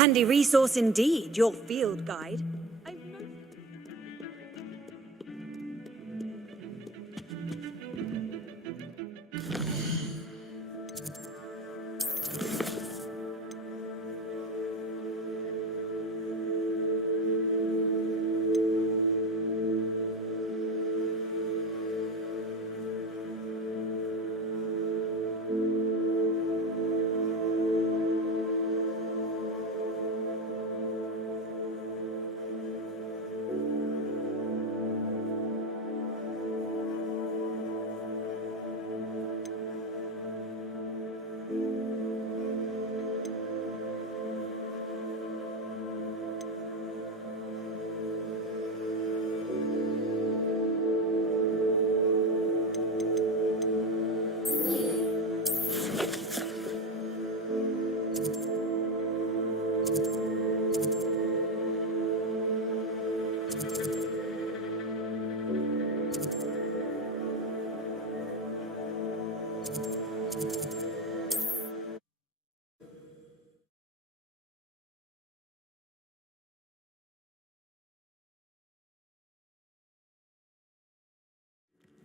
Handy resource indeed, your field guide.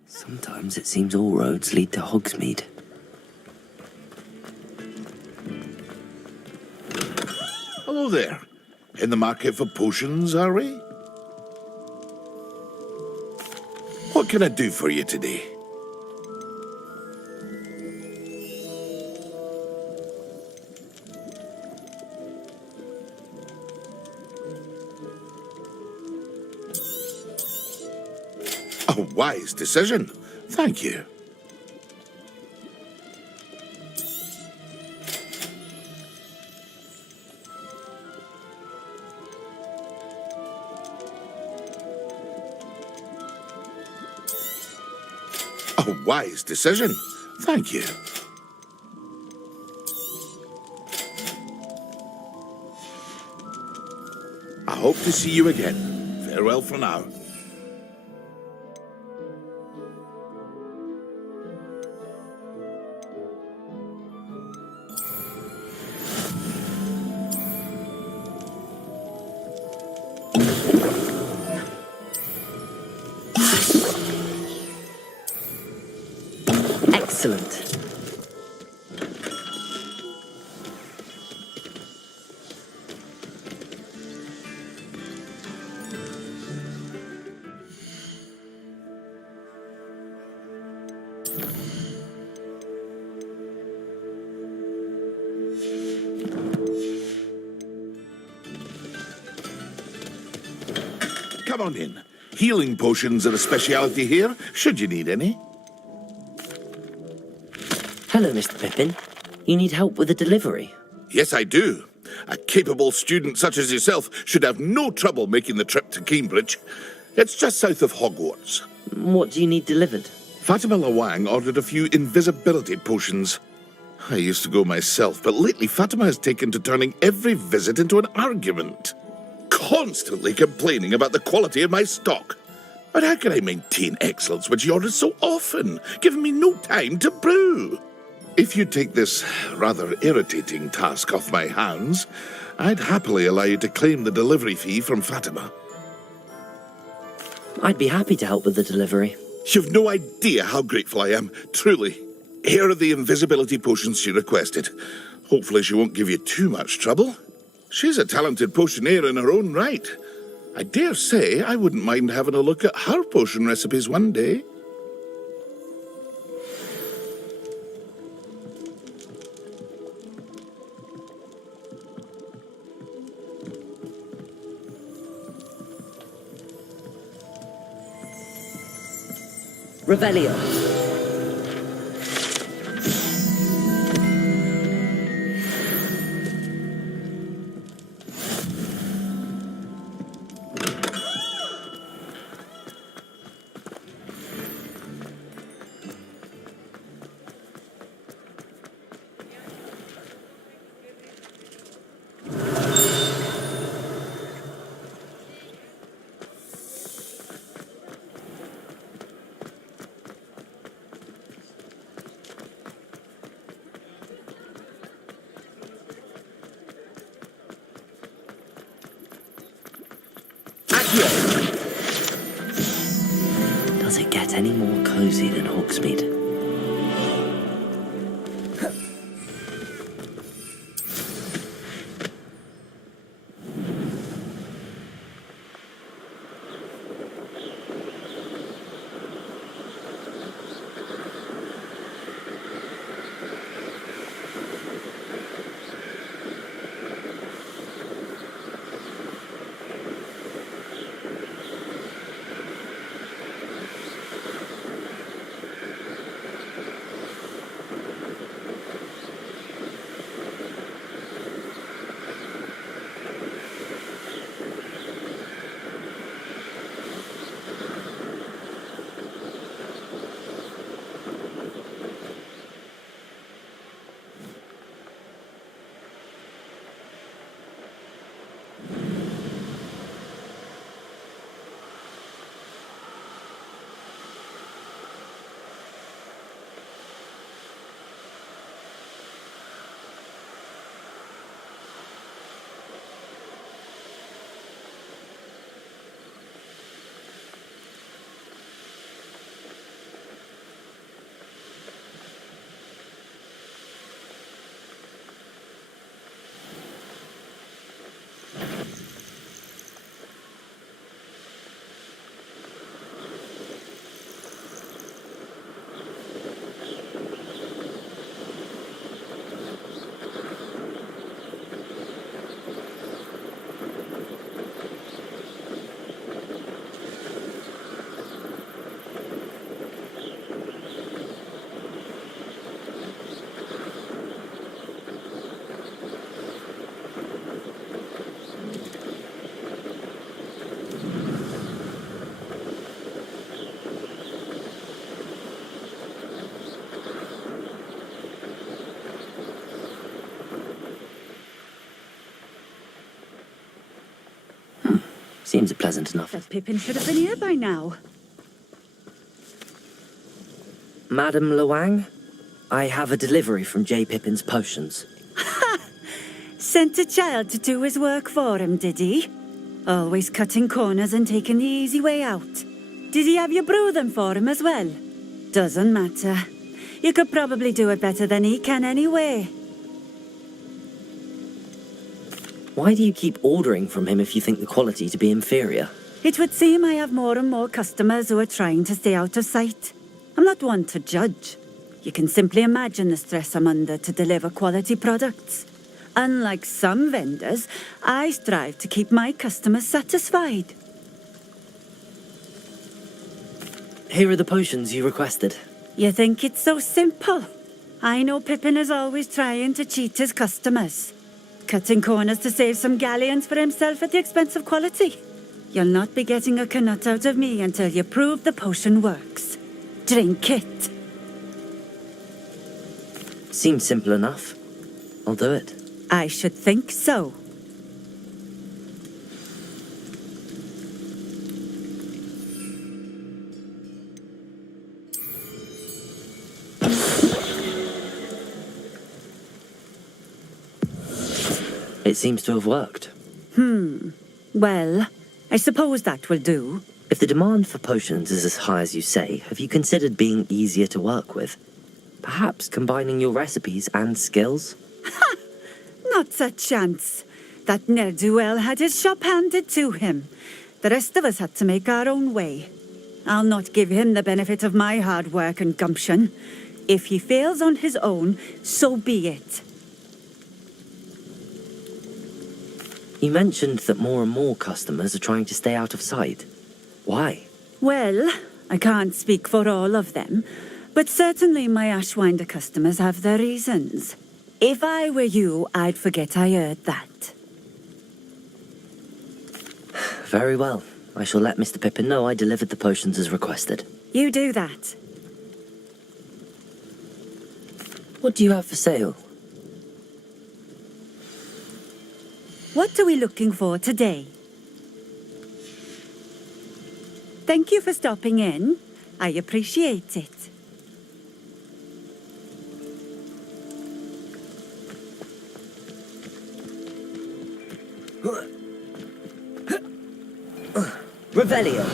Sometimes it seems all roads lead to Hogsmeade. Hello there. In the market for potions, are we? What can I do for you today? A wise decision. Thank you. A wise decision. Thank you. I hope to see you again. Farewell for now. Excellent. Come on in. Healing potions are a speciality here, should you need any. Hello, Mr. Pippin. You need help with a delivery? Yes, I do. A capable student such as yourself should have no trouble making the trip to Cambridge. It's just south of Hogwarts. What do you need delivered? Fatima Lawang ordered a few invisibility potions. I used to go myself, but lately Fatima has taken to turning every visit into an argument. Constantly complaining about the quality of my stock. But how can I maintain excellence when she orders so often, giving me no time to brew? If you take this rather irritating task off my hands, I'd happily allow you to claim the delivery fee from Fatima. I'd be happy to help with the delivery. You've no idea how grateful I am, truly. Here are the invisibility potions she requested. Hopefully she won't give you too much trouble. She's a talented potioneer in her own right. I dare say I wouldn't mind having a look at her potion recipes one day. Revelio. any more cosy than Hogsmeade. Seems pleasant enough. That Pippin should have been here by now. Madam Lewang, I have a delivery from J. Pippin's potions. Sent a child to do his work for him, did he? Always cutting corners and taking the easy way out. Did he have you brew them for him as well? Doesn't matter. You could probably do it better than he can anyway. Why do you keep ordering from him if you think the quality to be inferior? It would seem I have more and more customers who are trying to stay out of sight. I'm not one to judge. You can simply imagine the stress I'm under to deliver quality products. Unlike some vendors, I strive to keep my customers satisfied. Here are the potions you requested. You think it's so simple? I know Pippin is always trying to cheat his customers. Cutting corners to save some galleons for himself at the expense of quality. You'll not be getting a canut out of me until you prove the potion works. Drink it. Seems simple enough. I'll do it. I should think so. It seems to have worked. Well, I suppose that will do. If the demand for potions is as high as you say, have you considered being easier to work with? Perhaps combining your recipes and skills? Not a chance. That ne'er-do-well had his shop handed to him. The rest of us had to make our own way. I'll not give him the benefit of my hard work and gumption. If he fails on his own, so be it. You mentioned that more and more customers are trying to stay out of sight. Why? Well, I can't speak for all of them, but certainly my Ashwinder customers have their reasons. If I were you, I'd forget I heard that. Very well. I shall let Mr. Pippin know I delivered the potions as requested. You do that. What do you have for sale? What are we looking for today? Thank you for stopping in. I appreciate it. Revelio.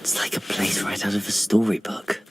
It's like a place right out of a storybook.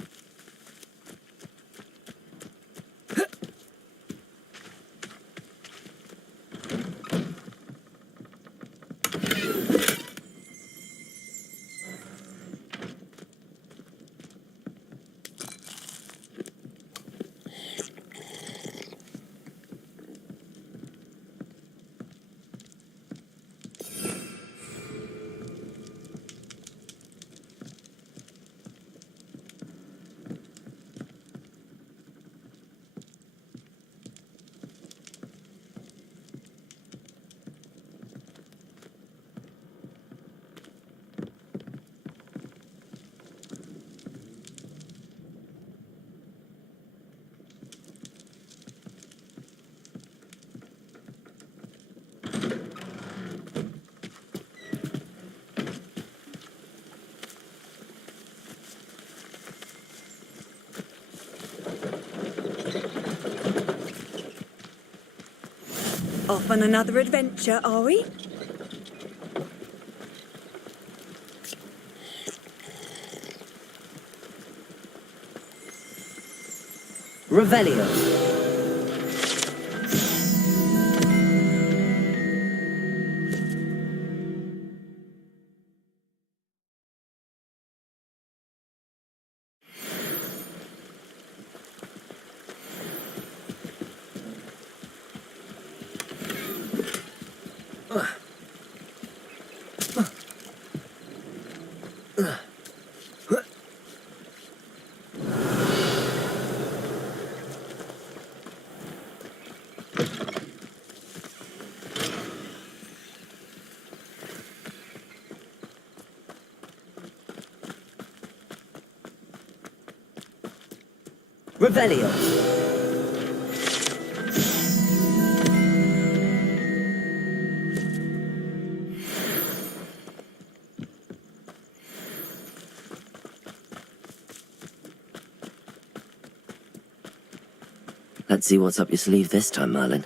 Off on another adventure, are we? Revelio. Revelio. Let's see what's up your sleeve this time, Merlin.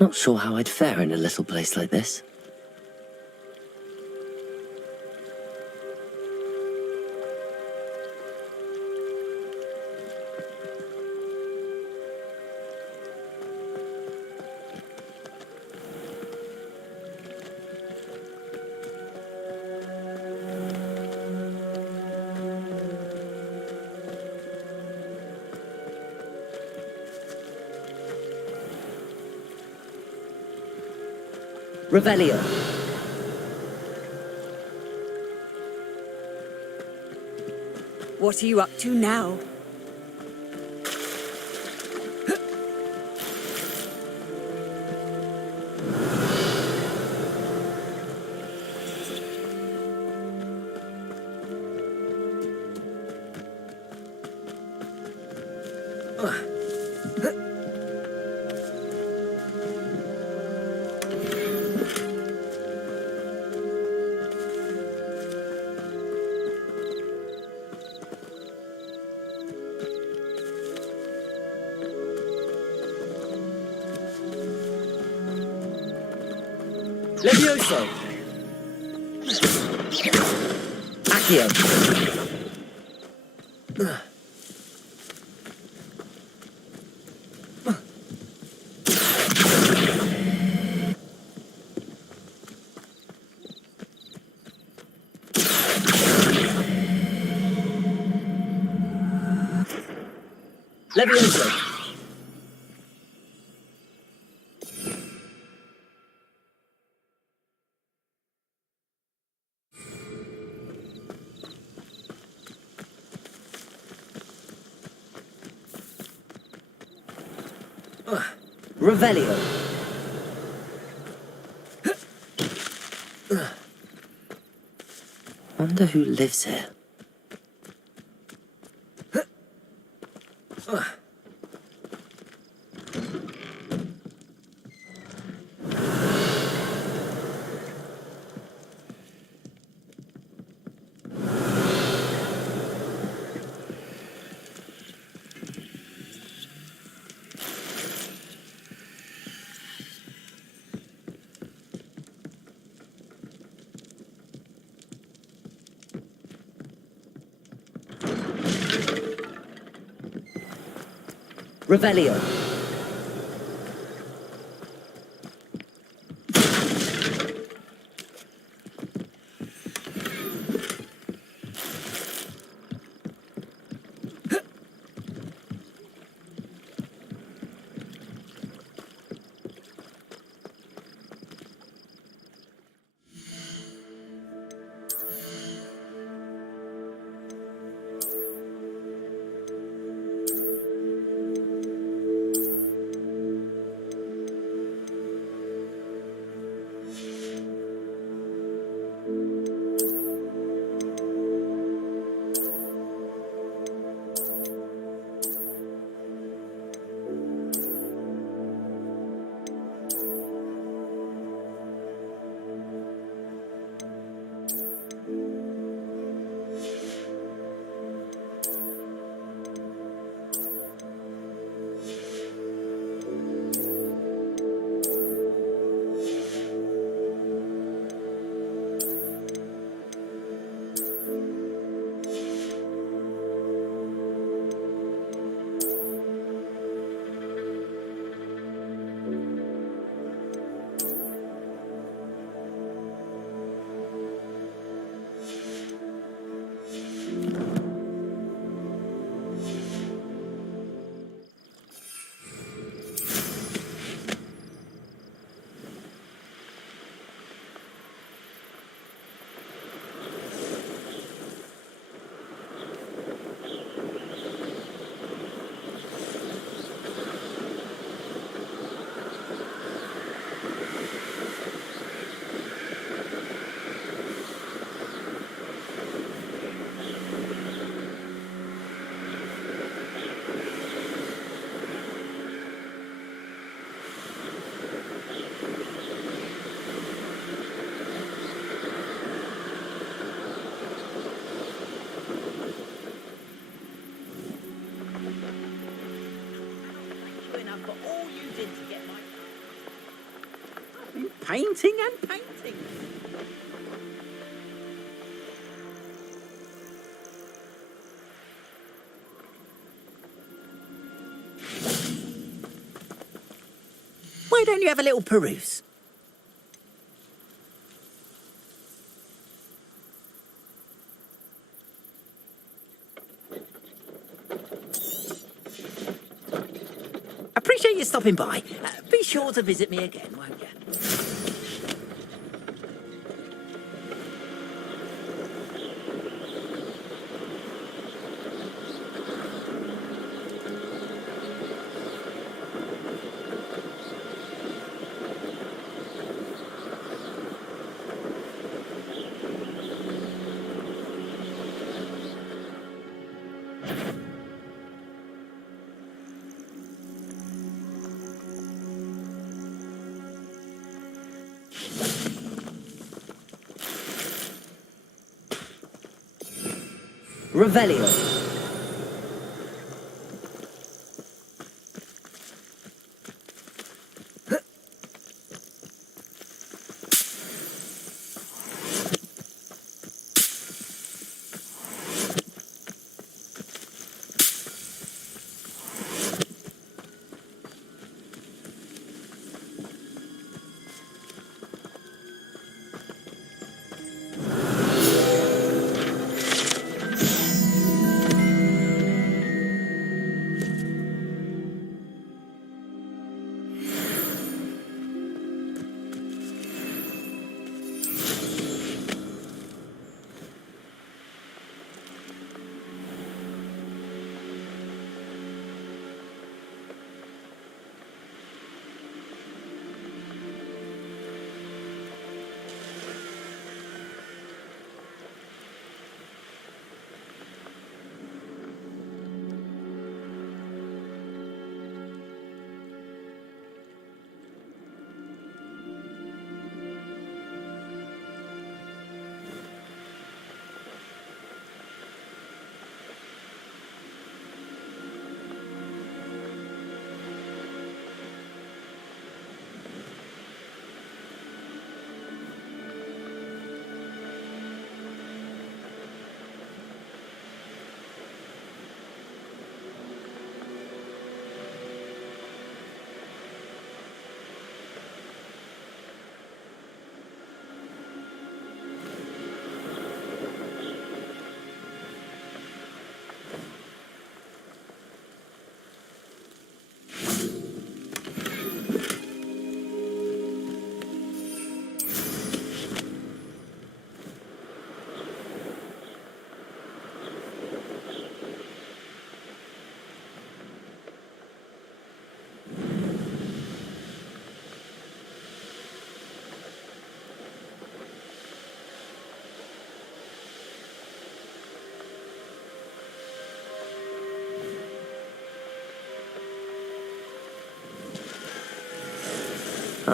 Not sure how I'd fare in a little place like this. Revelio. What are you up to now? Levioso! Accio! Levioso! Revelio. Wonder who lives here. Revelio. Painting and painting. Why don't you have a little peruse? Appreciate you stopping by. Be sure to visit me again, won't you? Revelio.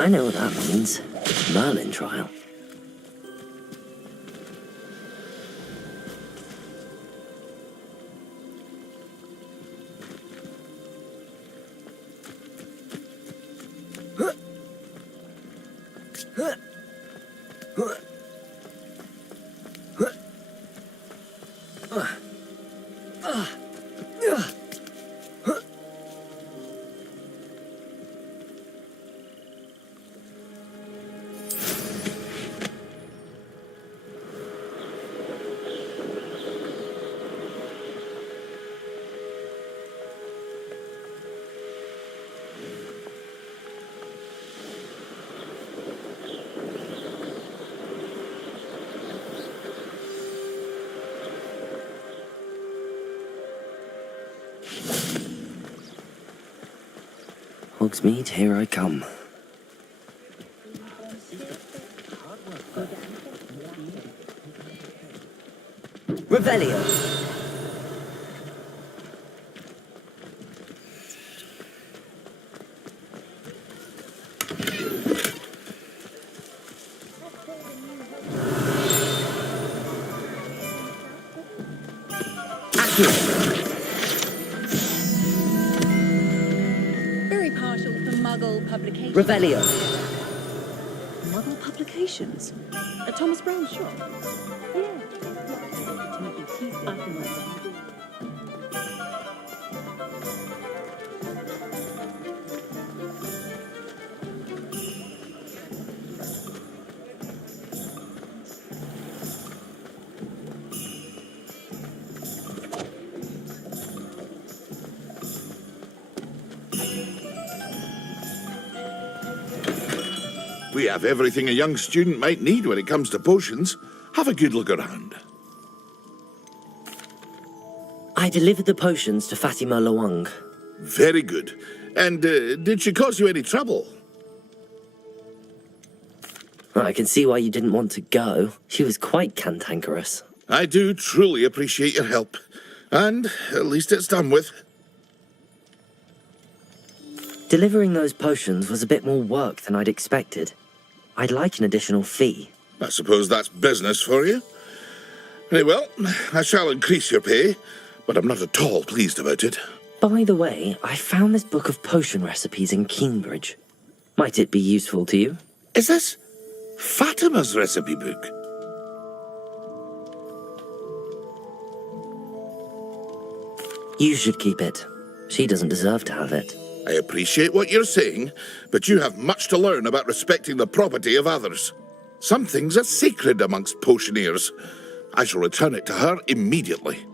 I know what that means. Merlin trial. Hogsmeade, here I come. Revelio. Very partial to Muggle publications. Revelio. Muggle publications? At Thomas Brown's shop? We have everything a young student might need when it comes to potions. Have a good look around. I delivered the potions to Fatima Lawang. Very good. And did she cause you any trouble? I can see why you didn't want to go. She was quite cantankerous. I do truly appreciate your help. And at least it's done with. Delivering those potions was a bit more work than I'd expected. I'd like an additional fee. I suppose that's business for you. Very well, I shall increase your pay, but I'm not at all pleased about it. By the way, I found this book of potion recipes in Cambridge. Might it be useful to you? Is this Fatima's recipe book? You should keep it. She doesn't deserve to have it. I appreciate what you're saying, but you have much to learn about respecting the property of others. Some things are sacred amongst potioneers. I shall return it to her immediately.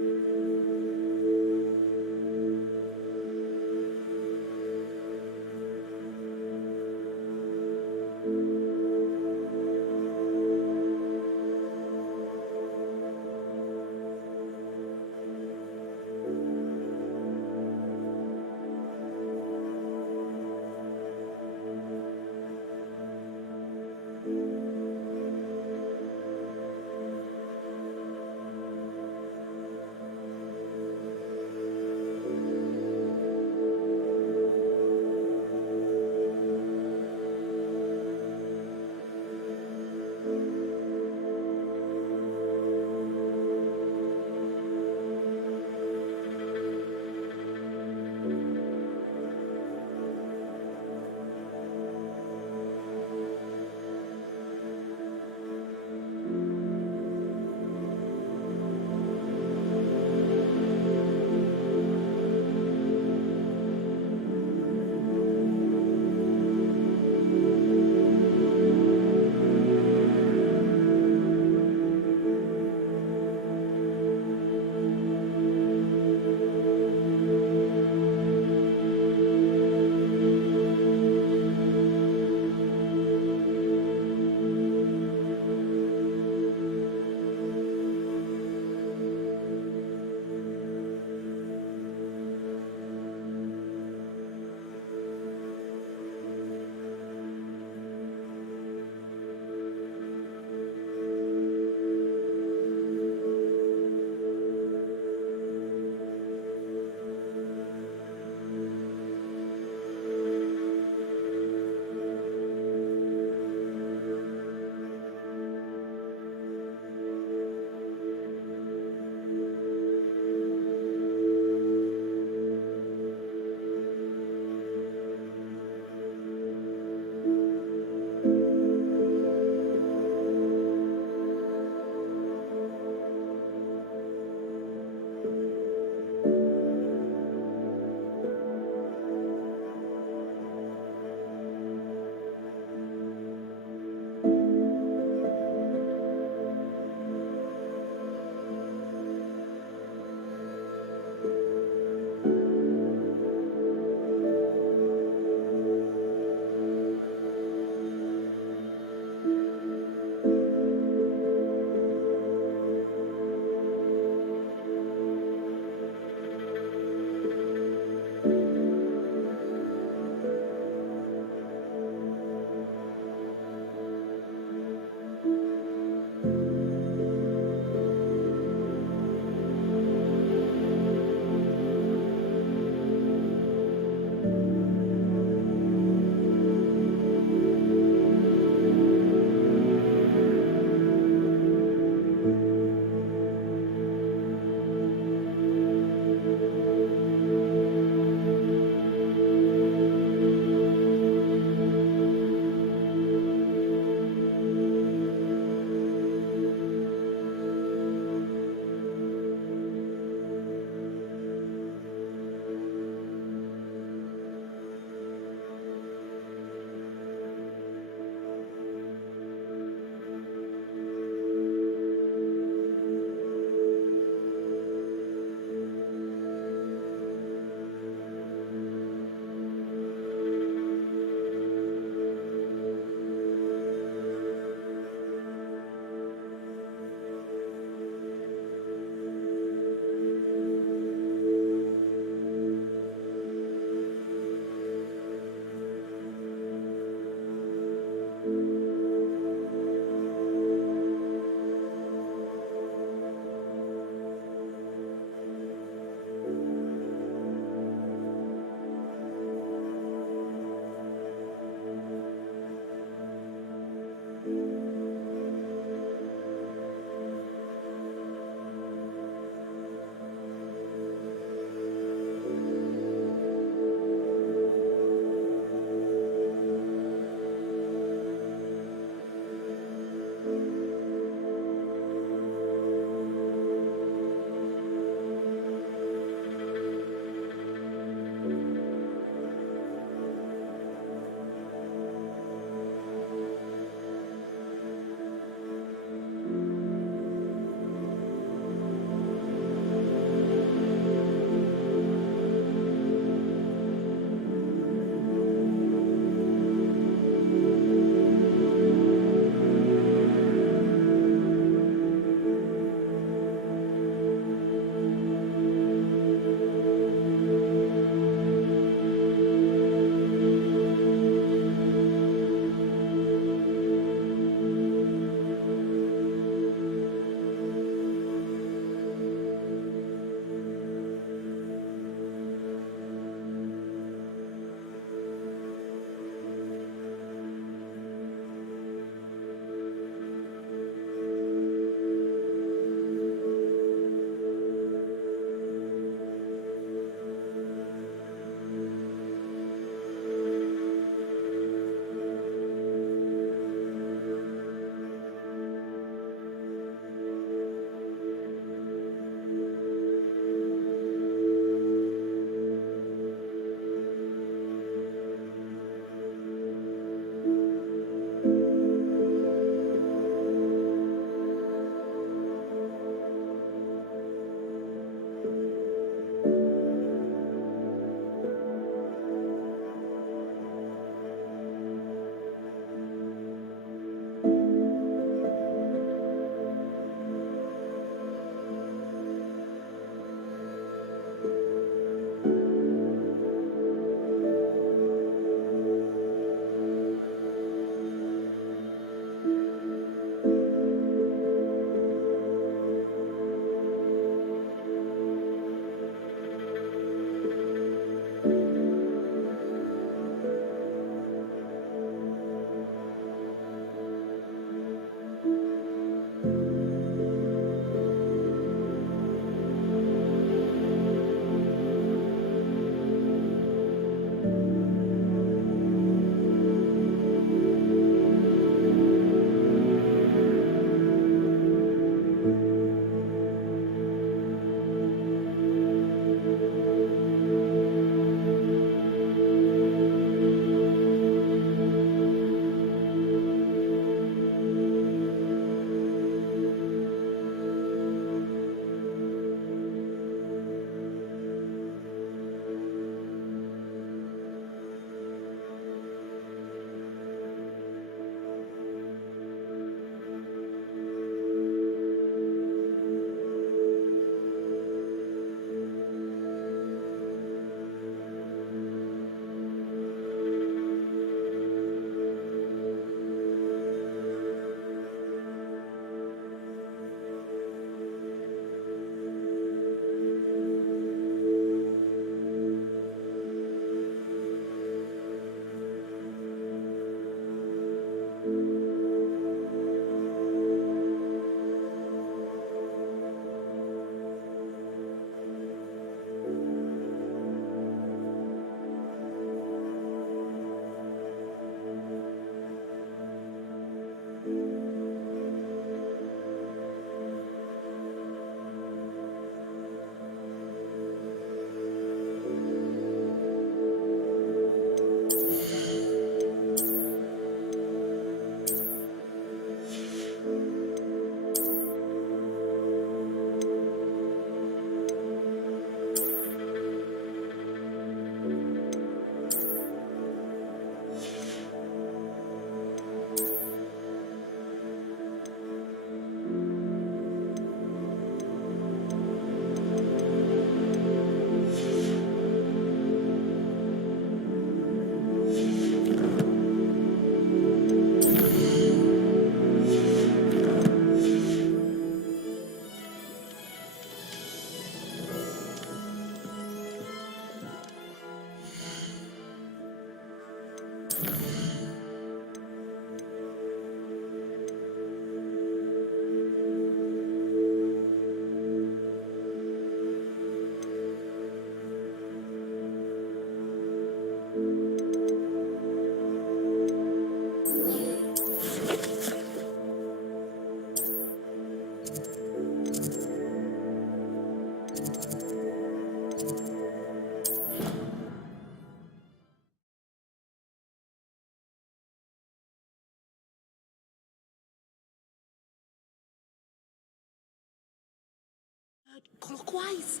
Clockwise.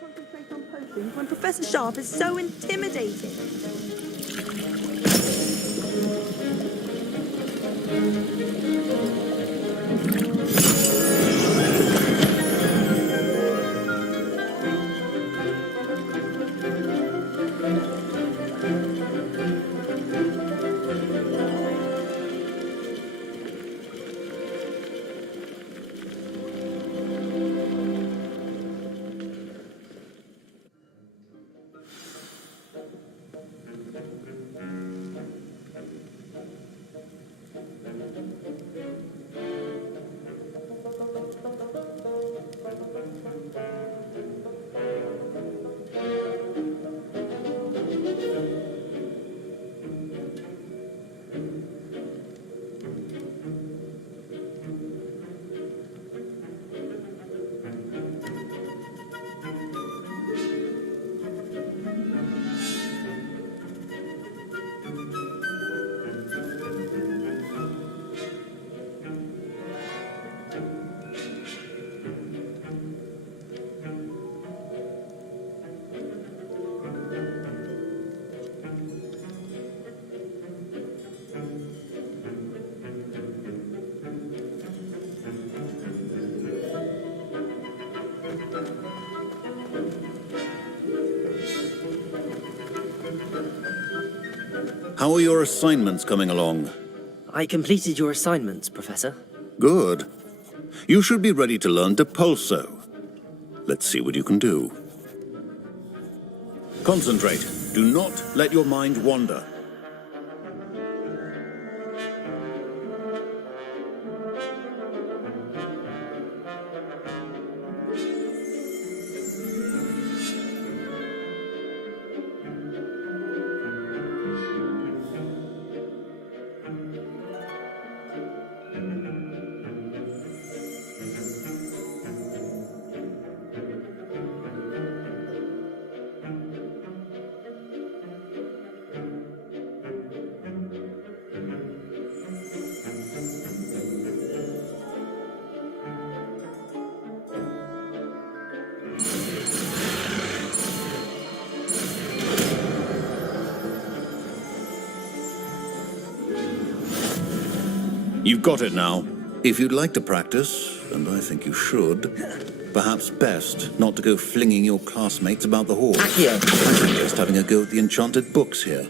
Concentrate on potions when Professor Sharp is so intimidating. How are your assignments coming along? I completed your assignments, Professor. Good. You should be ready to learn Depulso. Let's see what you can do. Concentrate. Do not let your mind wander. You've got it now. If you'd like to practice, and I think you should, perhaps best not to go flinging your classmates about the hall. Accio! I'm just having a go at the enchanted books here.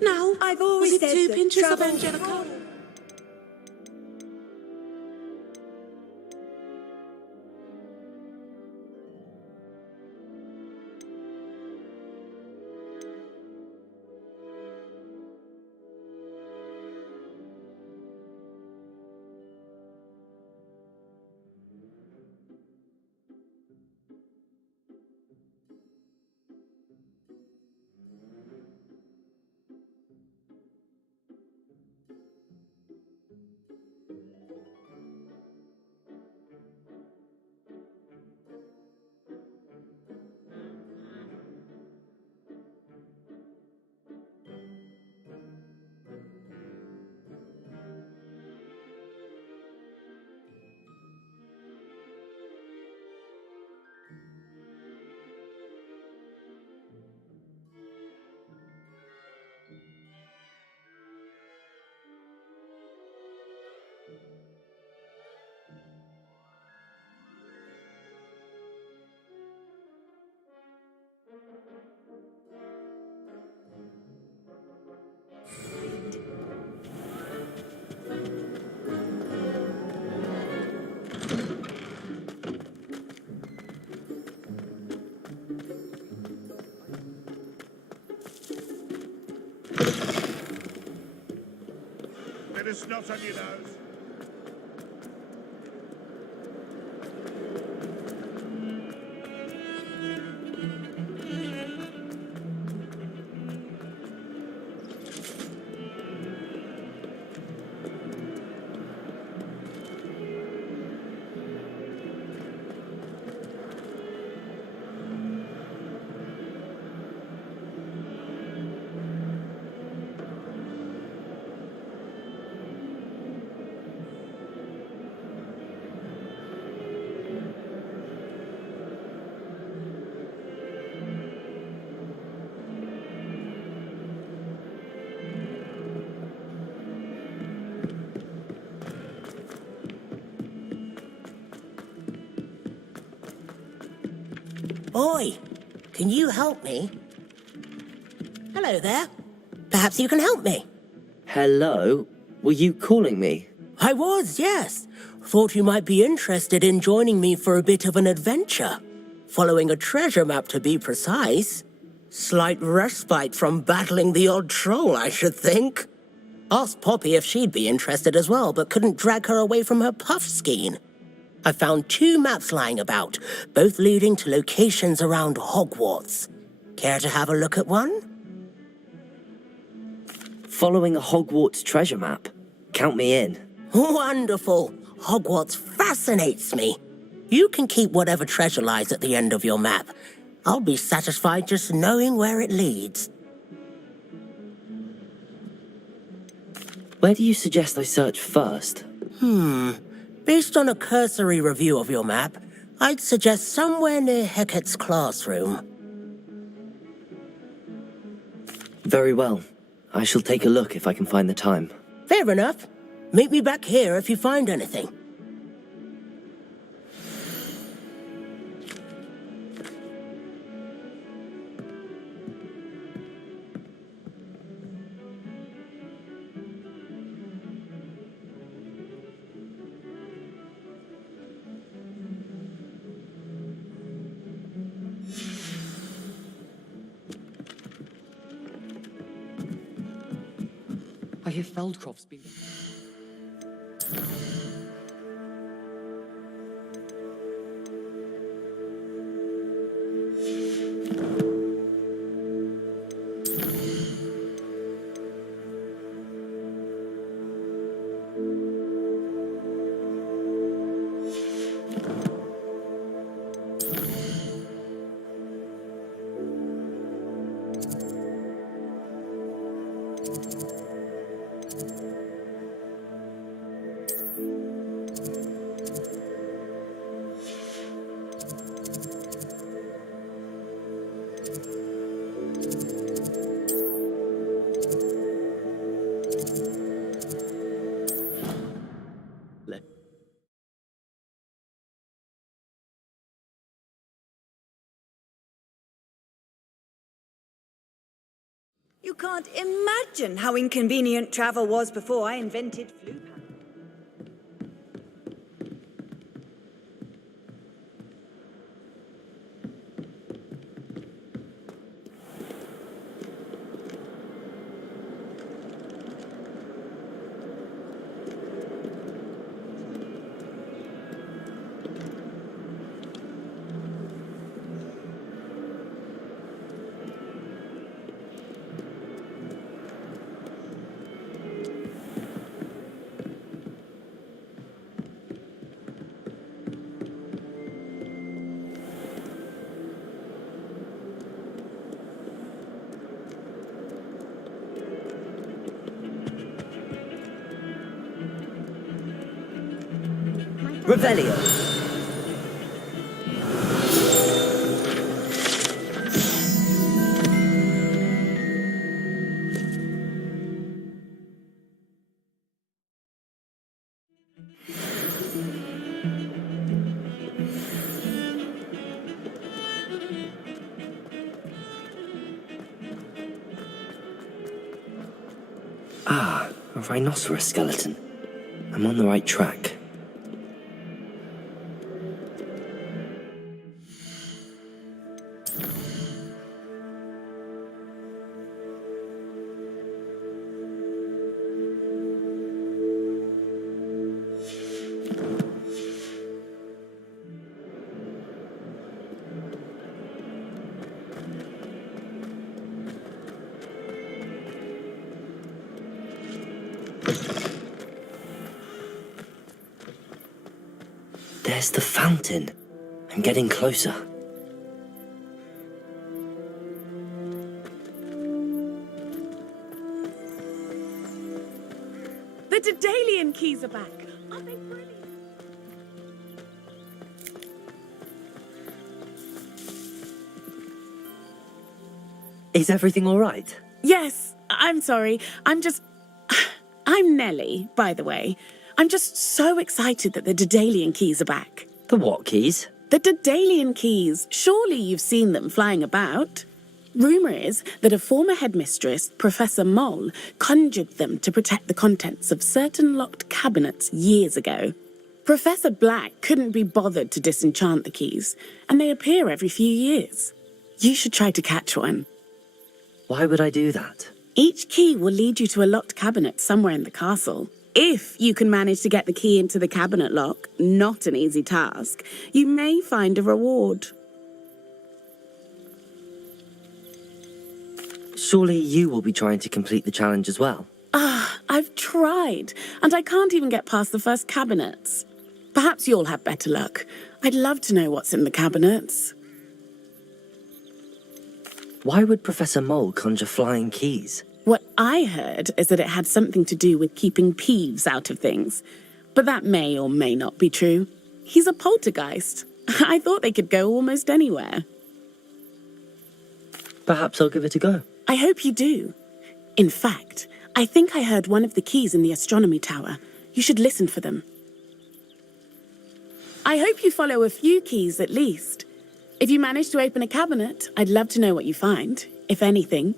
Now, I've always was it said 2 that pinches of trouble- Angelica? Bit of snot on your nose. Oi, can you help me? Hello there. Perhaps you can help me. Hello? Were you calling me? I was, yes. Thought you might be interested in joining me for a bit of an adventure. Following a treasure map, to be precise. Slight respite from battling the odd troll, I should think. Asked Poppy if she'd be interested as well, but couldn't drag her away from her puff skein. I found 2 maps lying about, both leading to locations around Hogwarts. Care to have a look at one? Following a Hogwarts treasure map. Count me in. Wonderful. Hogwarts fascinates me. You can keep whatever treasure lies at the end of your map. I'll be satisfied just knowing where it leads. Where do you suggest I search first? Based on a cursory review of your map, I'd suggest somewhere near Hecat's classroom. Very well. I shall take a look if I can find the time. Fair enough. Meet me back here if you find anything. I hear Feldcroft's been... You can't imagine how inconvenient travel was before I invented flu pals. Revelio. Ah, a rhinoceros skeleton. I'm on the right track. There's the fountain. I'm getting closer. The Daedalian keys are back. Aren't they brilliant? Is everything all right? Yes, I'm sorry. I'm Nellie, by the way. I'm just so excited that the Daedalian keys are back. The what keys? The Daedalian keys. Surely you've seen them flying about. Rumour is that a former headmistress, Professor Mole, conjured them to protect the contents of certain locked cabinets years ago. Professor Black couldn't be bothered to disenchant the keys, and they appear every few years. You should try to catch one. Why would I do that? Each key will lead you to a locked cabinet somewhere in the castle. If you can manage to get the key into the cabinet lock, not an easy task, you may find a reward. Surely you will be trying to complete the challenge as well. I've tried, and I can't even get past the first cabinets. Perhaps you'll have better luck. I'd love to know what's in the cabinets. Why would Professor Mole conjure flying keys? What I heard is that it had something to do with keeping Peeves out of things. But that may or may not be true. He's a poltergeist. I thought they could go almost anywhere. Perhaps I'll give it a go. I hope you do. In fact, I think I heard one of the keys in the astronomy tower. You should listen for them. I hope you follow a few keys at least. If you manage to open a cabinet, I'd love to know what you find, if anything.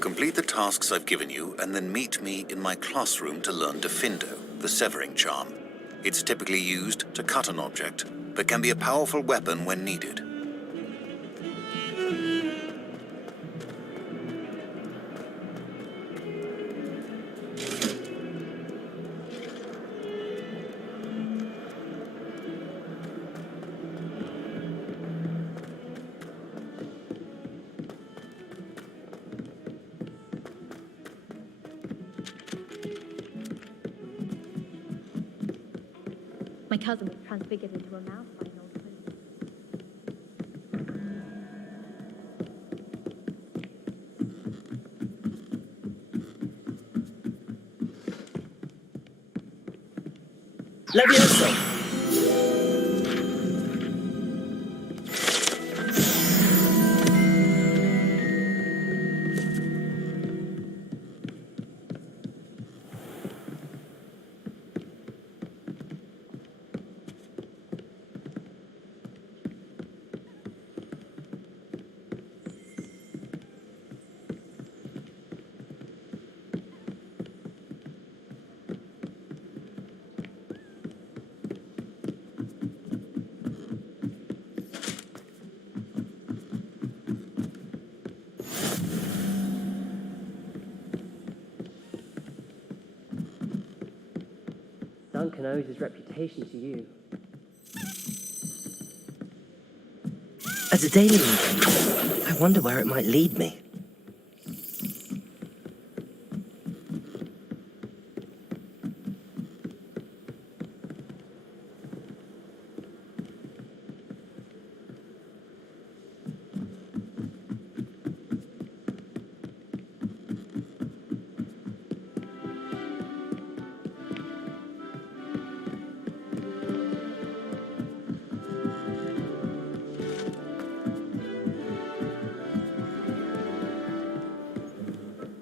Complete the tasks I've given you, and then meet me in my classroom to learn Defindo, the severing charm. It's typically used to cut an object, but can be a powerful weapon when needed. My cousin was transfigured into a mouse by an old friend. Levioso! Duncan owes his reputation to you. As a daily routine, I wonder where it might lead me.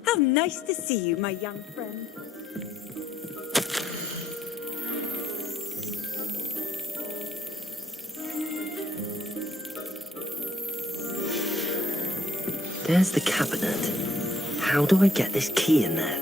How nice to see you, my young friend. There's the cabinet. How do I get this key in there?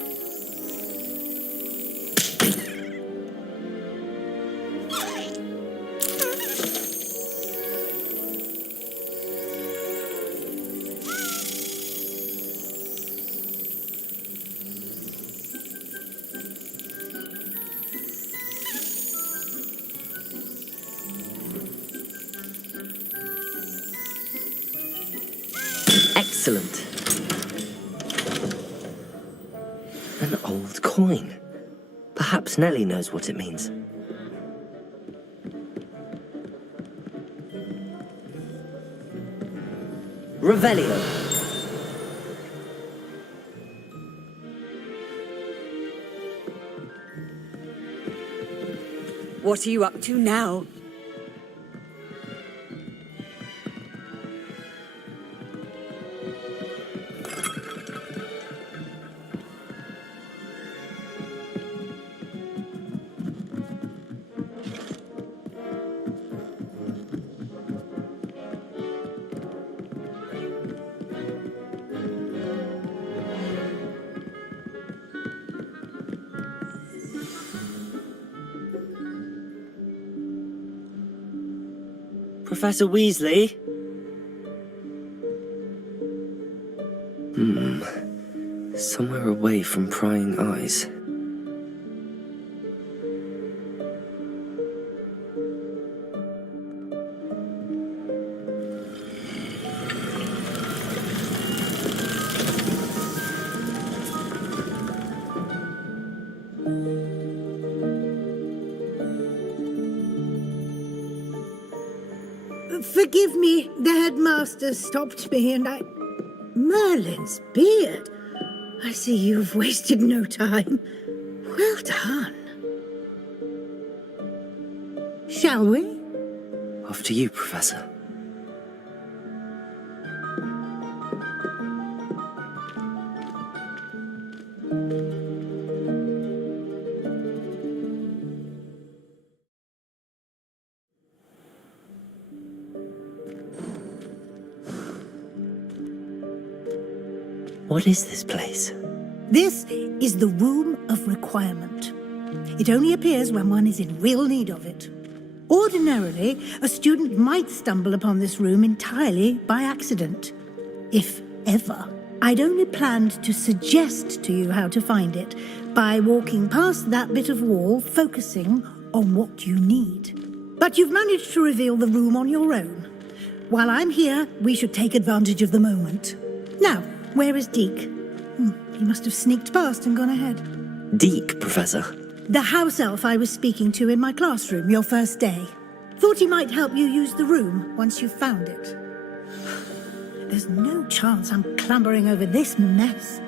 Excellent. An old coin. Perhaps Nellie knows what it means. Revelio. What are you up to now? Professor Weasley? Somewhere away from prying eyes. Forgive me, the headmaster stopped me and I... Merlin's beard. I see you've wasted no time. Well done. Shall we? After you, Professor. What is this place? This is the Room of Requirement. It only appears when one is in real need of it. Ordinarily, a student might stumble upon this room entirely by accident. If ever. I'd only planned to suggest to you how to find it by walking past that bit of wall, focusing on what you need. But you've managed to reveal the room on your own. While I'm here, we should take advantage of the moment. Now, where is Deke? He must have sneaked past and gone ahead. Deke, Professor. The house elf I was speaking to in my classroom your first day. Thought he might help you use the room once you found it. There's no chance I'm clambering over this mess.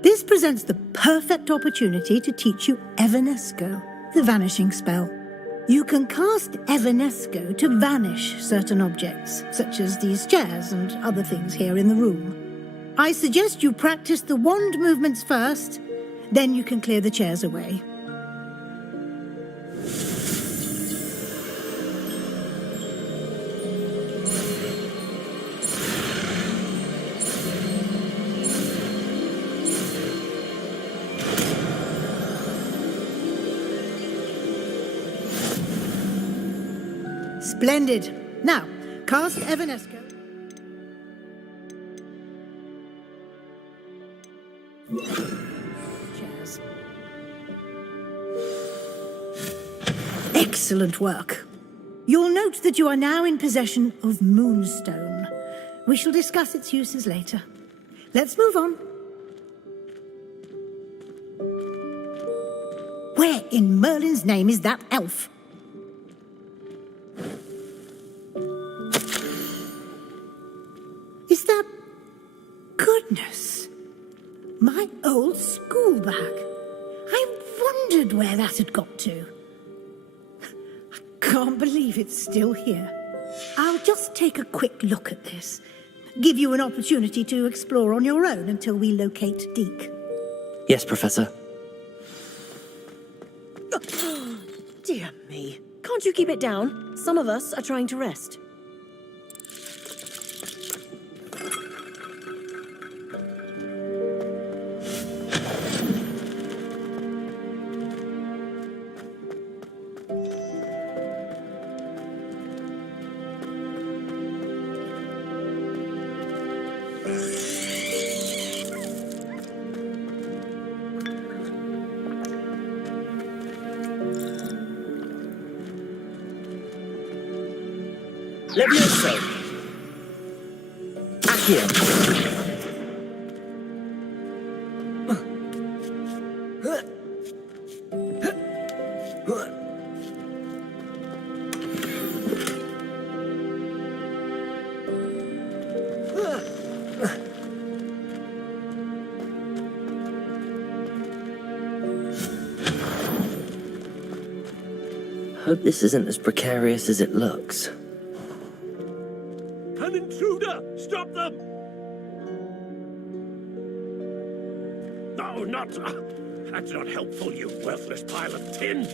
This presents the perfect opportunity to teach you Evanesco, the vanishing spell. You can cast Evanesco to vanish certain objects, such as these chairs and other things here in the room. I suggest you practice the wand movements first, then you can clear the chairs away. Splendid. Now, cast Evanesco. Chairs. Excellent work. You'll note that you are now in possession of Moonstone. We shall discuss its uses later. Let's move on. Where in Merlin's name is that elf? Is that... Goodness! My old school bag. I wondered where that had got to. I can't believe it's still here. I'll just take a quick look at this. Give you an opportunity to explore on your own until we locate Deke. Yes, Professor. Dear me. Can't you keep it down? Some of us are trying to rest. Levioso. Accio. Hope this isn't as precarious as it looks. An intruder! Stop them! No, not... that's not helpful, you worthless pile of tin!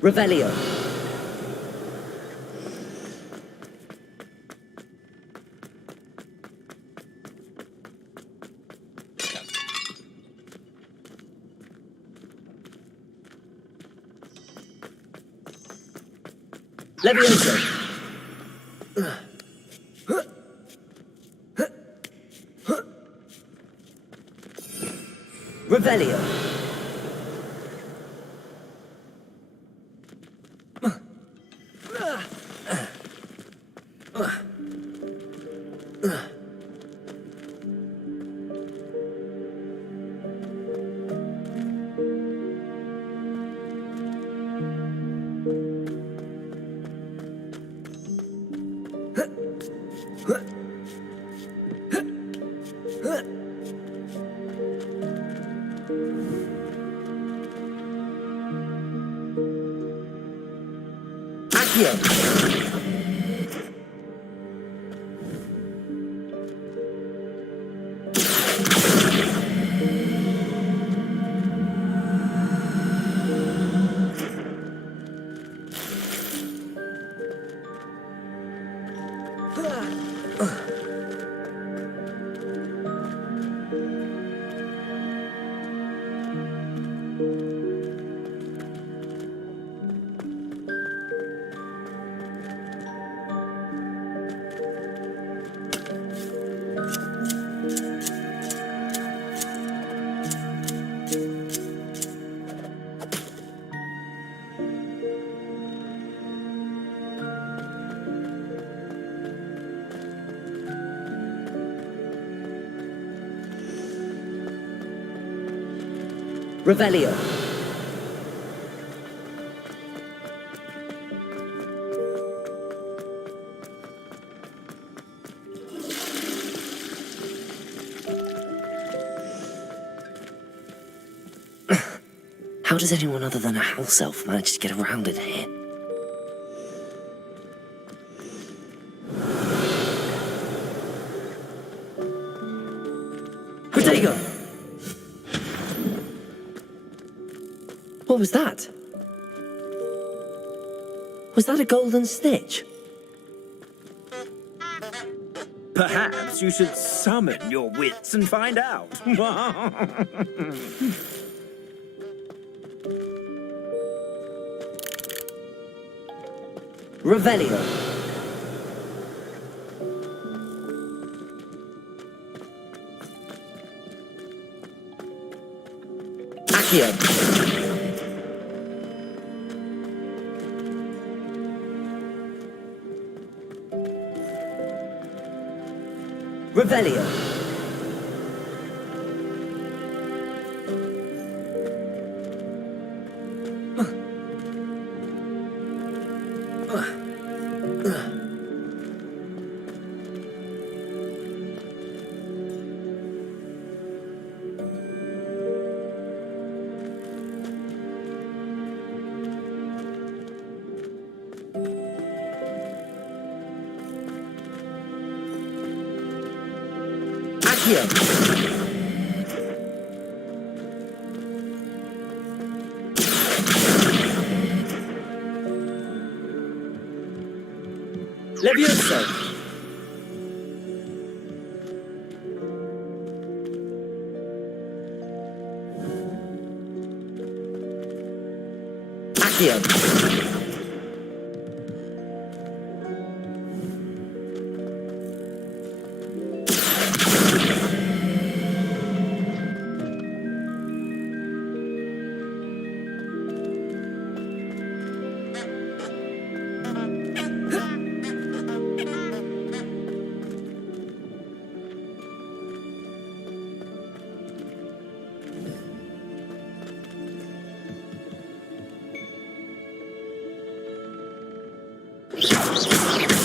Revelio. Levioso. Revelio. Revelio. How does anyone other than a house elf manage to get around in here? Protego! What was that? Was that a golden snitch? Perhaps you should summon your wits and find out. Revelio. Accio. Revelio. Levioso. Accio.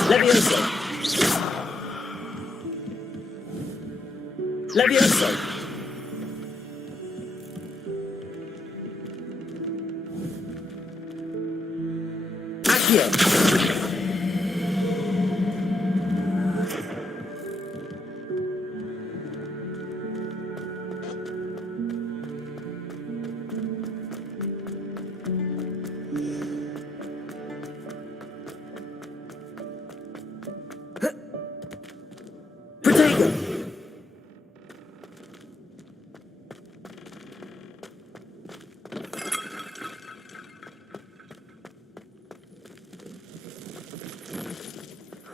Levioso. Levioso. Accio. Protego.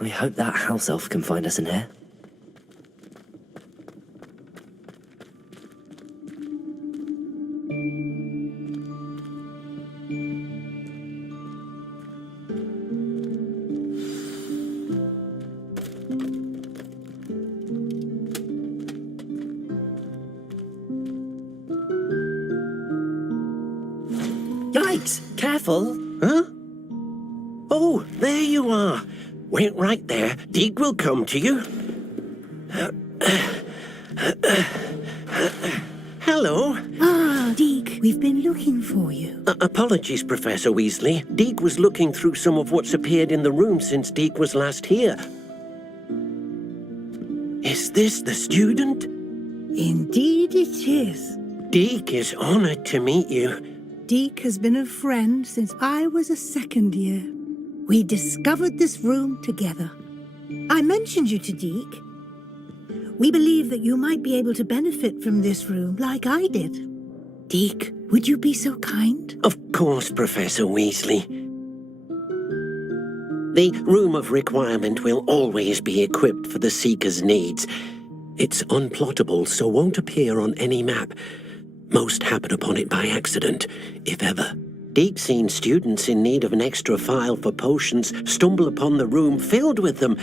I hope that house elf can find us in here. Yikes! Careful! Huh? Oh, there you are. Wait right there. Deek will come to you. Hello. Ah, Deek, we've been looking for you. Apologies, Professor Weasley. Deek was looking through some of what's appeared in the room since Deek was last here. Is this the student? Indeed it is. Deek is honored to meet you. Deek has been a friend since I was a second year. We discovered this room together. I mentioned you to Deek. We believe that you might be able to benefit from this room like I did. Deek, would you be so kind? Of course, Professor Weasley. The Room of Requirement will always be equipped for the Seeker's needs. It's unplottable, so won't appear on any map. Most happen upon it by accident, if ever. Deek's seen students in need of an extra file for potions stumble upon the room filled with them.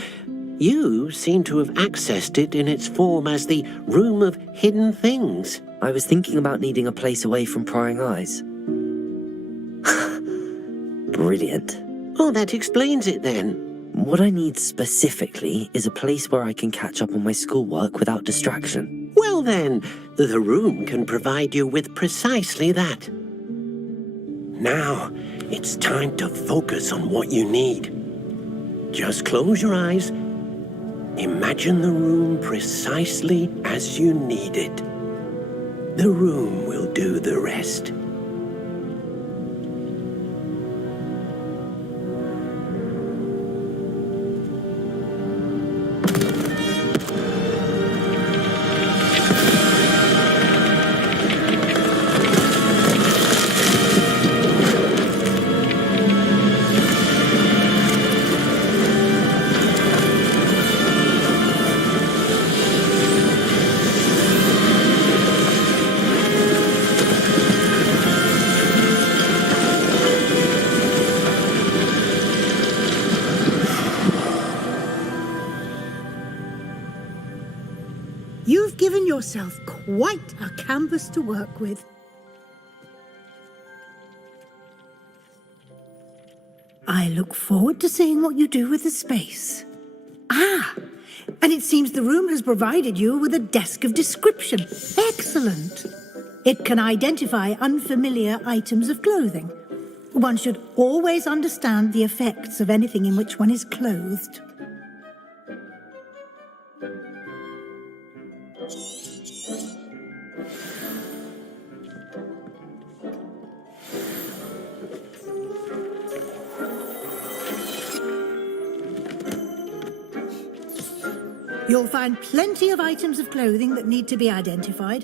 You seem to have accessed it in its form as the Room of Hidden Things. I was thinking about needing a place away from prying eyes. Brilliant. Oh, that explains it then. What I need specifically is a place where I can catch up on my schoolwork without distraction. Well then, the room can provide you with precisely that. Now, it's time to focus on what you need. Just close your eyes. Imagine the room precisely as you need it. The room will do the rest. You've given yourself quite a canvas to work with. I look forward to seeing what you do with the space. Ah, and it seems the room has provided you with a desk of description. Excellent. It can identify unfamiliar items of clothing. One should always understand the effects of anything in which one is clothed. You'll find plenty of items of clothing that need to be identified.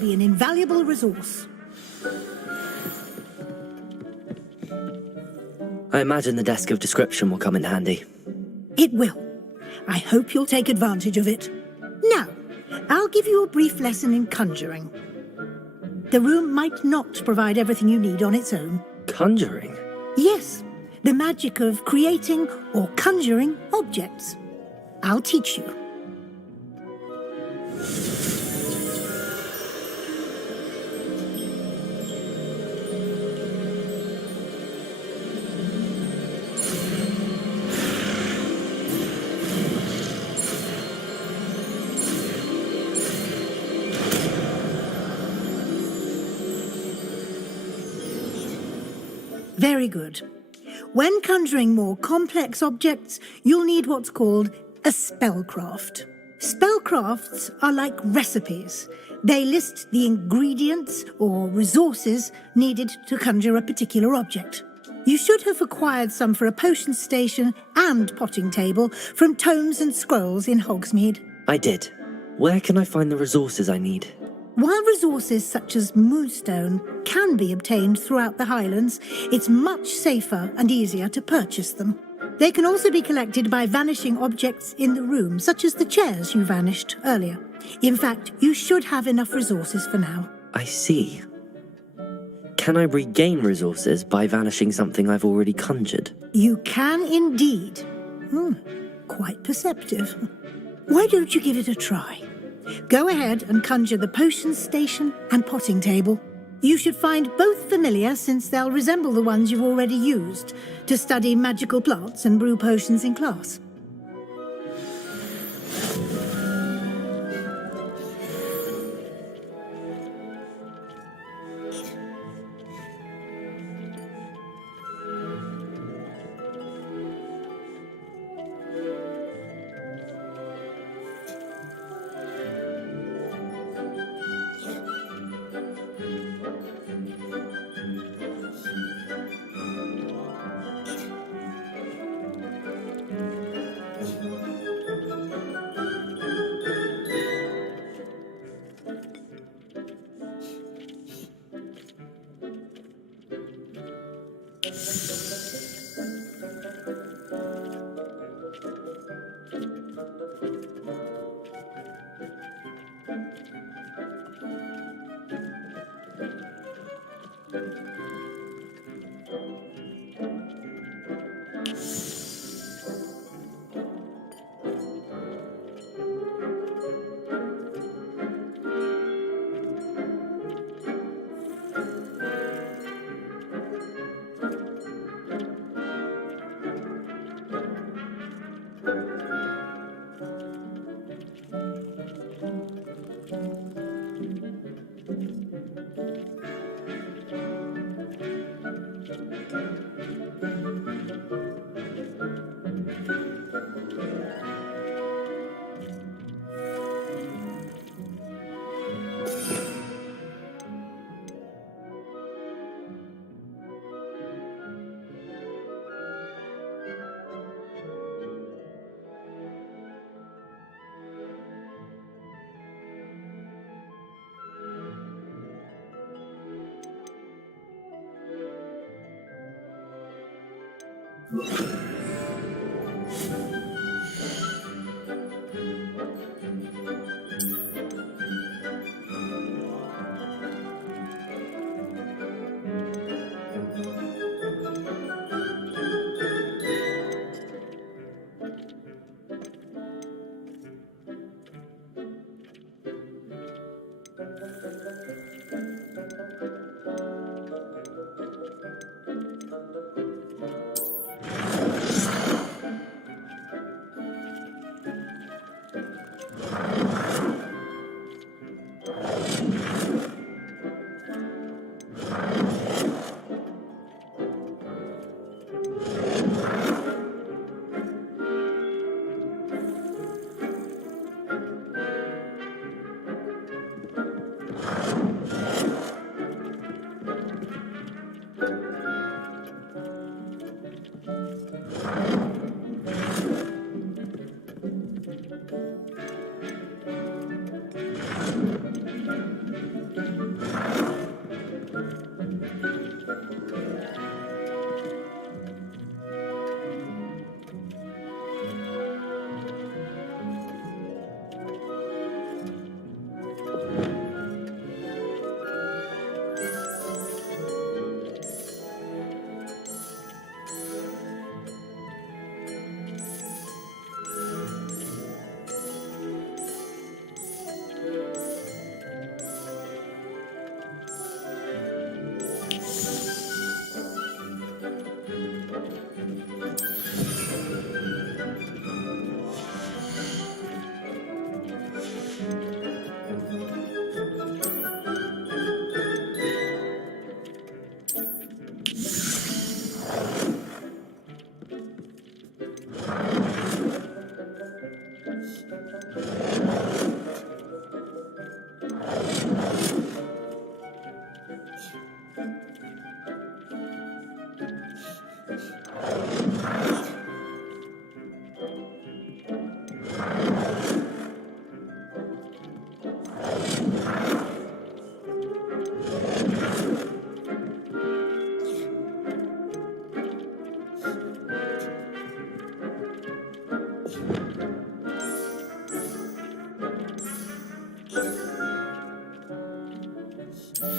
be an invaluable resource. I imagine the desk of description will come in handy. It will. I hope you'll take advantage of it. Now, I'll give you a brief lesson in conjuring. The room might not provide everything you need on its own. Conjuring? Yes, the magic of creating or conjuring objects. I'll teach you. Very good. When conjuring more complex objects, you'll need what's called a spellcraft. Spellcrafts are like recipes. They list the ingredients or resources needed to conjure a particular object. You should have acquired some for a potion station and potting table from tomes and scrolls in Hogsmeade. I did. Where can I find the resources I need? While resources such as moonstone can be obtained throughout the Highlands, it's much safer and easier to purchase them. They can also be collected by vanishing objects in the room, such as the chairs you vanished earlier. In fact, you should have enough resources for now. I see. Can I regain resources by vanishing something I've already conjured? You can indeed. Quite perceptive. Why don't you give it a try? Go ahead and conjure the potion station and potting table. You should find both familiar, since they'll resemble the ones you've already used to study magical plants and brew potions in class.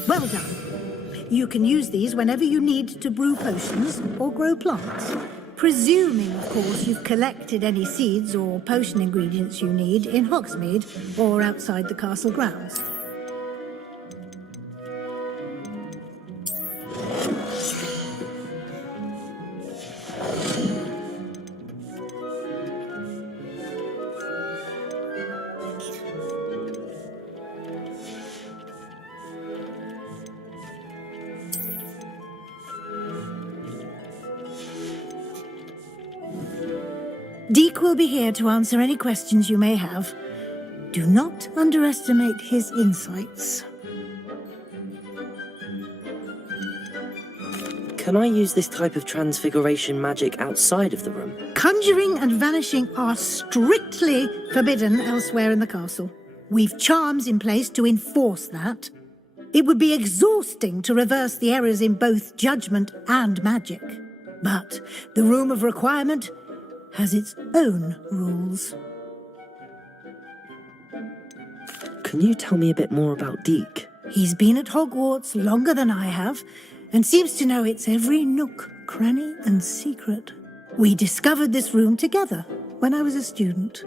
Well done. You can use these whenever you need to brew potions or grow plants. Presuming, of course, you've collected any seeds or potion ingredients you need in Hogsmeade or outside the castle grounds. Deke will be here to answer any questions you may have. Do not underestimate his insights. Can I use this type of transfiguration magic outside of the room? Conjuring and vanishing are strictly forbidden elsewhere in the castle. We've charms in place to enforce that. It would be exhausting to reverse the errors in both judgment and magic. But the Room of Requirement has its own rules. Can you tell me a bit more about Deke? He's been at Hogwarts longer than I have, and seems to know its every nook, cranny, and secret. We discovered this room together when I was a student.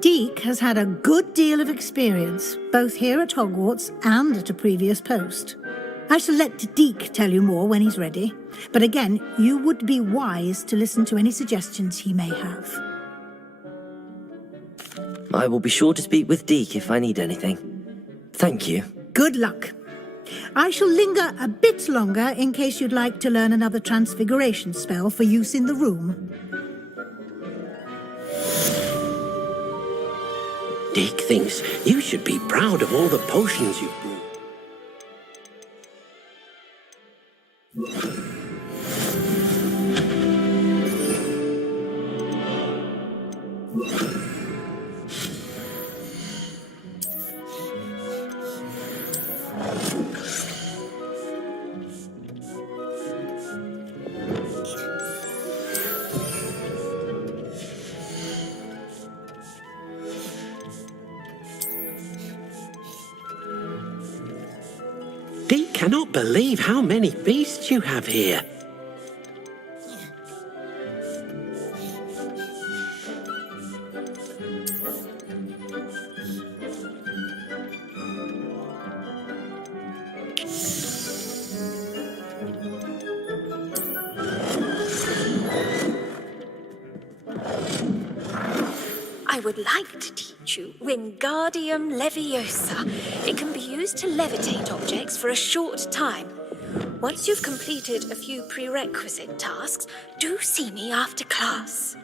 Deke has had a good deal of experience, both here at Hogwarts and at a previous post. I shall let Deke tell you more when he's ready, but again, you would be wise to listen to any suggestions he may have. I will be sure to speak with Deke if I need anything. Thank you. Good luck. I shall linger a bit longer in case you'd like to learn another transfiguration spell for use in the room. Deke thinks you should be proud of all the potions you've brewed. Deke cannot believe how many beasts you have here. I would like to teach you Wingardium Leviosa. It can be used to levitate objects for a short time. Once you've completed a few prerequisite tasks, do see me after class.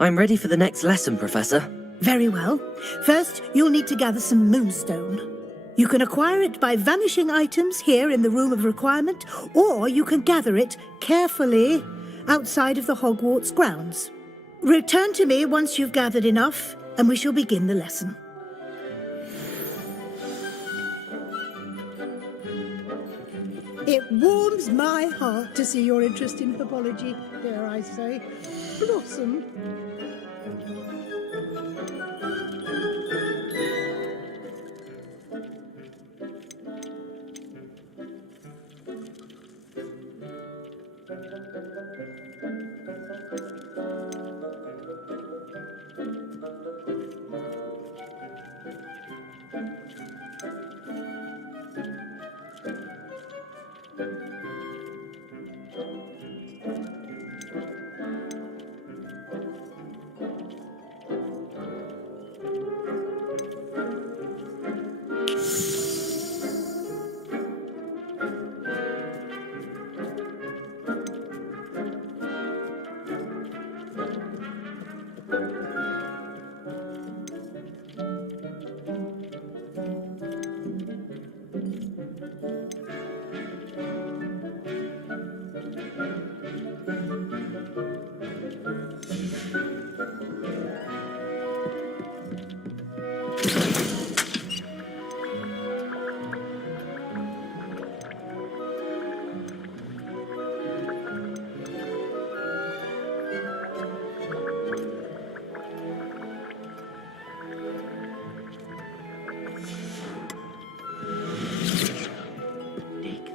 I'm ready for the next lesson, Professor. Very well. First, you'll need to gather some moonstone. You can acquire it by vanishing items here in the Room of Requirement, or you can gather it carefully outside of the Hogwarts grounds. Return to me once you've gathered enough, and we shall begin the lesson. It warms my heart to see your interest in herbology, dare I say, blossom.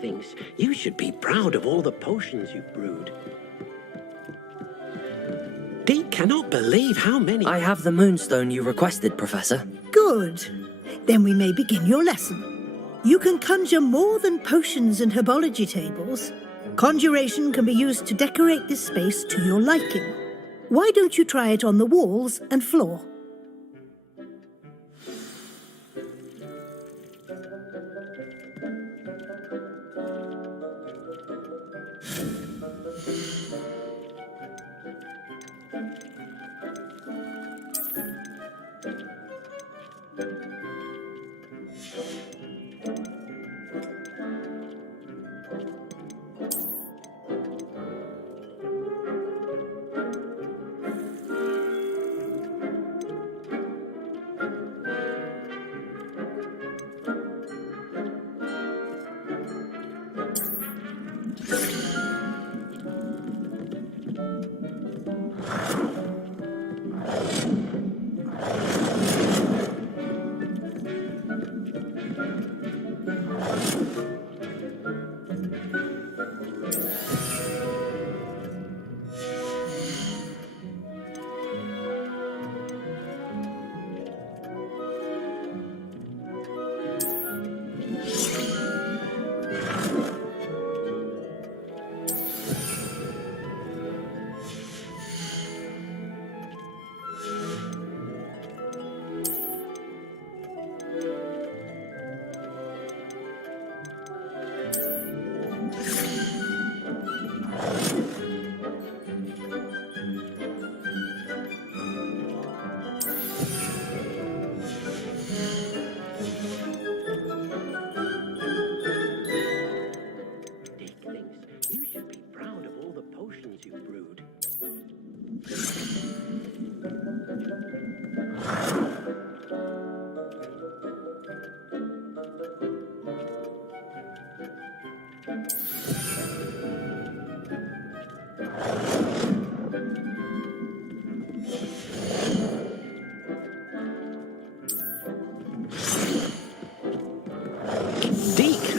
Thinks you should be proud of all the potions you've brewed. Deke cannot believe how many... I have the moonstone you requested, Professor. Good. Then we may begin your lesson. You can conjure more than potions and herbology tables. Conjuration can be used to decorate this space to your liking. Why don't you try it on the walls and floor?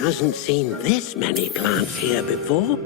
Hasn't seen this many plants here before.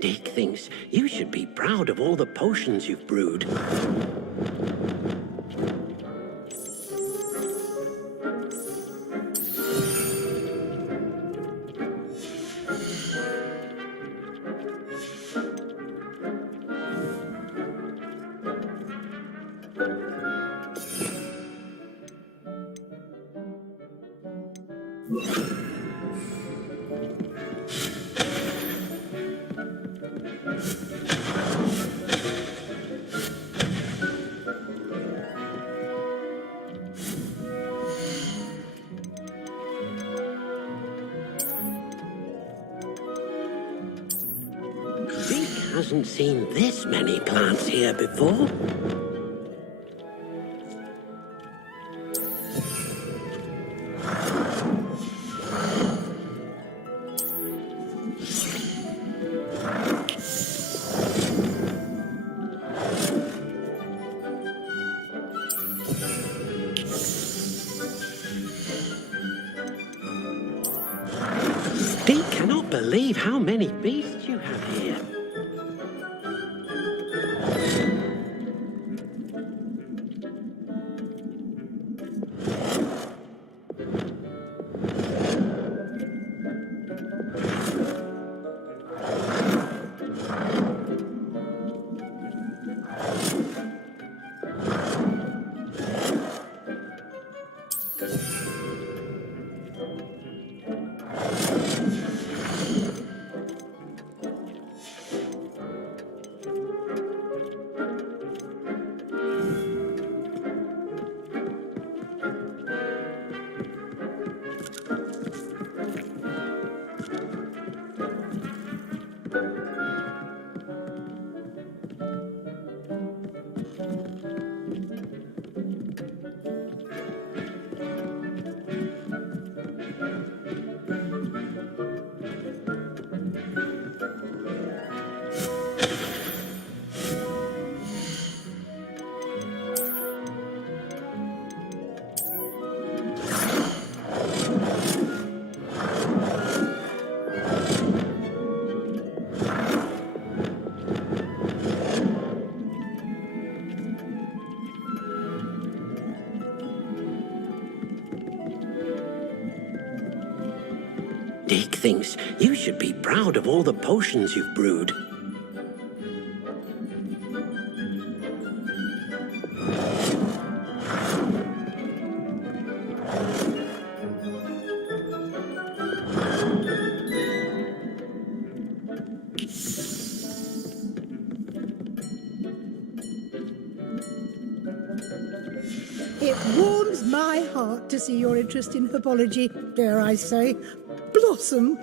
Dick thinks you should be proud of all the potions you've brewed. Dick hasn't seen this many plants here before. Dick cannot believe how many beasts you have here. Dick thinks you should be proud of all the potions you've brewed. It warms my heart to see your interest in herbology, dare I say, blossom.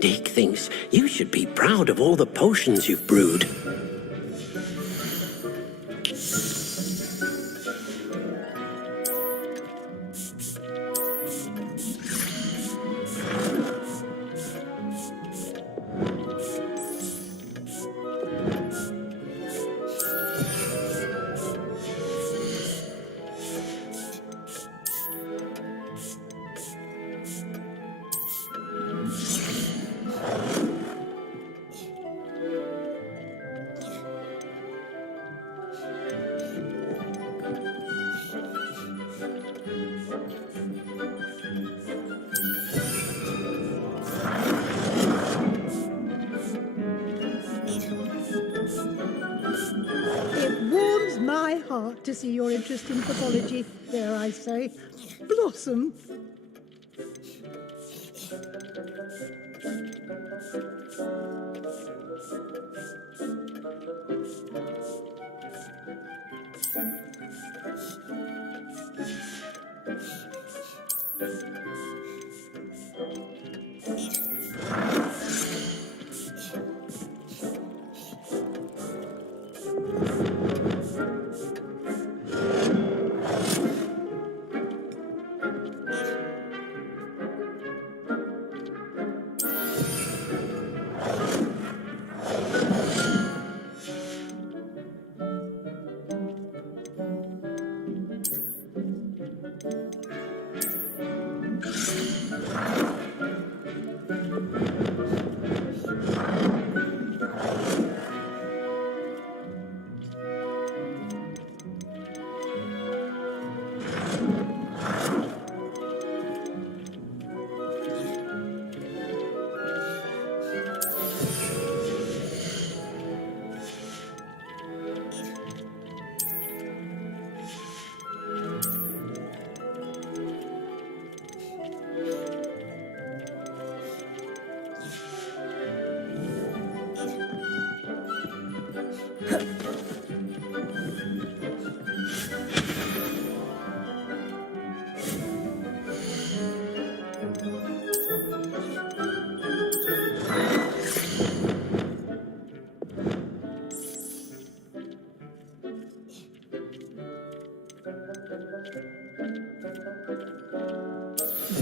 Dick thinks you should be proud of all the potions you've brewed. It warms my heart to see your interest in pathology, dare I say, blossom.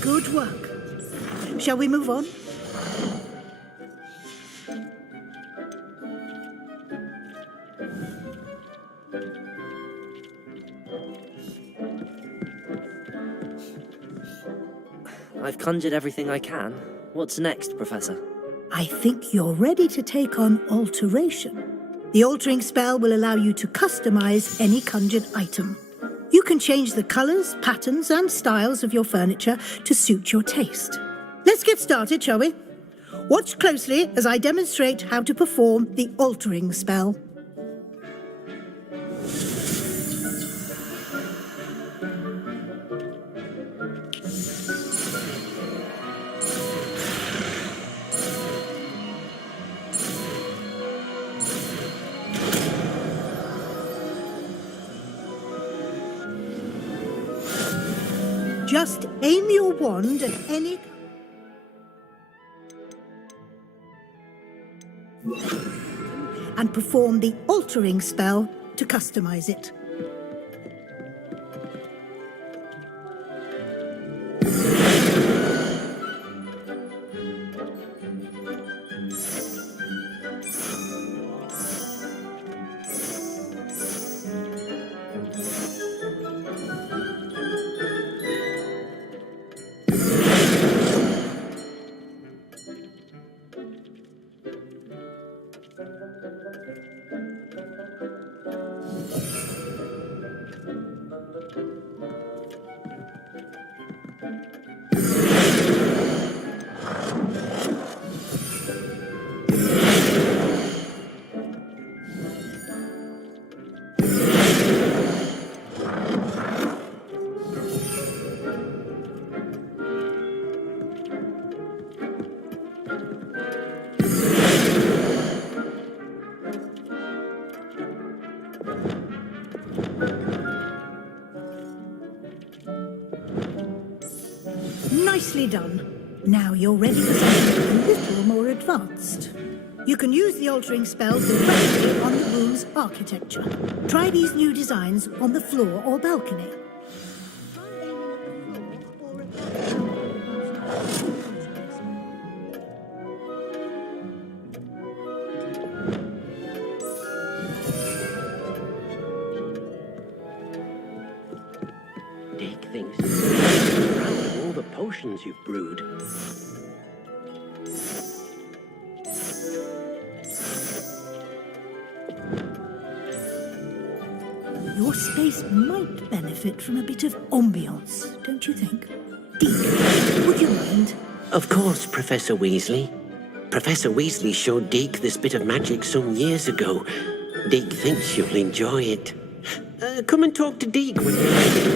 Good work. Shall we move on? I've conjured everything I can. What's next, Professor? I think you're ready to take on alteration. The altering spell will allow you to customize any conjured item. You can change the colors, patterns, and styles of your furniture to suit your taste. Let's get started, shall we? Watch closely as I demonstrate how to perform the altering spell. Just aim your wand at any... and perform the altering spell to customize it. Nicely done. Now you're ready for something a little more advanced. You can use the altering spell directly on the room's architecture. Try these new designs on the floor or balcony. Dick thinks you're proud of all the potions you've brewed. Your space might benefit from a bit of ambiance, don't you think? Deek, would you mind? Of course, Professor Weasley. Professor Weasley showed Deke this bit of magic some years ago. Deke thinks you'll enjoy it. Come and talk to Deke when you're ready.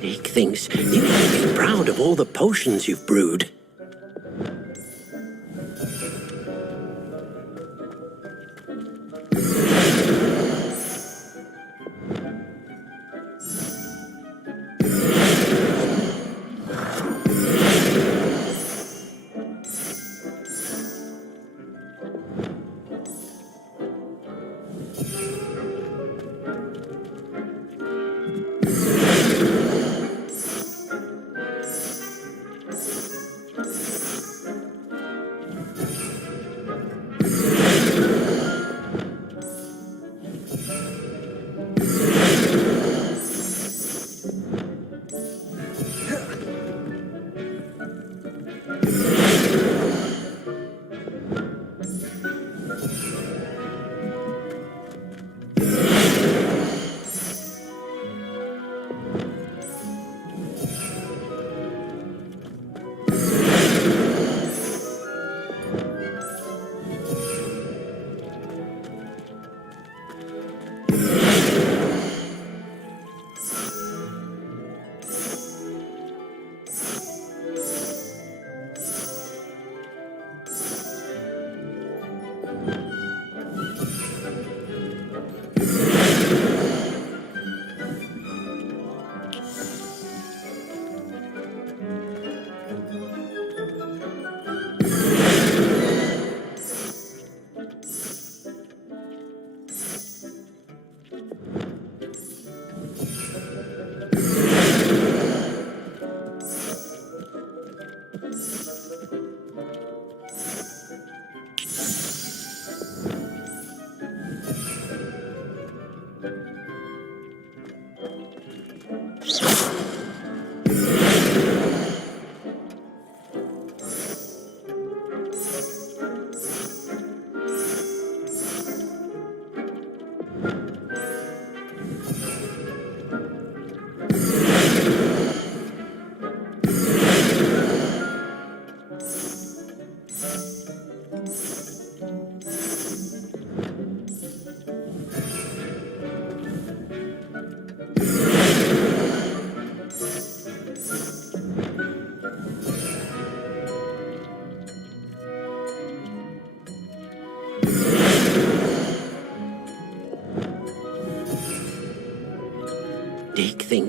Deke thinks you should be proud of all the potions you've brewed.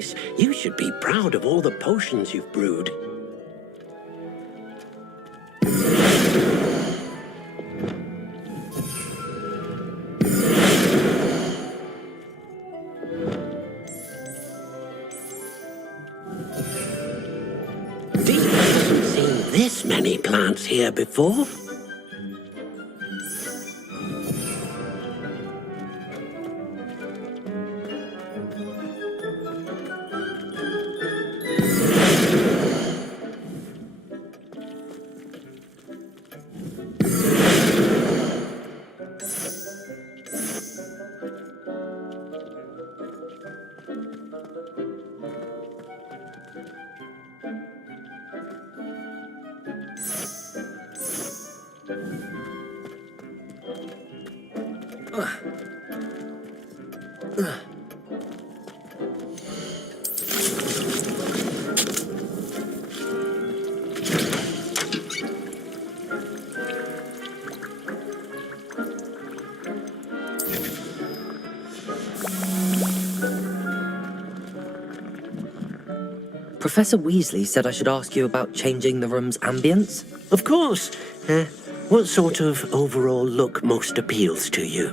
things. You should be proud of all the potions you've brewed. Deep hasn't seen this many plants here before. Professor Weasley said I should ask you about changing the room's ambience. Of course. What sort of overall look most appeals to you?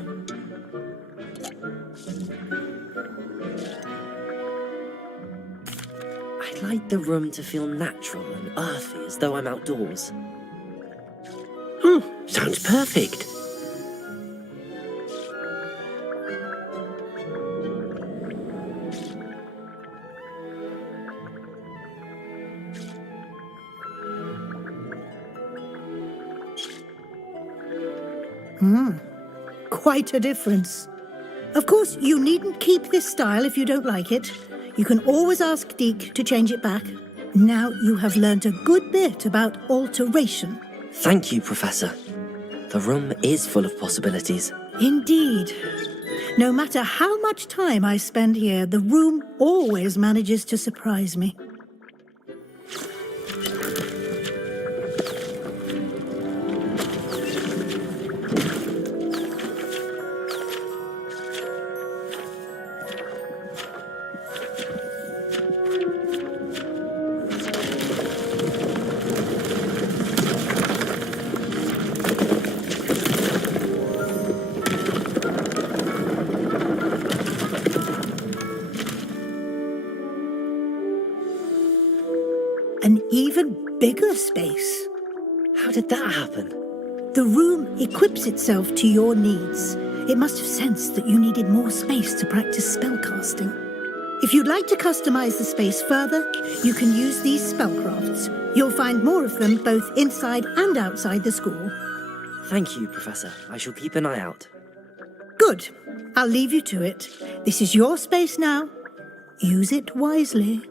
I'd like the room to feel natural and earthy, as though I'm outdoors. Sounds perfect. Quite a difference. Of course, you needn't keep this style if you don't like it. You can always ask Deke to change it back. Now you have learnt a good bit about alteration. Thank you, Professor. The room is full of possibilities. Indeed. No matter how much time I spend here, the room always manages to surprise me. An even bigger space. How did that happen? The room equips itself to your needs. It must have sensed that you needed more space to practice spellcasting. If you'd like to customize the space further, you can use these spellcrafts. You'll find more of them both inside and outside the school. Thank you, Professor. I shall keep an eye out. Good. I'll leave you to it. This is your space now. Use it wisely.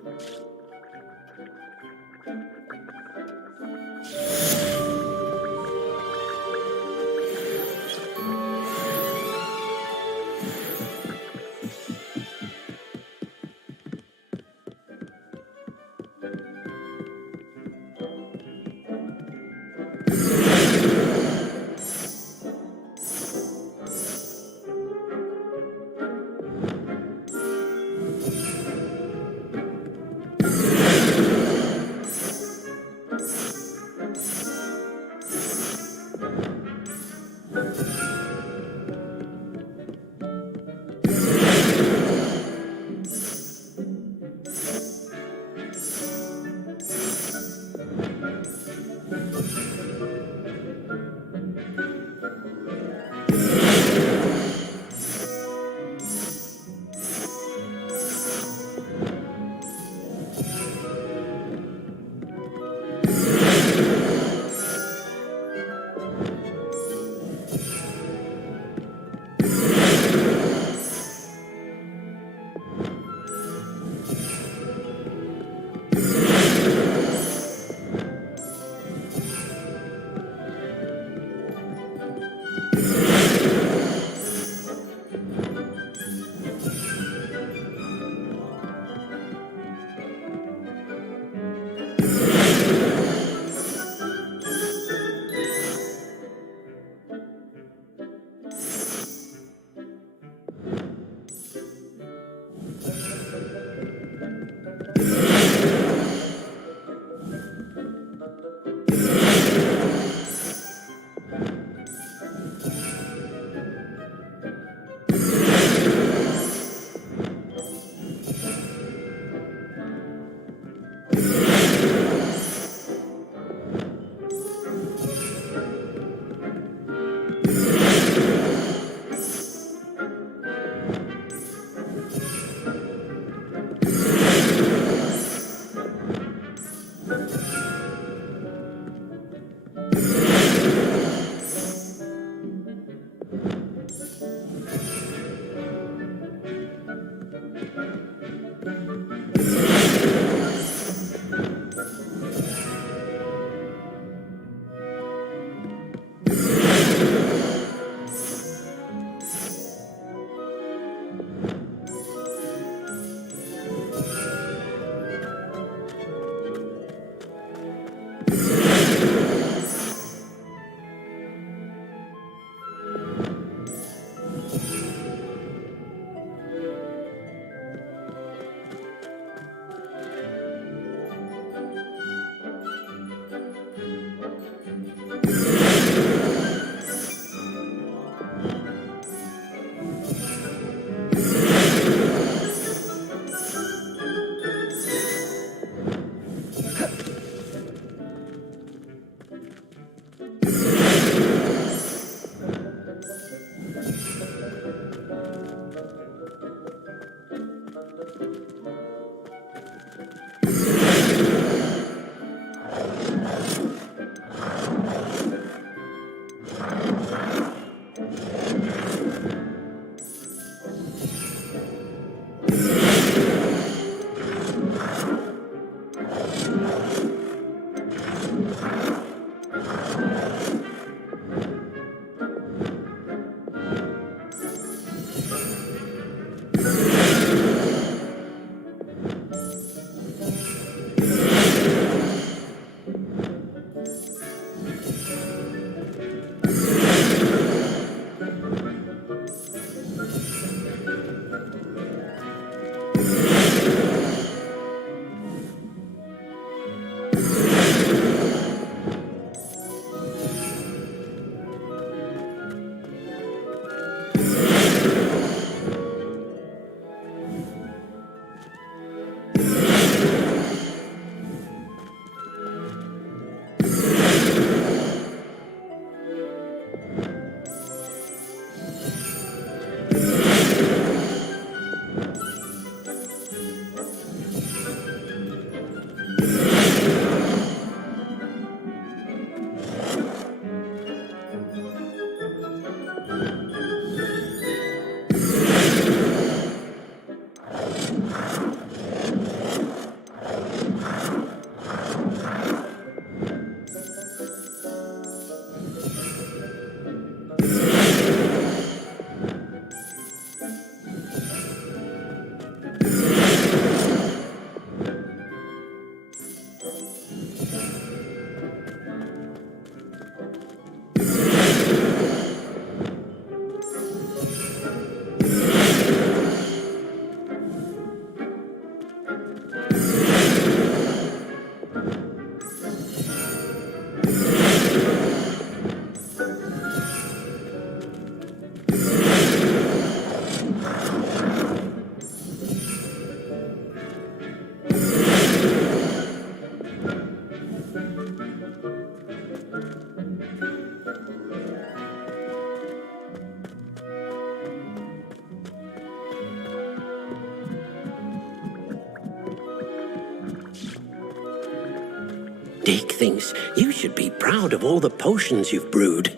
Dick thinks you should be proud of all the potions you've brewed.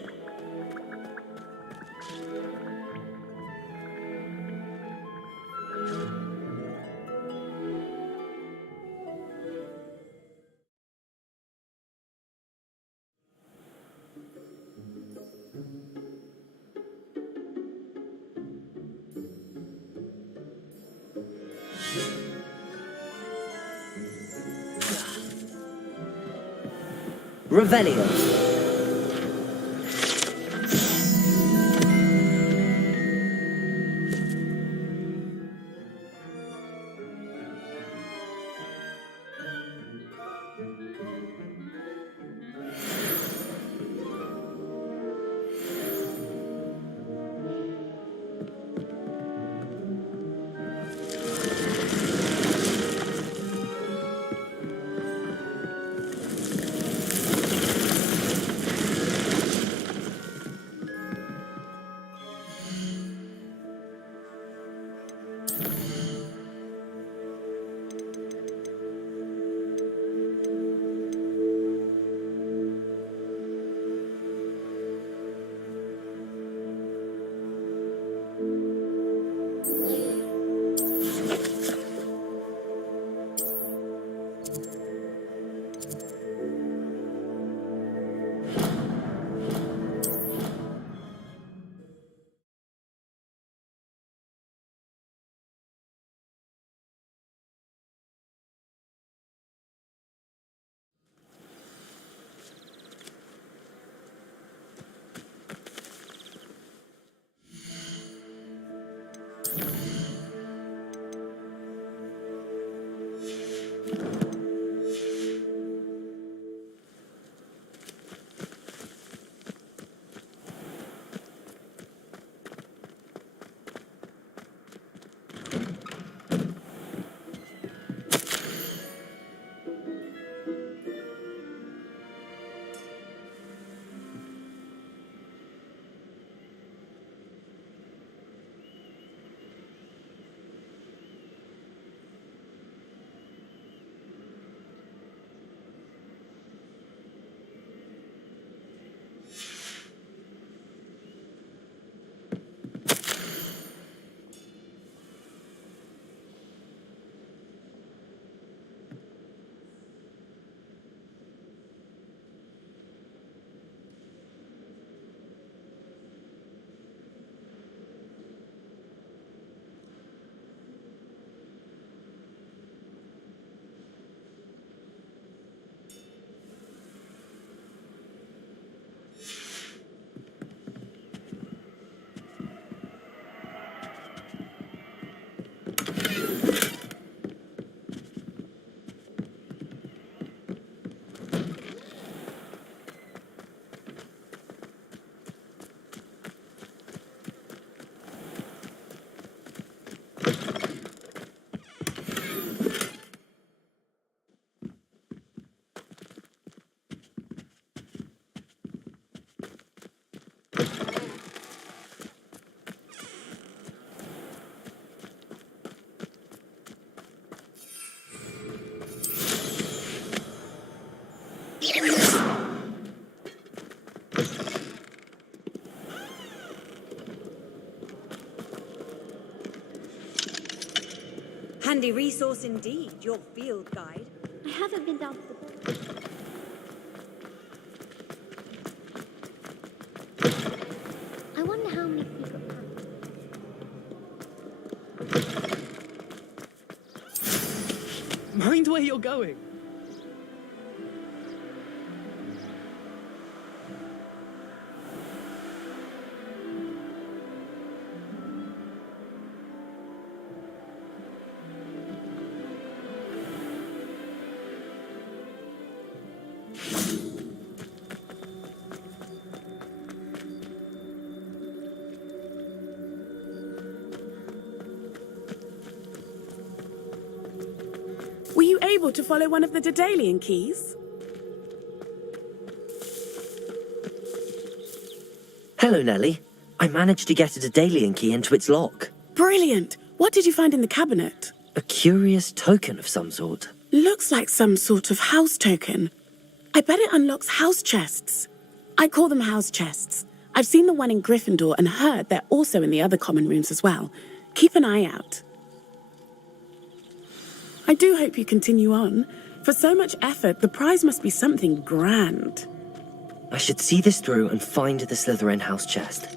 Revelio. Handy resource indeed, your field guide. I haven't been down to the I wonder how many secret passages. Mind where you're going. Were you able to follow one of the Daedalian keys? Hello, Nellie. I managed to get a Daedalian key into its lock. Brilliant! What did you find in the cabinet? A curious token of some sort. Looks like some sort of house token. I bet it unlocks house chests. I call them house chests. I've seen the one in Gryffindor and heard they're also in the other common rooms as well. Keep an eye out. I do hope you continue on. For so much effort, the prize must be something grand. I should see this through and find the Slytherin house chest.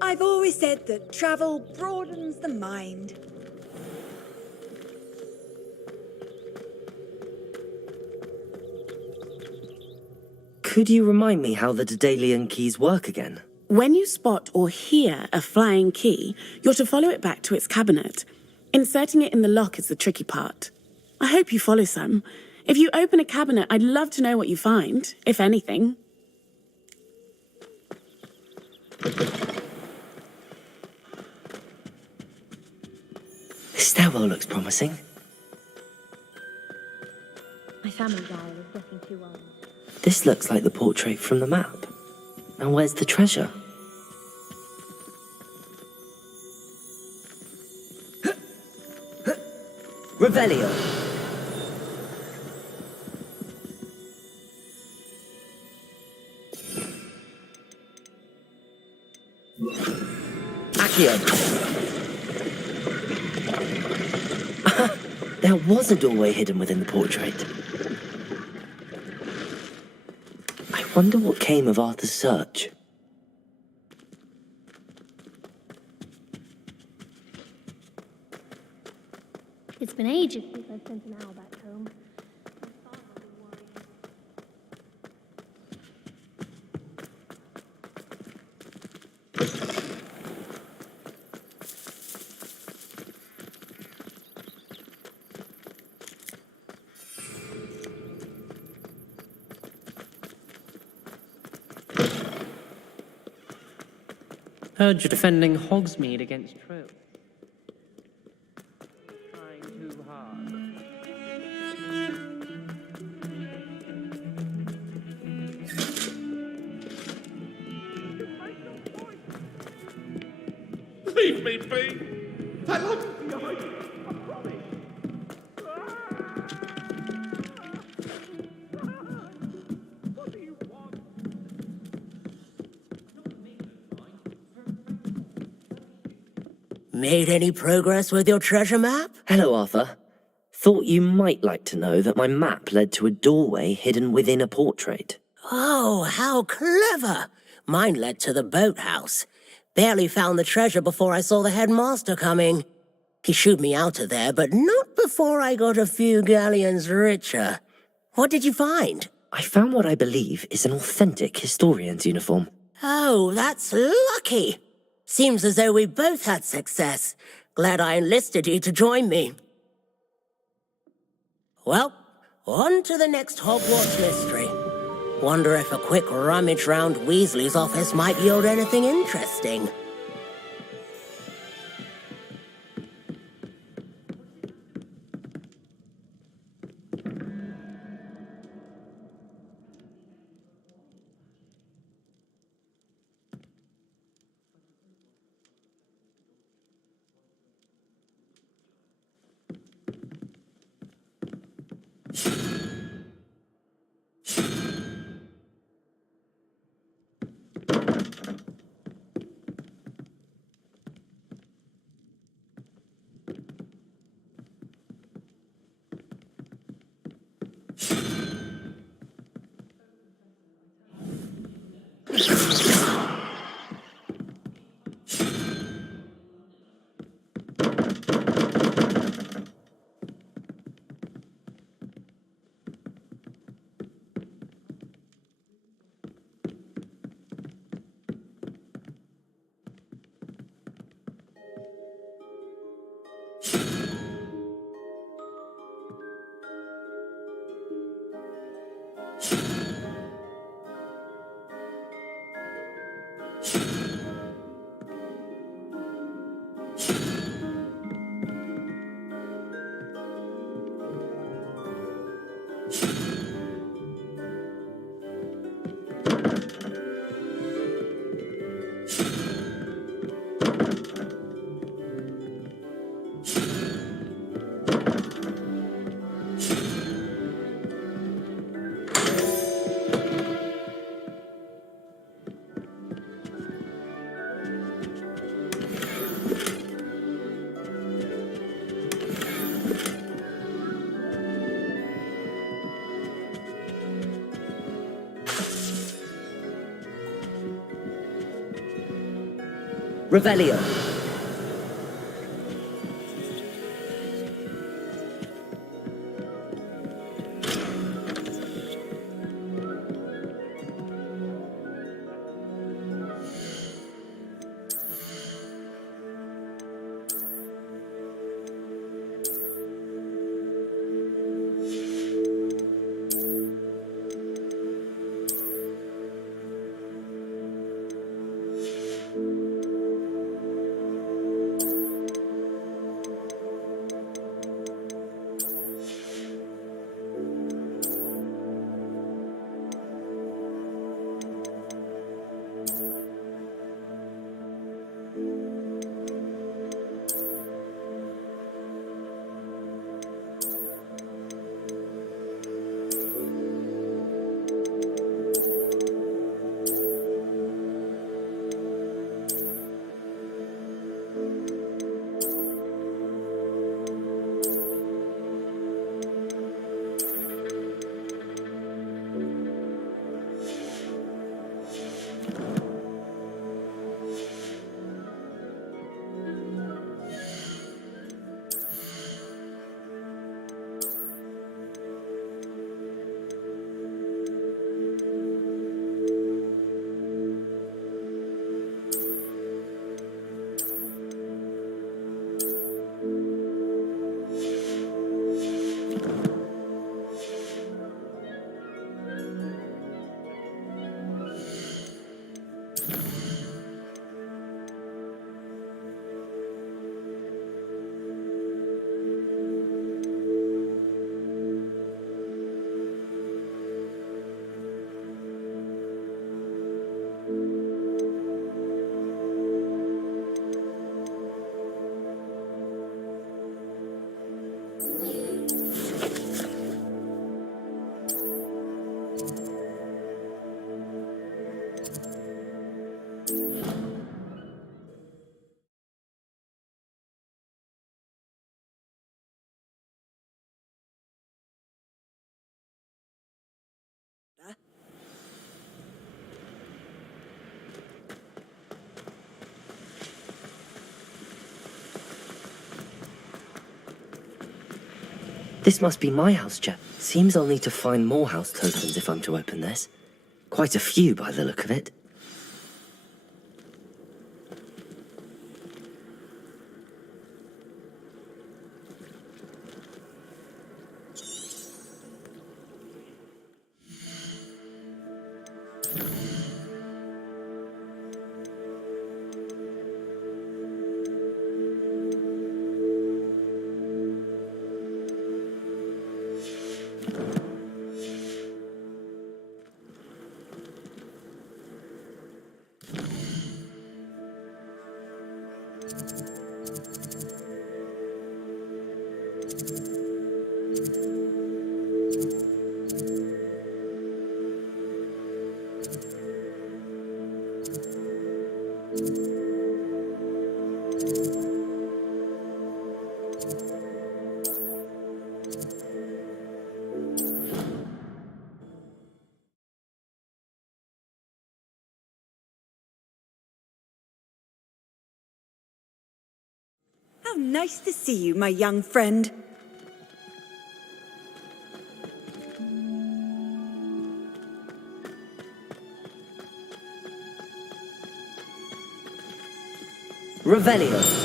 I've always said that travel broadens the mind. Could you remind me how the Daedalian keys work again? When you spot or hear a flying key, you're to follow it back to its cabinet. Inserting it in the lock is the tricky part. I hope you follow some. If you open a cabinet, I'd love to know what you find, if anything. This stairwell looks promising. My family diary is getting too old. This looks like the portrait from the map. Now where's the treasure? Revelio! Accio! There was a doorway hidden within the portrait. I wonder what came of Arthur's search. It's been ages since I've sent an owl back home. Heard you're defending Hogsmeade against Trove. Trying too hard. Leave me be! I like to be behind you. I promise. What do you want? Made any progress with your treasure map? Hello, Arthur. Thought you might like to know that my map led to a doorway hidden within a portrait. Oh, how clever! Mine led to the boathouse. Barely found the treasure before I saw the headmaster coming. He shooed me out of there, but not before I got a few galleons richer. What did you find? I found what I believe is an authentic historian's uniform. Oh, that's lucky. Seems as though we both had success. Glad I enlisted you to join me. Well, on to the next Hogwarts mystery. Wonder if a quick rummage round Weasley's office might yield anything interesting. Revelio. This must be my house chest. Seems I'll need to find more house tokens if I'm to open this. Quite a few by the look of it. Nice to see you, my young friend. Revelio.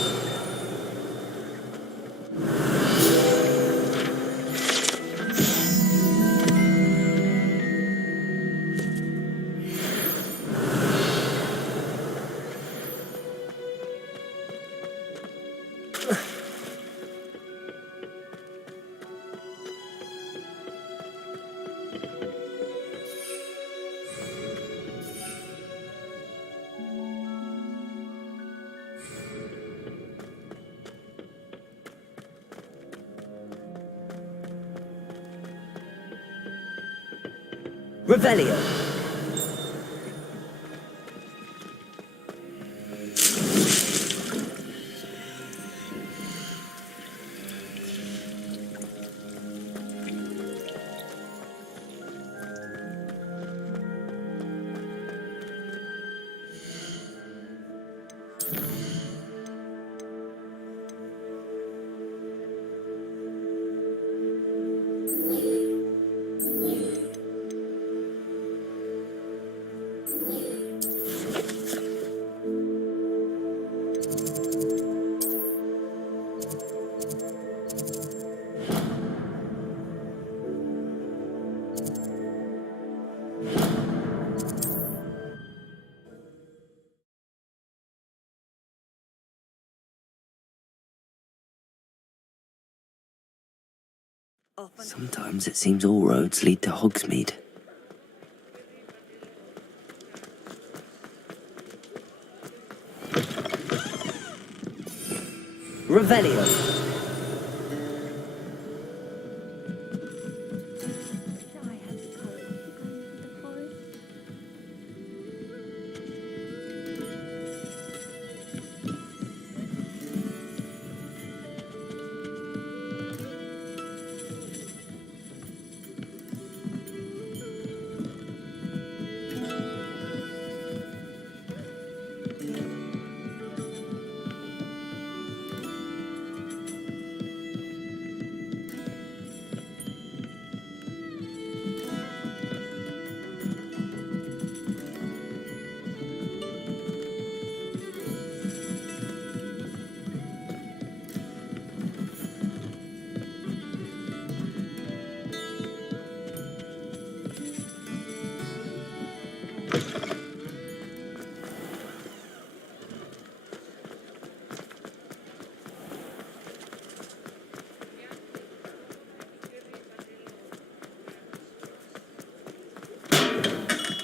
Revelio. Sometimes it seems all roads lead to Hogsmeade. Revelio.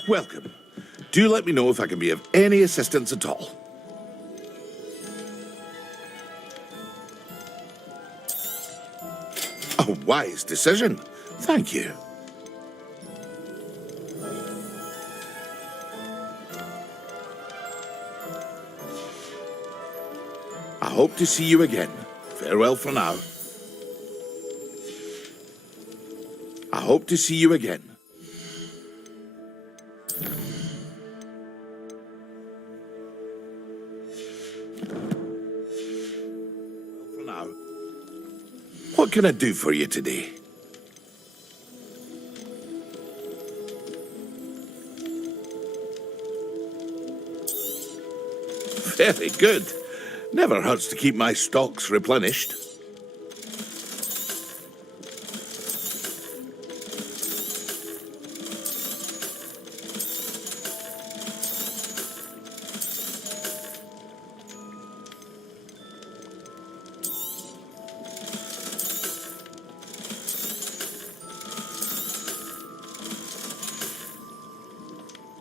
Welcome. Do let me know if I can be of any assistance at all. A wise decision. Thank you. I hope to see you again. Farewell for now. I hope to see you again. For now. What can I do for you today? Very good. Never hurts to keep my stocks replenished.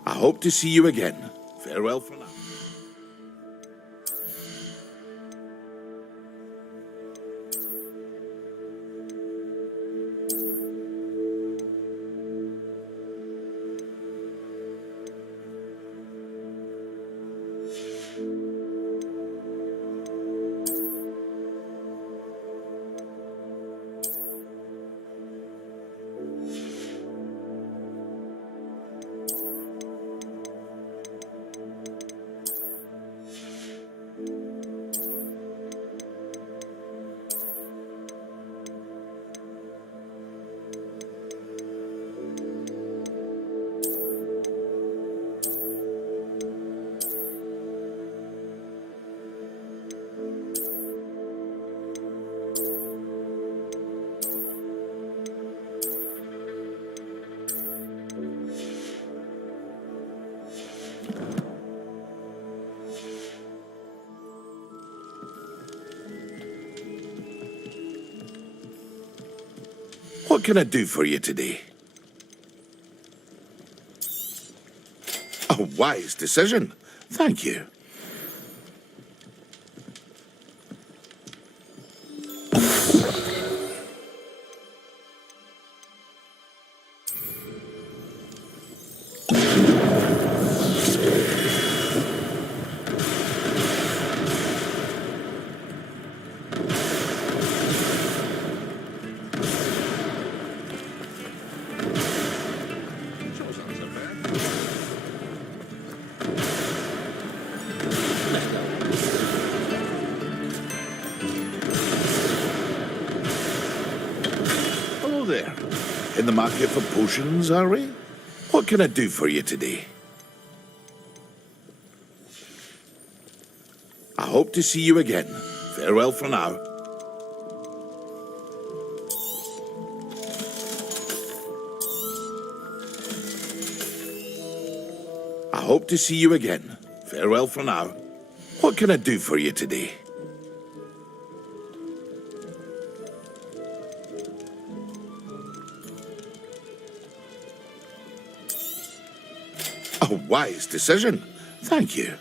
I hope to see you again. Farewell for now. What can I do for you today? A wise decision. Thank you. Hello there. In the market for potions, are we? What can I do for you today? I hope to see you again. Farewell for now. I hope to see you again. Farewell for now. What can I do for you today? A wise decision. Thank you.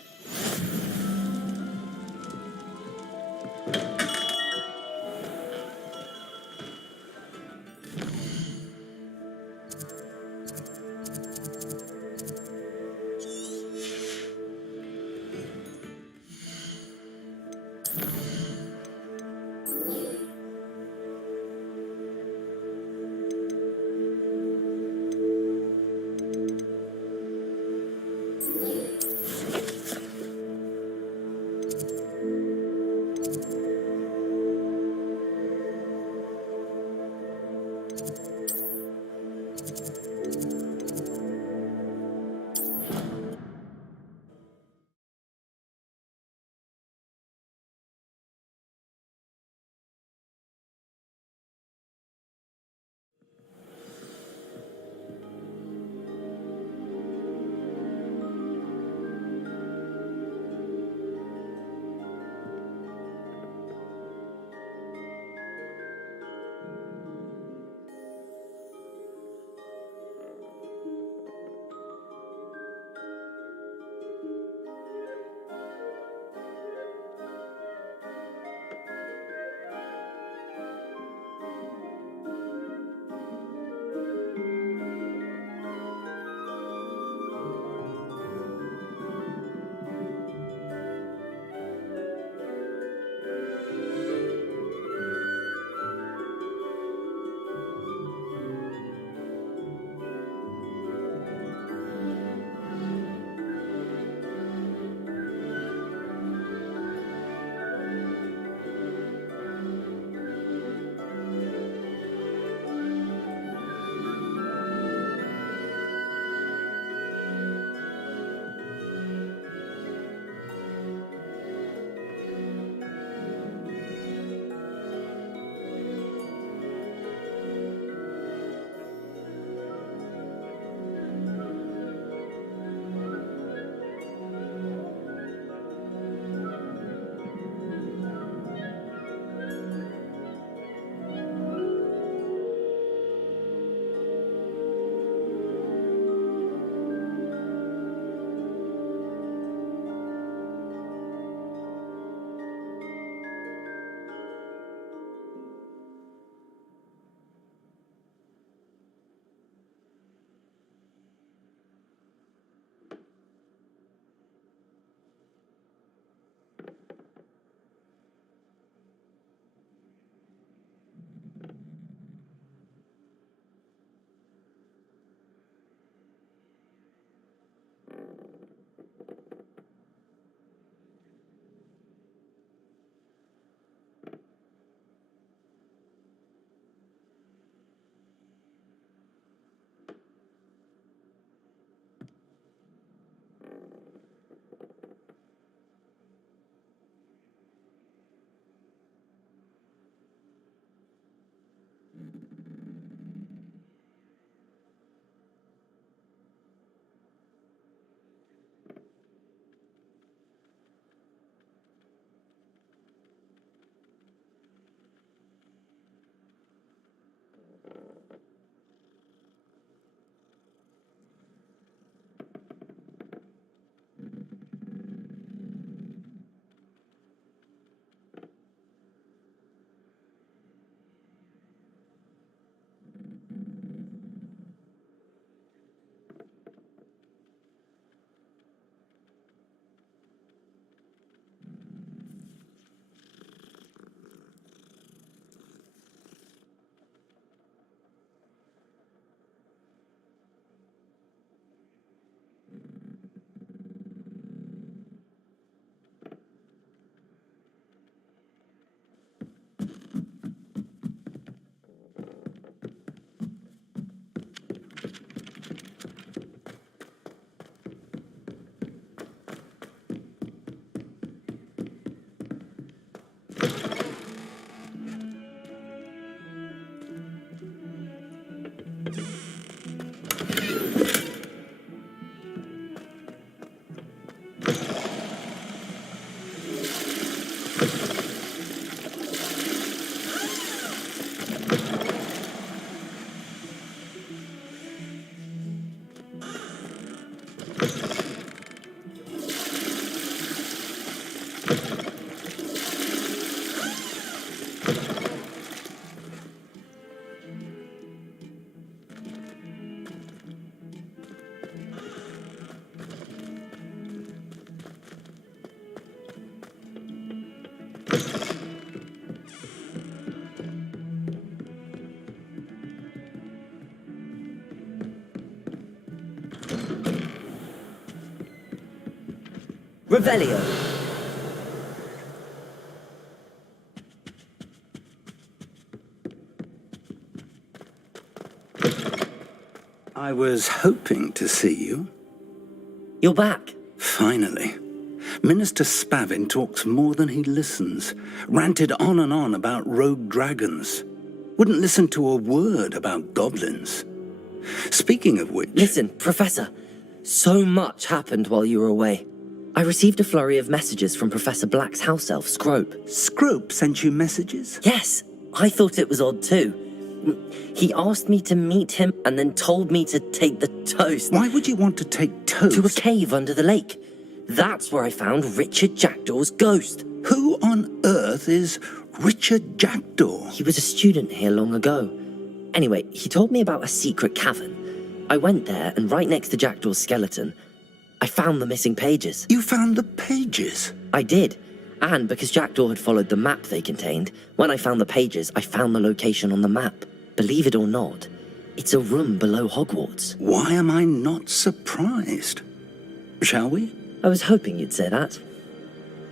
Revelio. I was hoping to see you. You're back. Finally. Minister Spavin talks more than he listens. Ranted on and on about rogue dragons. Wouldn't listen to a word about goblins. Speaking of which... Listen, Professor. So much happened while you were away. I received a flurry of messages from Professor Black's house elf, Scrope. Scrope sent you messages? Yes. I thought it was odd too. He asked me to meet him and then told me to take the toast. Why would you want to take toast? To a cave under the lake. That's where I found Richard Jackdaw's ghost. Who on earth is Richard Jackdaw? He was a student here long ago. Anyway, he told me about a secret cavern. I went there, and right next to Jackdaw's skeleton, I found the missing pages. You found the pages? I did. And because Jackdaw had followed the map they contained, when I found the pages, I found the location on the map. Believe it or not, it's a room below Hogwarts. Why am I not surprised? Shall we? I was hoping you'd say that.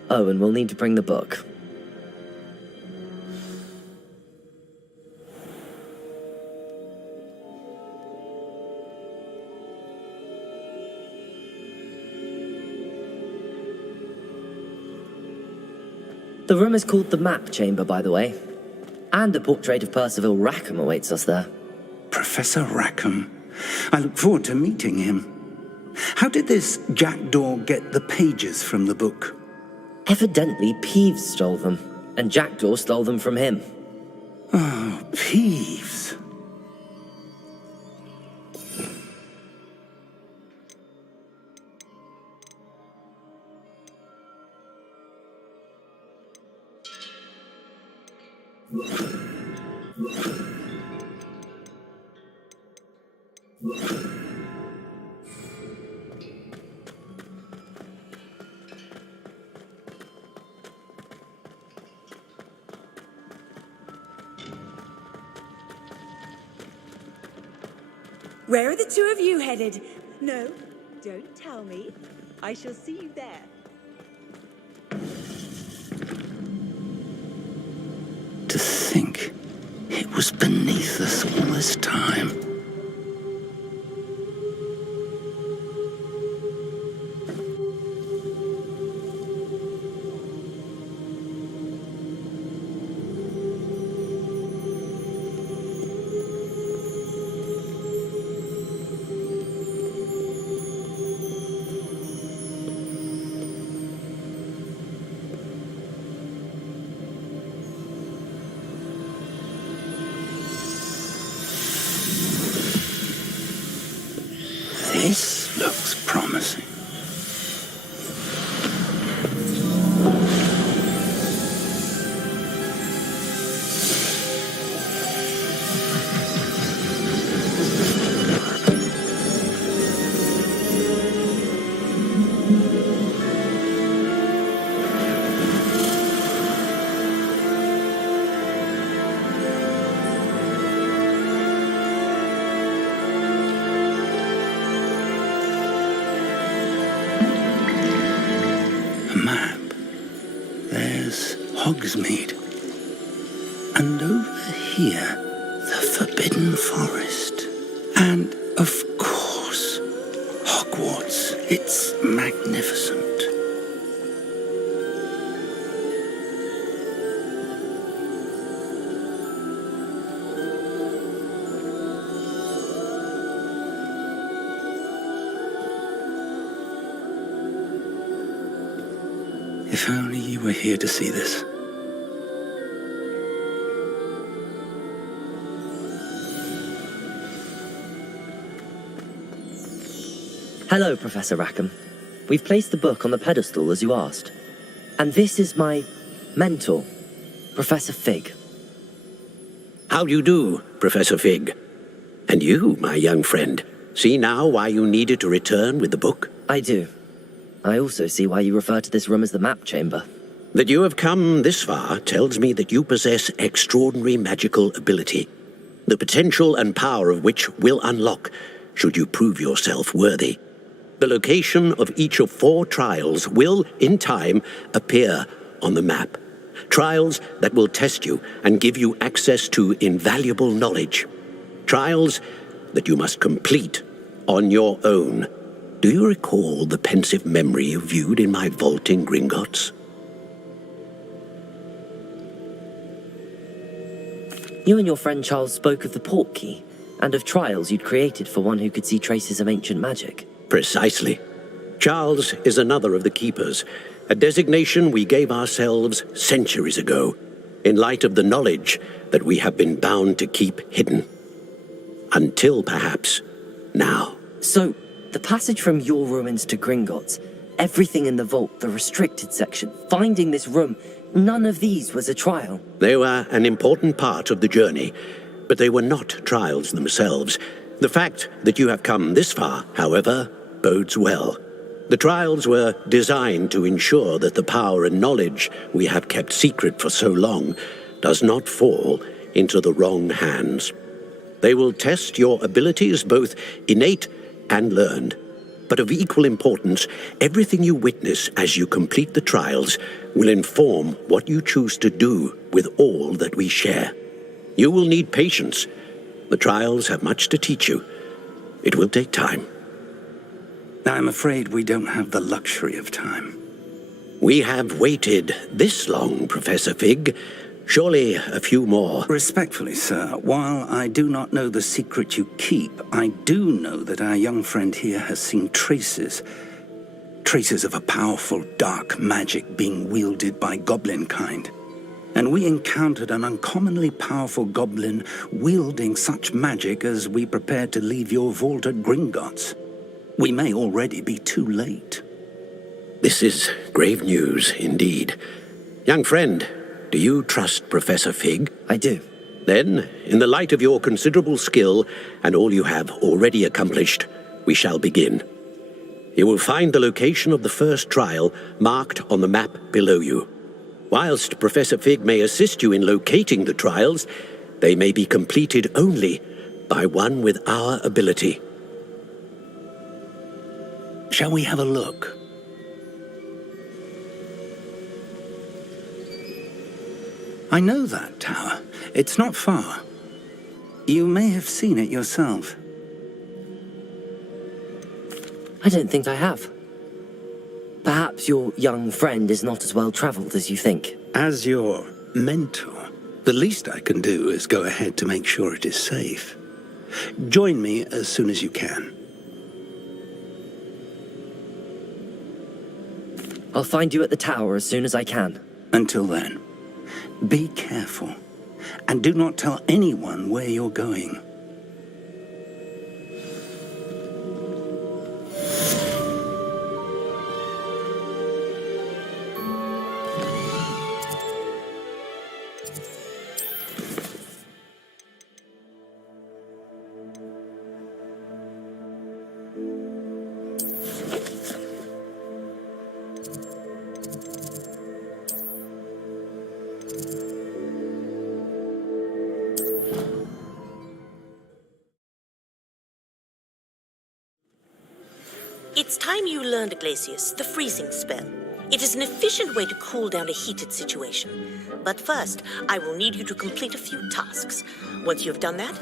Oh, and we'll need to bring the book. The room is called the Map Chamber, by the way. And a portrait of Percival Rackham awaits us there. Professor Rackham. I look forward to meeting him. How did this Jackdaw get the pages from the book? Evidently, Peeves stole them, and Jackdaw stole them from him. Oh, Peeves. Where are the two of you headed? No, don't tell me. I shall see you there. To think it was beneath us all this time. This looks promising. Hogsmeade. And over here, the Forbidden Forest. And, of course, Hogwarts. It's magnificent. If only you were here to see this. Hello, Professor Rackham. We've placed the book on the pedestal as you asked. And this is my mentor, Professor Fig. How do you do, Professor Fig? And you, my young friend, see now why you needed to return with the book? I do. I also see why you refer to this room as the map chamber. That you have come this far tells me that you possess extraordinary magical ability, the potential and power of which will unlock should you prove yourself worthy. The location of each of 4 trials will, in time, appear on the map. Trials that will test you and give you access to invaluable knowledge. Trials that you must complete on your own. Do you recall the pensive memory you viewed in my vault in Gringotts? You and your friend Charles spoke of the port key, and of trials you'd created for one who could see traces of ancient magic. Precisely. Charles is another of the keepers, a designation we gave ourselves centuries ago, in light of the knowledge that we have been bound to keep hidden. Until, perhaps, now. So, the passage from your ruins to Gringotts, everything in the vault, the restricted section, finding this room, none of these was a trial. They were an important part of the journey, but they were not trials themselves. The fact that you have come this far, however, bodes well. The trials were designed to ensure that the power and knowledge we have kept secret for so long does not fall into the wrong hands. They will test your abilities, both innate and learned. But of equal importance, everything you witness as you complete the trials will inform what you choose to do with all that we share. You will need patience. The trials have much to teach you. It will take time. I'm afraid we don't have the luxury of time. We have waited this long, Professor Fig. Surely a few more. Respectfully, sir, while I do not know the secret you keep, I do know that our young friend here has seen traces of a powerful dark magic being wielded by goblin kind. And we encountered an uncommonly powerful goblin wielding such magic as we prepared to leave your vault at Gringotts. We may already be too late. This is grave news indeed. Young friend, do you trust Professor Fig? I do. Then, in the light of your considerable skill and all you have already accomplished, we shall begin. You will find the location of the first trial marked on the map below you. Whilst Professor Fig may assist you in locating the trials, they may be completed only by one with our ability. Shall we have a look? I know that tower. It's not far. You may have seen it yourself. I don't think I have. Perhaps your young friend is not as well traveled as you think. As your mentor, the least I can do is go ahead to make sure it is safe. Join me as soon as you can. I'll find you at the tower as soon as I can. Until then, be careful, and do not tell anyone where you're going. It's time you learned, Iglesias, the freezing spell. It is an efficient way to cool down a heated situation. But first, I will need you to complete a few tasks. Once you've done that,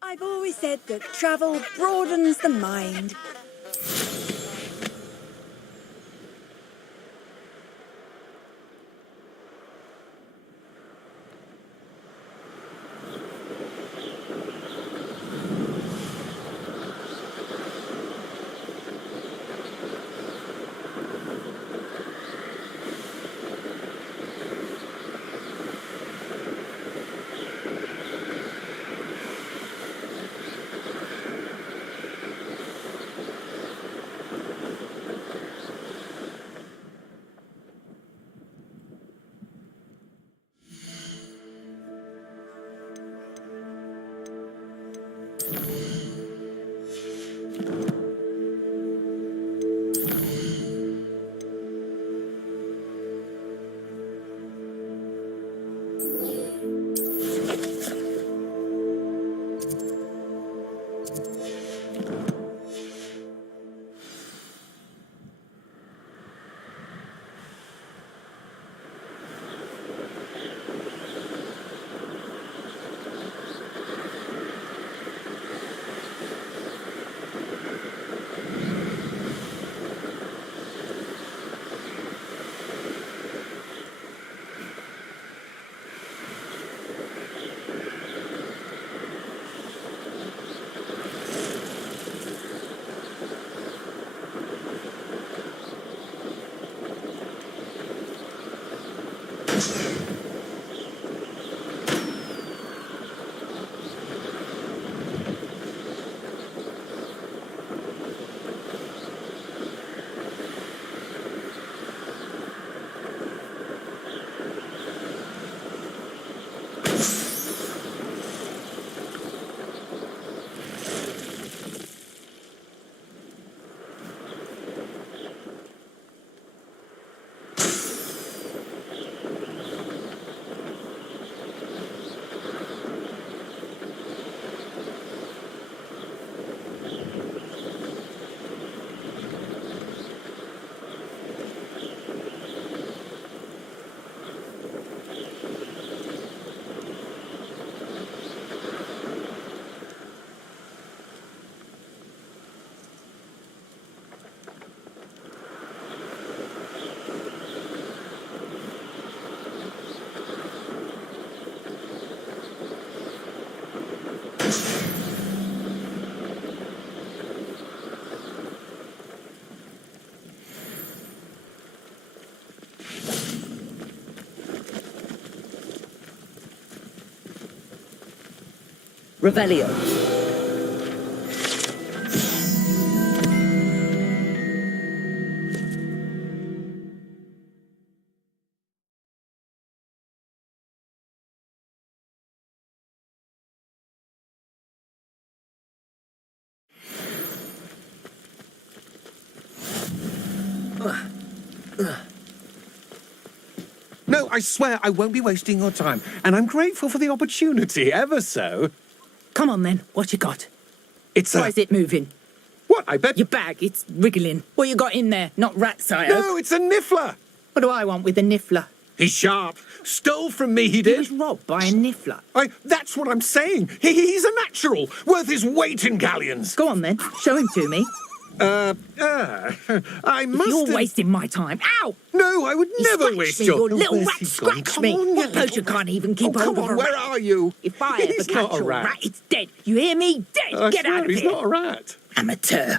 I've always said that travel broadens the mind. Revelio. No, I swear I won't be wasting your time, and I'm grateful for the opportunity, ever so. Come on then, what you got? It's Why is it moving? What, I bet... Your bag, it's wriggling. What you got in there? Not rats, I hope. No, it's a niffler! What do I want with a niffler? He's sharp. Stole from me, he did. He was robbed by a niffler. That's what I'm saying. He's a natural, worth his weight in galleons. Go on then, show him to me. I must You're have... wasting my time. Ow! No, I would never Scratch waste me, your... You little rat, Where's he gone? scratch Come me. on, What bloke you can't even keep Oh, hold come of on, a where rat? are you? If I ever He's catch not a your rat. rat, it's dead. You hear me? Dead. I Get swear out of he's here. not a rat. Amateur.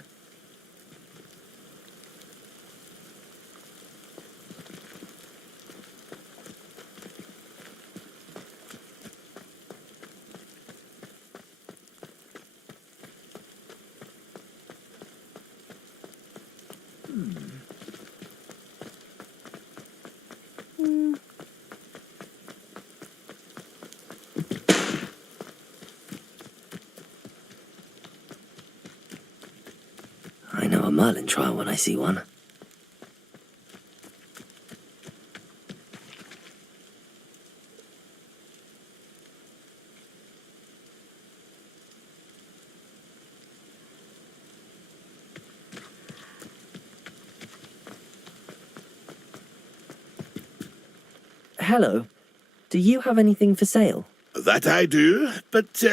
I know a Merlin trial when I see one. Hello. Do you have anything for sale? That I do, but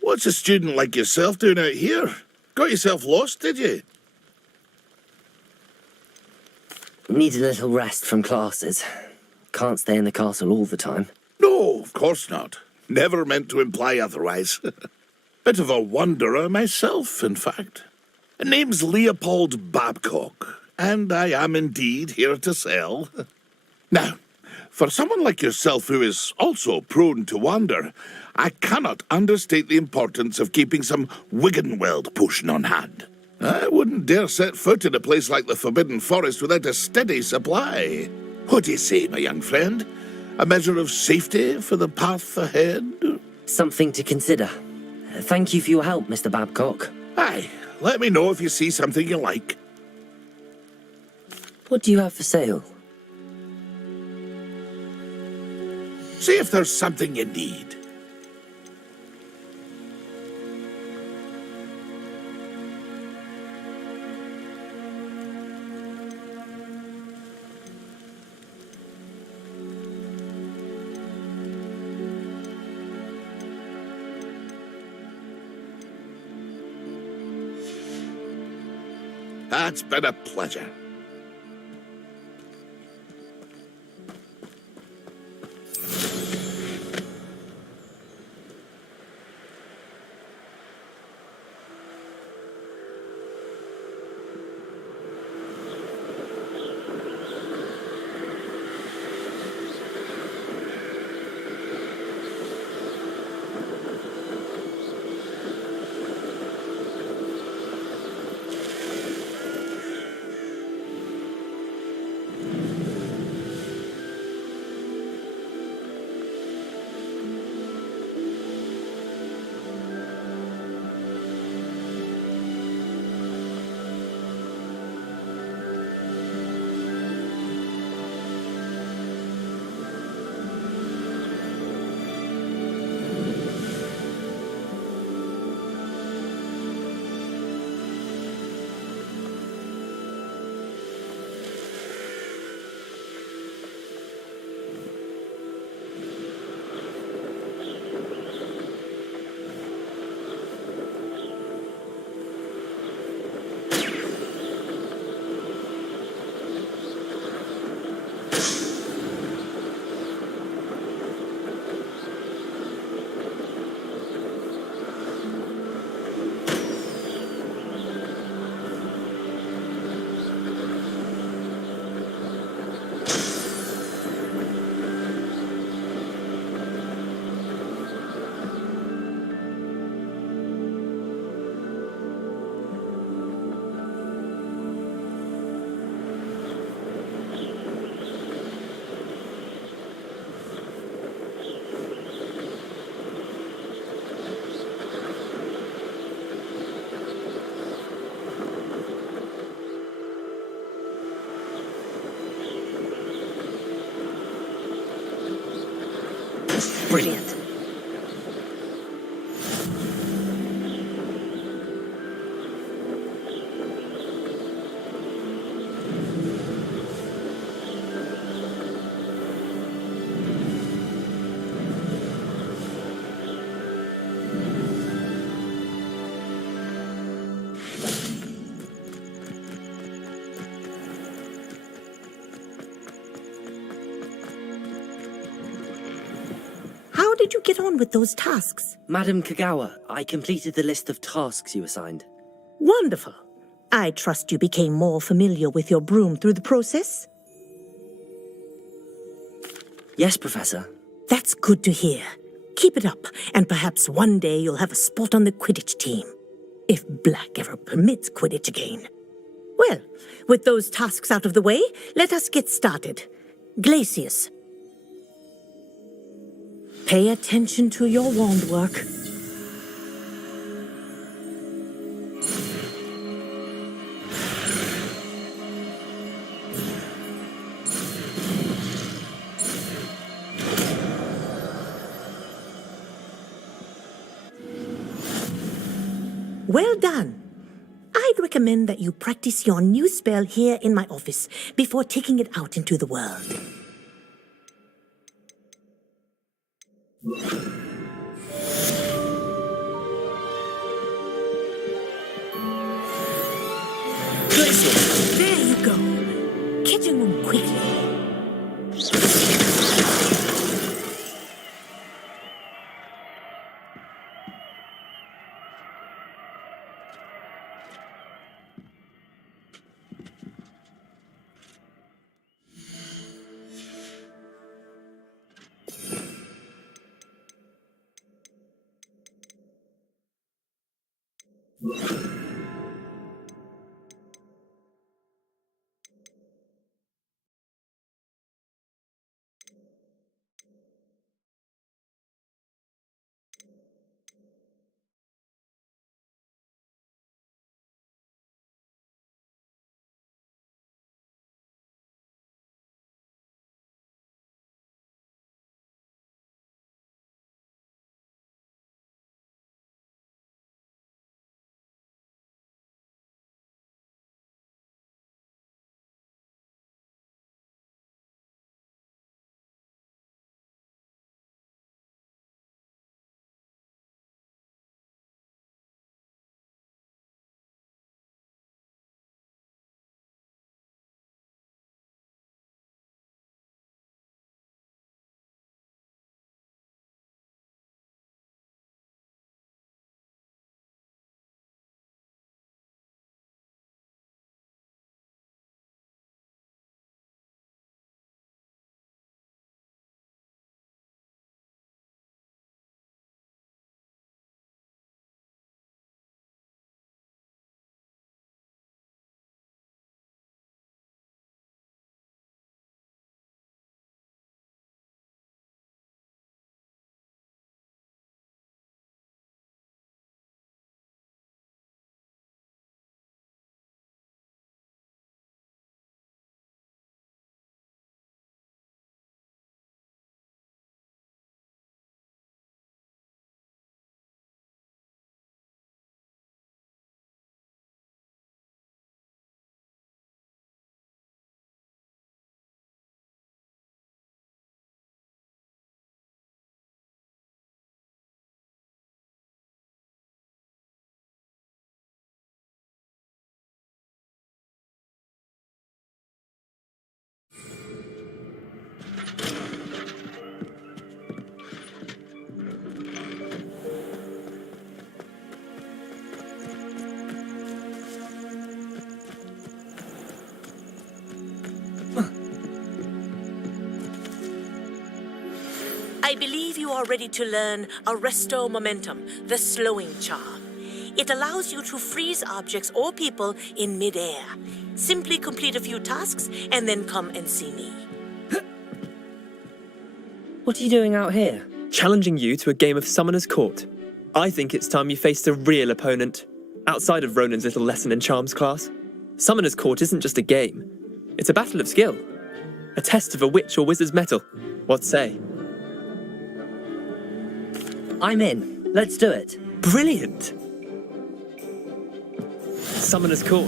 what's a student like yourself doing out here? Got yourself lost, did you? Need a little rest from classes. Can't stay in the castle all the time. No, of course not. Never meant to imply otherwise. Bit of a wanderer myself, in fact. Name's Leopold Babcock, and I am indeed here to sell. Now, for someone like yourself who is also prone to wander, I cannot understate the importance of keeping some Wiggenweld potion on hand. I wouldn't dare set foot in a place like the Forbidden Forest without a steady supply. What do you say, my young friend? A measure of safety for the path ahead? Something to consider. Thank you for your help, Mr. Babcock. Aye, let me know if you see something you like. What do you have for sale? See if there's something you need. That's been a pleasure. Brilliant. How did you get on with those tasks? Madam Kagawa, I completed the list of tasks you assigned. Wonderful. I trust you became more familiar with your broom through the process? Yes, Professor. That's good to hear. Keep it up, and perhaps one day you'll have a spot on the Quidditch team. If Black ever permits Quidditch again. Well, with those tasks out of the way, let us get started. Glacius. Pay attention to your wand work. Well done. I'd recommend that you practice your new spell here in my office before taking it out into the world. There you go. Catching them quickly. I believe you are ready to learn Arresto Momentum, the slowing charm. It allows you to freeze objects or people in midair. Simply complete a few tasks and then come and see me. What are you doing out here? Challenging you to a game of Summoner's Court. I think it's time you faced a real opponent, outside of Ronan's little lesson in charms class. Summoner's Court isn't just a game. It's a battle of skill. A test of a witch or wizard's mettle. What say? I'm in. Let's do it. Brilliant! Summoner's Court,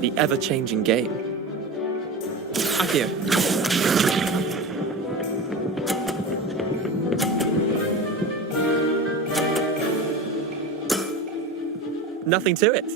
the ever-changing game. Accio. Nothing to it.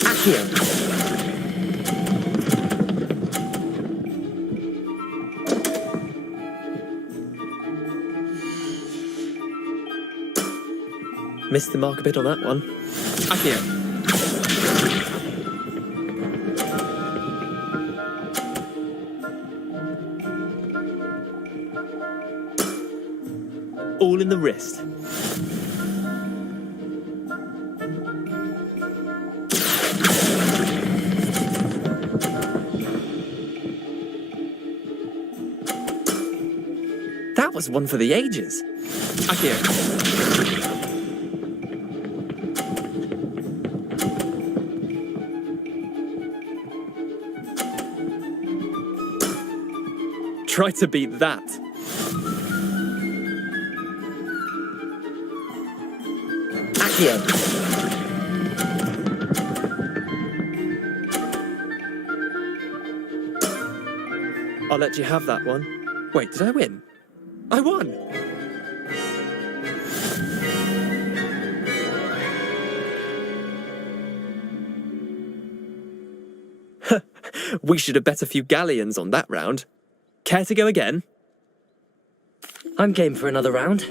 Accio. Missed the mark a bit on that one. Accio. All in the wrist. That was one for the ages. Accio. Try to beat that. Accio. I'll let you have that one. Wait, did I win? I won! We should have bet a few galleons on that round. Care to go again? I'm game for another round.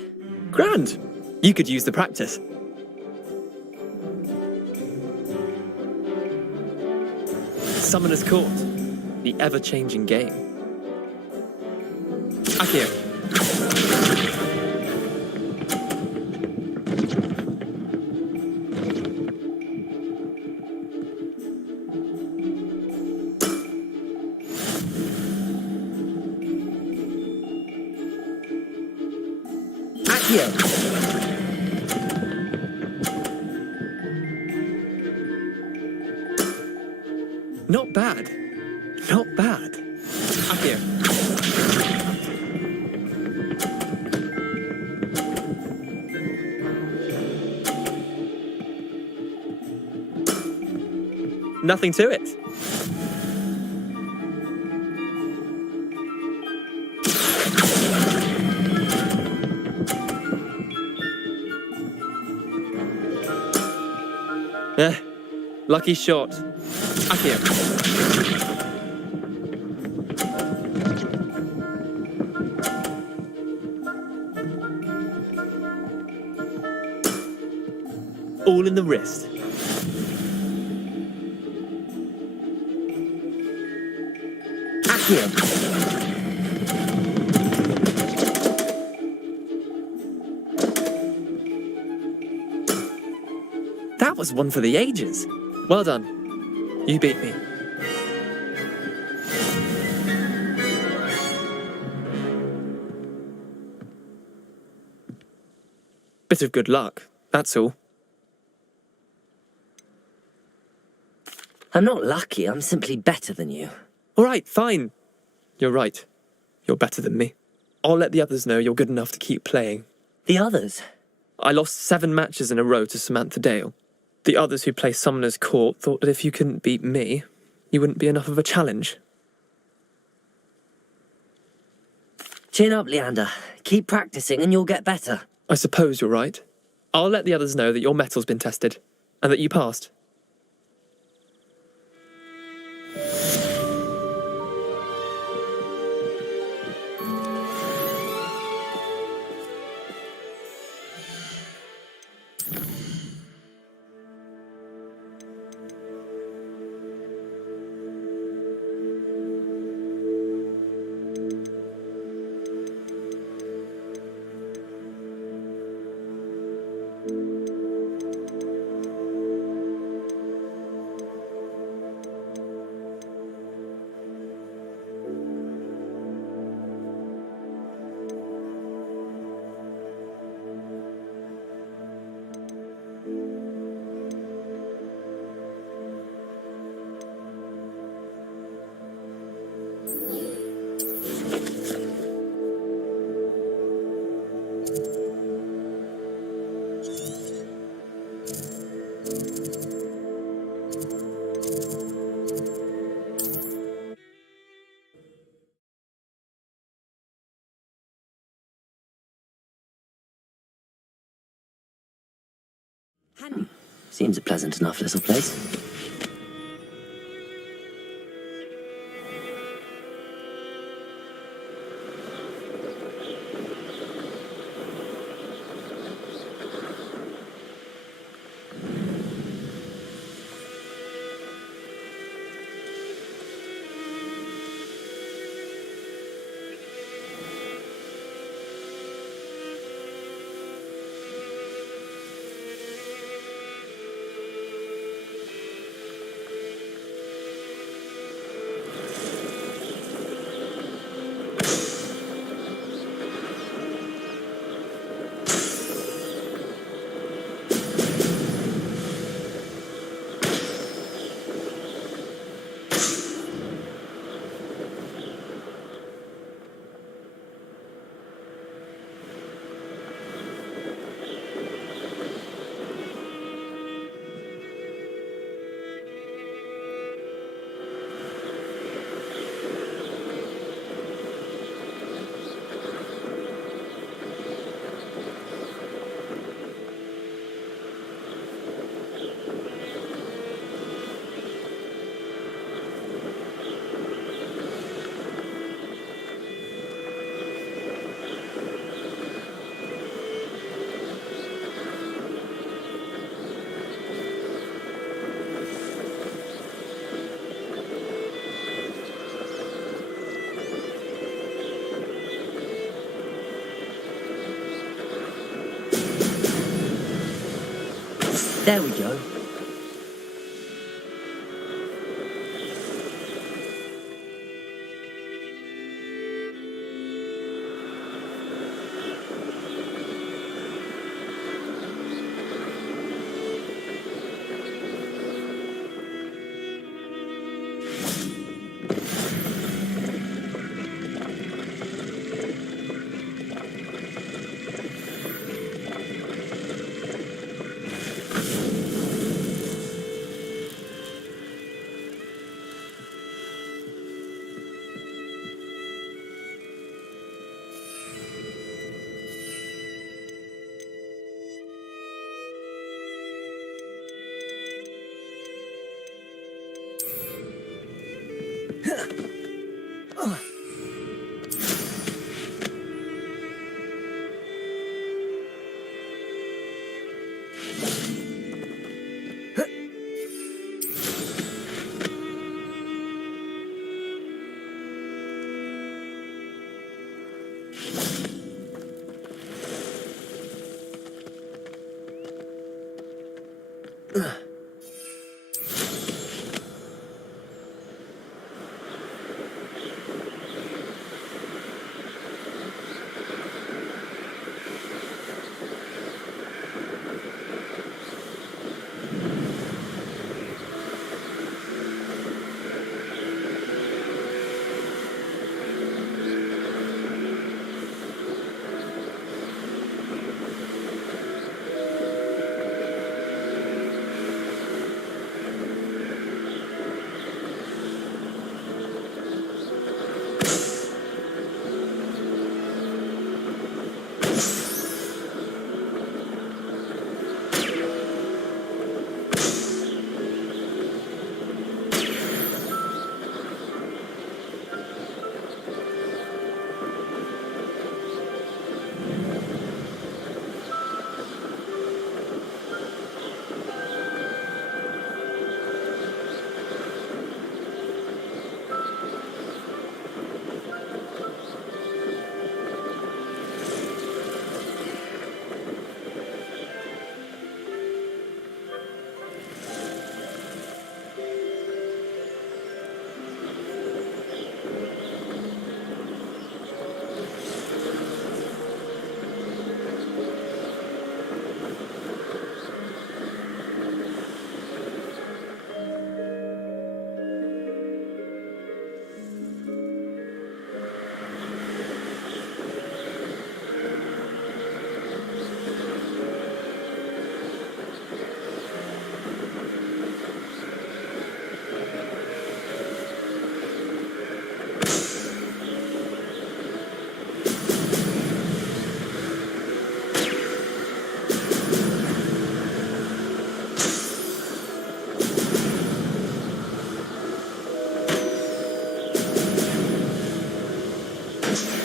Grand! You could use the practice. Summoner's Court, the ever-changing game. Accio. Not bad. Not bad. Accio. Nothing to it. Lucky shot. Accio. All in the wrist. Accio. That was one for the ages. Well done. You beat me. Bit of good luck, that's all. I'm not lucky, I'm simply better than you. All right, fine. You're right. You're better than me. I'll let the others know you're good enough to keep playing. The others? I lost 7 matches in a row to Samantha Dale. The others who play Summoner's Court thought that if you couldn't beat me, you wouldn't be enough of a challenge. Chin up, Leander. Keep practicing and you'll get better. I suppose you're right. I'll let the others know that your metal's been tested, and that you passed. Seems a pleasant enough little place. There we go.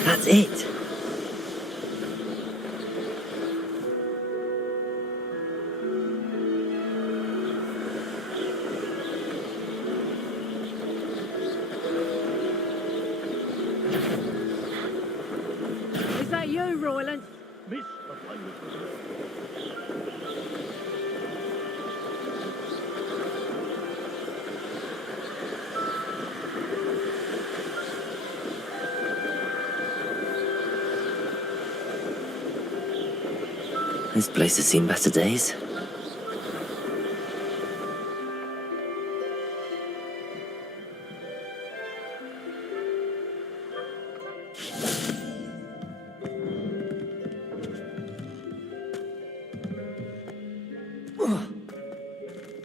That's it. Is that you, Royland? This place has seen better days.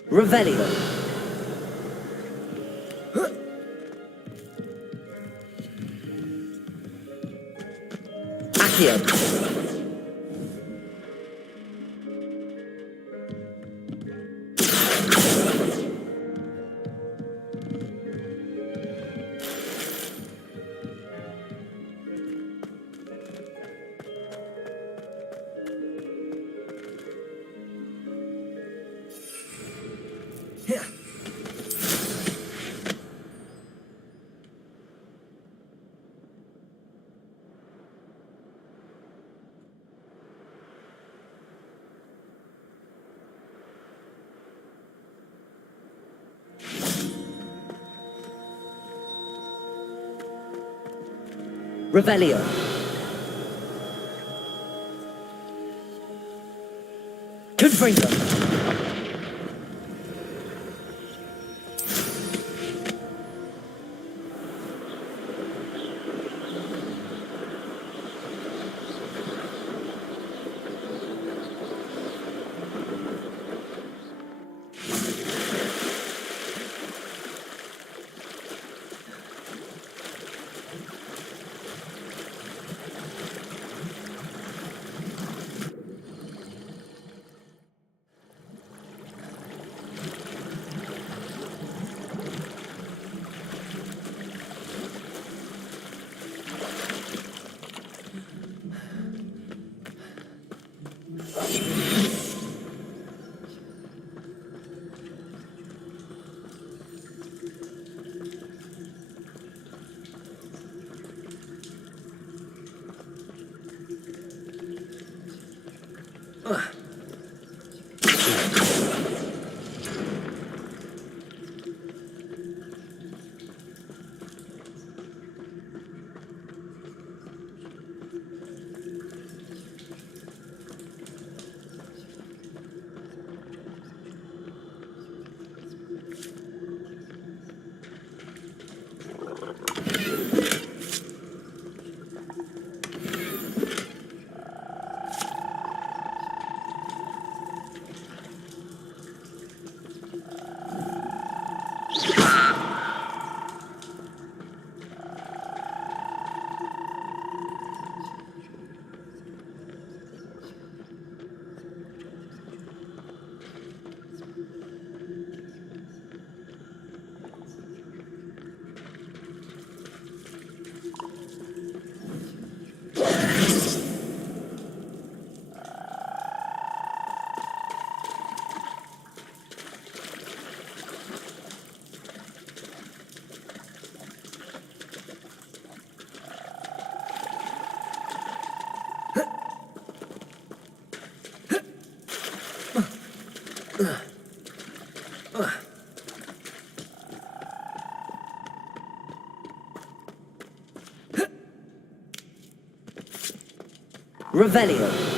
Revelio. Accio. Revelio. Confringo. Revelio.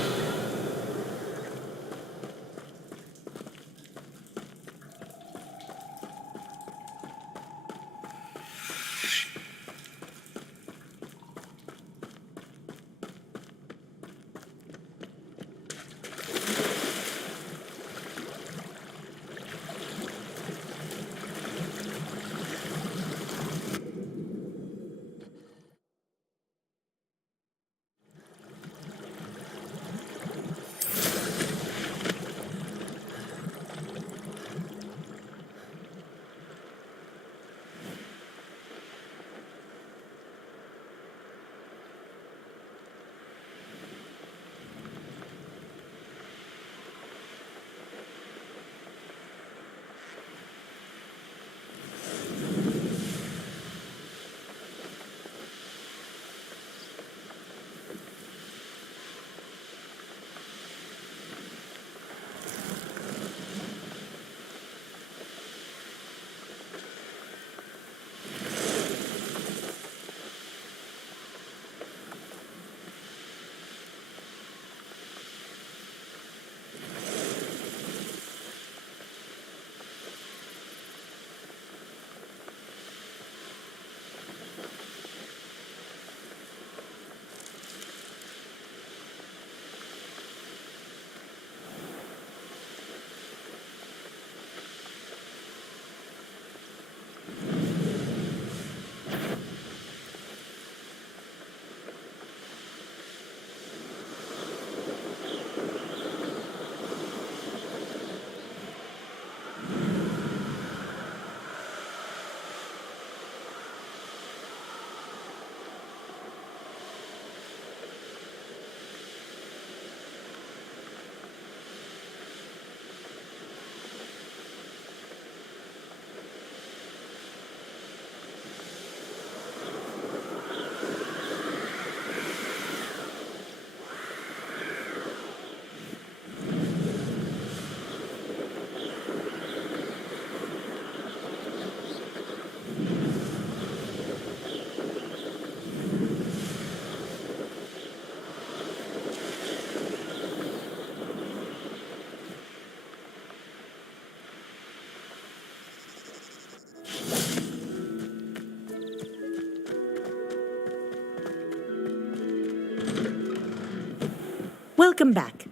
Welcome back.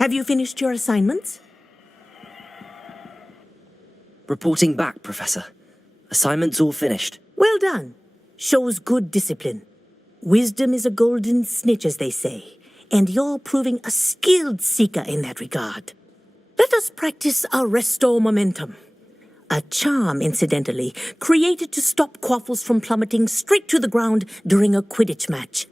Have you finished your assignments? Reporting back, Professor. Assignment's all finished. Well done. Shows good discipline. Wisdom is a golden snitch, as they say, and you're proving a skilled seeker in that regard. Let us practice our restore momentum. A charm, incidentally, created to stop Quaffles from plummeting straight to the ground during a Quidditch match.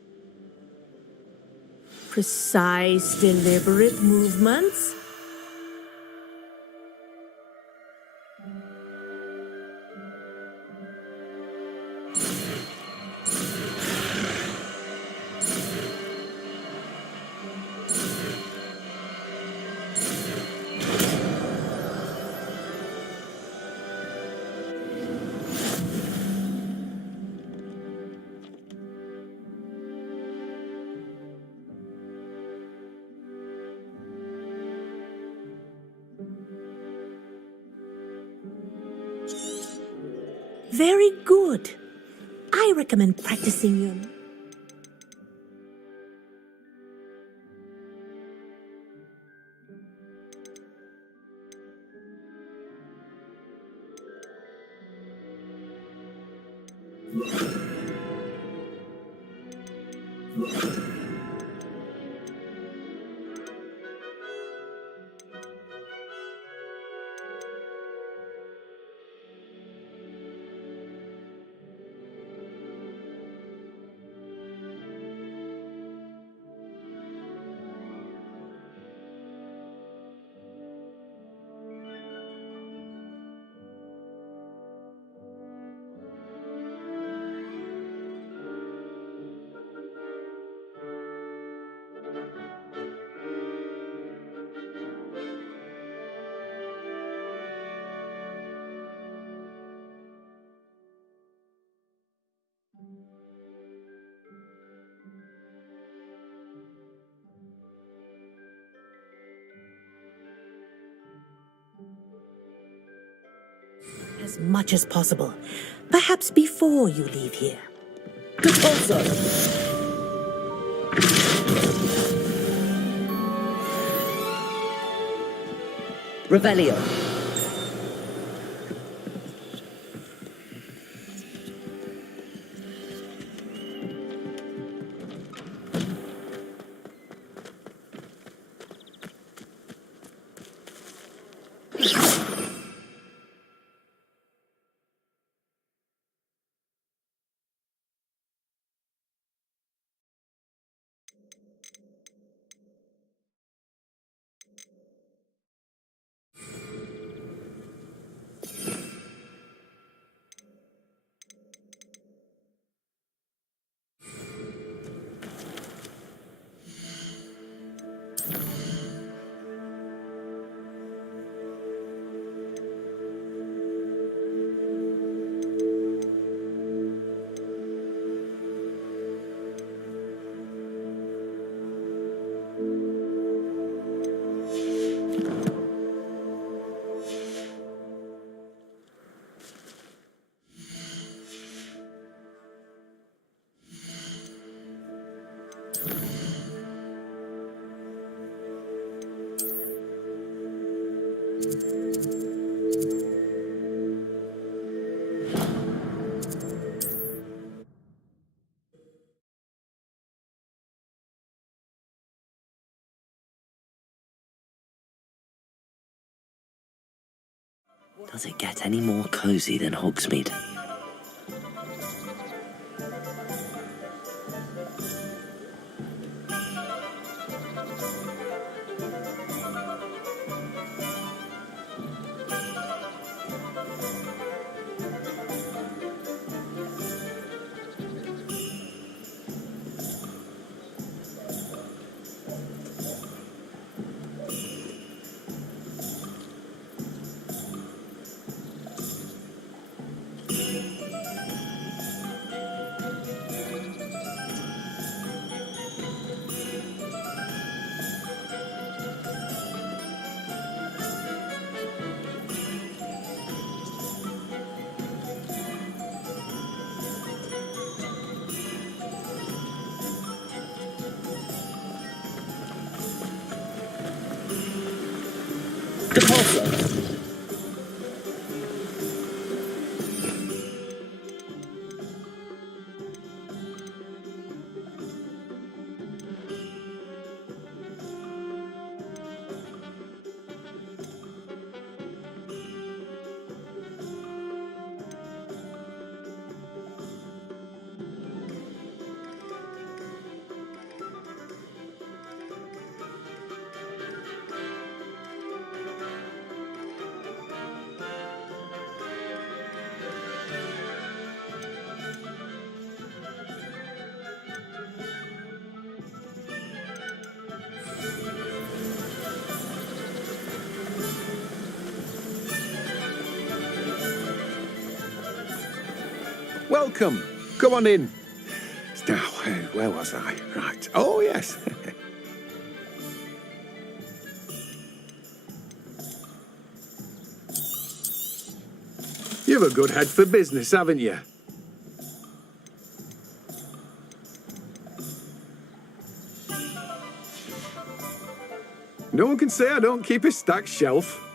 Precise, deliberate movements. Very good. I recommend practicing your... As much as possible. Perhaps before you leave here. Repulsor! Revelio! Does it get any more cozy than Hogsmeade? Depulso. Welcome. Come on in. Now, where was I? Right. Oh, yes. You've a good head for business, haven't you? No one can say I don't keep a stacked shelf.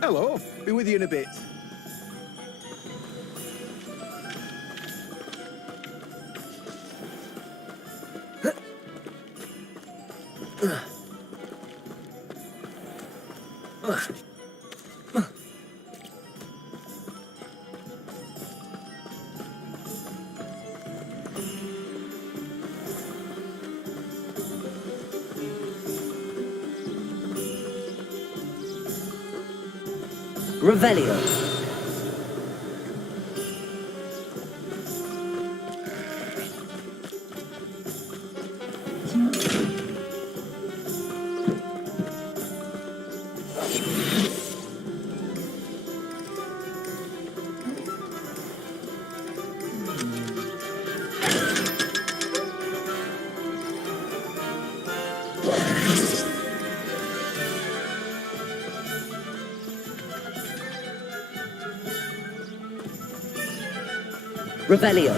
Hello. Be with you in a bit. Revelio. Revelio.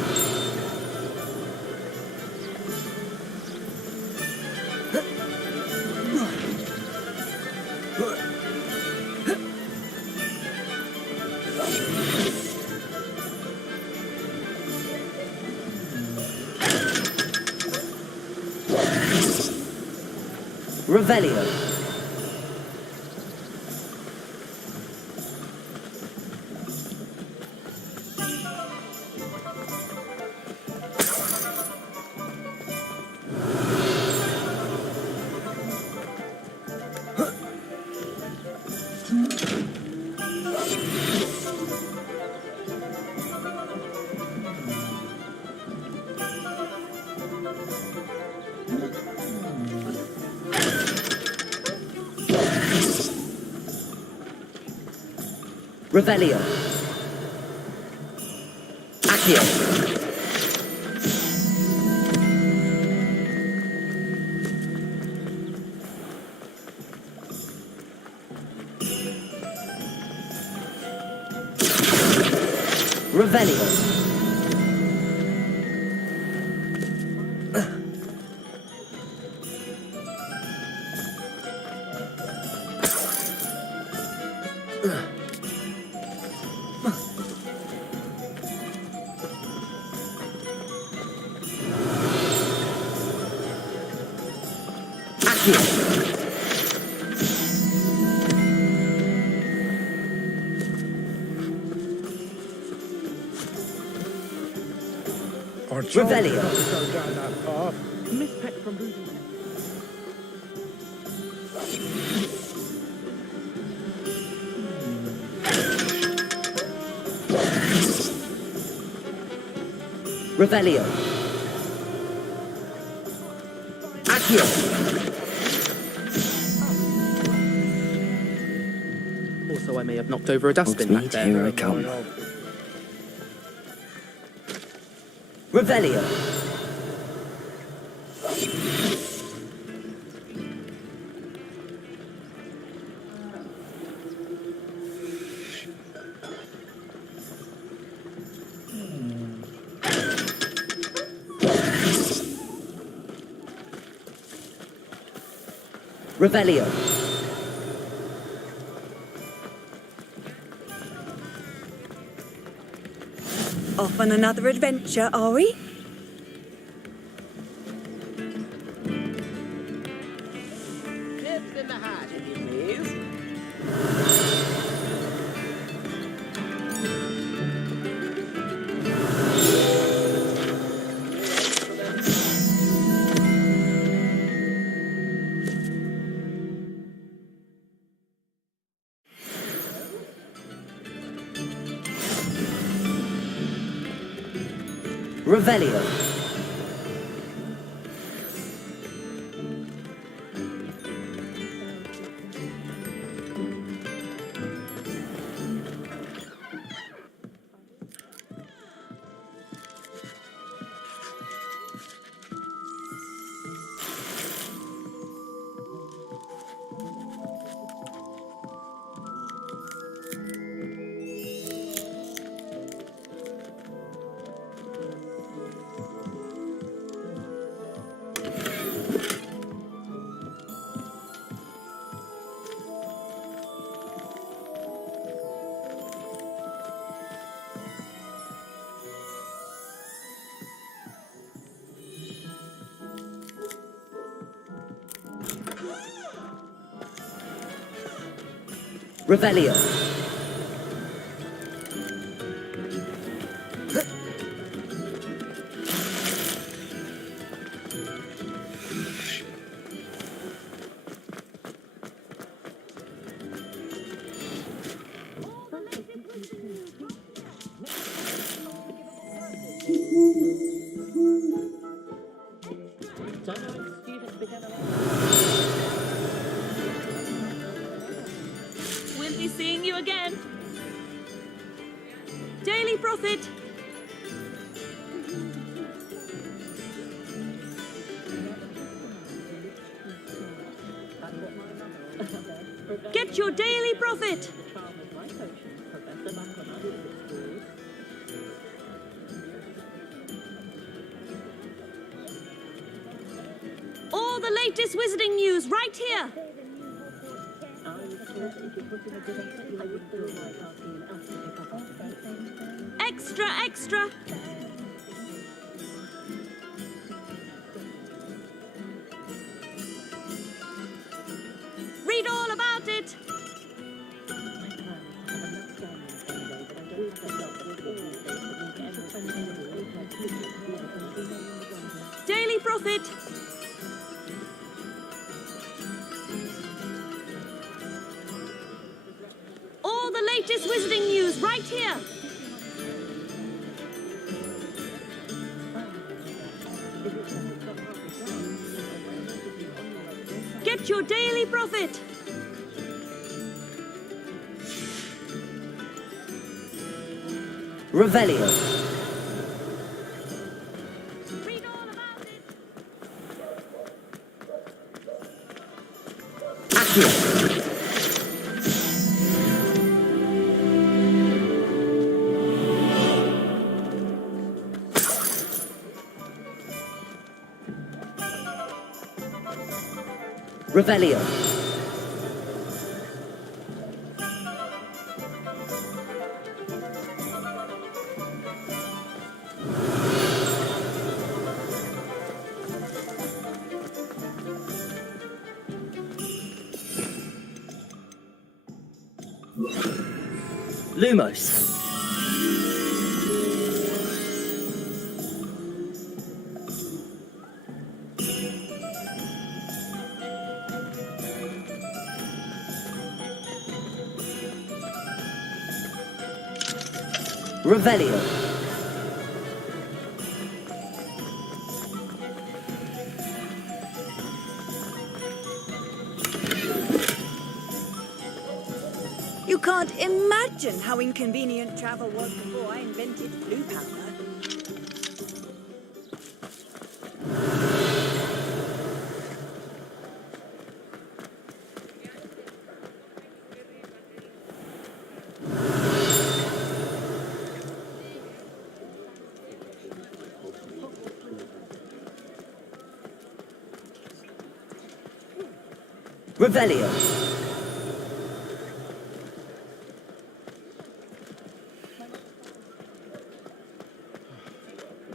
Revelio. Revelio. Accio. Revelio. Revelio. Go down that path. Miss Peck from Boozy. Revelio. Accio. Also, I may have knocked over a dustbin back Hogsmeade, there. here I come. Revelio. Revelio. Off on another adventure, are we? Tips in the hat, if you please. Revelio. Revelio. We'll be seeing you again. Daily Prophet. Get your Daily Prophet. All the latest wizarding news right here. Extra, extra. Read all about it. Daily Prophet. All the latest wizarding news right here. Get your Daily Prophet. Revelio. Read all about it. Accio. Revelio. Lumos. Revelio. You can't imagine how inconvenient travel was before I invented blue powder. Revelio.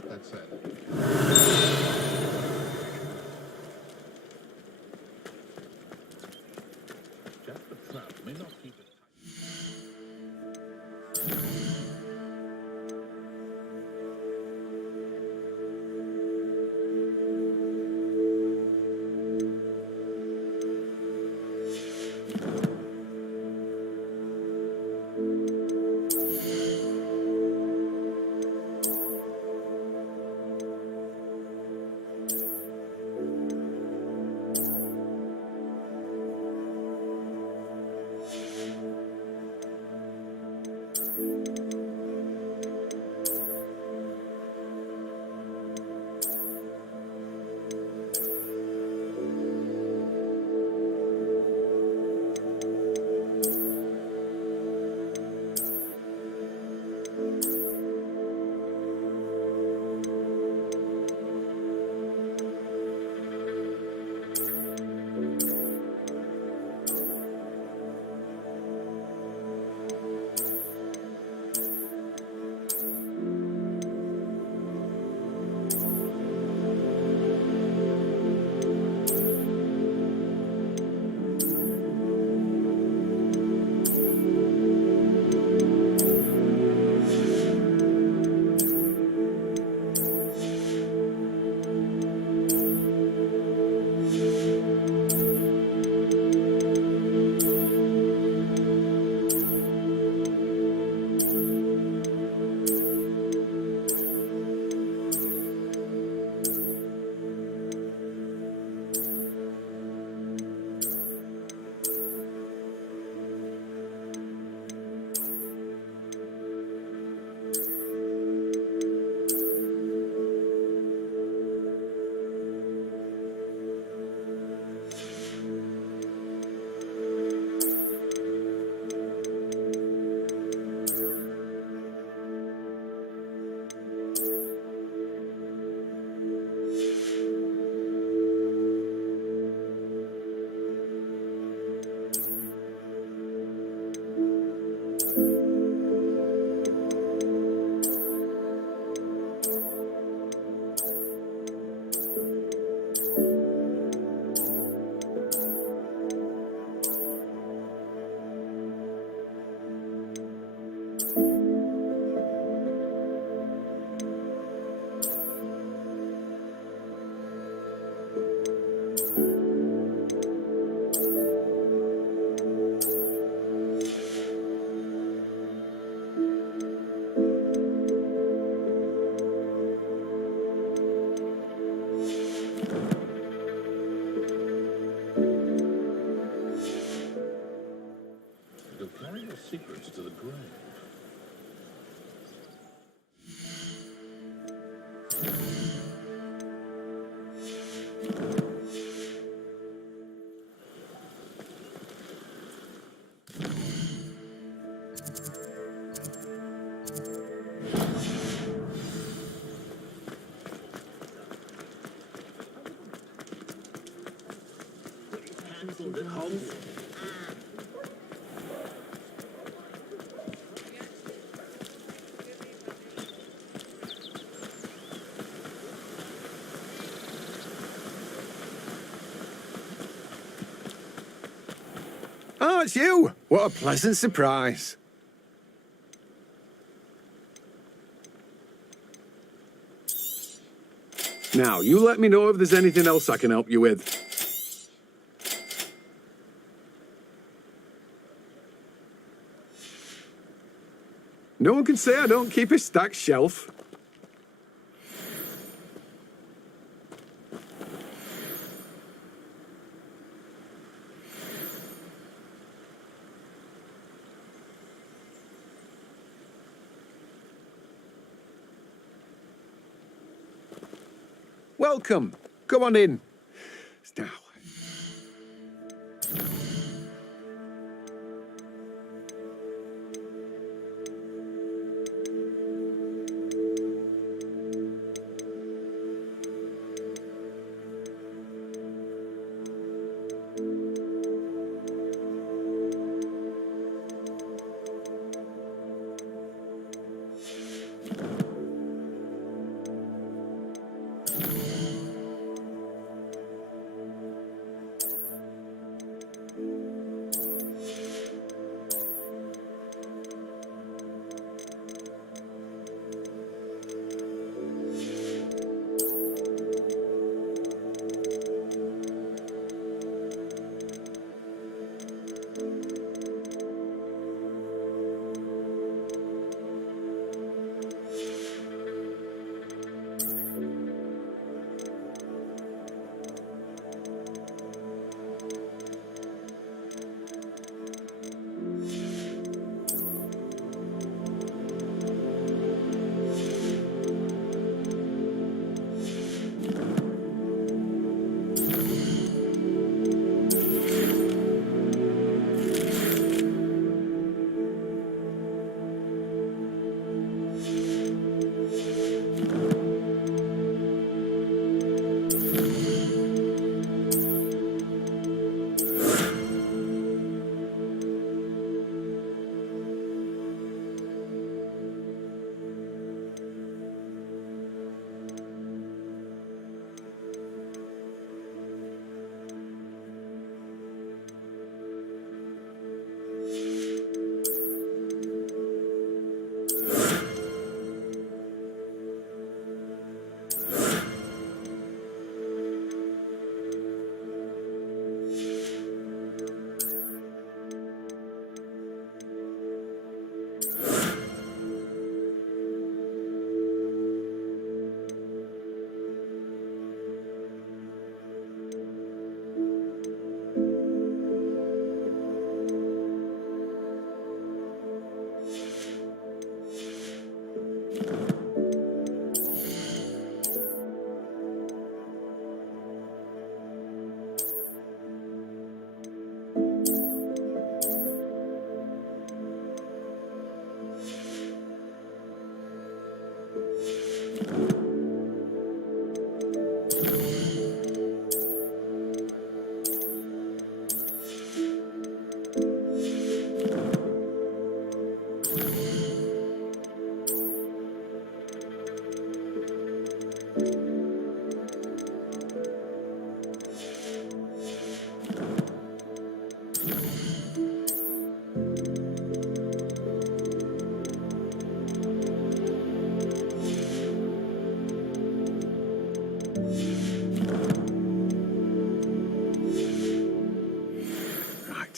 That's it. Jack the Trap may not keep it. Secrets to the grave. Cancelled at Hogwarts. Oh, it's you! What a pleasant surprise. Now, you let me know if there's anything else I can help you with. No one can say I don't keep a stacked shelf. Welcome. Come on in. Now.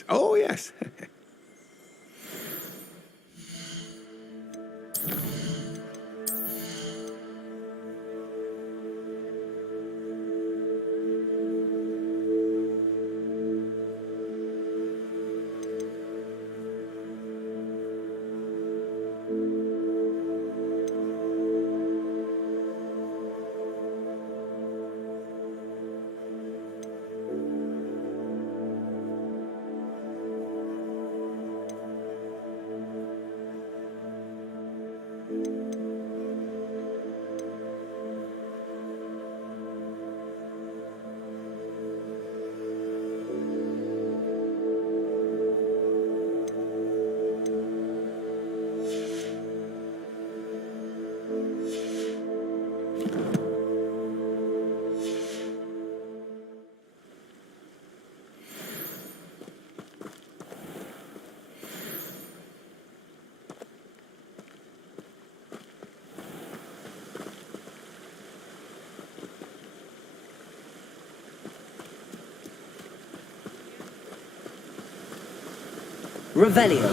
Oh, yes. Revelio.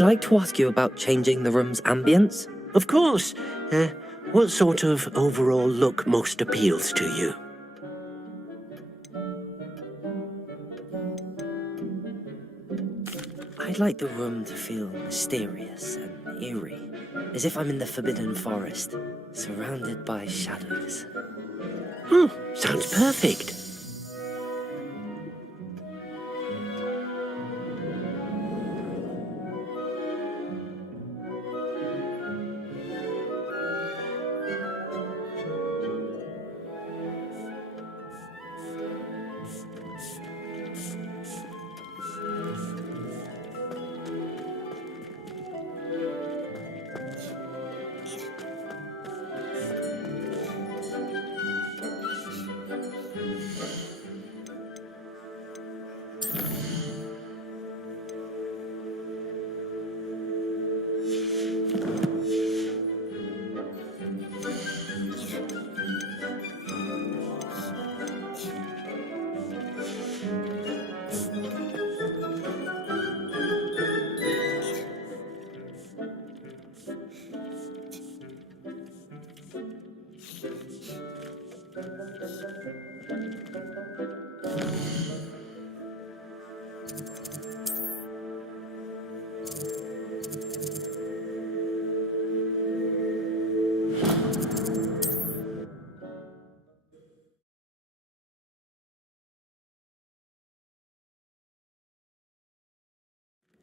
I'd like to ask you about changing the room's ambience. Of course. What sort of overall look most appeals to you? I'd like the room to feel mysterious and eerie, as if I'm in the Forbidden Forest, surrounded by shadows. Sounds perfect.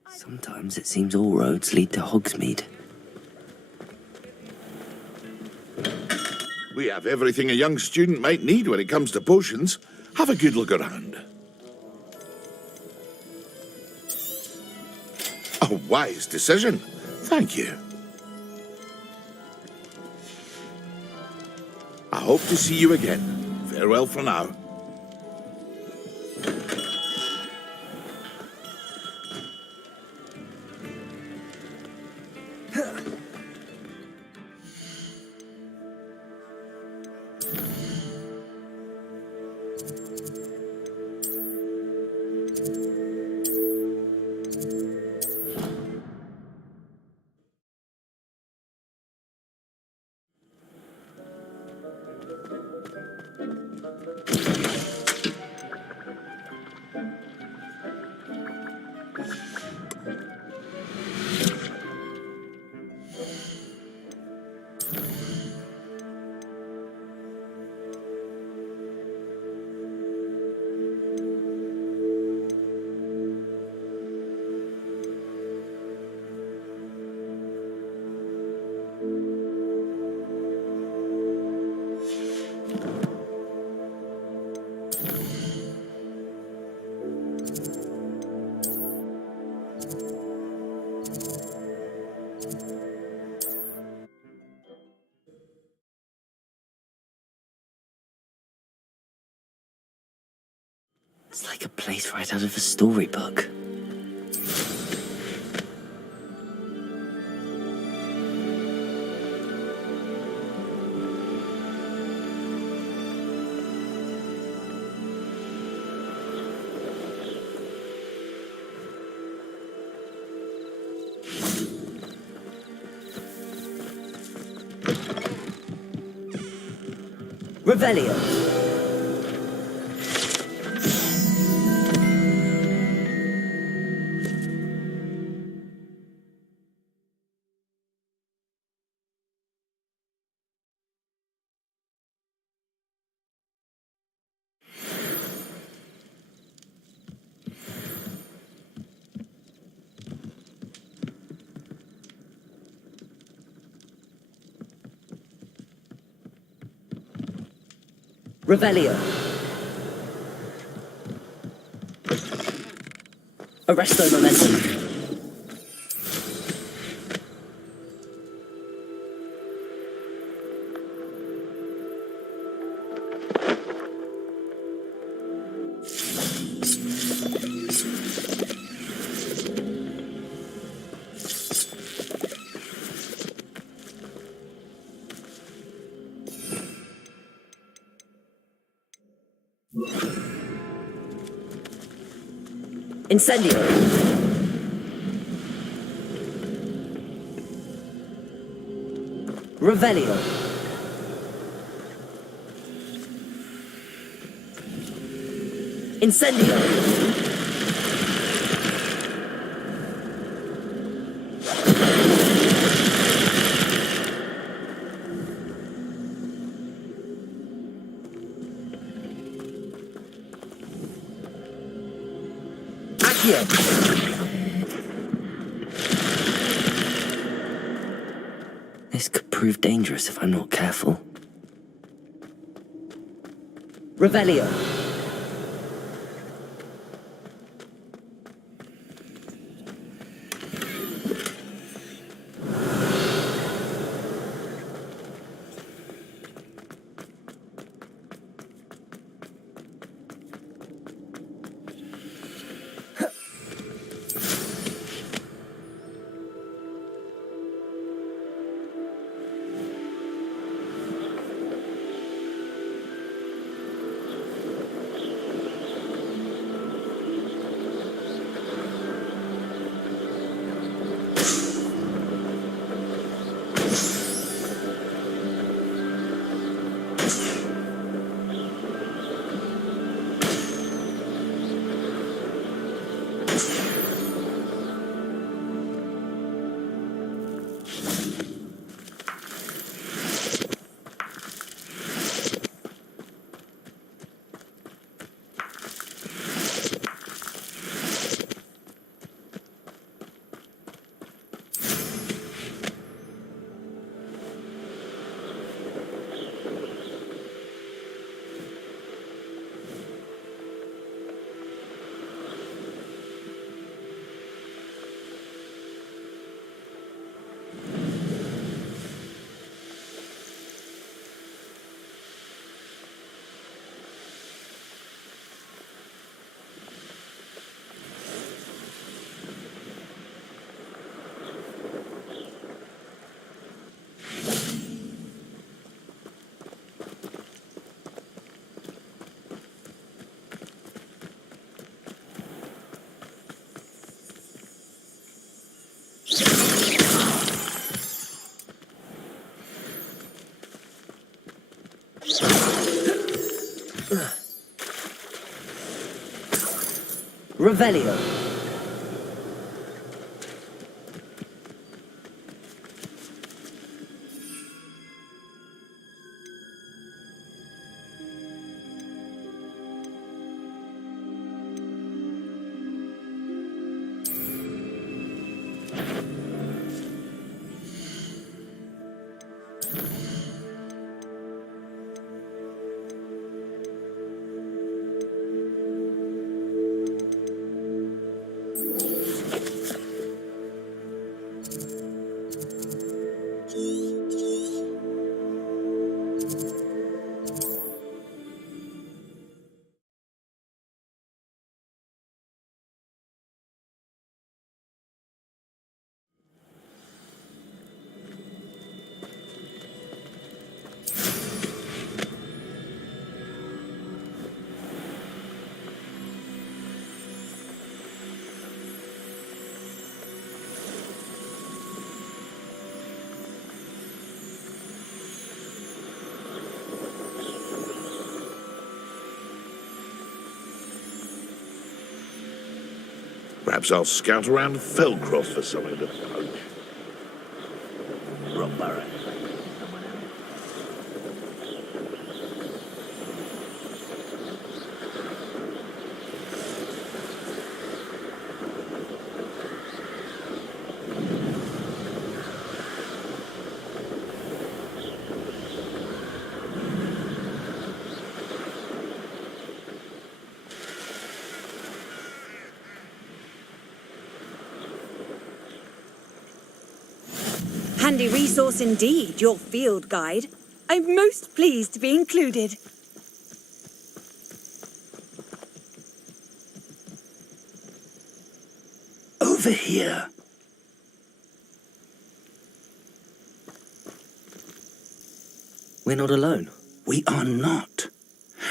Sometimes it seems all roads lead to Hogsmeade. We have everything a young student might need when it comes to potions. Have a good look around. A wise decision. Thank you. I hope to see you again. Farewell for now. It's like a place right out of a storybook. Revelio. Revelio. Arresto momentum. Incendio. Revelio. Incendio. This could prove dangerous if I'm not careful. Revelio. Revelio. Perhaps I'll scout around Felcroft for something to poke. Wrong borough. Handy resource indeed, your field guide. I'm most pleased to be included. Over here. We're not alone. We are not.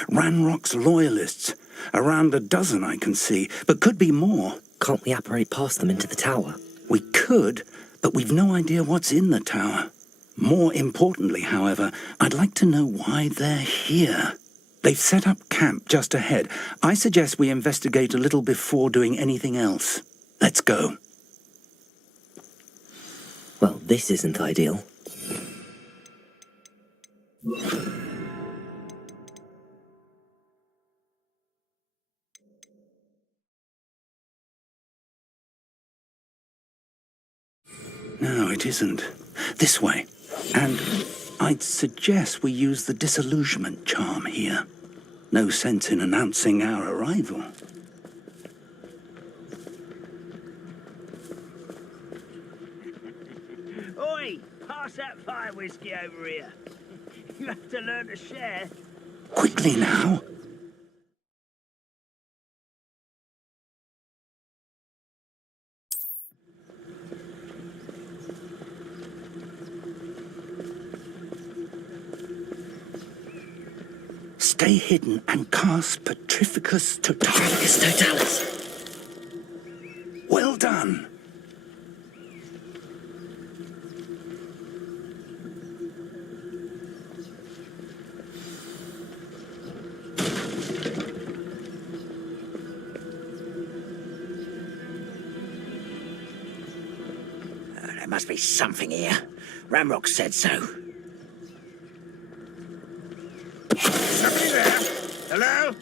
Ranrock's loyalists. Around a dozen I can see, but could be more. Can't we apparate past them into the tower? We could, but we've no idea what's in the tower. More importantly, however, I'd like to know why they're here. They've set up camp just ahead. I suggest we investigate a little before doing anything else. Let's go. Well, this isn't ideal. No, it isn't. This way. And I'd suggest we use the disillusionment charm here. No sense in announcing our arrival. Oi! Pass that fire whiskey over here. You have to learn to share. Quickly now. Stay hidden and cast Petrificus Totalis. Well done. There must be something here. Ramrock said so. Somebody there? Hello?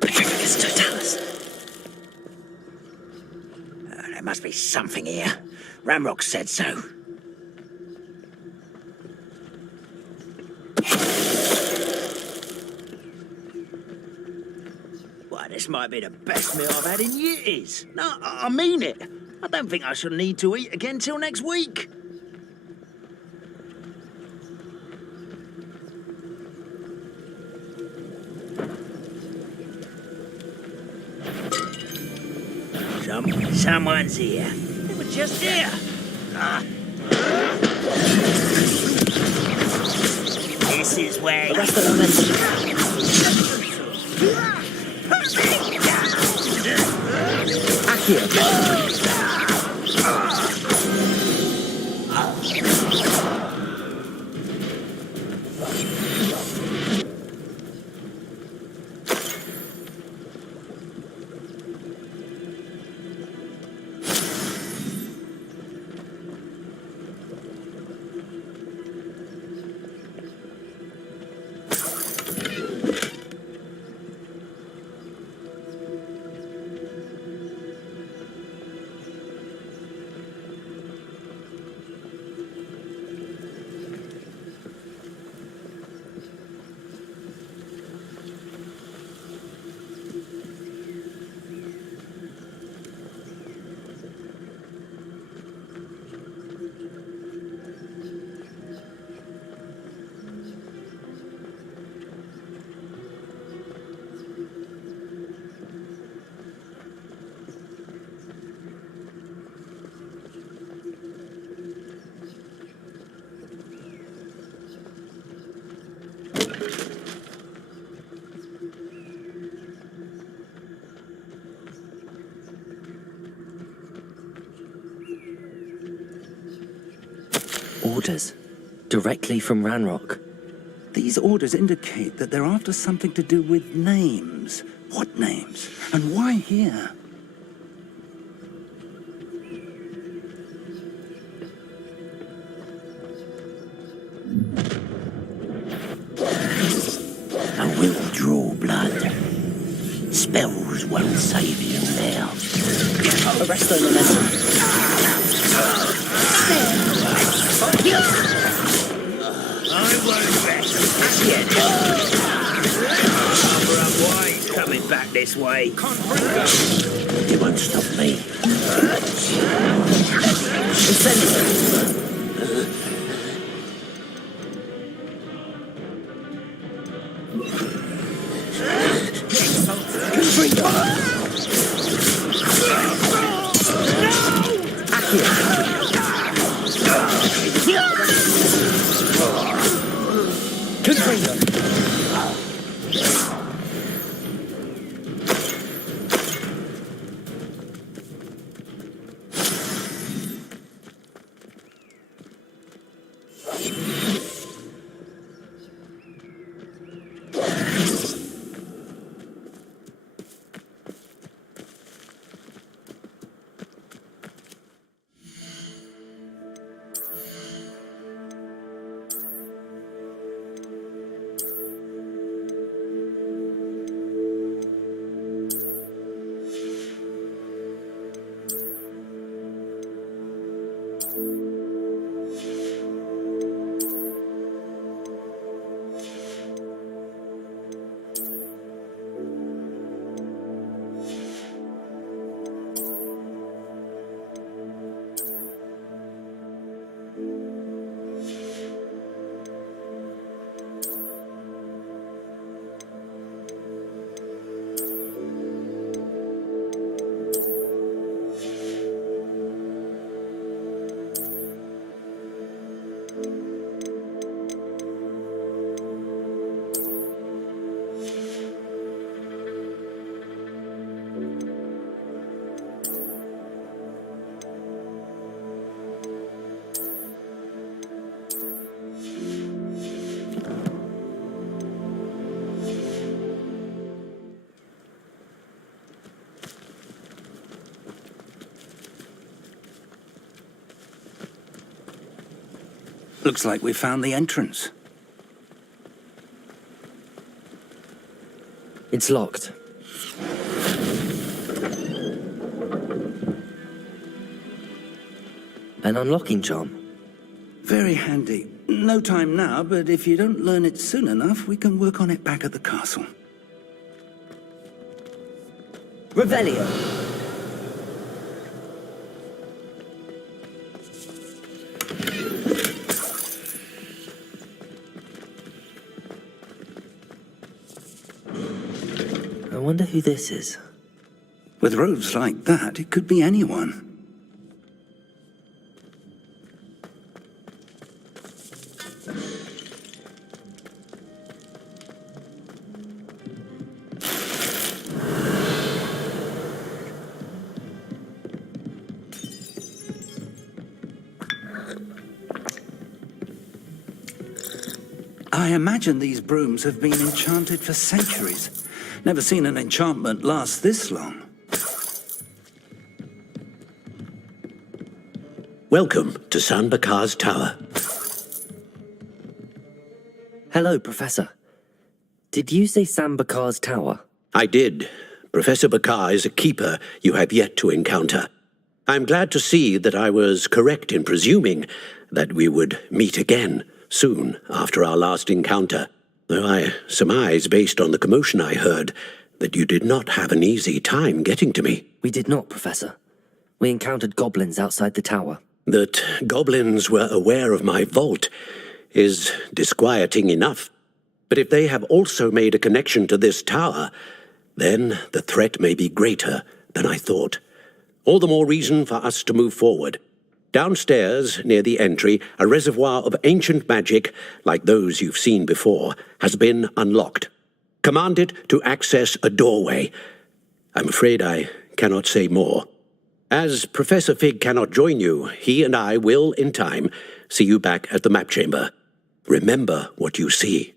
Petrificus Totalis. There must be something here. Ramrock said so. Why, this might be the best meal I've had in years. No, I mean it. I don't think I shall need to eat again till next week. Someone's here. They were just here. This is where... The rest of them orders. Directly from Ranrock. These orders indicate that they're after something to do with names. What names? And why here? I will draw blood. Spells won't save you now. Arrest the momentum. I won't rest yet. Why he's coming back this way? You won't stop me. Bring Looks like we found the entrance. It's locked. An unlocking charm. Very handy. No time now, but if you don't learn it soon enough, we can work on it back at the castle. Revelio. I wonder who this is. With robes like that, it could be anyone. I imagine these brooms have been enchanted for centuries. Never seen an enchantment last this long. Welcome to San Bakar's Tower. Hello, Professor. Did you say Sam Bakar's tower? I did. Professor Bakar is a keeper you have yet to encounter. I'm glad to see that I was correct in presuming that we would meet again soon after our last encounter, though I surmise, based on the commotion I heard, that you did not have an easy time getting to me. We did not, Professor. We encountered goblins outside the tower. That goblins were aware of my vault is disquieting enough. But if they have also made a connection to this tower, then the threat may be greater than I thought. All the more reason for us to move forward. Downstairs, near the entry, a reservoir of ancient magic, like those you've seen before, has been unlocked. Command it to access a doorway. I'm afraid I cannot say more. As Professor Fig cannot join you, he and I will, in time, see you back at the map chamber. Remember what you see.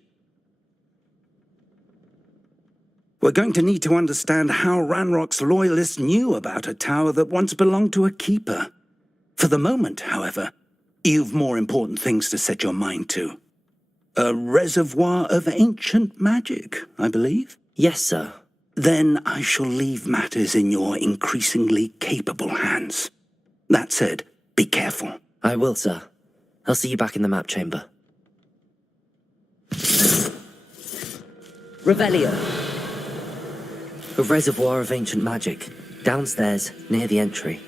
We're going to need to understand how Ranrock's loyalists knew about a tower that once belonged to a keeper. For the moment, however, you've more important things to set your mind to. A reservoir of ancient magic, I believe? Yes, sir. Then I shall leave matters in your increasingly capable hands. That said, be careful. I will, sir. I'll see you back in the map chamber. Revelio. A reservoir of ancient magic, downstairs, near the entry.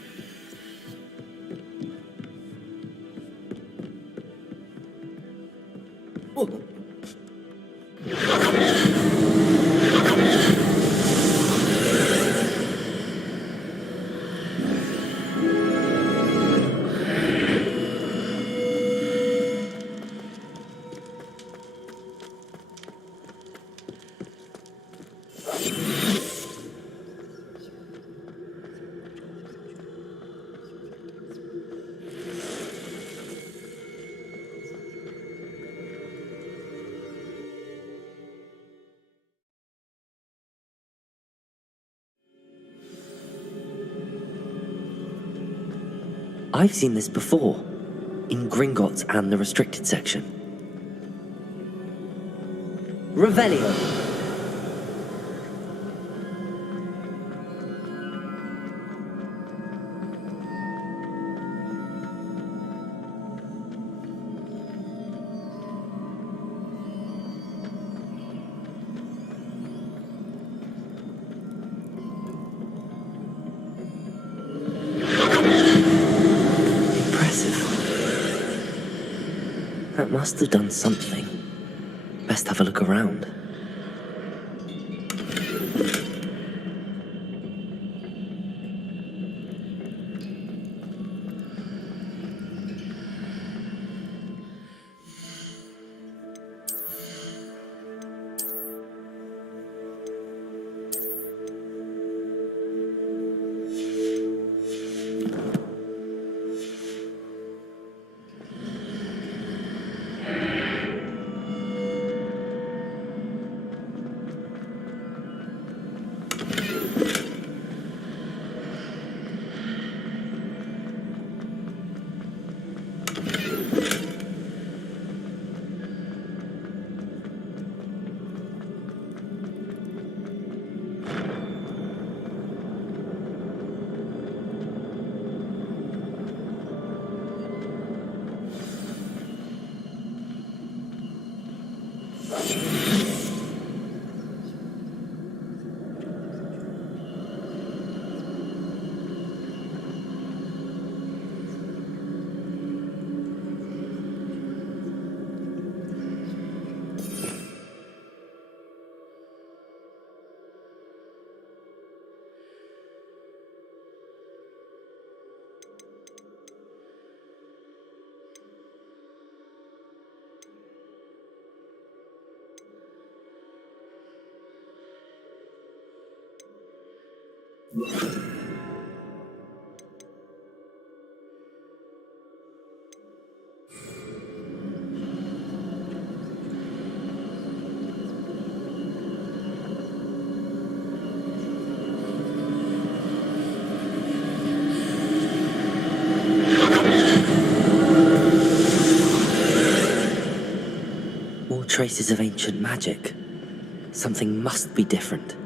I've seen this before, in Gringotts and the restricted section. Revelio. That must have done something. Best have a look around. More traces of ancient magic. Something must be different.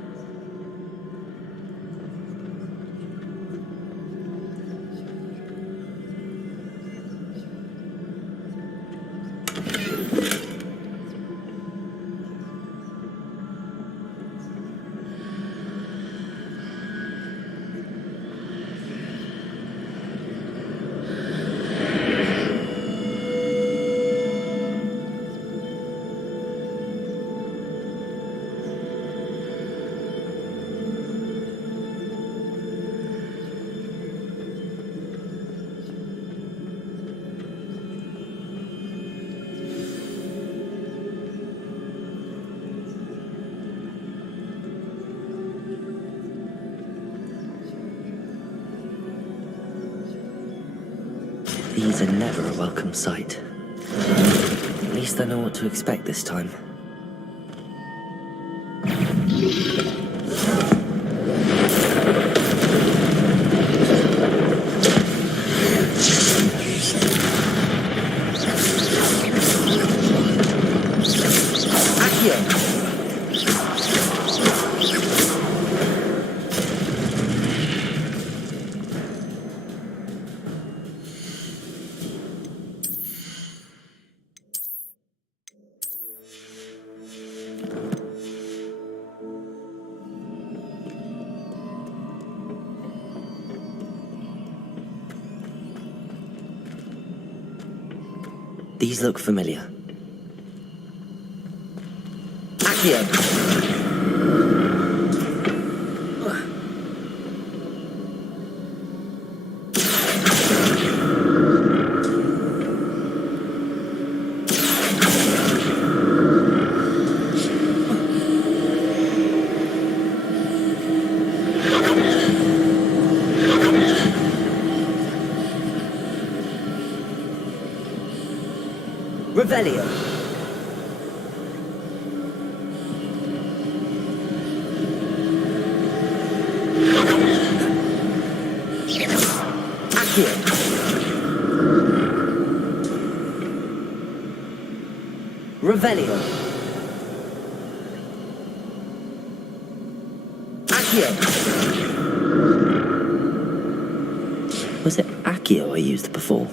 These are never a welcome sight. At least I know what to expect this time. These look familiar. Accio! Revelio. Accio. Revelio. Accio. Was it Accio I used before?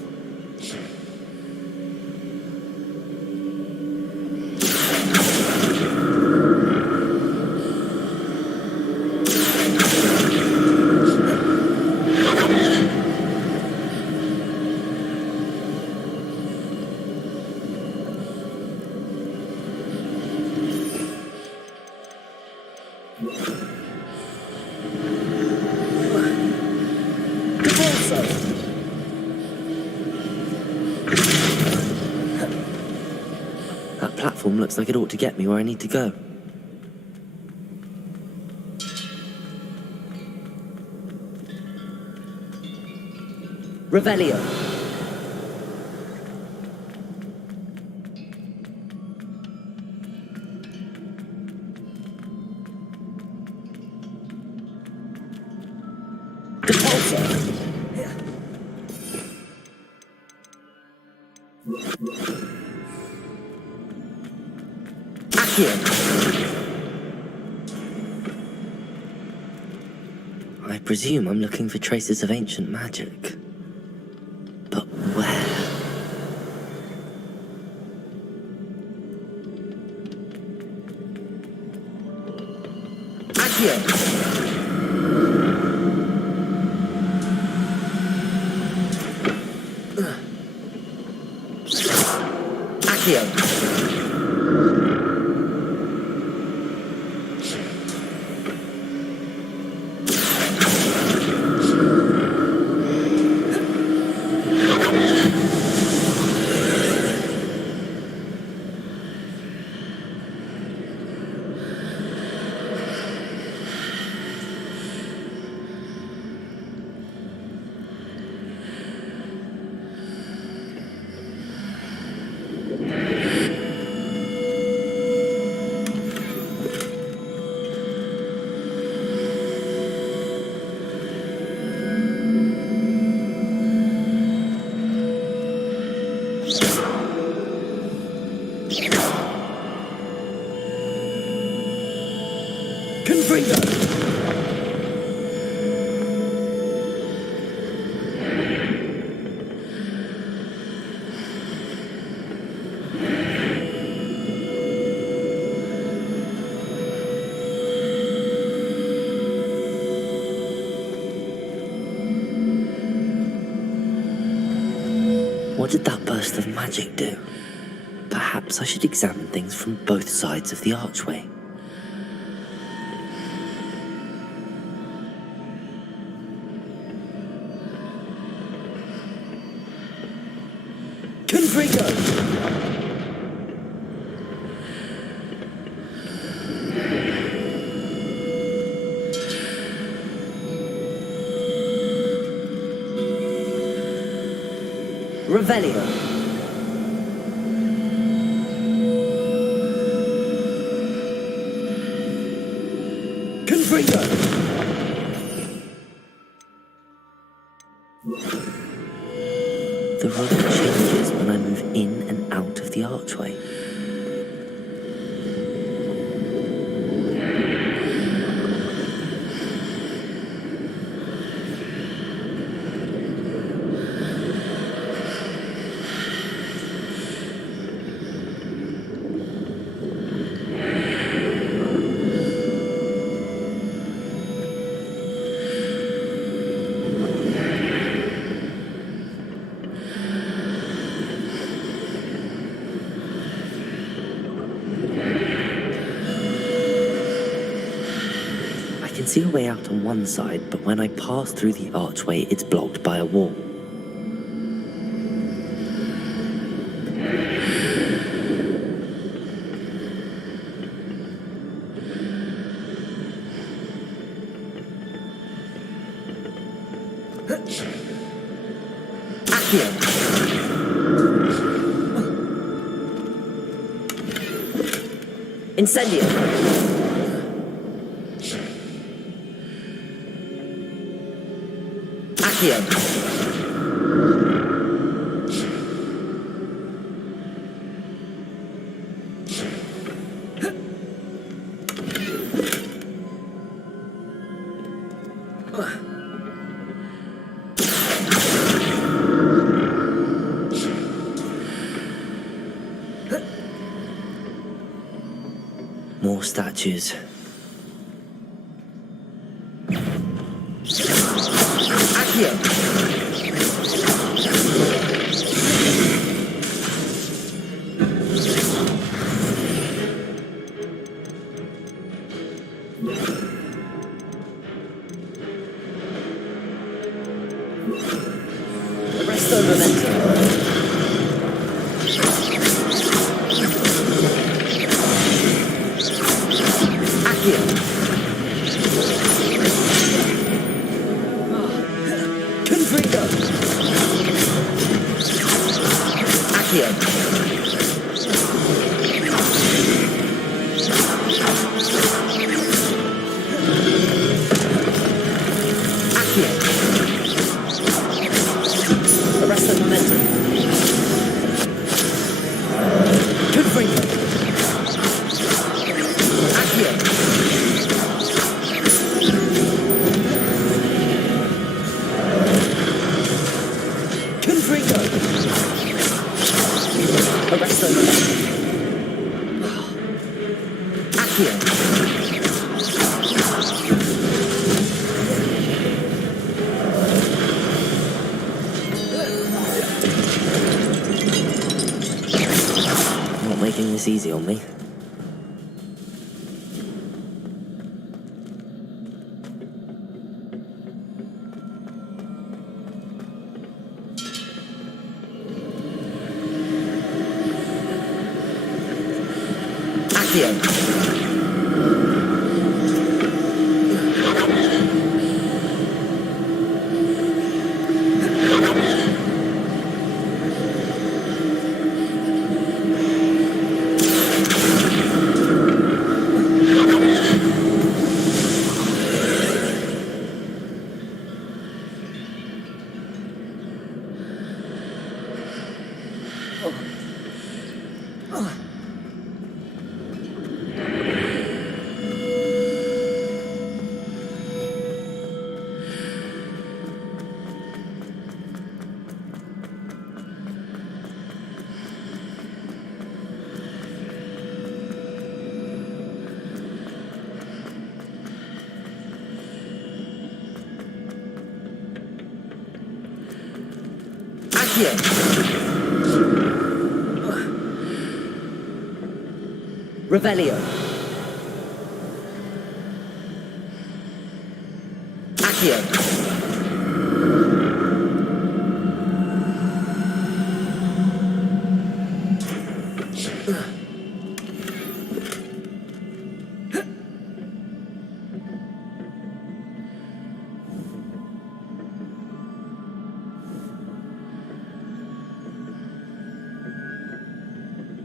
That platform looks like it ought to get me where I need to go. Revelio. I presume I'm looking for traces of ancient magic. But where? Accio! Accio! What did that burst of magic do? Perhaps I should examine things from both sides of the archway. Confringo! Revelio. Confringo! The road changes when I move in and out of the archway. I can see a way out on one side, but when I pass through the archway, it's blocked by a wall. Accio! Incendio! Accio! More statues. Accio! Arresto momentum. Accio! Confringo! Accio! Accio! Arresto momentum. Confringo! Accio! Confringo! Arresto momentum. Accio! Not making this easy on me. Accio! Accio! Revelio! Accio!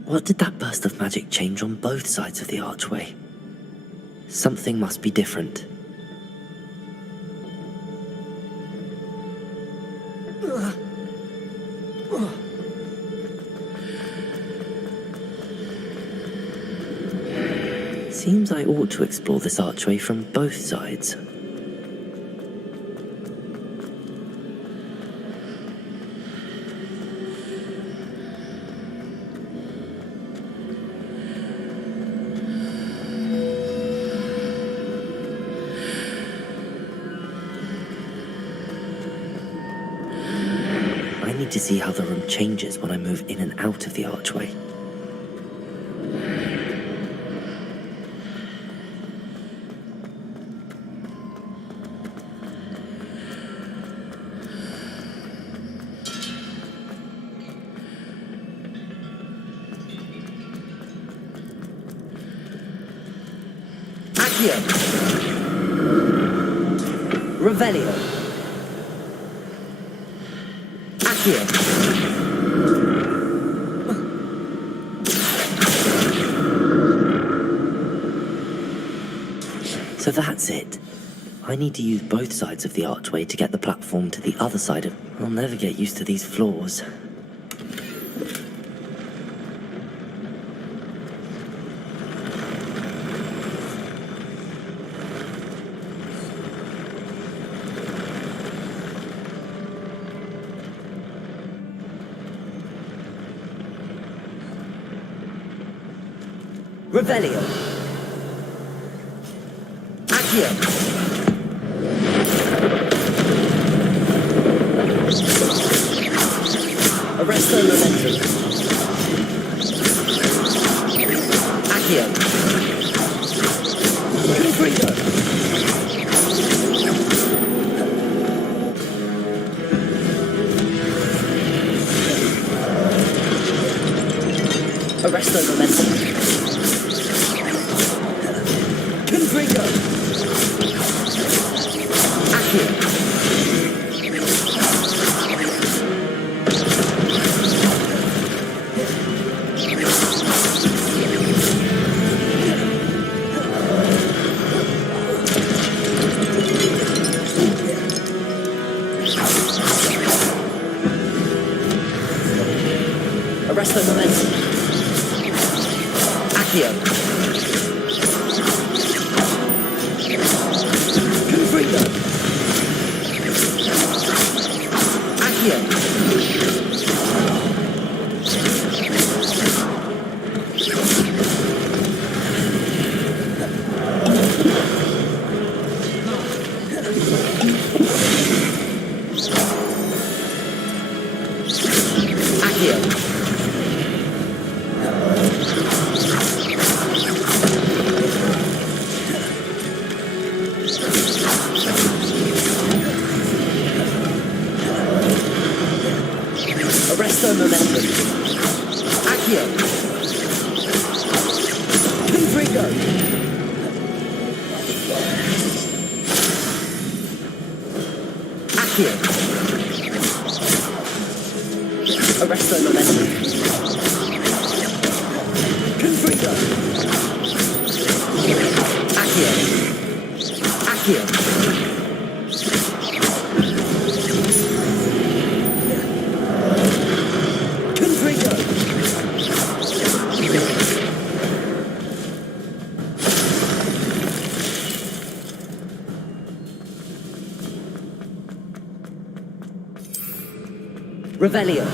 What did that burst of magic change on both sides of the archway? Something must be different. Seems I ought to explore this archway from both sides. I need to see how the room changes when I move in and out of the archway. Accio! Revelio! Accio! So that's it. I need to use both sides of the archway to get the platform to the other side of... I'll never get used to these floors. Revelio! Accio! Arresto momentum. Accio! Confringo! Arresto momentum. Confringo! Accio! Arresto momentum. Accio! Confringo! Accio! Accio! Arresto momentum. Accio! Confringo! Accio! Arresto momentum. Confringo! Accio! Accio! Confringo! Revelio!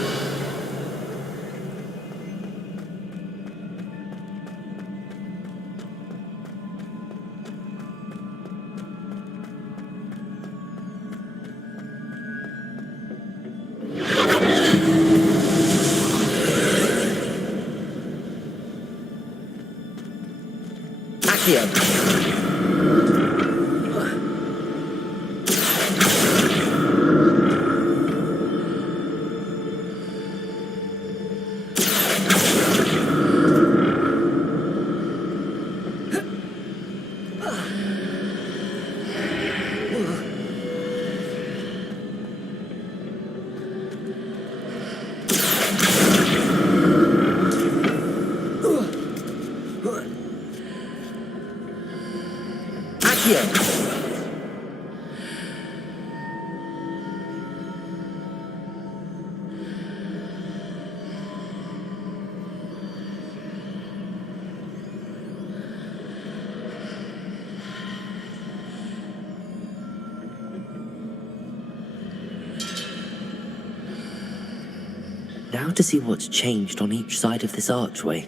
Now to see what's changed on each side of this archway.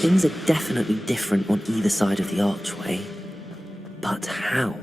Things are definitely different on either side of the archway. But how?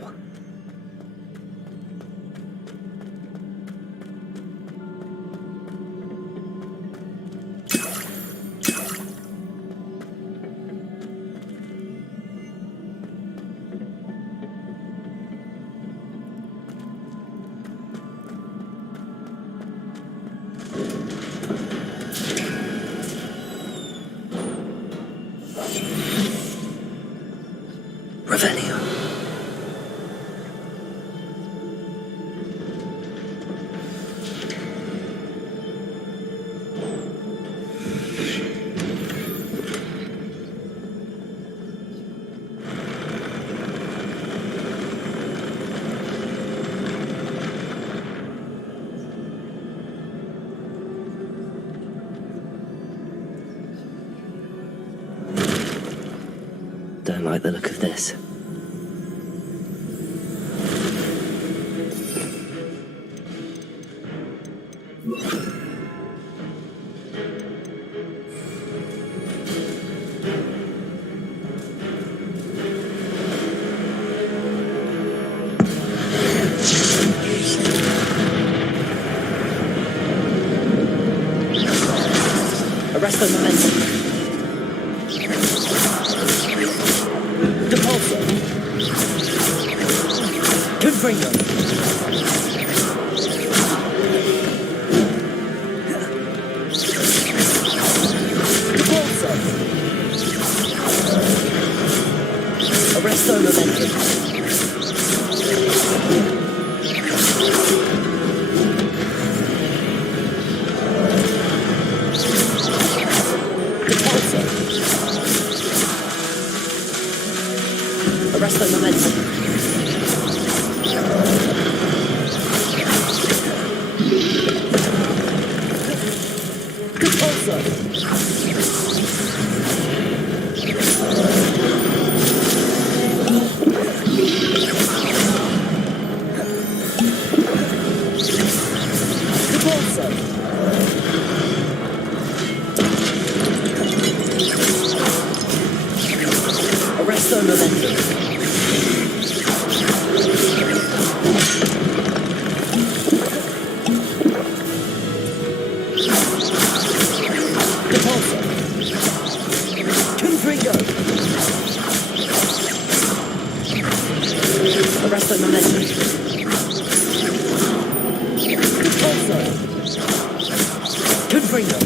Don't like the look of this. Arrest the momentum. Confringo. Arrest the momentum. Arrest the momentum. Arrest the momentum. Arrest the momentum. Confringo.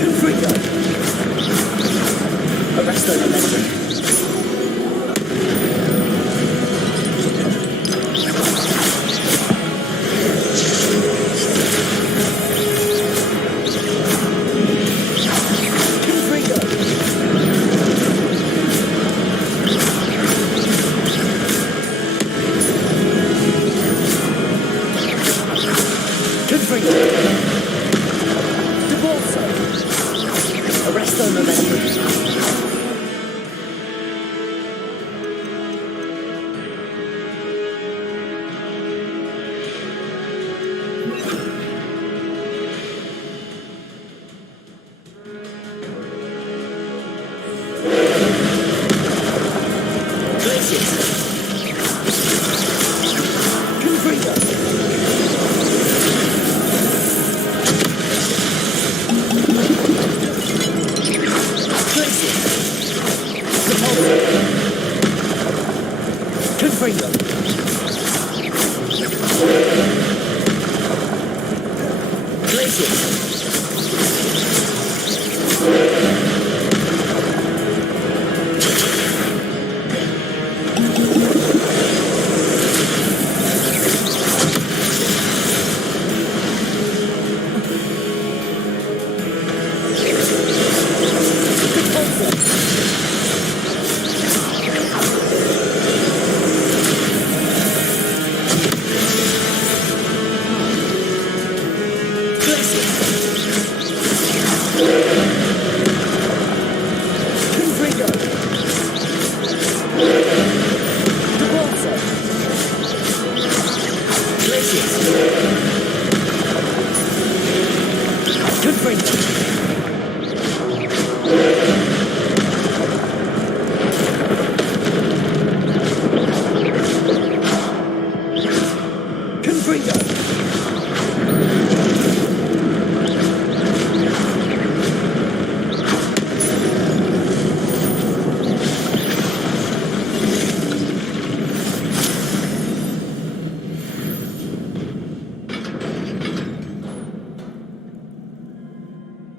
Confringo. go, Revelio.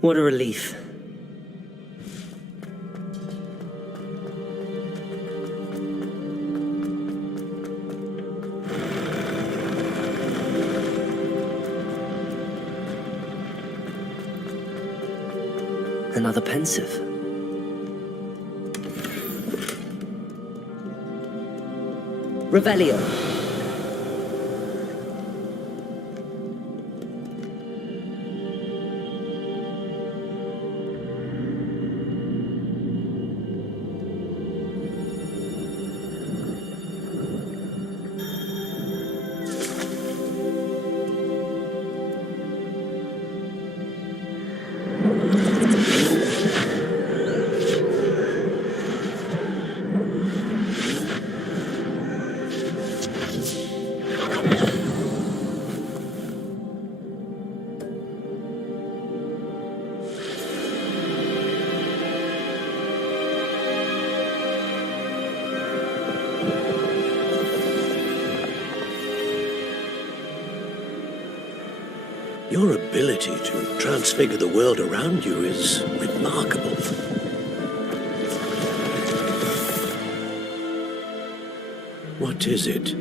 What a relief. Another pensive. Revelio. Your ability to transfigure the world around you is remarkable. What is it?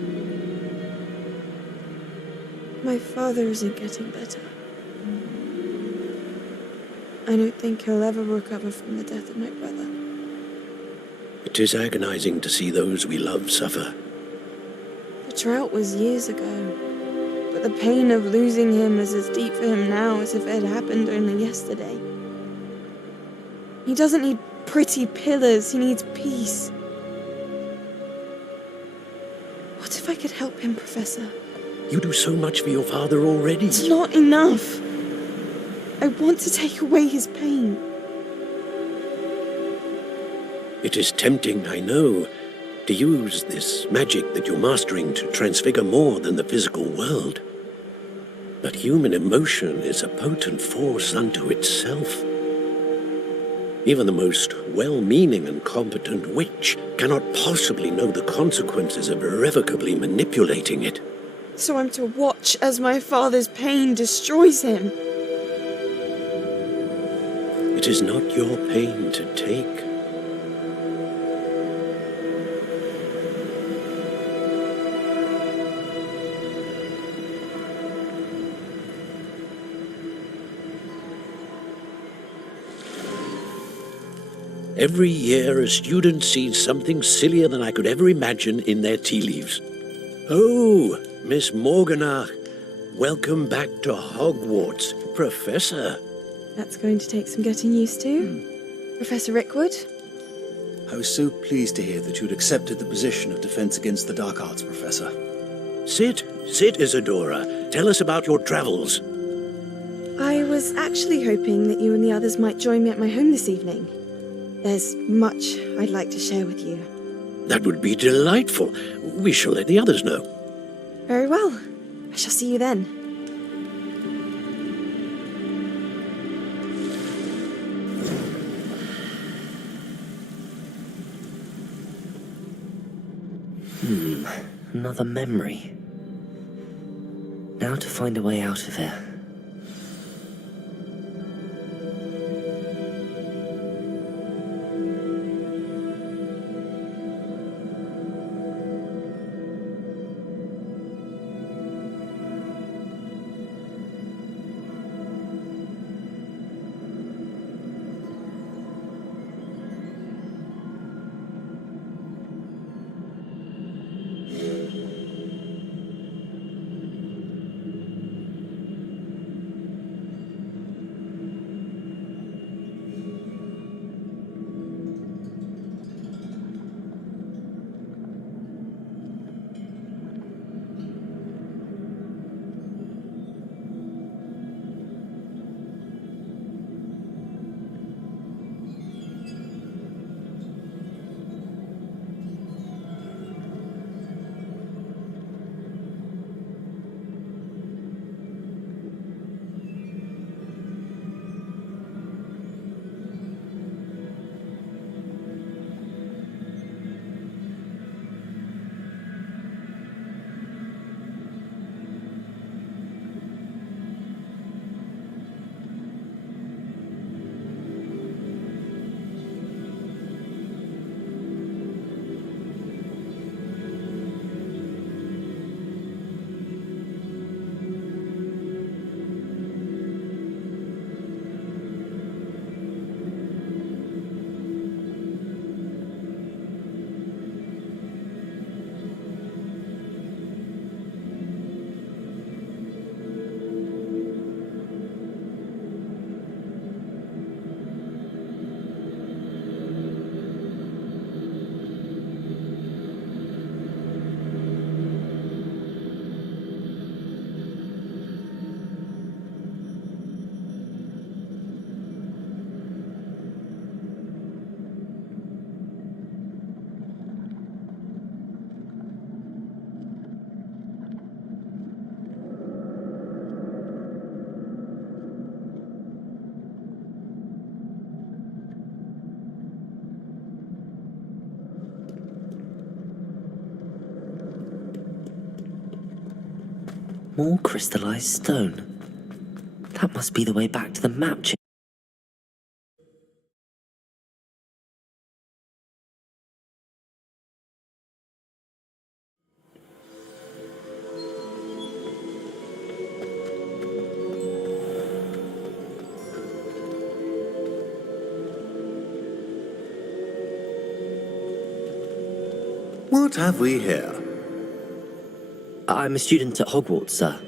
My father isn't getting better. I don't think he'll ever recover from the death of my brother. It is agonizing to see those we love suffer. The drought was years ago. But the pain of losing him is as deep for him now as if it had happened only yesterday. He doesn't need pretty pillars, he needs peace. What if I could help him, Professor? You do so much for your father already. It's not enough. I want to take away his pain. It is tempting, I know, to use this magic that you're mastering to transfigure more than the physical world. But human emotion is a potent force unto itself. Even the most well-meaning and competent witch cannot possibly know the consequences of irrevocably manipulating it. So I'm to watch as my father's pain destroys him. It is not your pain to take. Every year, a student sees something sillier than I could ever imagine in their tea leaves. Oh, Miss Morganach, welcome back to Hogwarts, Professor. That's going to take some getting used to. Professor Rickwood? I was so pleased to hear that you'd accepted the position of Defense Against the Dark Arts Professor. Sit, Isadora. Tell us about your travels. I was actually hoping that you and the others might join me at my home this evening. There's much I'd like to share with you. That would be delightful. We shall let the others know. Very well. I shall see you then. Another memory. Now to find a way out of here. More crystallized stone. That must be the way back to the map. What have we here? I'm a student at Hogwarts, sir,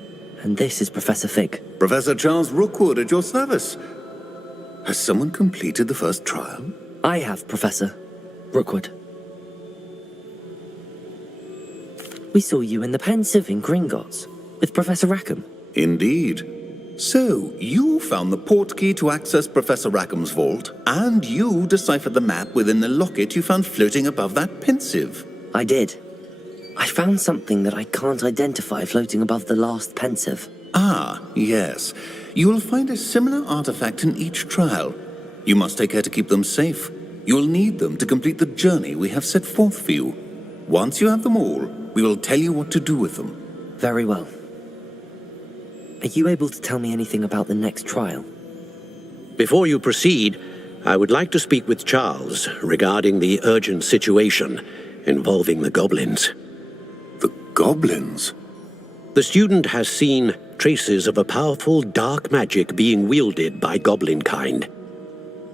and this is Professor Fig. Professor Charles Rookwood at your service. Has someone completed the first trial? I have, Professor Rookwood. We saw you in the Pensive in Gringotts with Professor Rackham. Indeed. So, you found the portkey to access Professor Rackham's vault, and you deciphered the map within the locket you found floating above that Pensive. I did. I found something that I can't identify floating above the last Pensive. Ah, yes. You will find a similar artifact in each trial. You must take care to keep them safe. You will need them to complete the journey we have set forth for you. Once you have them all, we will tell you what to do with them. Very well. Are you able to tell me anything about the next trial? Before you proceed, I would like to speak with Charles regarding the urgent situation involving the goblins. The goblins? The student has seen traces of a powerful dark magic being wielded by goblin kind.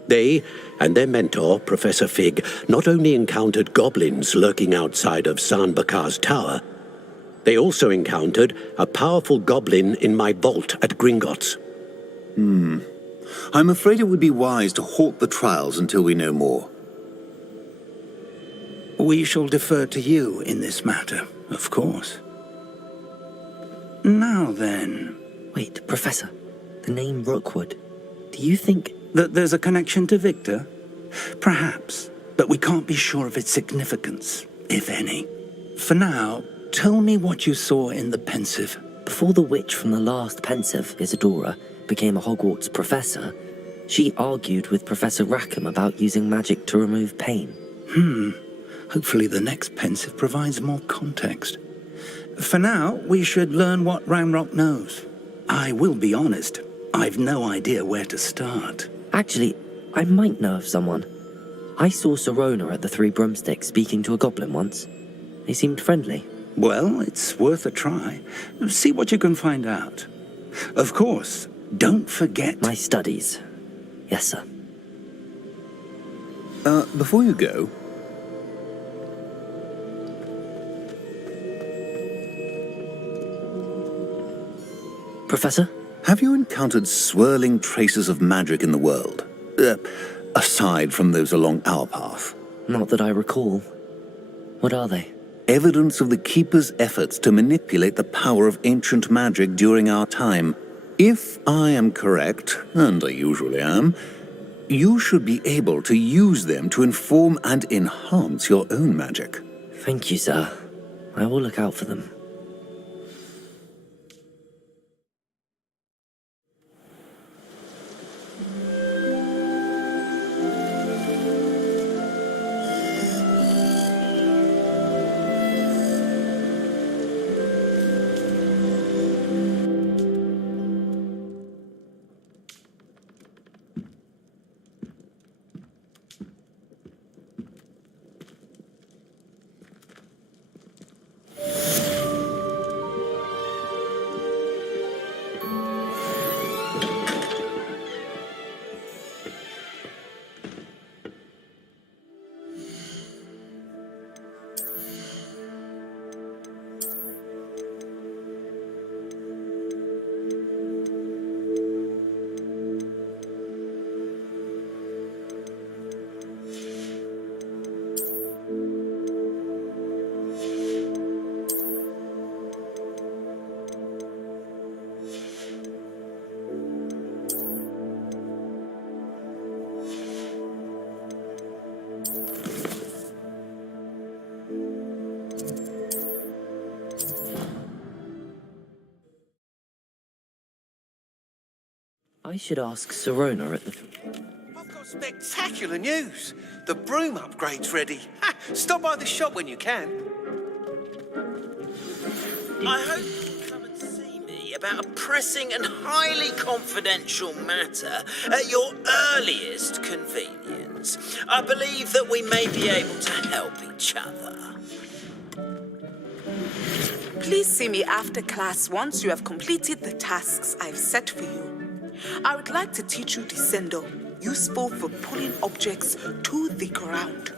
They and their mentor, Professor Fig, not only encountered goblins lurking outside of Sanbakar's tower, they also encountered a powerful goblin in my vault at Gringotts. I'm afraid it would be wise to halt the trials until we know more. We shall defer to you in this matter, of course. Now then... Wait, Professor. The name Rookwood. Do you think... that there's a connection to Victor? Perhaps, but we can't be sure of its significance, if any. For now, tell me what you saw in the pensive. Before the witch from the last pensive, Isadora, became a Hogwarts professor, she argued with Professor Rackham about using magic to remove pain. Hopefully the next pensive provides more context. For now, we should learn what Ranrock knows. I will be honest, I've no idea where to start. Actually, I might know of someone. I saw Sirona at the Three Broomsticks speaking to a goblin once. They seemed friendly. Well, it's worth a try. See what you can find out. Of course, don't forget... my studies. Yes, sir. Before you go... Professor? Have you encountered swirling traces of magic in the world? Aside from those along our path? Not that I recall. What are they? Evidence of the Keeper's efforts to manipulate the power of ancient magic during our time. If I am correct, and I usually am, you should be able to use them to inform and enhance your own magic. Thank you, sir. I will look out for them. I should ask Sirona at the... I've got spectacular news. The broom upgrade's ready. Stop by the shop when you can. I hope you can come and see me about a pressing and highly confidential matter at your earliest convenience. I believe that we may be able to help each other. Please see me after class once you have completed the tasks I've set for you. I would like to teach you Descendo, useful for pulling objects to the ground.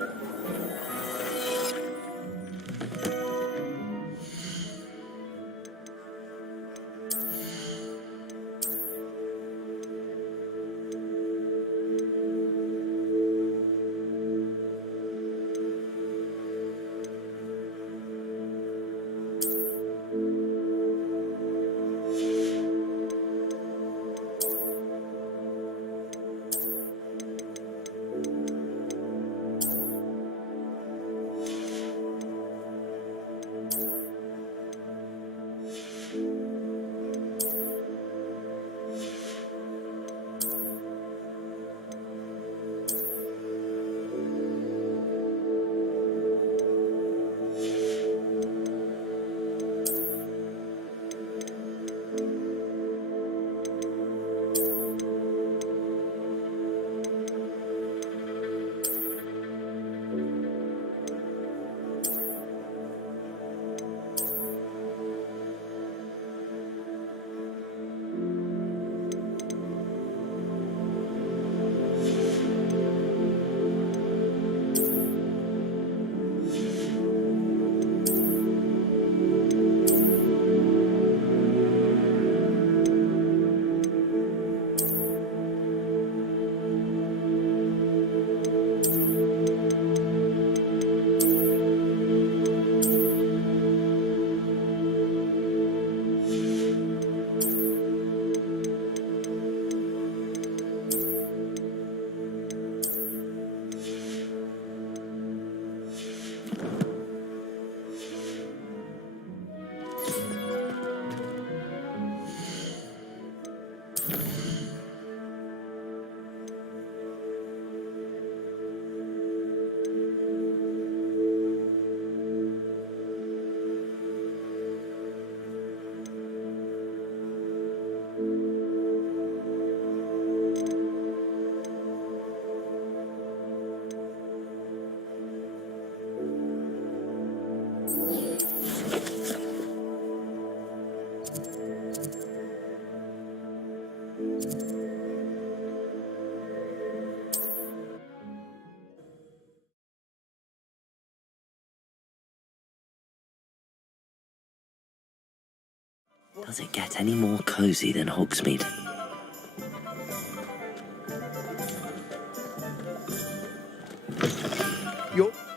Does it get any more cozy than Hogsmeade?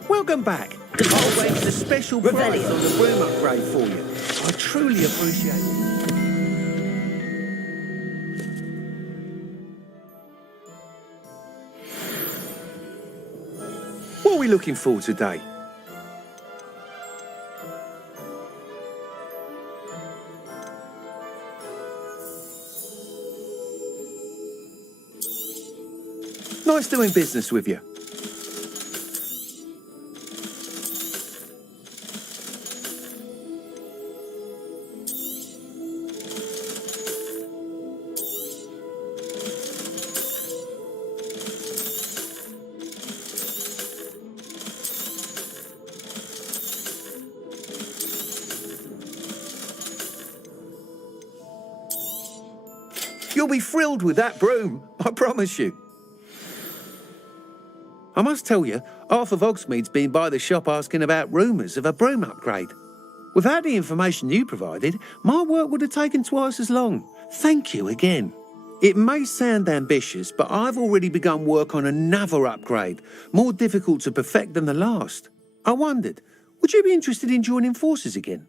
Welcome back. I'll wait a special price on the broom upgrade for you. I truly appreciate it. What are we looking for today? Nice doing business with you. You'll be thrilled with that broom, I promise you. I must tell you, half of Hogsmeade's been by the shop asking about rumours of a broom upgrade. Without the information you provided, my work would have taken twice as long. Thank you again. It may sound ambitious, but I've already begun work on another upgrade, more difficult to perfect than the last. I wondered, would you be interested in joining forces again?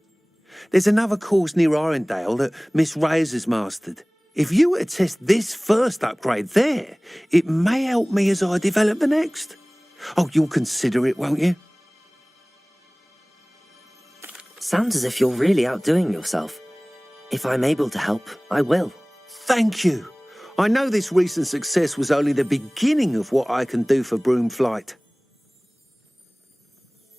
There's another course near Arendelle that Miss Reyes has mastered. If you were to test this first upgrade there, it may help me as I develop the next. Oh, you'll consider it, won't you? Sounds as if you're really outdoing yourself. If I'm able to help, I will. Thank you. I know this recent success was only the beginning of what I can do for broom flight.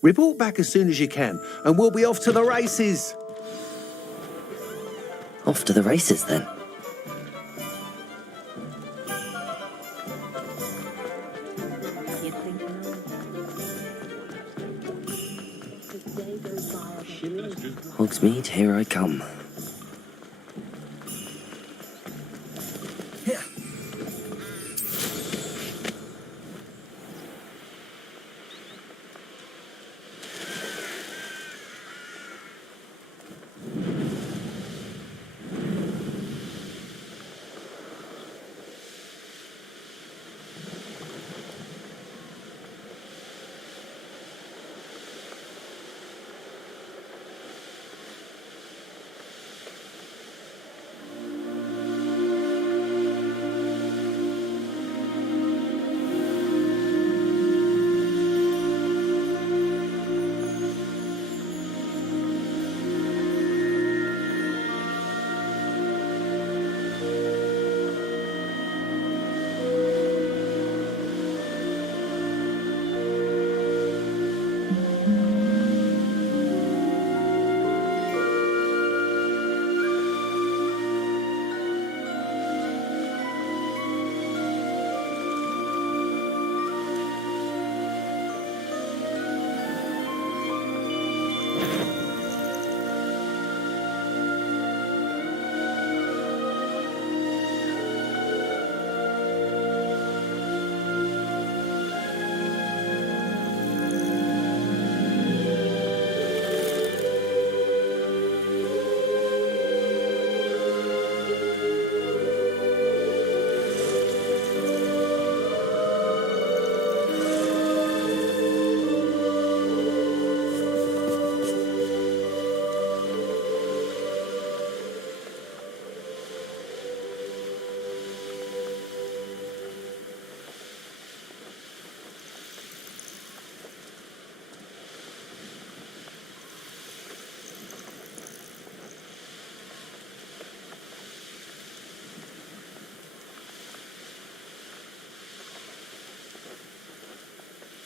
Report back as soon as you can, and we'll be off to the races. Off to the races, then. Hogsmeade, here I come.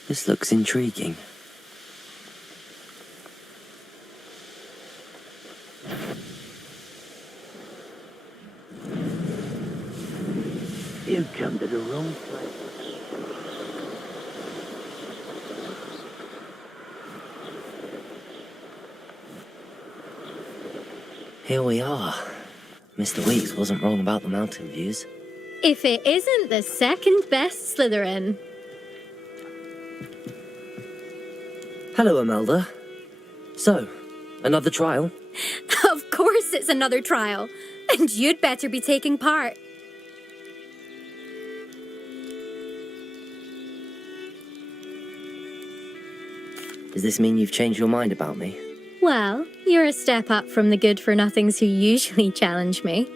This looks intriguing. You've come to the wrong place. Here we are. Mr. Weeks wasn't wrong about the mountain views. If it isn't the second best Slytherin. Hello, Imelda. So, another trial? Of course course it's another trial. And you'd better be taking part. Does this mean you've changed your mind about me? Well, you're a step up from the good-for-nothings who usually challenge me.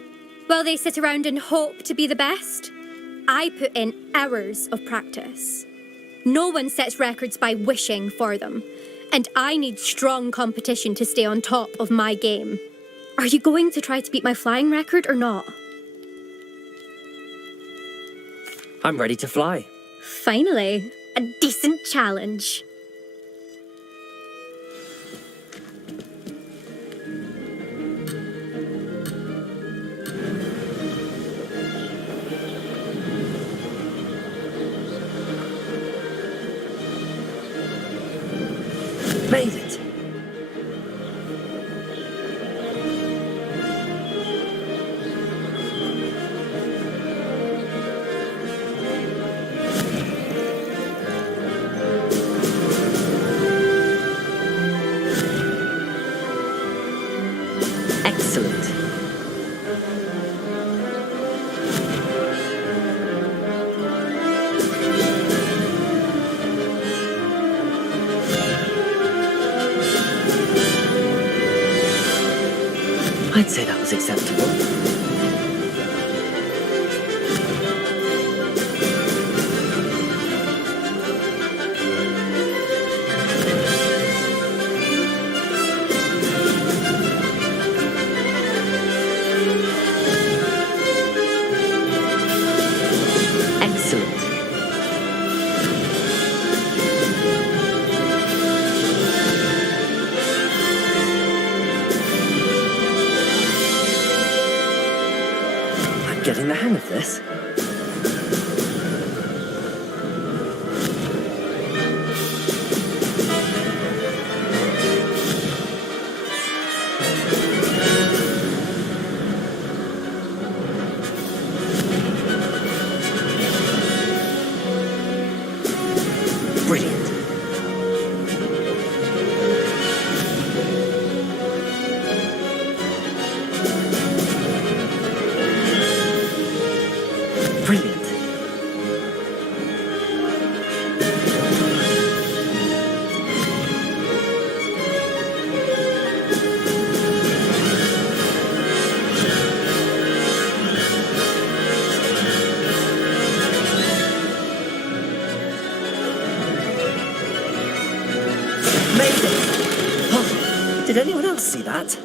While they sit around and hope to be the best, I put in hours of practice. No one sets records by wishing for them, and I need strong competition to stay on top of my game. Are you going to try to beat my flying record or not? I'm ready to fly. Finally, a decent challenge. Made it! Excellent. I'd say that was acceptable. Excellent. Getting the hang of this. Brilliant. Brilliant. Made it! Oh, did anyone else see that?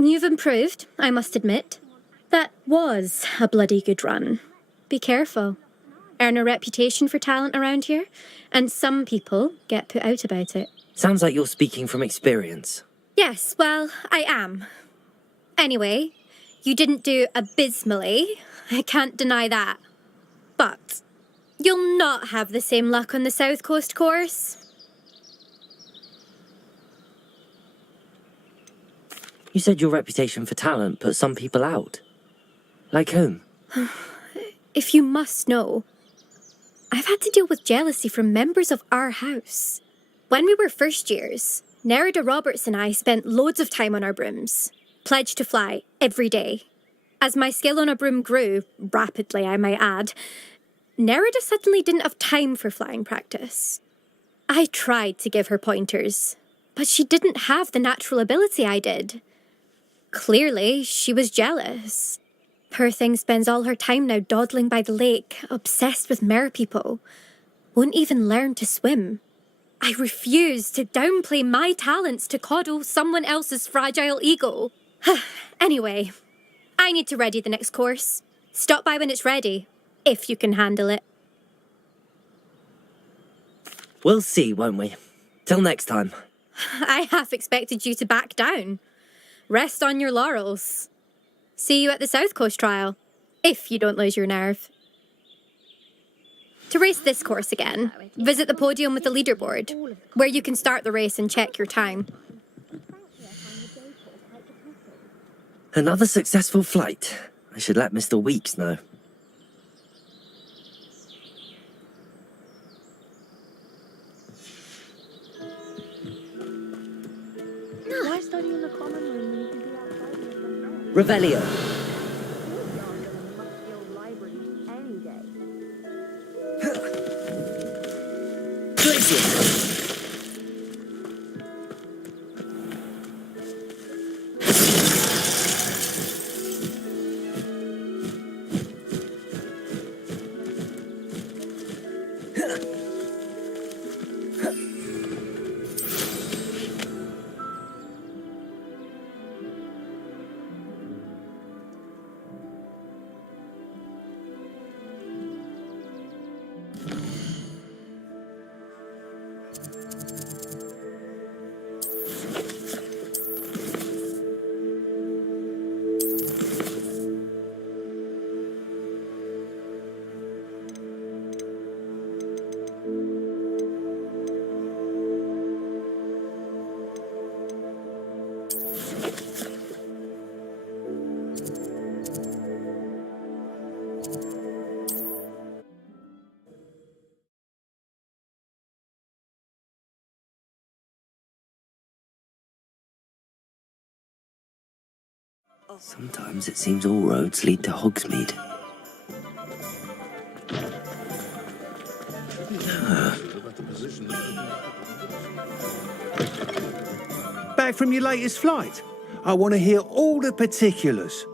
You've improved, I must admit. That was a bloody good run. Be careful. Earn a reputation for talent around here, and some people get put out about it. Sounds like you're speaking from experience. Yes, well, I am. Anyway, you didn't do abysmally. I can't deny that. But you'll not have the same luck on the South Coast course. You said your reputation for talent put some people out. Like whom? If you must know, I've had to deal with jealousy from members of our house. When we were first years, Nerida Roberts and I spent loads of time on our brooms, pledged to fly every day. As my skill on a broom grew, rapidly I might add, Nerida suddenly didn't have time for flying practice. I tried to give her pointers, but she didn't have the natural ability I did. Clearly, she was jealous. Poor thing spends all her time now dawdling by the lake, obsessed with merpeople. Won't even learn to swim. I refuse to downplay my talents to coddle someone else's fragile ego. Anyway, I need to ready the next course. Stop by when it's ready, if you can handle it. We'll see, won't we? Till next time. I half expected you to back down. Rest on your laurels. See you at the South Coast trial, if you don't lose your nerve. To race this course again, visit the podium with the leaderboard, where you can start the race and check your time. Another successful flight. I should let Mr. Weeks know. Why study in the common room when you can be outside in the front yard? Revelio. Sometimes it seems all roads lead to Hogsmeade. Back from your latest flight? I want to hear all the particulars.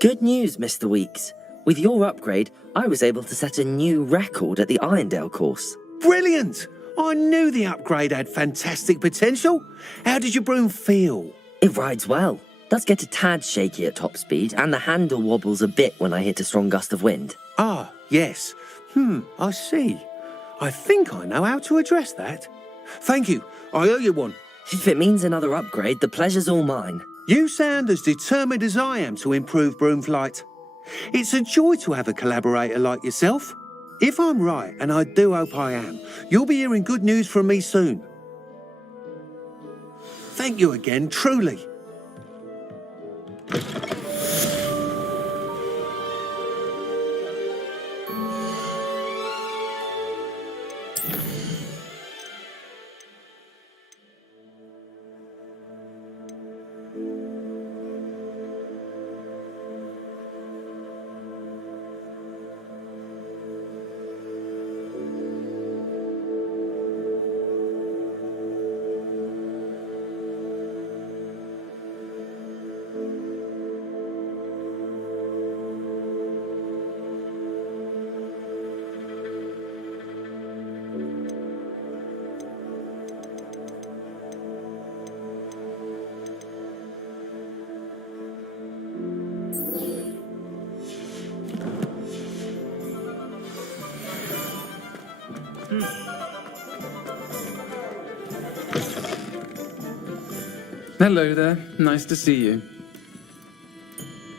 Good news, Mr. Weeks. With your upgrade, I was able to set a new record at the Irondale course. Brilliant! I knew the upgrade had fantastic potential. How did your broom feel? It rides well. Does get a tad shaky at top speed, and the handle wobbles a bit when I hit a strong gust of wind. Ah, yes. I see. I think I know how to address that. Thank you. I owe you one. If it means another upgrade, the pleasure's all mine. You sound as determined as I am to improve broom flight. It's a joy to have a collaborator like yourself. If I'm right, and I do hope I am, you'll be hearing good news from me soon. Thank you again, truly. Hello there. Nice to see you.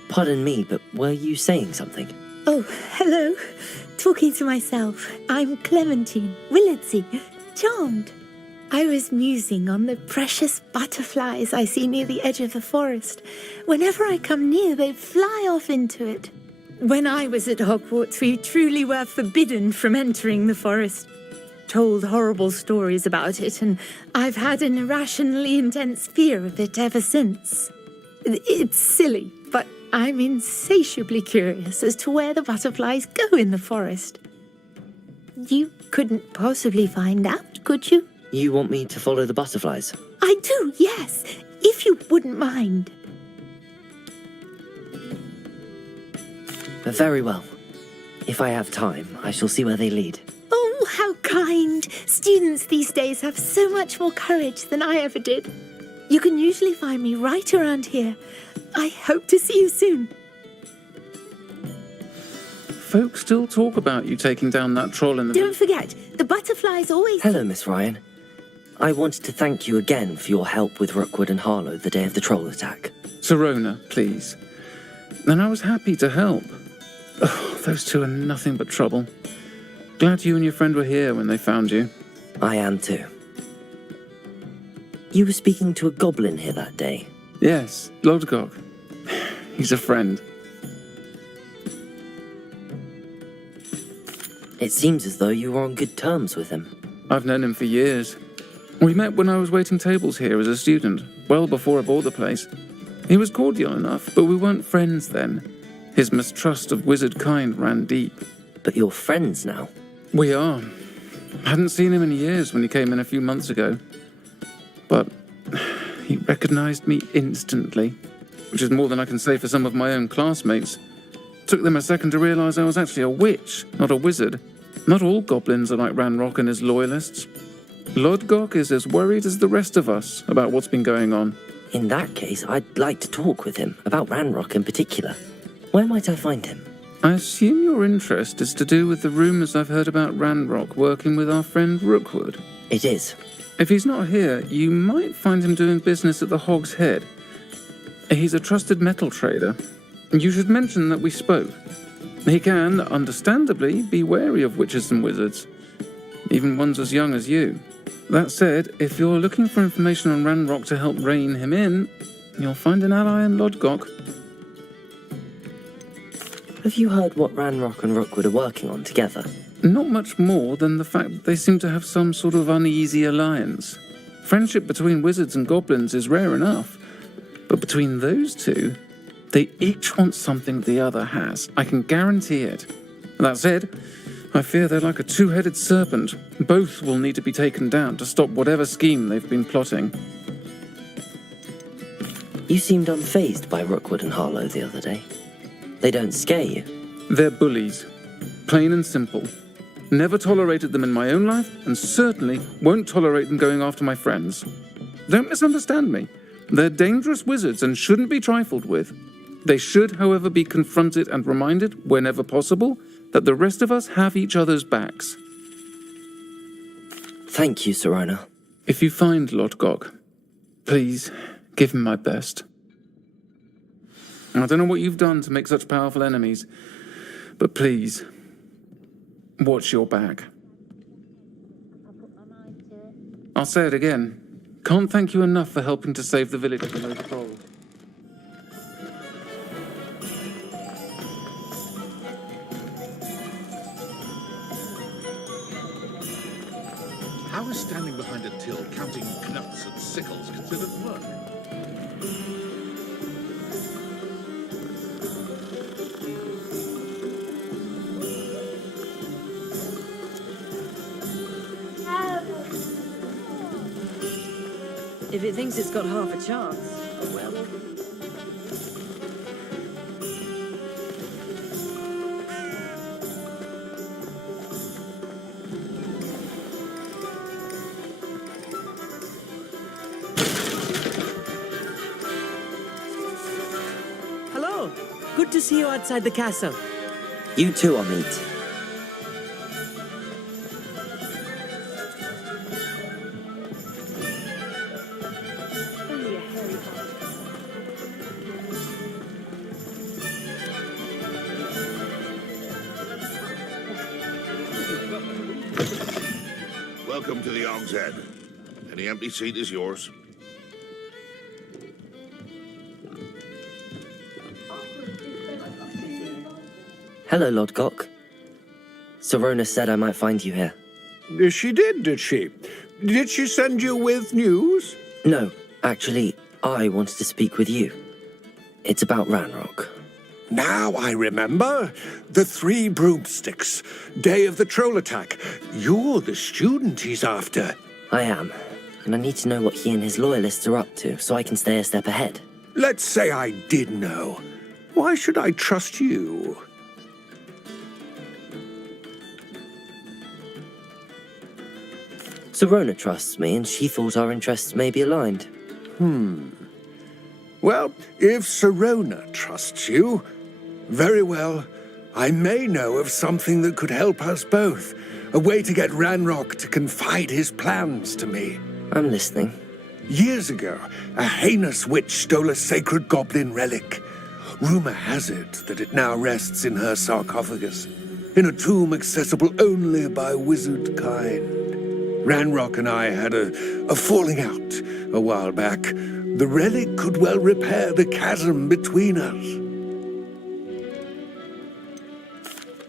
Pardon me, but were you saying something? Oh, hello. Talking to myself. I'm Clementine Willardsey. Charmed. I was musing on the precious butterflies I see near the edge of the forest. Whenever I come near, they fly off into it. When I was at Hogwarts, we truly were forbidden from entering the forest. Told horrible stories about it, and I've had an irrationally intense fear of it ever since. It's silly, but I'm insatiably curious as to where the butterflies go in the forest. You couldn't possibly find out, could you? You want me to follow the butterflies? I do, yes, if you wouldn't mind. Very well. If I have time, I shall see where they lead. Oh, how kind. Students these days have so much more courage than I ever did. You can usually find me right around here. I hope to see you soon. Folks still talk about you taking down that troll in the... Don't forget, the butterflies always... Hello, Miss Ryan. I wanted to thank you again for your help with Rookwood and Harlow the day of the troll attack. Serona, please. And I was happy to help. Oh, those two are nothing but trouble. Glad you and your friend were here when they found you. I am too. You were speaking to a goblin here that day? Yes, Lodgok. He's a friend. It seems as though you were on good terms with him. I've known him for years. We met when I was waiting tables here as a student, well before I bought the place. He was cordial enough, but we weren't friends then. His mistrust of wizard kind ran deep. But you're friends now? We are. Hadn't seen him in years when he came in a few months ago. But he recognized me instantly, which is more than I can say for some of my own classmates. Took them a second to realize I was actually a witch, not a wizard. Not all goblins are like Ranrock and his loyalists. Lodgok is as worried as the rest of us about what's been going on. In that case, I'd like to talk with him, about Ranrock in particular. Where might I find him? I assume your interest is to do with the rumours I've heard about Ranrock working with our friend Rookwood. It is. If he's not here, you might find him doing business at the Hog's Head. He's a trusted metal trader. You should mention that we spoke. He can, understandably, be wary of witches and wizards, even ones as young as you. That said, if you're looking for information on Ranrock to help rein him in, you'll find an ally in Lodgok. Have you heard what Ranrock and Rookwood are working on together? Not much more than the fact that they seem to have some sort of uneasy alliance. Friendship between wizards and goblins is rare enough, but between those two, they each want something the other has. I can guarantee it. That said, I fear they're like a two-headed serpent. Both will need to be taken down to stop whatever scheme they've been plotting. You seemed unfazed by Rookwood and Harlow the other day. They don't scare you? They're bullies. Plain and simple. Never tolerated them in my own life, and certainly won't tolerate them going after my friends. Don't misunderstand me. They're dangerous wizards and shouldn't be trifled with. They should, however, be confronted and reminded, whenever possible, that the rest of us have each other's backs. Thank you, Sirona. If you find Lodgok, please give him my best. I don't know what you've done to make such powerful enemies, but please, watch your back. I'll say it again. Can't thank you enough for helping to save the village from those trolls. How is standing behind a till counting knuts and sickles considered work? If it thinks it's got half a chance, oh well. Hello. Good to see you outside the castle. You too, Amit. Welcome to the Hog's Head. Any empty seat is yours. Hello, Lodgok. Sirona said I might find you here. She did she? Did she send you with news? No, actually, I wanted to speak with you. It's about Ranrock. Now I remember. The 3 broomsticks. Day of the troll attack. You're the student he's after. I am, and I need to know what he and his loyalists are up to so I can stay a step ahead. Let's say I did know. Why should I trust you? Sirona trusts me, and she thought our interests may be aligned. Well, if Sirona trusts you, very well. I may know of something that could help us both. A way to get Ranrock to confide his plans to me. I'm listening. Years ago, a heinous witch stole a sacred goblin relic. Rumor has it that it now rests in her sarcophagus, in a tomb accessible only by wizard kind. Ranrock and I had a falling out a while back. The relic could well repair the chasm between us.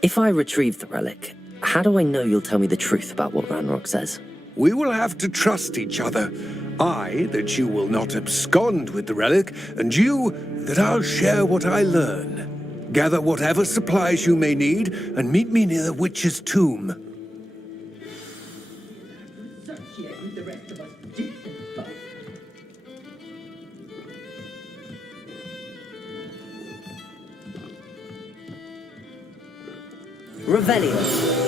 If I retrieve the relic, how do I know you'll tell me the truth about what Ranrock says? we will have to trust each other. I, that you will not abscond with the relic, and you, that I'll share what I learn. Gather whatever supplies you may need, and meet me near the witch's tomb. Revelio.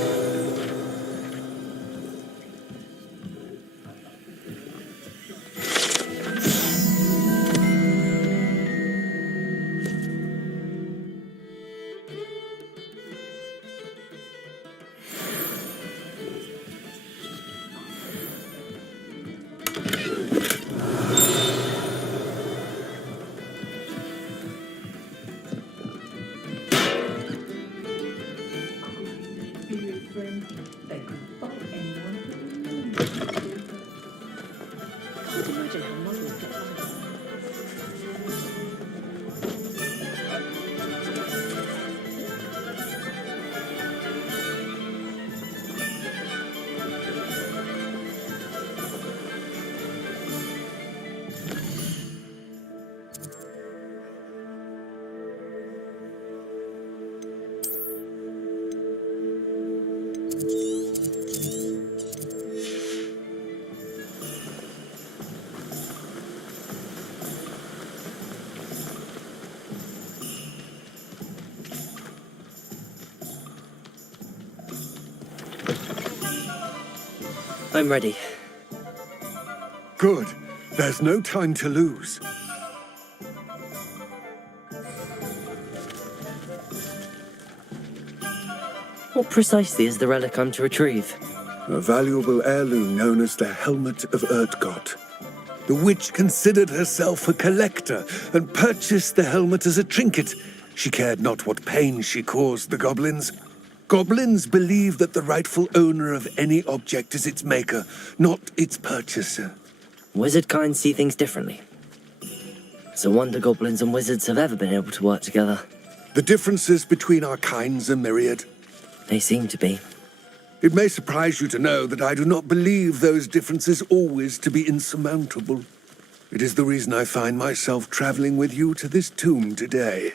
I'm ready. Good. There's no time to lose. What precisely is the relic I'm to retrieve? A valuable heirloom known as the Helmet of Erdgott. The witch considered herself a collector and purchased the helmet as a trinket. She cared not what pain she caused the goblins. Goblins believe that the rightful owner of any object is its maker, not its purchaser. Wizard kind see things differently. It's a wonder goblins and wizards have ever been able to work together. The differences between our kinds are myriad. They seem to be. It may surprise you to know that I do not believe those differences always to be insurmountable. It is the reason I find myself traveling with you to this tomb today.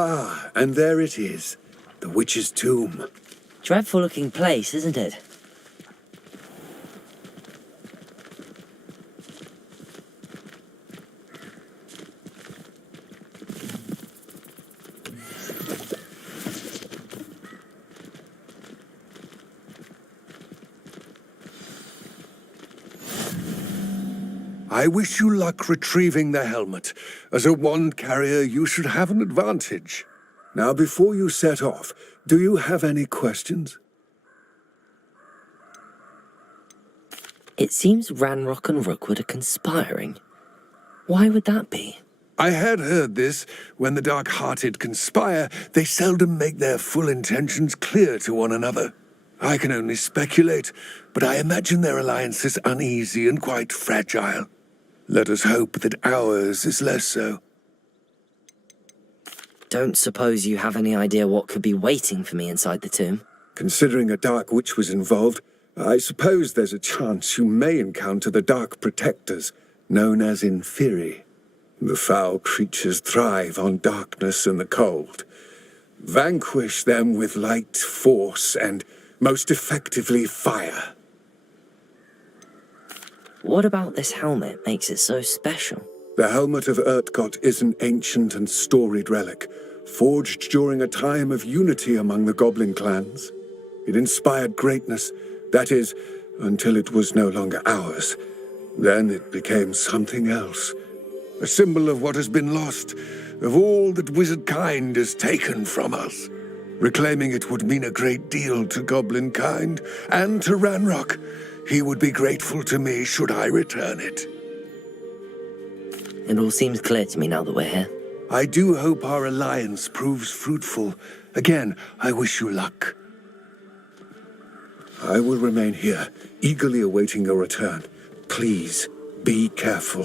Ah, and there it is, the witch's tomb. Dreadful looking place, isn't it? I wish you luck retrieving the helmet. As a wand carrier, you should have an advantage. Now, before you set off, do you have any questions? It seems Ranrock and Rookwood are conspiring. Why would that be? I had heard this. When the dark-hearted conspire, they seldom make their full intentions clear to one another. I can only speculate, but I imagine their alliance is uneasy and quite fragile. Let us hope that ours is less so. Don't suppose you have any idea what could be waiting for me inside the tomb? Considering a Dark Witch was involved, I suppose there's a chance you may encounter the Dark Protectors, known as Inferi. The foul creatures thrive on darkness and the cold. Vanquish them with light, force, and, most effectively, fire. What about this helmet makes it so special? The helmet of Urtkot is an ancient and storied relic, forged during a time of unity among the goblin clans. It inspired greatness, that is, until it was no longer ours. Then it became something else. A symbol of what has been lost, of all that wizard kind is taken from us. Reclaiming it would mean a great deal to goblin kind, and to Ranrock. He would be grateful to me should I return it. It all seems clear to me now that we're here. I do hope our alliance proves fruitful. Again, I wish you luck. I will remain here, eagerly awaiting your return. Please, be careful.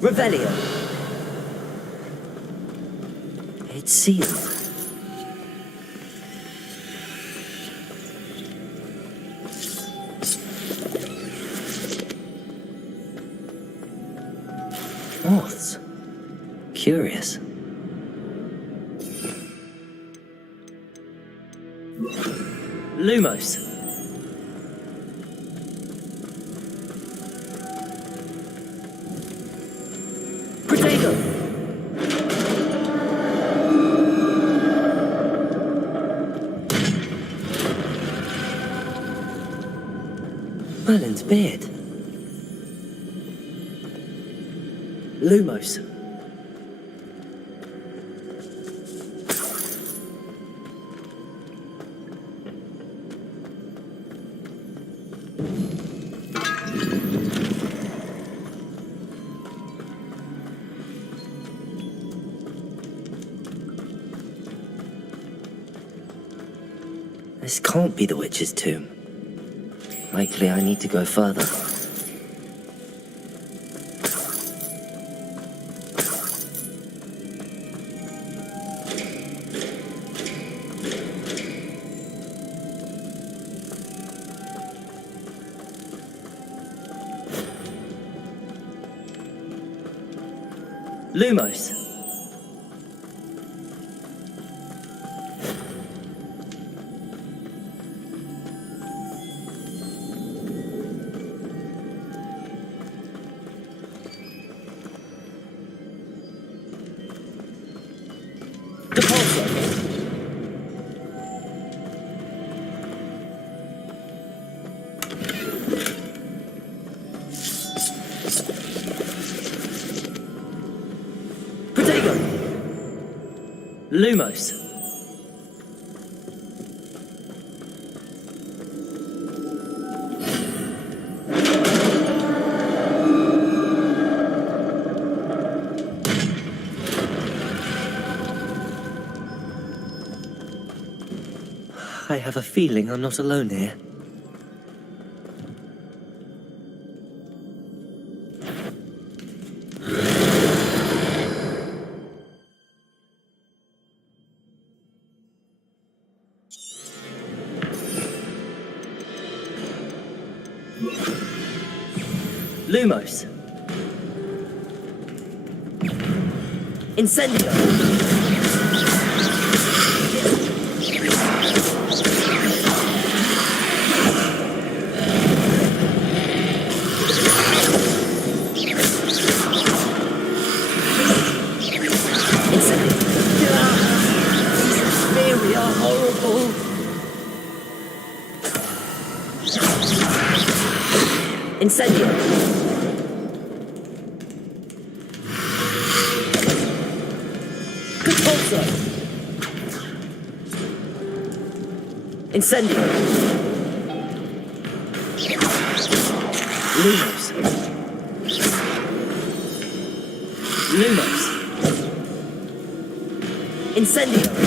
Revelio. It's sealed. Moths. Curious. Lumos. Protego. Merlin's beard. Lumos. This can't be the witch's tomb. Likely I need to go further. Lumos. Lumos. I have a feeling I'm not alone here. Lumos. Incendio. Very horrible. Incendio. Repulso. Incendio. Lumos. Lumos. Incendio.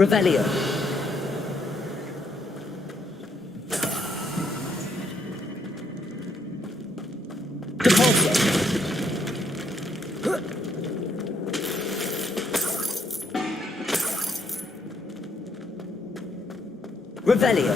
Revelio. Depulso. Revelio.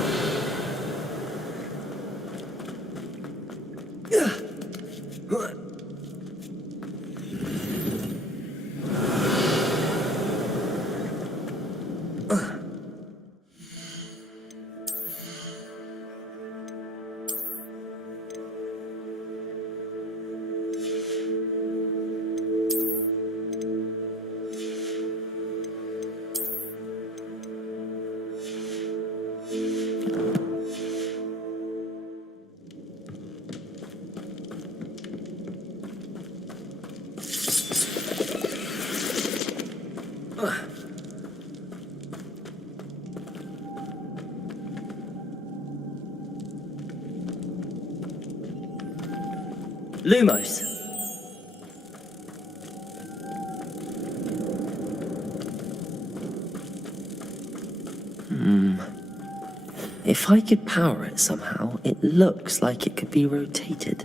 Lumos. If I could power it somehow, it looks like it could be rotated.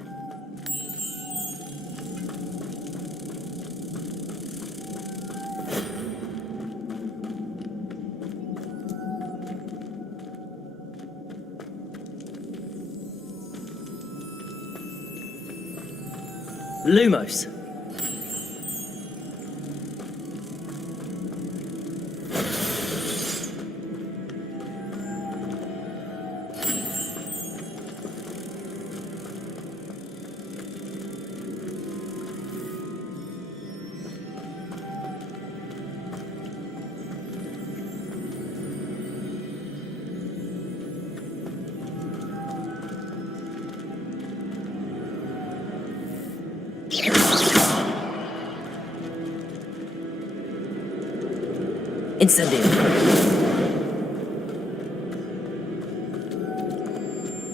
Lumos. Incendio.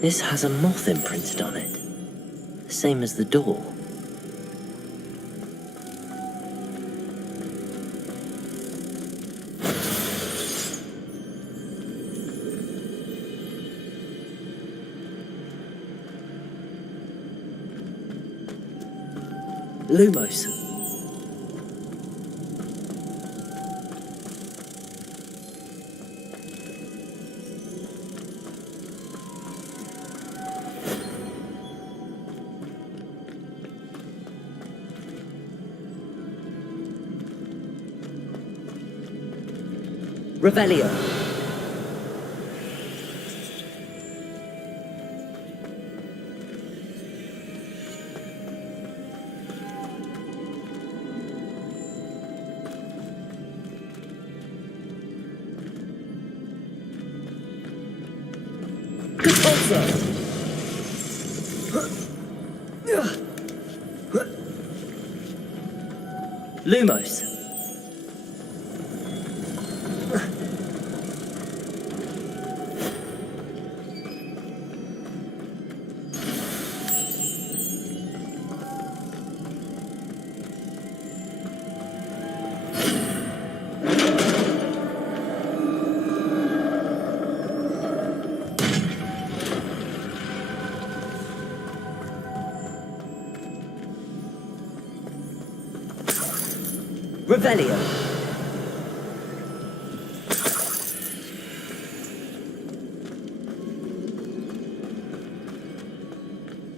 This has a moth imprinted on it, the same as the door. Lumos. Revelio. Lumos. Revelio.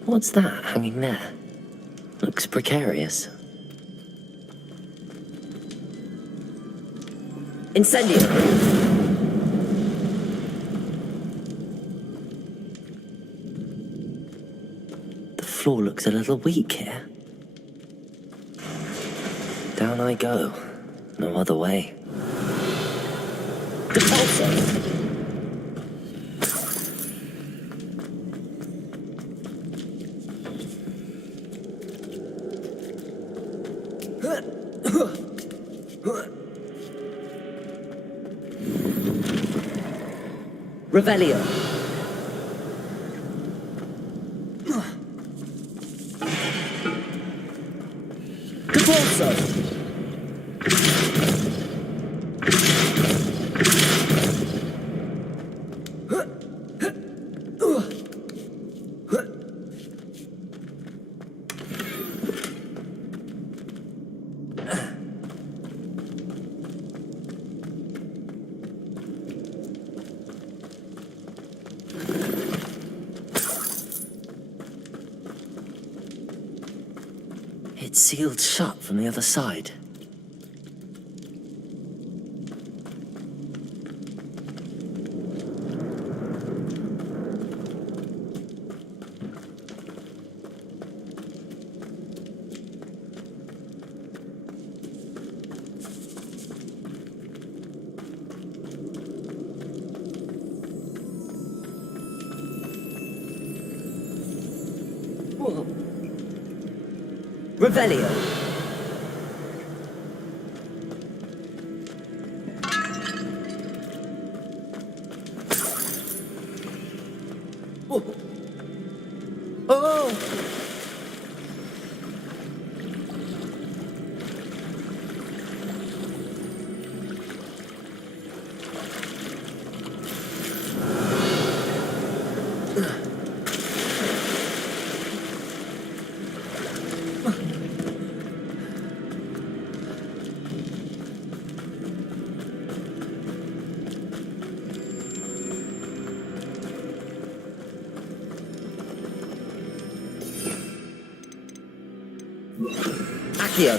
What's that hanging there? Looks precarious. Incendio! The floor looks a little weak here. Down I go. No other way. Depulso! Revelio. Depulso. It's sealed shut from the other side. Revelio. Oh! Accio.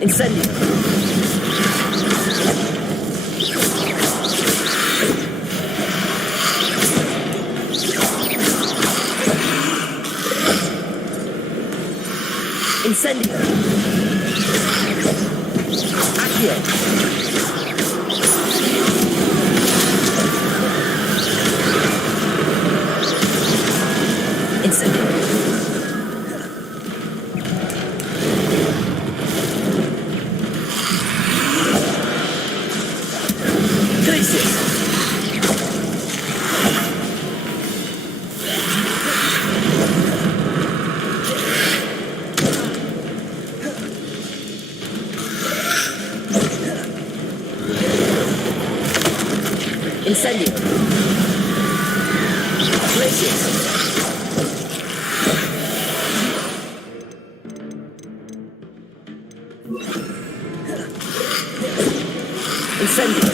Incendio. Incendio. Accio. Incendio. Incendio. Glacius. Incendio.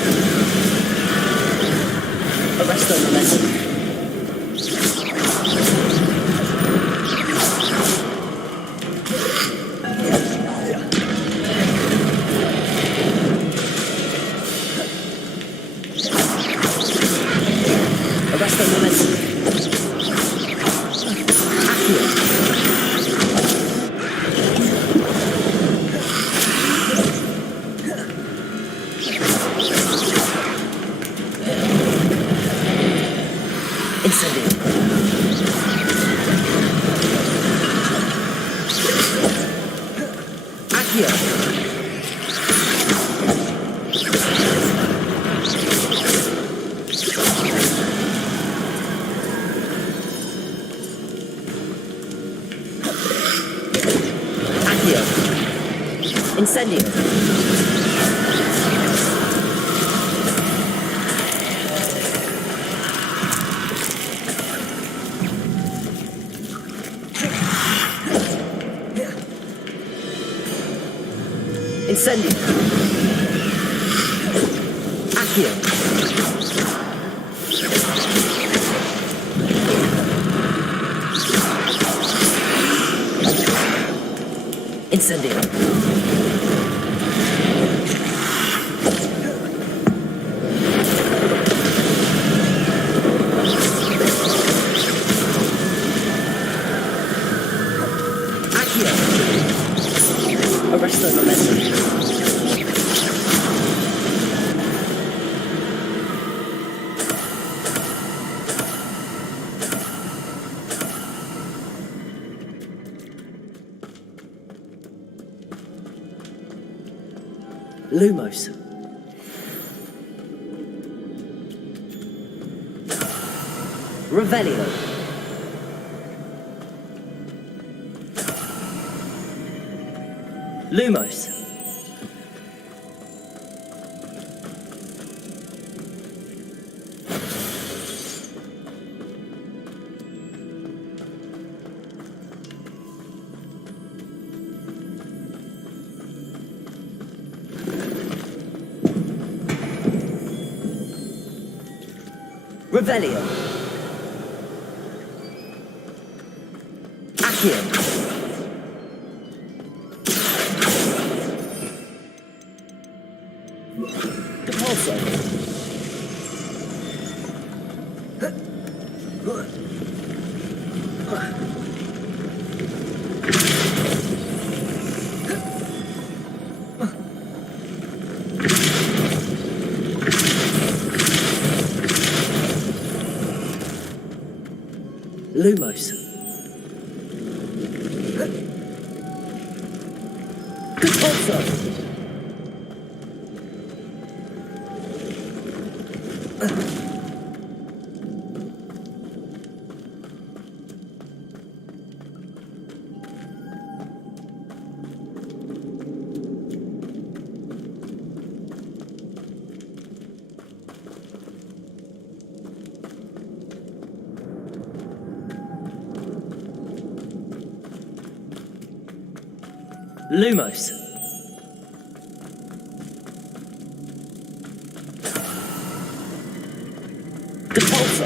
Arresto momentum. Arresto momentum. Accio. Incendio. Accio. Accio. Incendio. Incendio. Accio. Incendio. Accio. Arresto momentum. Lumos. Revelio. Lumos. Revelio. Accio. Depulso. Lumos. Depulso. Lumos. Depulso.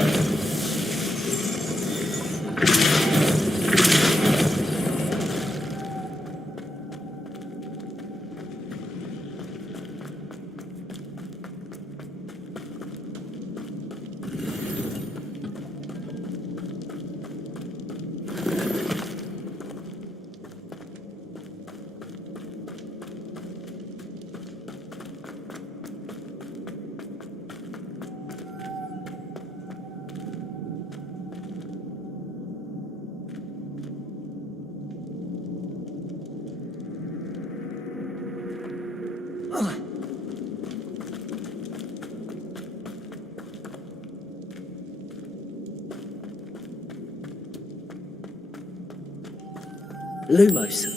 Lumos.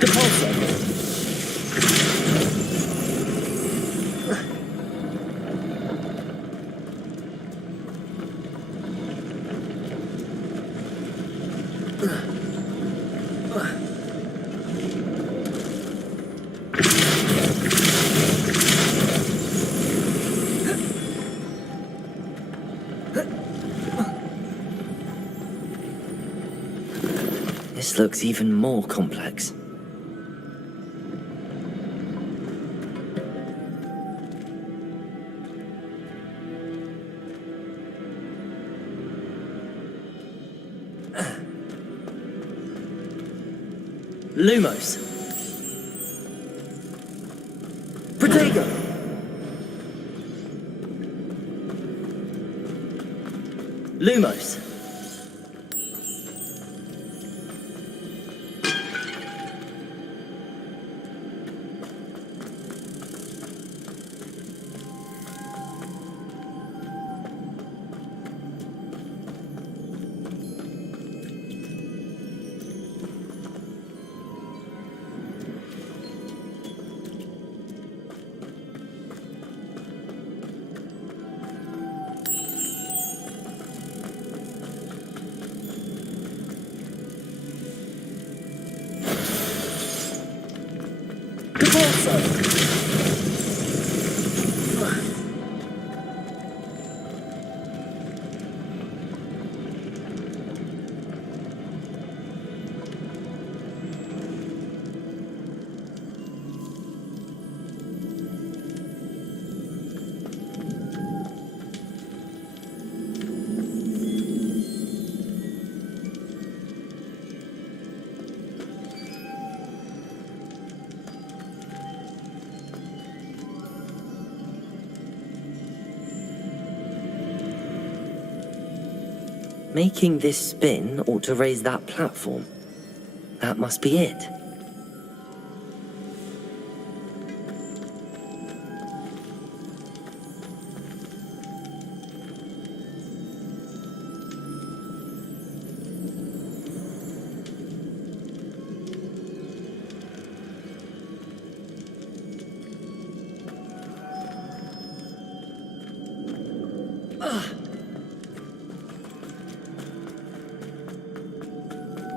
Depulso. This looks even more complex. Lumos. Protego. Lumos. Making this spin ought to raise that platform. That must be it.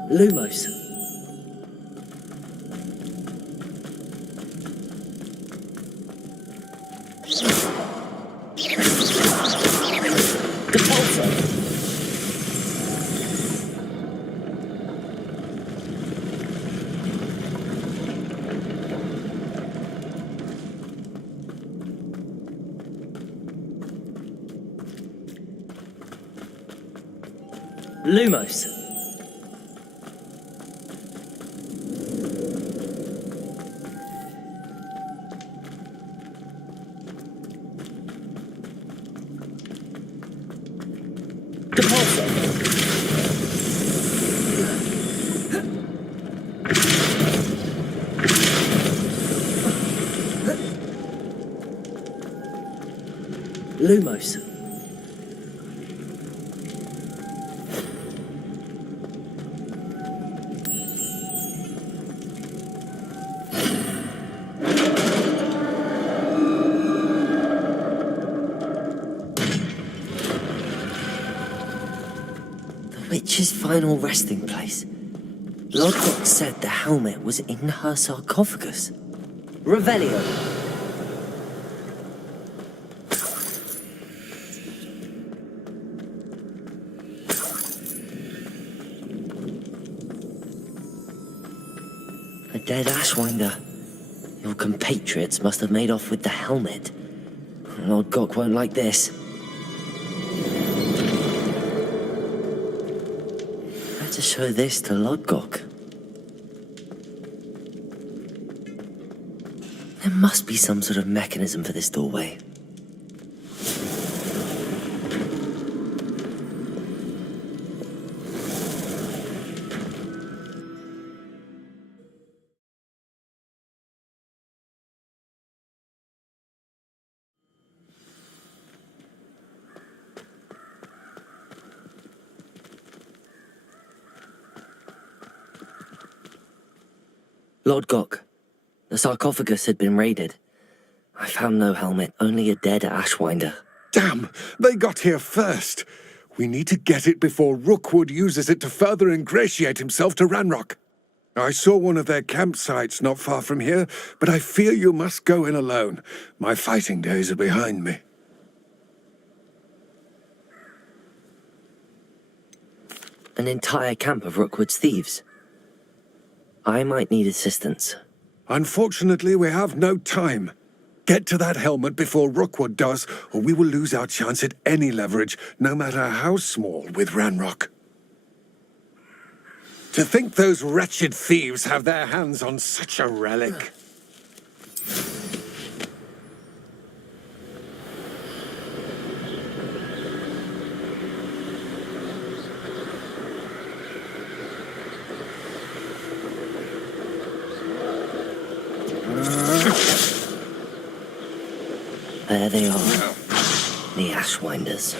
Lumos. Lumos. Lumos. The witch's final resting place. Lodgok said the helmet was in her sarcophagus. Revelio. A dead Ashwinder. Your compatriots must have made off with the helmet. Lodgok won't like this. Better show this to Lodgok. There must be some sort of mechanism for this doorway. Lodgok, the sarcophagus had been raided. I found no helmet, only a dead Ashwinder. Damn! They got here first! We need to get it before Rookwood uses it to further ingratiate himself to Ranrock. I saw one of their campsites not far from here, but I fear you must go in alone. My fighting days are behind me. An entire camp of Rookwood's thieves. I might need assistance. Unfortunately, we have no time. Get to that helmet before Rookwood does, or we will lose our chance at any leverage, no matter how small, with Ranrock. To think those wretched thieves have their hands on such a relic. There they are, the Ashwinders.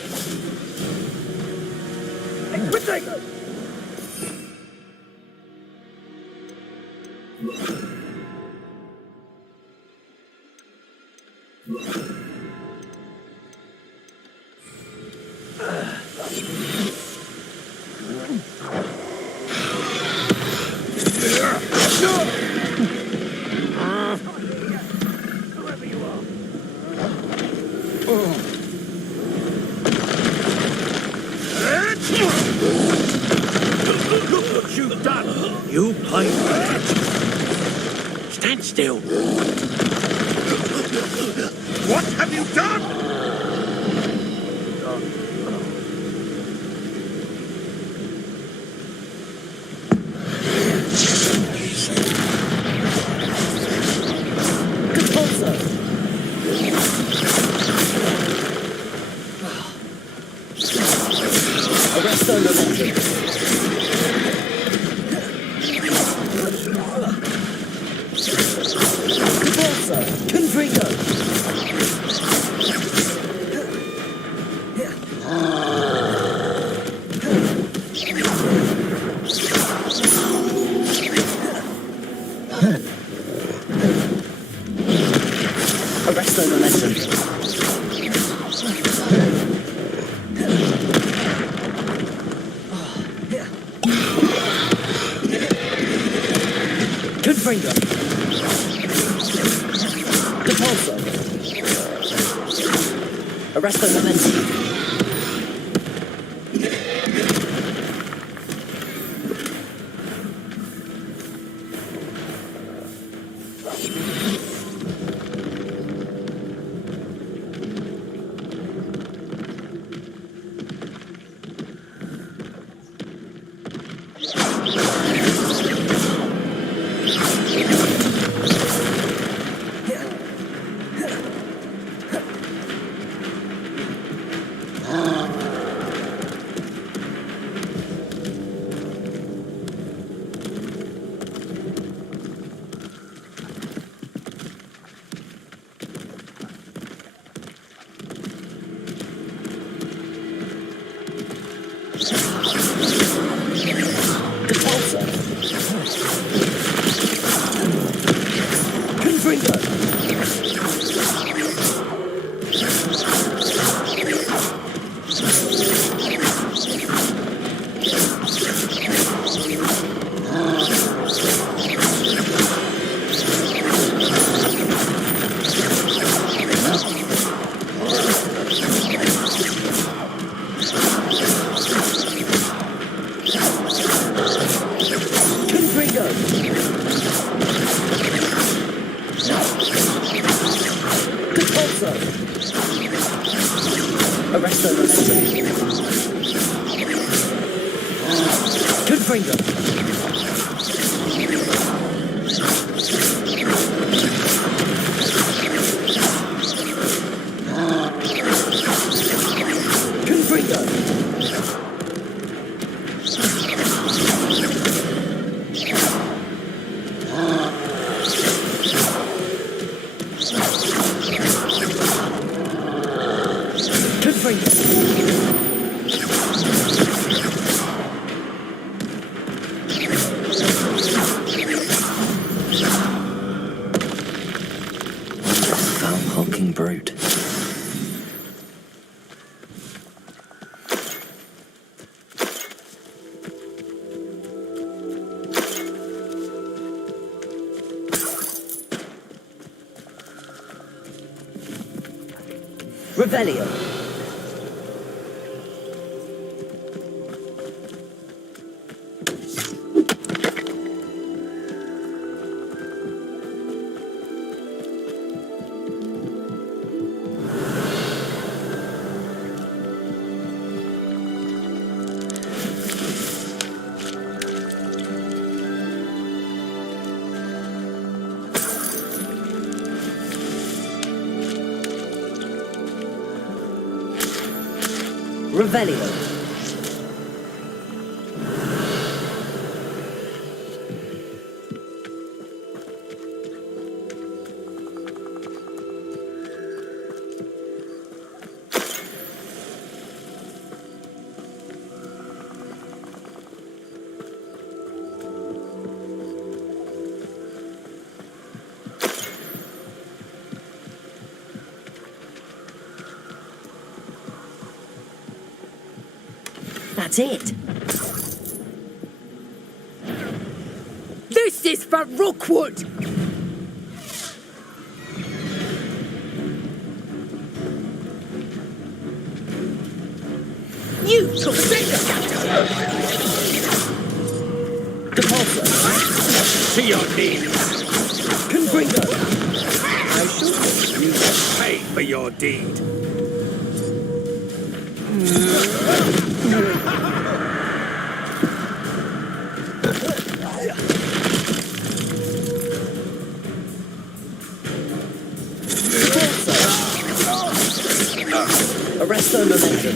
stand still. What have you done? Arresto momentum. Revelio. Revelio. That's it. This is for Rookwood! You took finger! To your knees! your deed. Arresto momentum.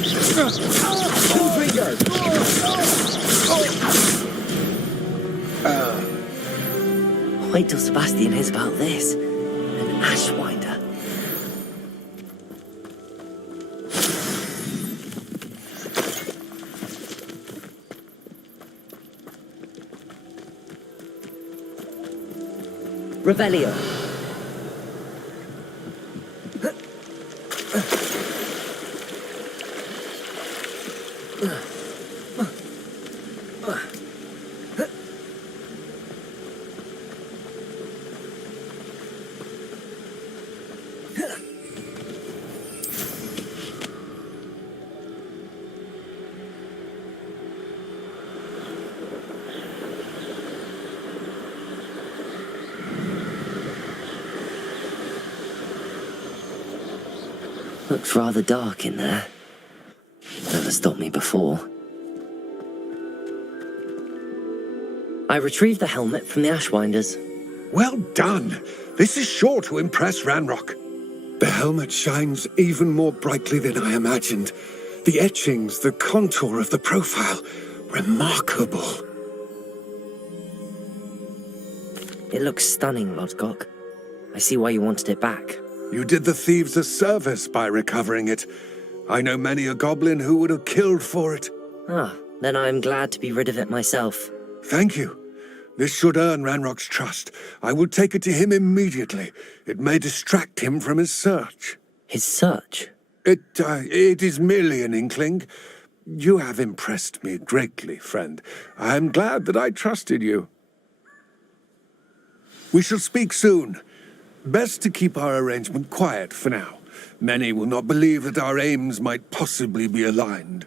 Wait till Sebastian hears about this. An ashwinder. Revelio. Looks rather dark in there. Never stopped me before. I retrieved the helmet from the Ashwinders. Well done. This is sure to impress Ranrock. The helmet shines even more brightly than I imagined. The etchings, the contour of the profile. Remarkable. It looks stunning, Lodgok. I see why you wanted it back. You did the thieves a service by recovering it. I know many a goblin who would have killed for it. Ah, then I am glad to be rid of it myself. Thank you. This should earn Ranrock's trust. I will take it to him immediately. It may distract him from his search. His search? It is merely an inkling. You have impressed me greatly, friend. I am glad that I trusted you. We shall speak soon. Best to keep our arrangement quiet for now. Many will not believe that our aims might possibly be aligned.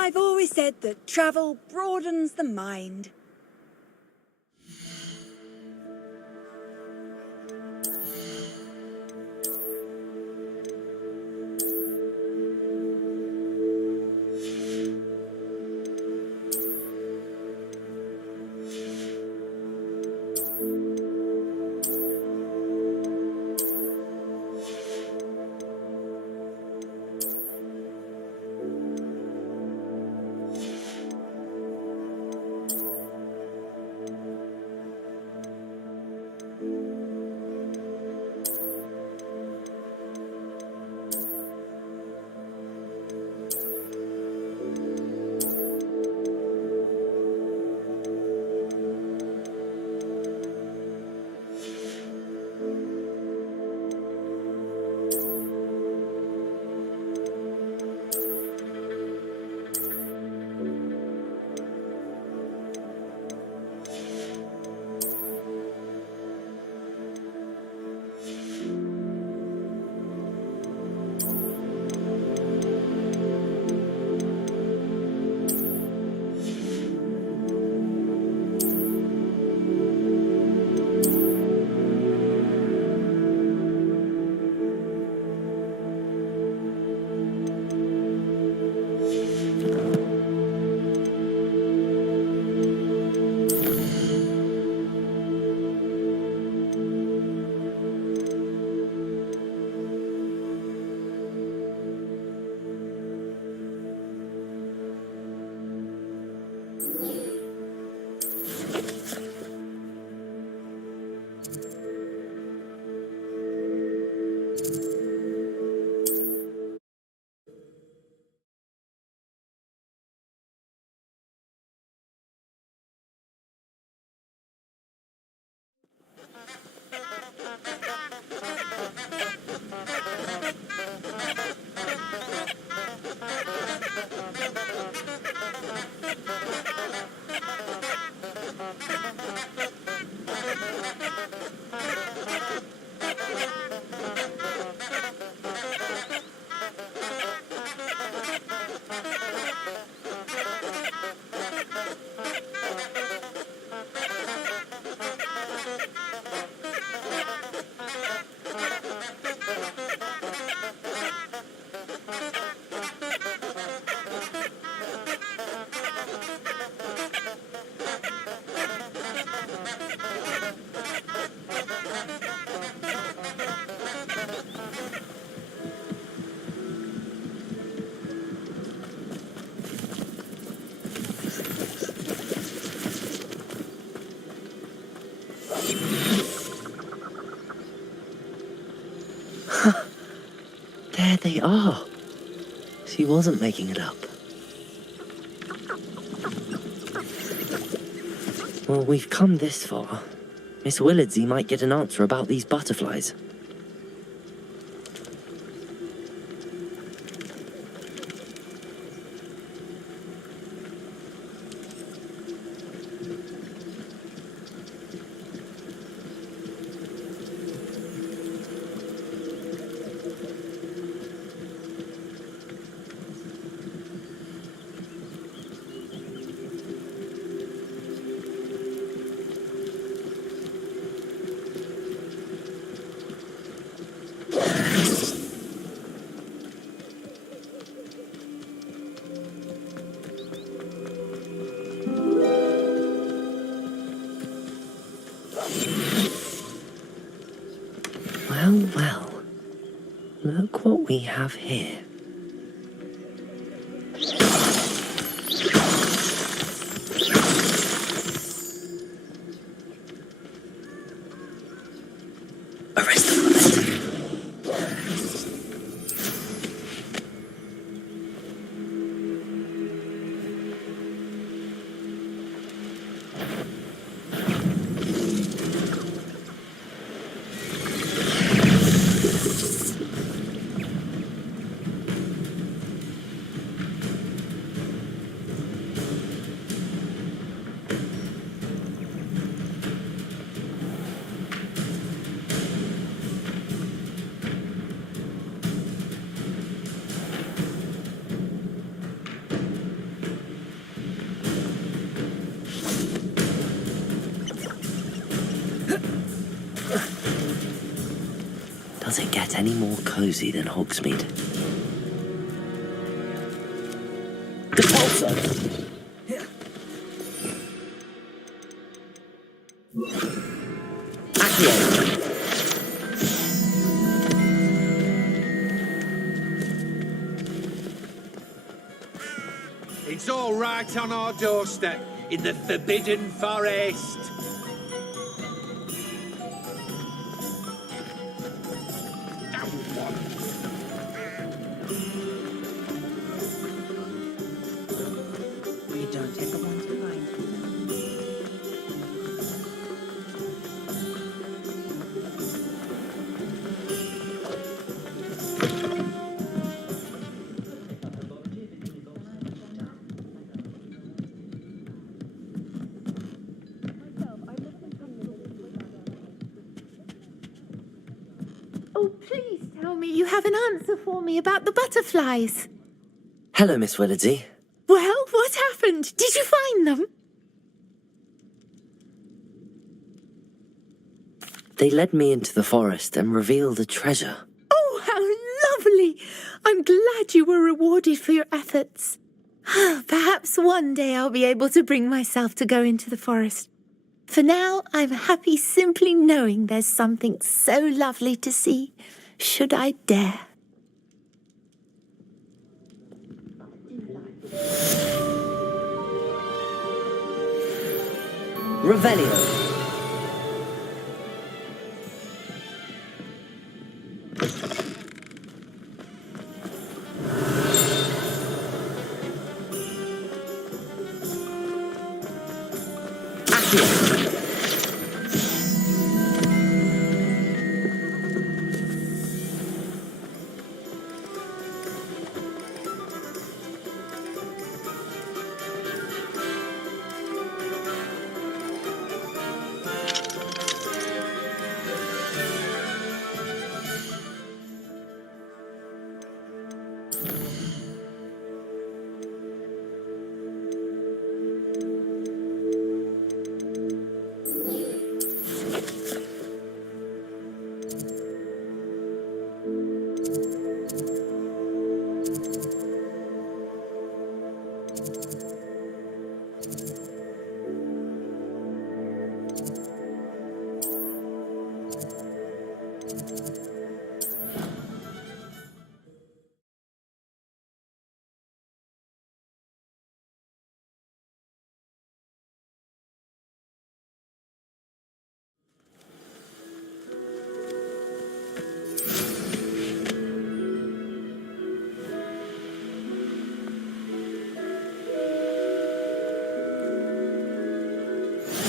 I've always said that travel broadens the mind. There they are. She wasn't making it up. Well, we've come this far. Miss Willardsey might get an answer about these butterflies. Well, look what we have here. Does it get any more cozy than Hogsmeade? Depulso! Accio! It's all right on our doorstep, in the Forbidden Forest. You don't ever want to find me. Oh, please tell me you have an answer for me about the butterflies. Hello, Miss Willardsey. Well, what happened? Did you find them? They led me into the forest and revealed a treasure. Oh, how lovely! I'm glad you were rewarded for your efforts. Perhaps one day I'll be able to bring myself to go into the forest. For now, I'm happy simply knowing there's something so lovely to see, should I dare. Revelio.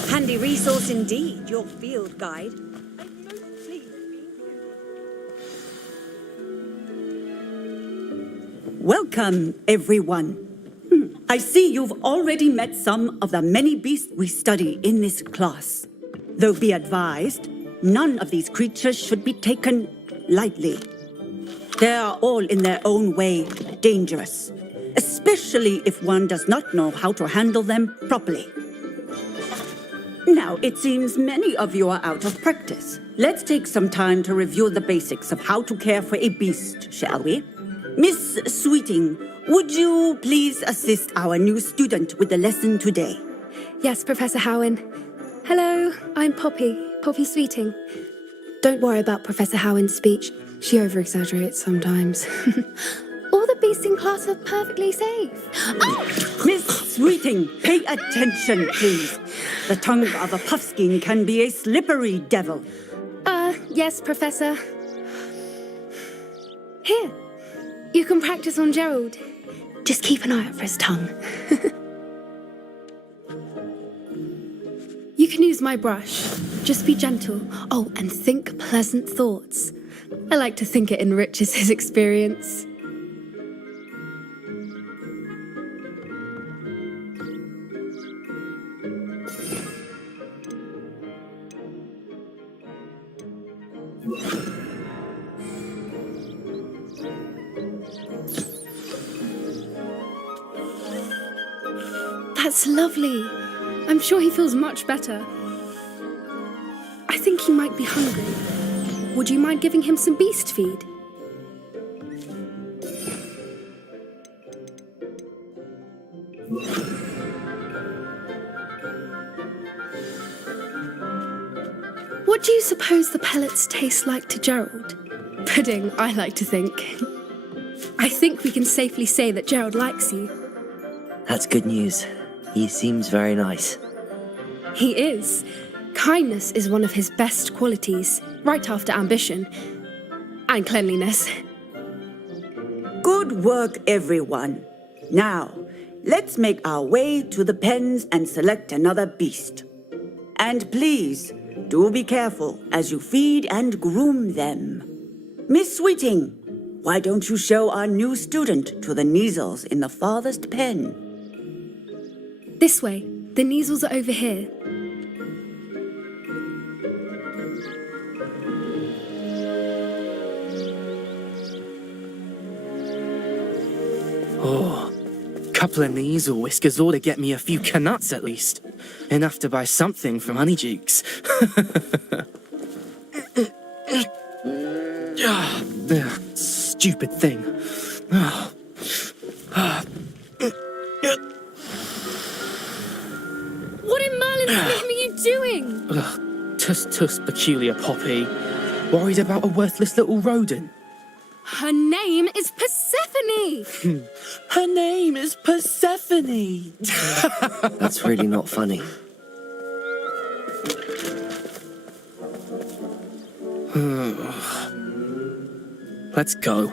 Handy resource indeed, your field guide. Welcome, everyone. I see you've already met some of the many beasts we study in this class. Though be advised, none of these creatures should be taken lightly. They are all in their own way dangerous, especially if one does not know how to handle them properly. Now, it seems many of you are out of practice. Let's take some time to review the basics of how to care for a beast, shall we? Miss Sweeting, would you please assist our new student with the lesson today? Yes, Professor Howen. Hello, I'm Poppy Sweeting. Don't worry about Professor Howen's speech. She over-exaggerates sometimes. All the beasts in class are perfectly safe. Oh! Miss Sweeting, pay attention, please. The tongue of a puffskein can be a slippery devil. Yes, Professor. Here, you can practice on Gerald. Just keep an eye out for his tongue. You can use my brush. Just be gentle. Oh, and think pleasant thoughts. I like to think it enriches his experience. That's lovely. I'm sure he feels much better. I think he might be hungry. Would you mind giving him some beast feed? What do you suppose the pellets taste like to Gerald? Pudding, I like to think. I think we can safely say that Gerald likes you. That's good news. He seems very nice. He is. Kindness is one of his best qualities, right after ambition. And cleanliness. Good work, everyone. Now, let's make our way to the pens and select another beast. And please, do be careful as you feed and groom them. Miss Sweeting, why don't you show our new student to the Neasels in the farthest pen? This way. The Neasels are over here. Oh, couple of Neasel whiskers ought to get me a few canuts at least. Enough to buy something from Honeydukes. Stupid thing. What in Merlin's name are you doing? Tuss, peculiar poppy. Worried about a worthless little rodent. Her name is Persephone! Her name is Persephone! That's really not funny. Let's go.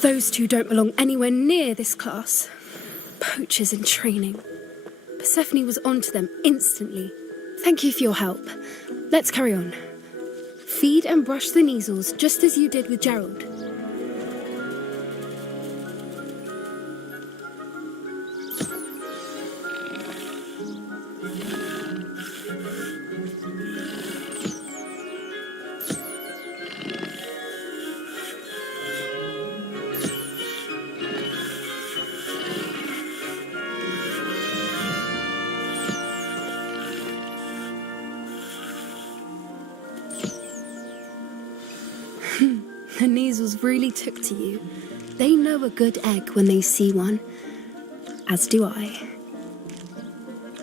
Those two don't belong anywhere near this class. Poachers in training. Persephone was onto them instantly. Thank you for your help. Let's carry on. Feed and brush the Neasels just as you did with Gerald. The Neasels really took to you. They know a good egg when they see one. As do I.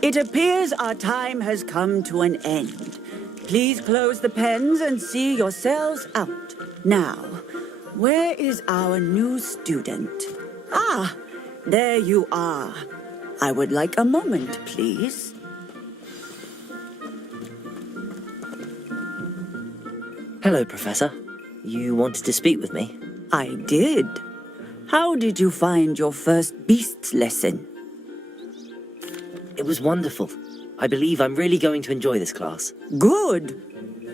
It appears our time has come to an end. Please close the pens and see yourselves out. Now, where is our new student? Ah, there you are. I would like a moment, please. Hello, Professor. You wanted to speak with me? I did. How did you find your first beasts lesson? It was wonderful. I believe I'm really going to enjoy this class. Good.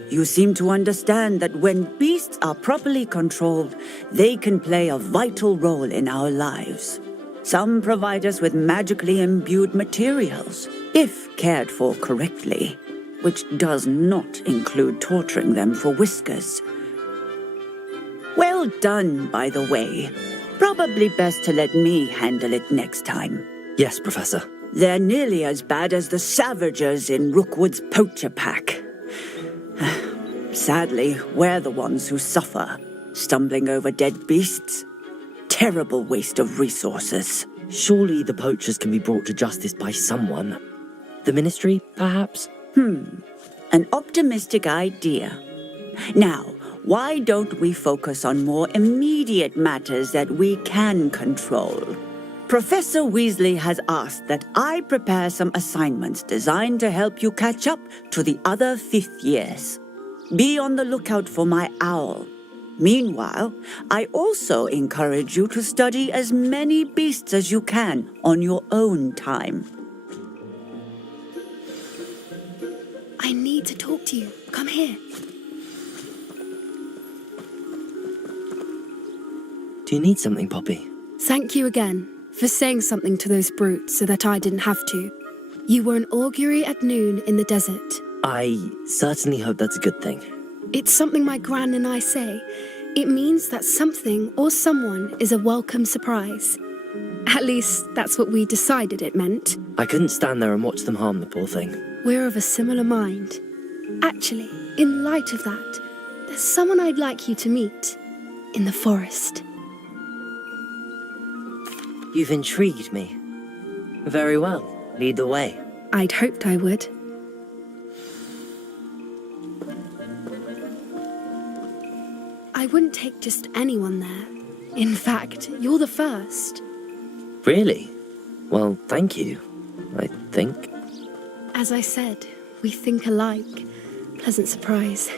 You seem to understand that when beasts are properly controlled, they can play a vital role in our lives. Some provide us with magically imbued materials, if cared for correctly, which does not include torturing them for whiskers. Well done, by the way. Probably best to let me handle it next time. Yes, Professor. They're nearly as bad as the Savagers in Rookwood's poacher pack. Sadly, we're the ones who suffer, stumbling over dead beasts. Terrible waste of resources. Surely the poachers can be brought to justice by someone. The Ministry, perhaps? An optimistic idea. Now, why don't we focus on more immediate matters that we can control? Professor Weasley has asked that I prepare some assignments designed to help you catch up to the other 5th years. Be on the lookout for my owl. Meanwhile, I also encourage you to study as many beasts as you can on your own time. I need to talk to you. Come here. Do you need something, Poppy? Thank you again for saying something to those brutes so that I didn't have to. You were an augury at noon in the desert. I certainly hope that's a good thing. It's something my gran and I say. It means that something or someone is a welcome surprise. At least, that's what we decided it meant. I couldn't stand there and watch them harm the poor thing. We're of a similar mind. Actually, in light of that, there's someone I'd like you to meet in the forest. You've intrigued me. Very well. Lead the way. I'd hoped I would. I wouldn't take just anyone there. In fact, you're the first. Really? Well, thank you, I think. As I said, we think alike. Pleasant surprise.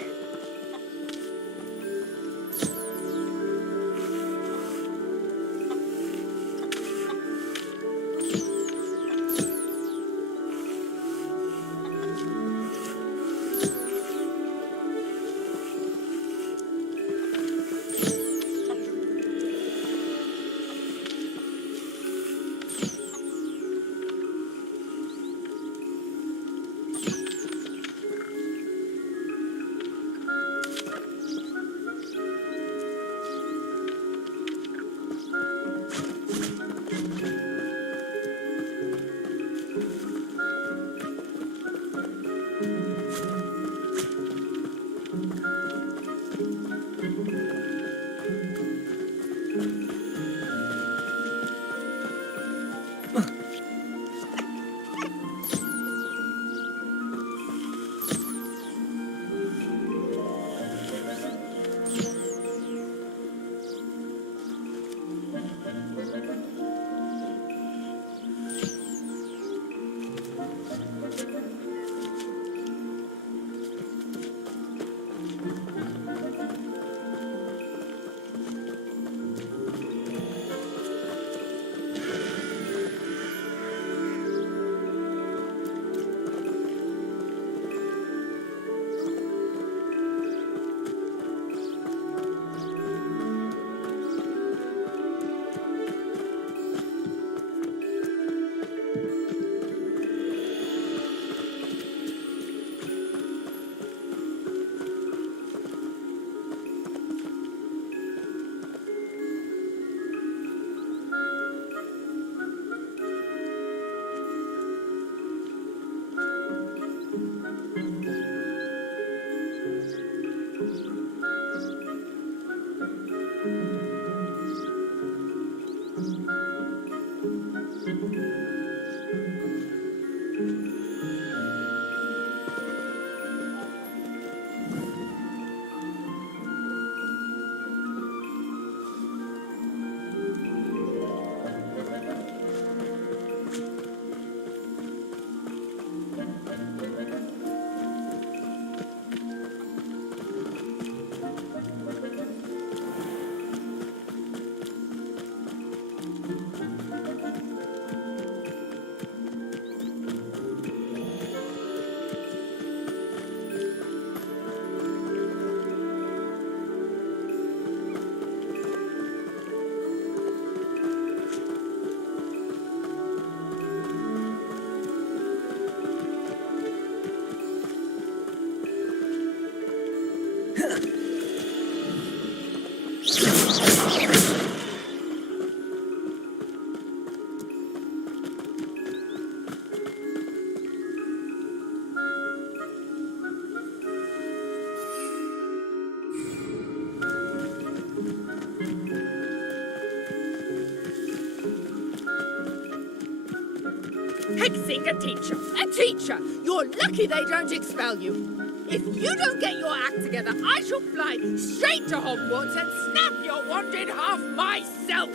Hexing a teacher! A teacher! You're lucky they don't expel you. If you don't get your act together, I shall fly straight to Hogwarts and snap your wand in half myself!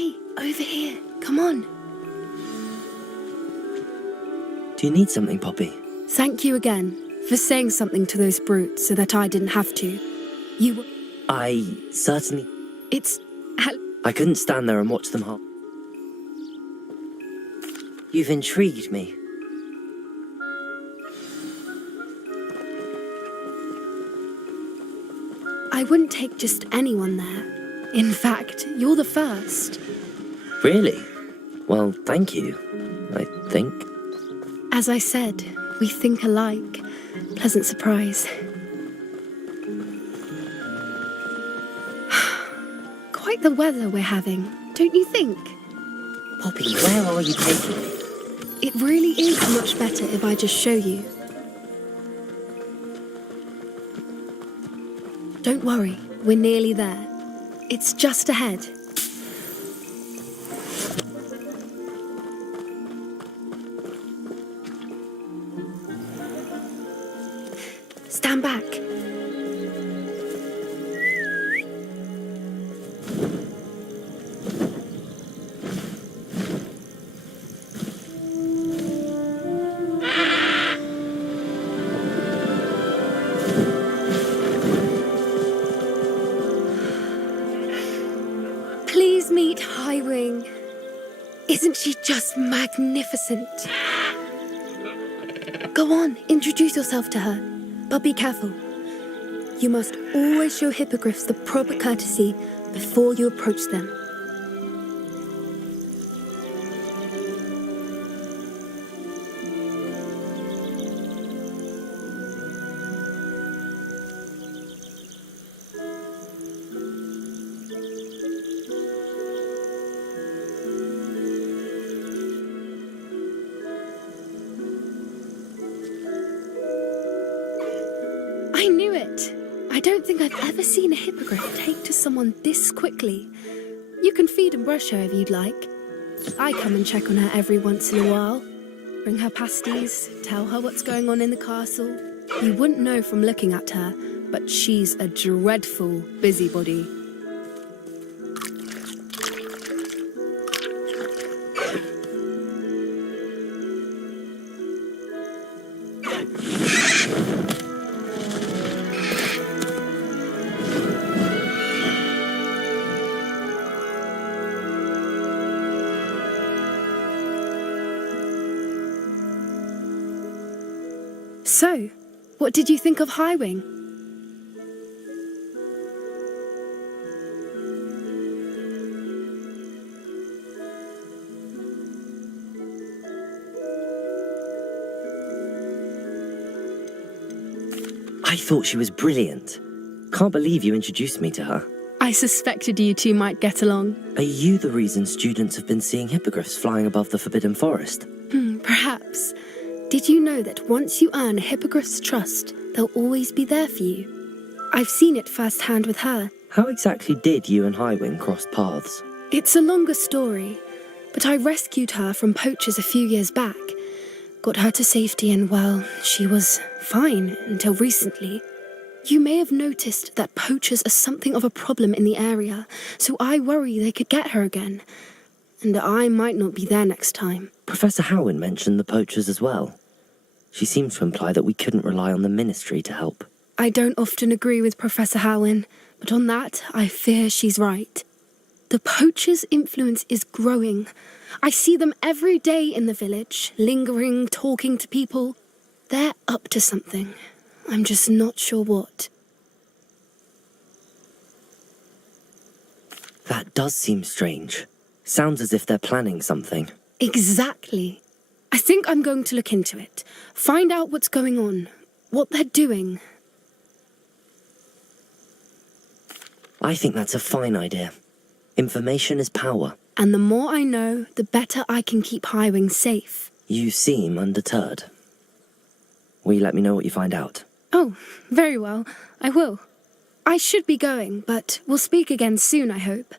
Hey, over here. Come on. Do you need something, Poppy? Thank you again for saying something to those brutes so that I didn't have to. You... I certainly... It's... I couldn't stand there and watch them harm. You've intrigued me. I wouldn't take just anyone there. In fact, you're the first. Really? Well, thank you, I think. As I said, we think alike. Pleasant surprise. Quite the weather we're having, don't you think? Poppy, where are you taking me? It really is much better if I just show you. Don't worry, we're nearly there. It's just ahead. Stand back. Please meet Highwing. Isn't she just magnificent? Go on, introduce yourself to her. But be careful. You must always show hippogriffs the proper courtesy before you approach them. I knew it! I don't think I've ever seen a hippogriff take to someone this quickly. You can feed and brush her if you'd like. I come and check on her every once in a while. Bring her pasties, tell her what's going on in the castle. You wouldn't know from looking at her, but she's a dreadful busybody. So, what did you think of Highwing? I thought she was brilliant. Can't believe you introduced me to her. I suspected you two might get along. Are you the reason students have been seeing hippogriffs flying above the Forbidden Forest? Perhaps. Did you know that once you earn a hippogriff's trust, they'll always be there for you? I've seen it firsthand with her. How exactly did you and Highwing cross paths? It's a longer story, but I rescued her from poachers a few years back. Got her to safety and, well, she was fine until recently. You may have noticed that poachers are something of a problem in the area, so I worry they could get her again. And I might not be there next time. Professor Howin mentioned the poachers as well. She seemed to imply that we couldn't rely on the ministry to help. I don't often agree with Professor Howin, but on that, I fear she's right. The poachers' influence is growing. I see them every day in the village, lingering, talking to people. They're up to something. I'm just not sure what. That does seem strange. Sounds as if they're planning something. Exactly. I think I'm going to look into it. Find out what's going on, what they're doing. I think that's a fine idea. Information is power. And the more I know, the better I can keep Highwing safe. You seem undeterred. Will you let me know what you find out? Oh, very well. I will. I should be going, but we'll speak again soon, I hope.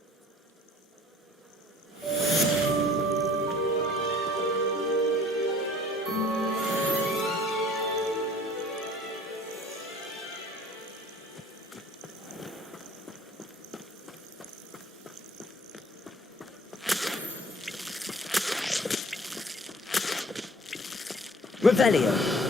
Revelio.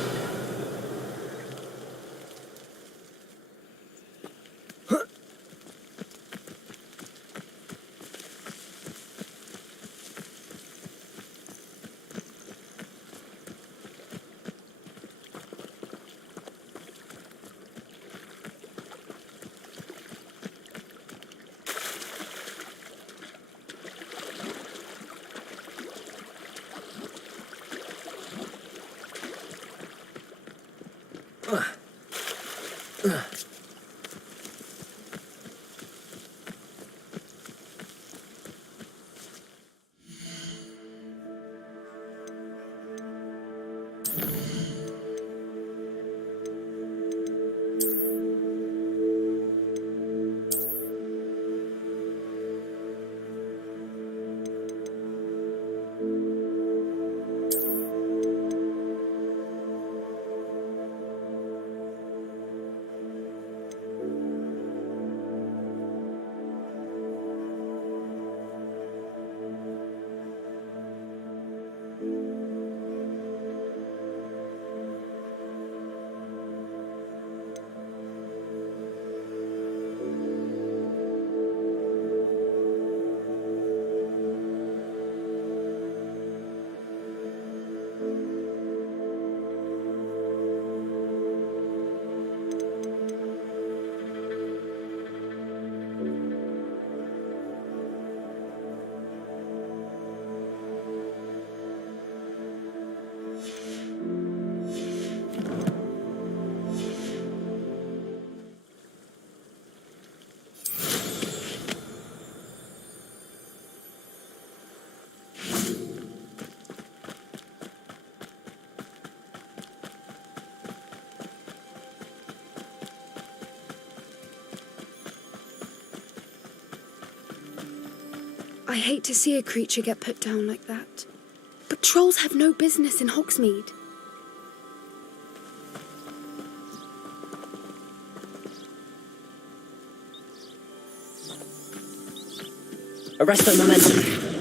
I hate to see a creature get put down like that. But trolls have no business in Hogsmeade. Arresto momentum.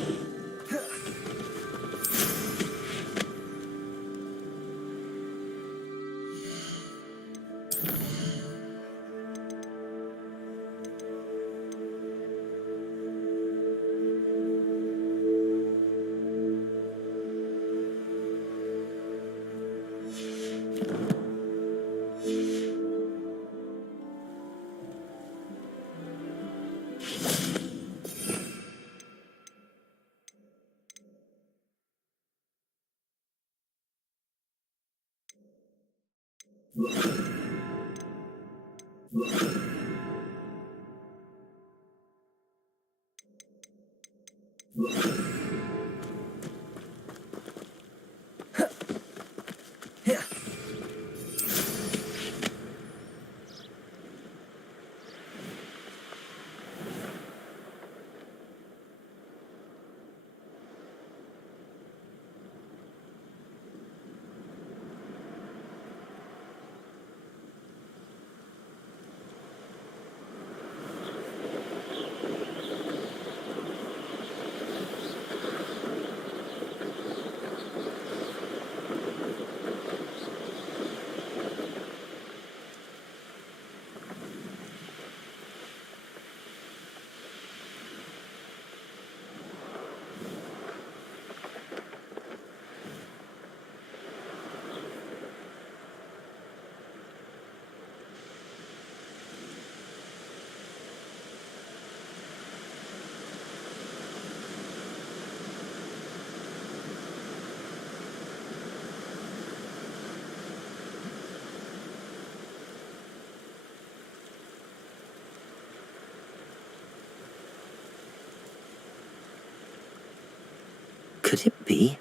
Could it be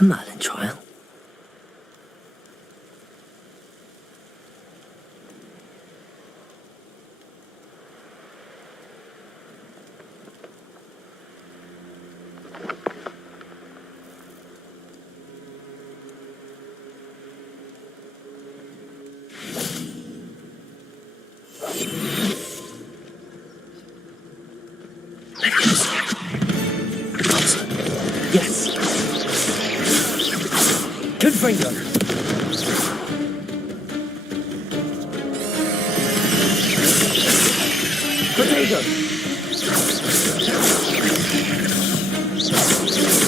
a Merlin trial? Finger. Potato.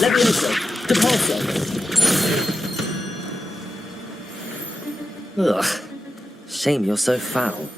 Levioso. Depulso. Ugh. Shame you're so foul.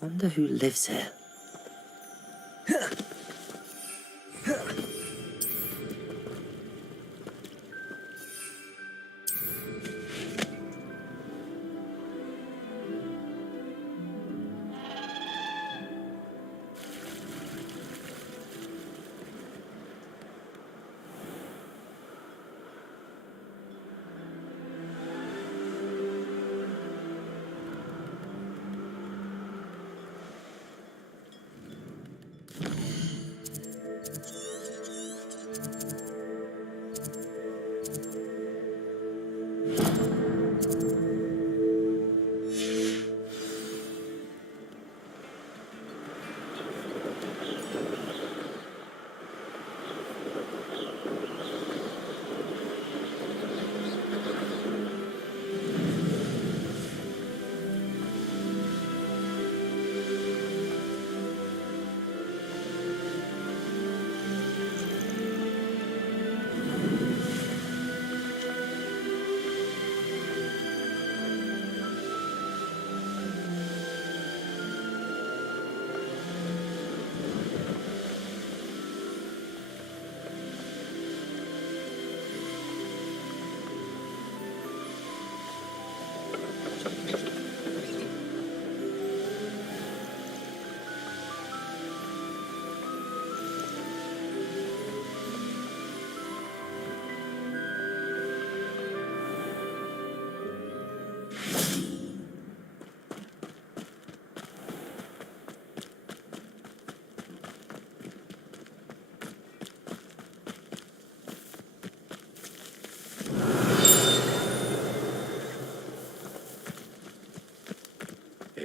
Wonder who lives here.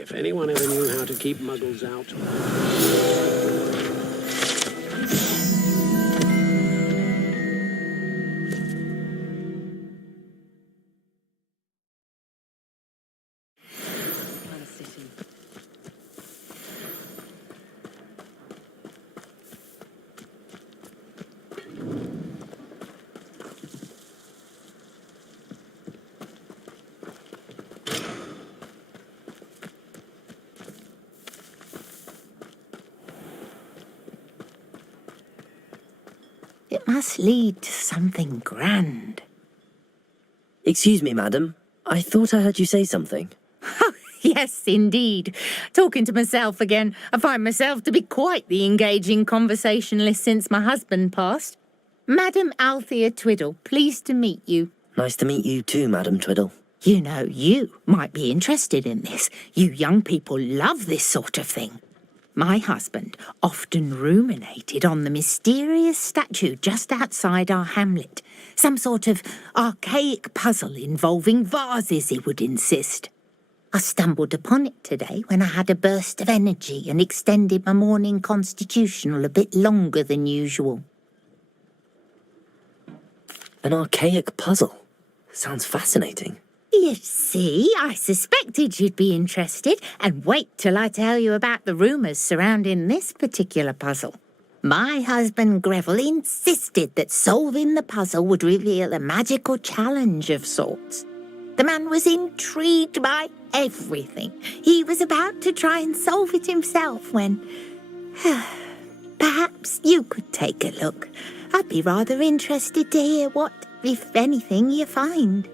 If anyone ever knew how to keep muggles out. It must lead to something grand. Excuse me, madam. I thought I heard you say something. Yes, indeed. Talking to myself again. I find myself to be quite the engaging conversationalist since my husband passed. Madam Althea Twiddle, pleased to meet you. Nice to meet you too, Madam Twiddle. You know, you might be interested in this. You young people love this sort of thing. My husband often ruminated on the mysterious statue just outside our hamlet. Some sort of archaic puzzle involving vases, he would insist. I stumbled upon it today when I had a burst of energy and extended my morning constitutional a bit longer than usual. An archaic puzzle? Sounds fascinating. You see, I suspected you'd be interested, and wait till I tell you about the rumours surrounding this particular puzzle. My husband Greville insisted that solving the puzzle would reveal a magical challenge of sorts. The man was intrigued by everything. He was about to try and solve it himself when... Perhaps you could take a look. I'd be rather interested to hear what, if anything, you find.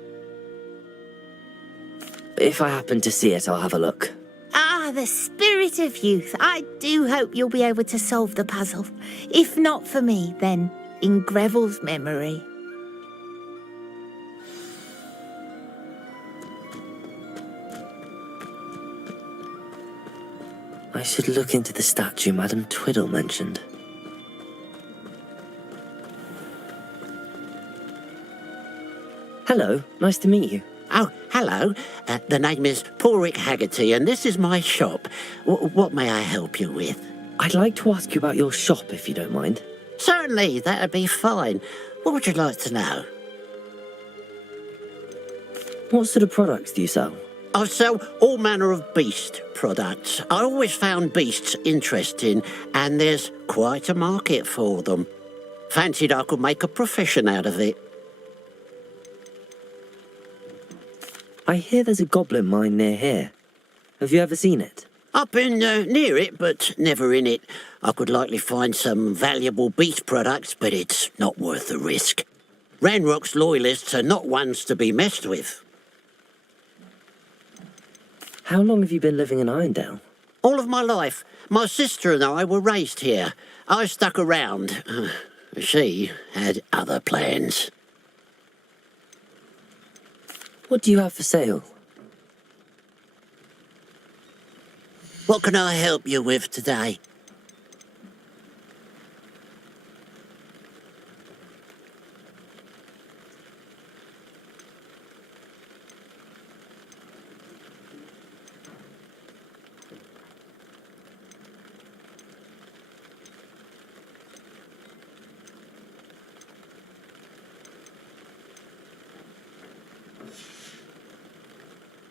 If I happen to see it, I'll have a look. Ah, the spirit of youth. I do hope you'll be able to solve the puzzle. If not for me, then in Greville's memory. I should look into the statue Madam Twiddle mentioned. Hello, nice to meet you. Oh, hello. The name is Porrick Haggerty, and this is my shop. What may I help you with? I'd like to ask you about your shop, if you don't mind. Certainly, that'd be fine. What would you like to know? What sort of products do you sell? I sell all manner of beast products. I always found beasts interesting, and there's quite a market for them. Fancied I could make a profession out of it. I hear there's a goblin mine near here. Have you ever seen it? I've been near it, but never in it. I could likely find some valuable beast products, but it's not worth the risk. Ranrock's loyalists are not ones to be messed with. How long have you been living in Irondale? All of my life. My sister and I were raised here. I stuck around. She had other plans. What do you have for sale? What can I help you with today?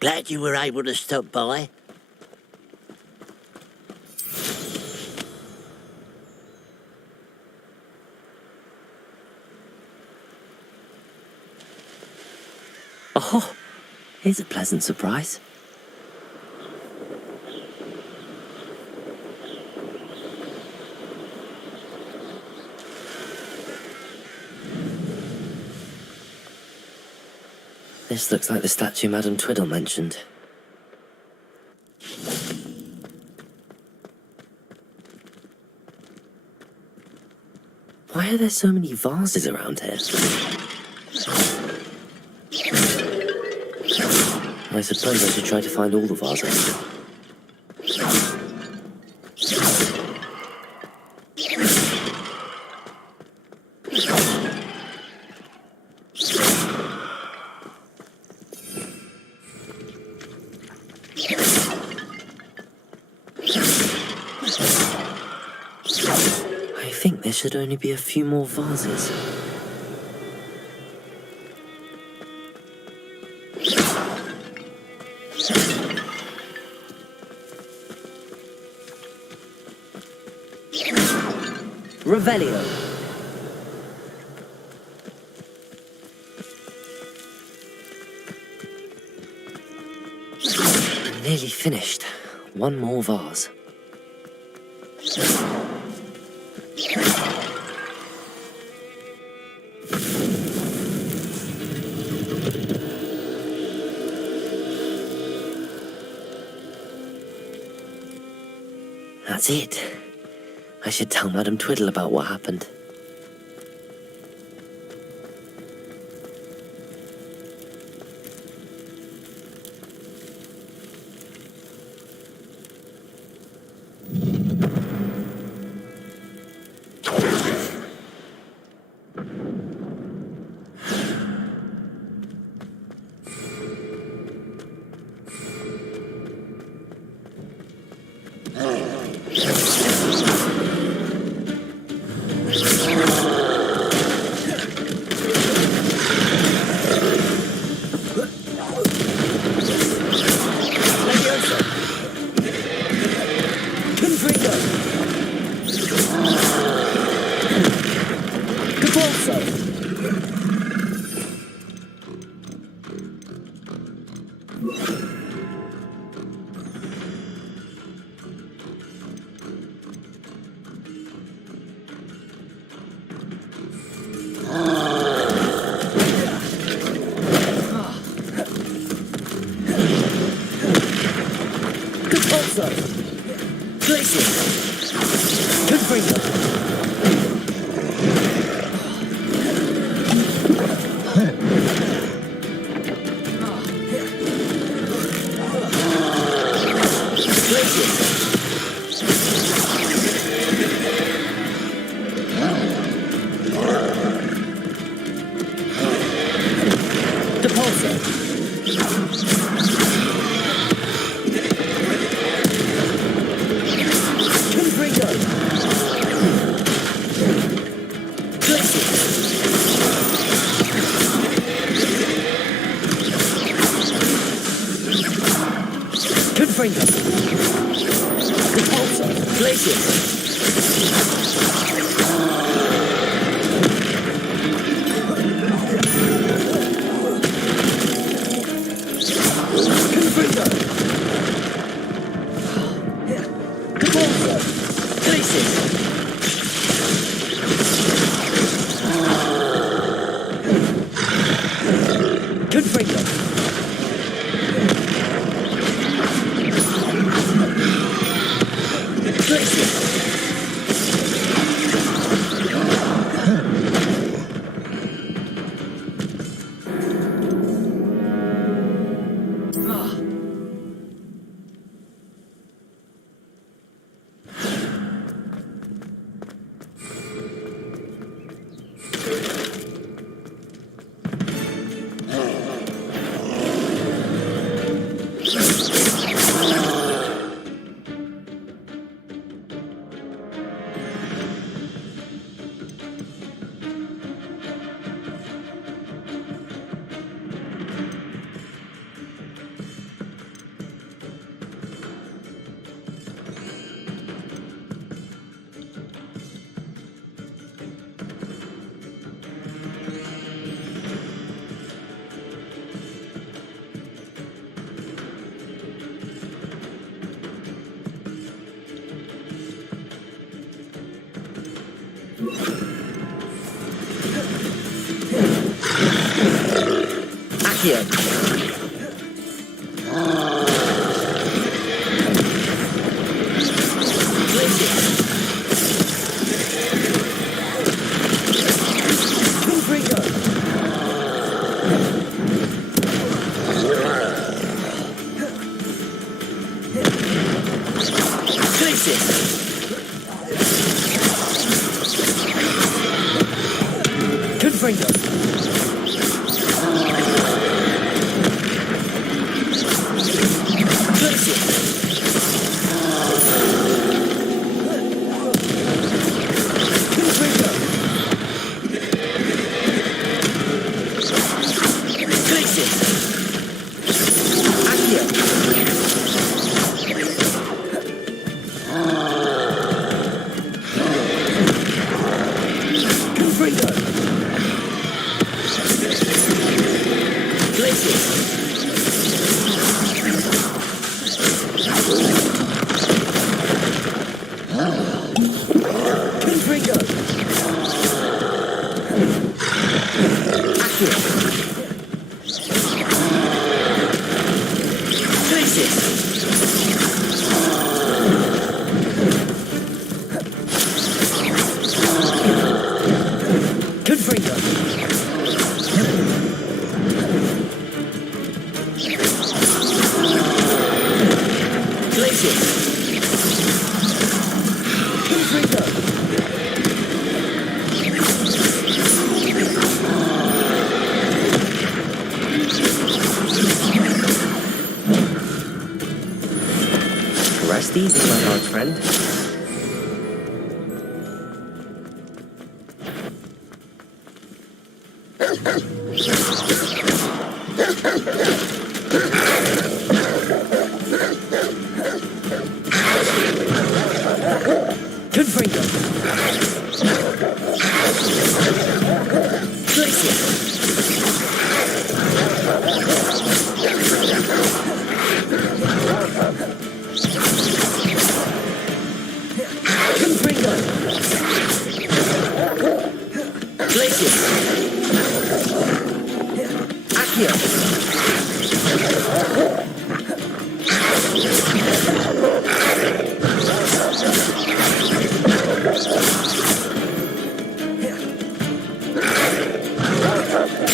Glad you were able to stop by. Oh, here's a pleasant surprise. This looks like the statue Madam Twiddle mentioned. Why are there so many vases around here? I suppose I should try to find all the vases. should only be a few more vases. Revelio. Nearly finished. One more vase. That's it. I should tell Madame Twiddle about what happened. Accio. Confringo! Accio! Crisis! Confringo! Glacius! Confringo! Rest easy, my large friend. Confringo! Glacius! Confringo! Glacius! Accio!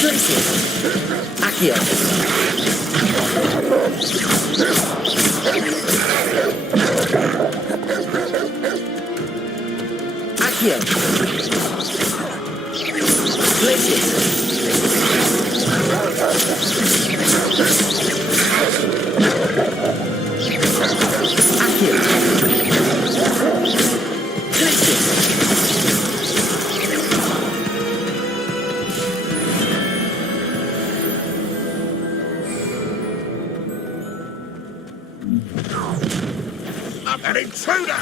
Glacius! Accio! Accio! Glacius! Accio! Glacius! An intruder!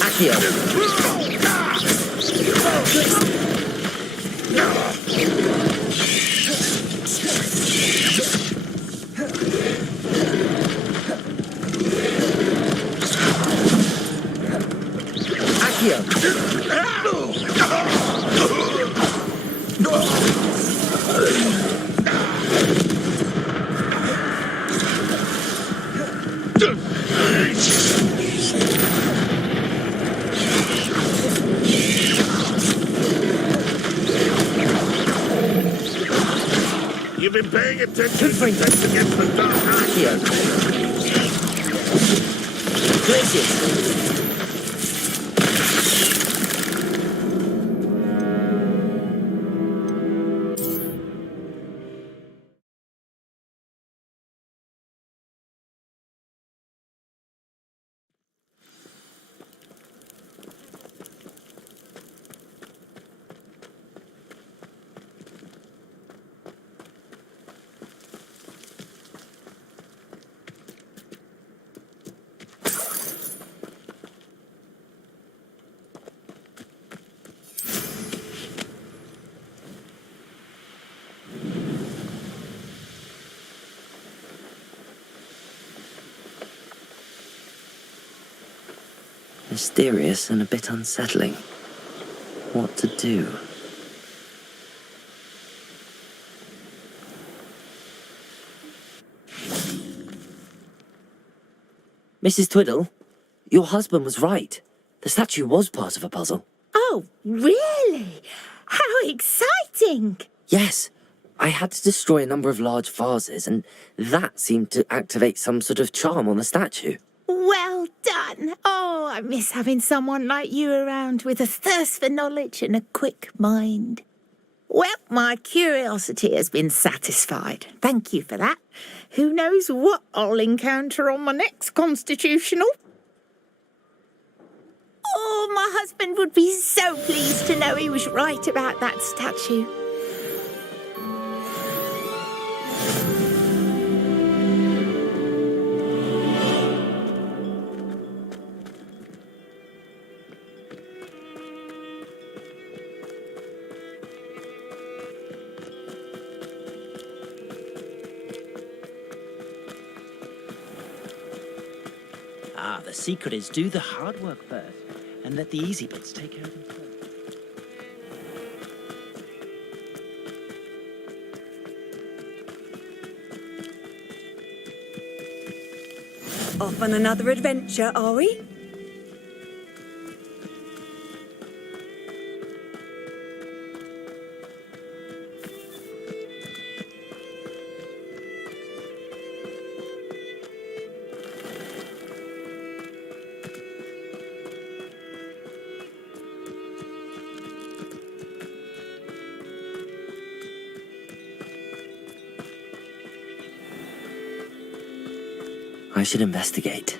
Accio! Accio! You've been paying attention Confringo! against the dark. Accio! Glacius! Mysterious and a bit unsettling. What to do? Mrs. Twiddle, your husband was right. The statue was part of a puzzle. Oh, really? How exciting! Yes, I had to destroy a number of large vases, and that seemed to activate some sort of charm on the statue. Well done. Oh, I miss having someone like you around with a thirst for knowledge and a quick mind. Well, my curiosity has been satisfied. Thank you for that. Who knows what I'll encounter on my next constitutional? Oh, my husband would be so pleased to know he was right about that statue. Ah, the secret is do the hard work first, and let the easy bits take care of themselves. Off on another adventure, are we? I should investigate.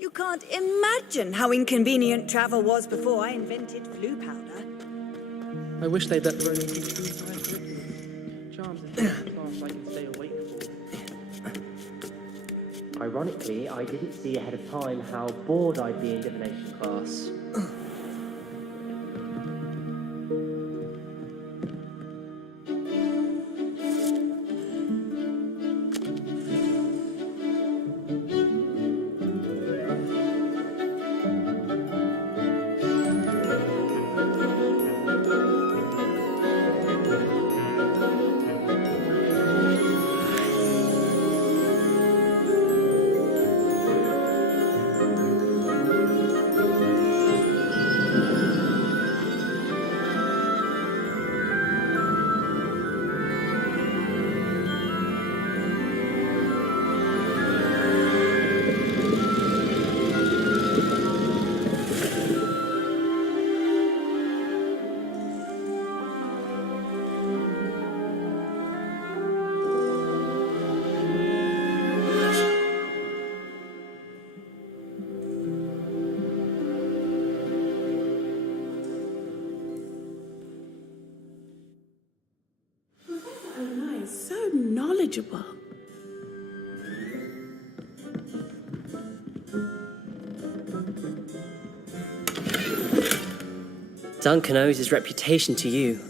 You can't imagine how inconvenient travel was before I invented flu powder. I wish they'd let the only teach me science curriculum. Charms in class I can stay awake for. Ironically, I didn't see ahead of time how bored I'd be in divination class. So knowledgeable. Duncan owes his reputation to you.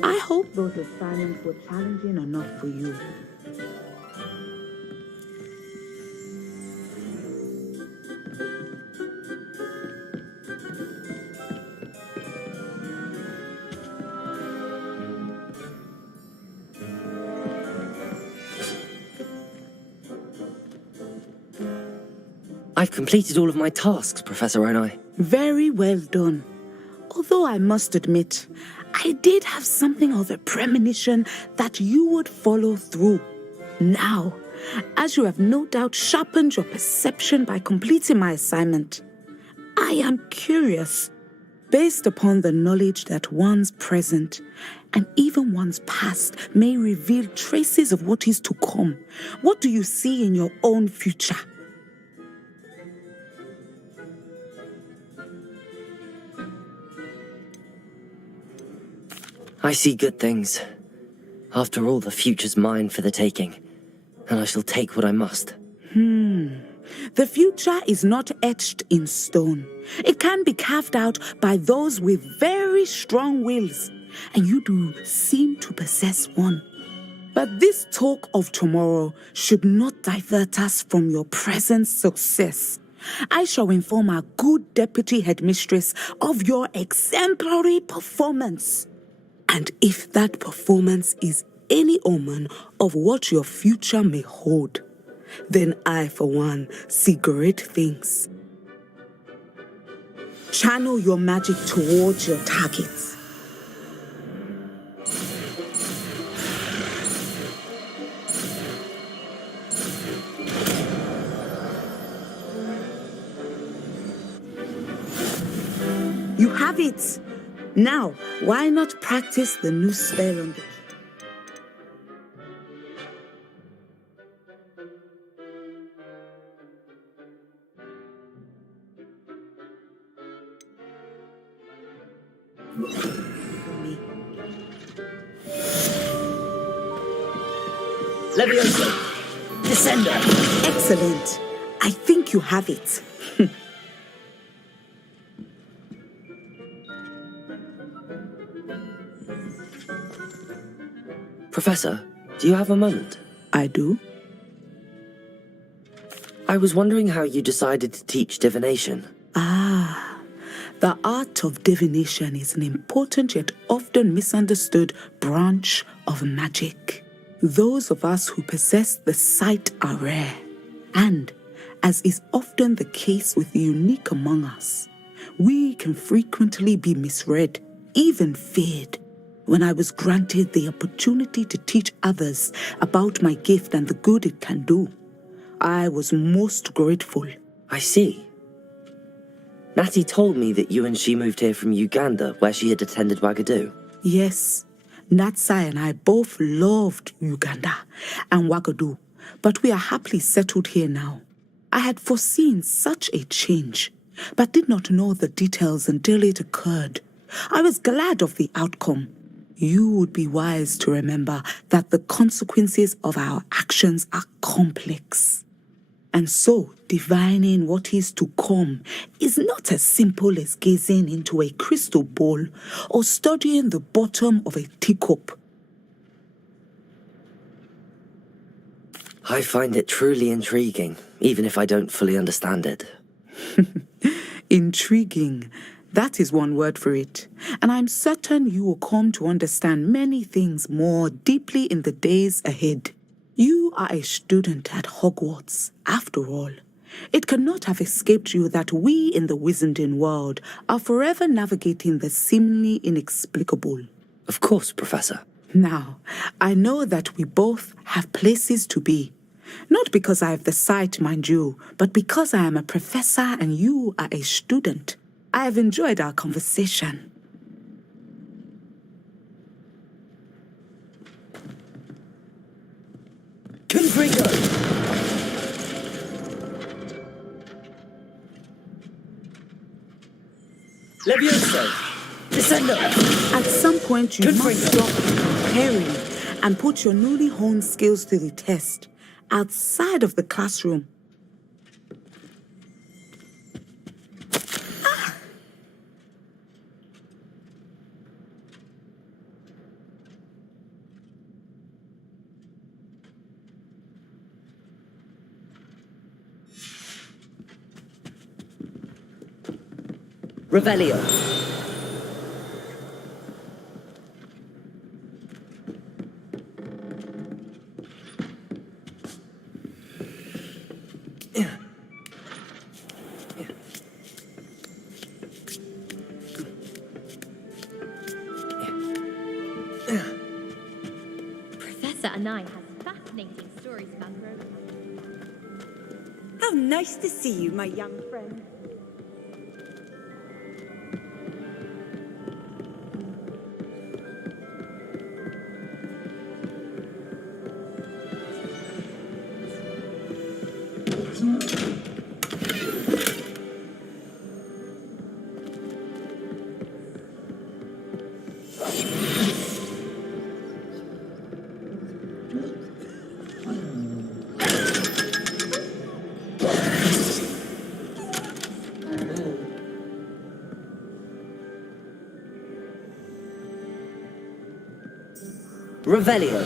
I hope those assignments were challenging enough for you. I've completed all of my tasks, Professor Onai. Very well done. Although I must admit, I did have something of a premonition that you would follow through. Now, as you have no doubt sharpened your perception by completing my assignment, I am curious, based upon the knowledge that one's present and even one's past may reveal traces of what is to come. What do you see in your own future? I see good things. After all, the future's mine for the taking, and I shall take what I must. The future is not etched in stone. It can be carved out by those with very strong wills, and you do seem to possess one. But this talk of tomorrow should not divert us from your present success. I shall inform our good deputy headmistress of your exemplary performance. And if that performance is any omen of what your future may hold, then I, for one, see great things. Channel your magic towards your targets. You have it! Now, why not practice the new spell on the... Leviosa! Descender! Excellent. I think you have it. Professor, do you have a moment? I do. I was wondering how you decided to teach divination. The art of divination is an important yet often misunderstood branch of magic. Those of us who possess the sight are rare, and, as is often the case with the unique among us, we can frequently be misread, even feared. When I was granted the opportunity to teach others about my gift and the good it can do, I was most grateful. I see. Natty told me that you and she moved here from Uganda, where she had attended Wagadu. Yes, Natsai and I both loved Uganda and Wagadu, but we are happily settled here now. I had foreseen such a change, but did not know the details until it occurred. I was glad of the outcome. You would be wise to remember that the consequences of our actions are complex. And so, divining what is to come is not as simple as gazing into a crystal ball or studying the bottom of a teacup. I find it truly intriguing, even if I don't fully understand it. Intriguing. That is one word for it. And I'm certain you will come to understand many things more deeply in the days ahead. You are a student at Hogwarts, after all. It cannot have escaped you that we in the wizarding world are forever navigating the seemingly inexplicable. Of course, Professor. Now, I know that we both have places to be. Not because I have the sight, mind you, but because I am a professor and you are a student. I have enjoyed our conversation. Confringo! Levioso! Descendo! At some point, you must stop preparing and put your newly honed skills to the test outside of the classroom. Revelio. Professor Anai has fascinating stories about Rome. How nice to see you, my young friend. Revelio.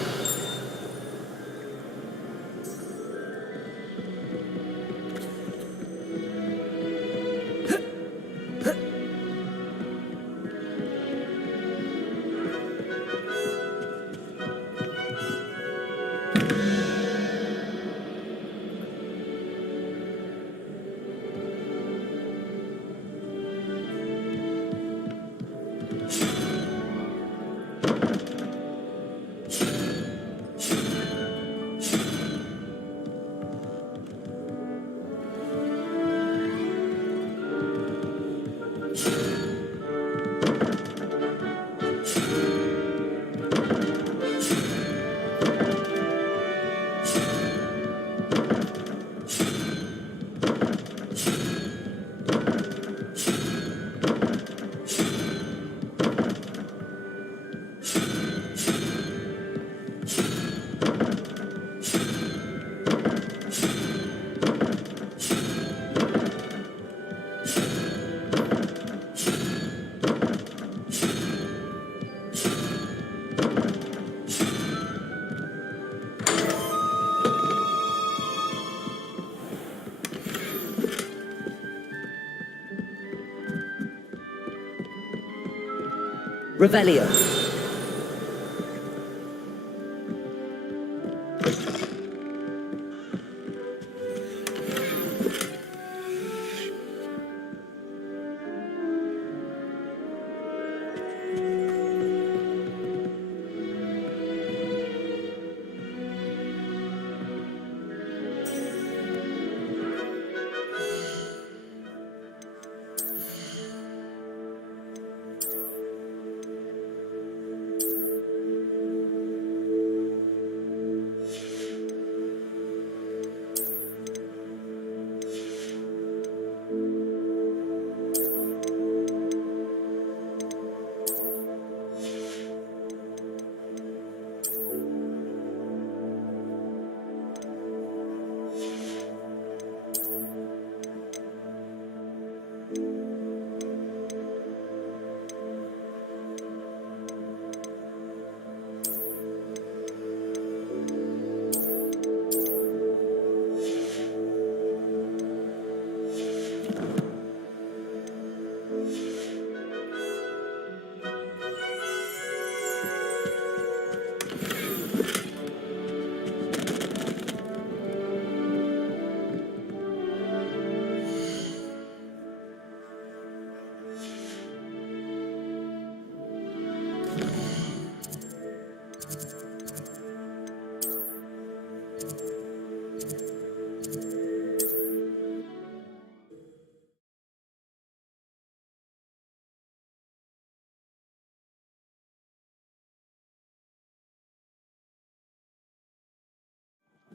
Revelio.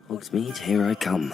Hogsmeade, here I come.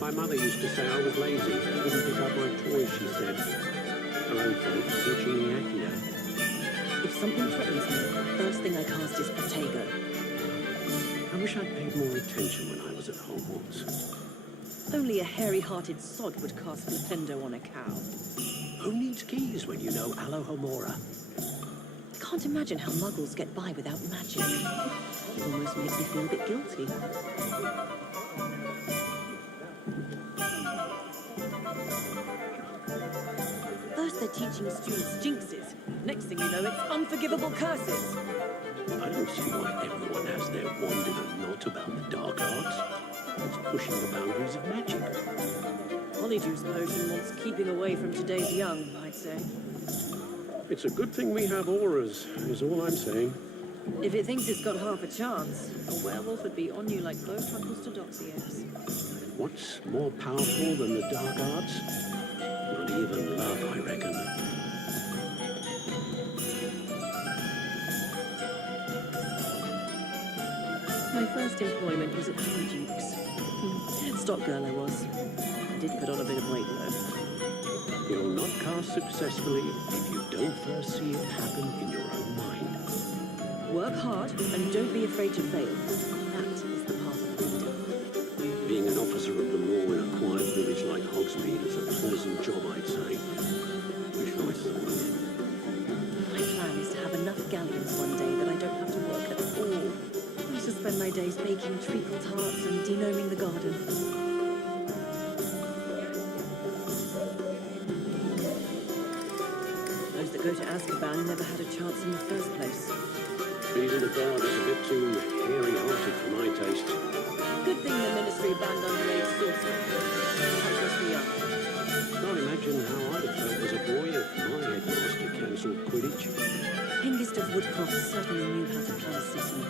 My mother used to say I was lazy. I wouldn't pick up my toys, she said. Her own fault for teaching me Accio. If something threatens me, the first thing I cast is Protego. I wish I'd paid more attention when I was at Hogwarts. Only a hairy-hearted sod would cast Flipendo on a cow. Who needs keys when you know Alohomora? I can't imagine how muggles get by without magic. It almost makes me feel a bit guilty. First they're teaching students jinxes. Next thing you know, it's unforgivable curses. I don't see why everyone has their wand in a knot about the dark arts. It's pushing the boundaries of magic. Polyjuice Potion wants keeping away from today's young, I'd say. It's a good thing we have auras, is all I'm saying. If it thinks it's got half a chance, a werewolf would be on you like Bowtruckle's to Doxier's. What's more powerful than the dark arts? Not even love, I reckon. My first employment was at Hogwarts. Stock girl I was. I did put on a bit of weight though. You'll not cast successfully if you don't first see it happen in your own mind. Work hard and don't be afraid to fail. That is the path of wisdom. Being an officer of the law in a quiet village like Hogsmeade is a pleasant job, I'd say. Wish I thought it. My plan is to have enough galleons one day that I don't have to work at all. I shall spend my days baking treacle tarts and denoming the garden. Those that go to Azkaban never had a chance in the first place. Being in the guard is a bit too hairy-hearted for my taste. Good thing the Ministry banned underage sorcery. Helps us be young. Can't imagine how I'd have felt as a boy if my headmaster cancelled Quidditch. Hengist of Woodcroft certainly knew how to plan a city.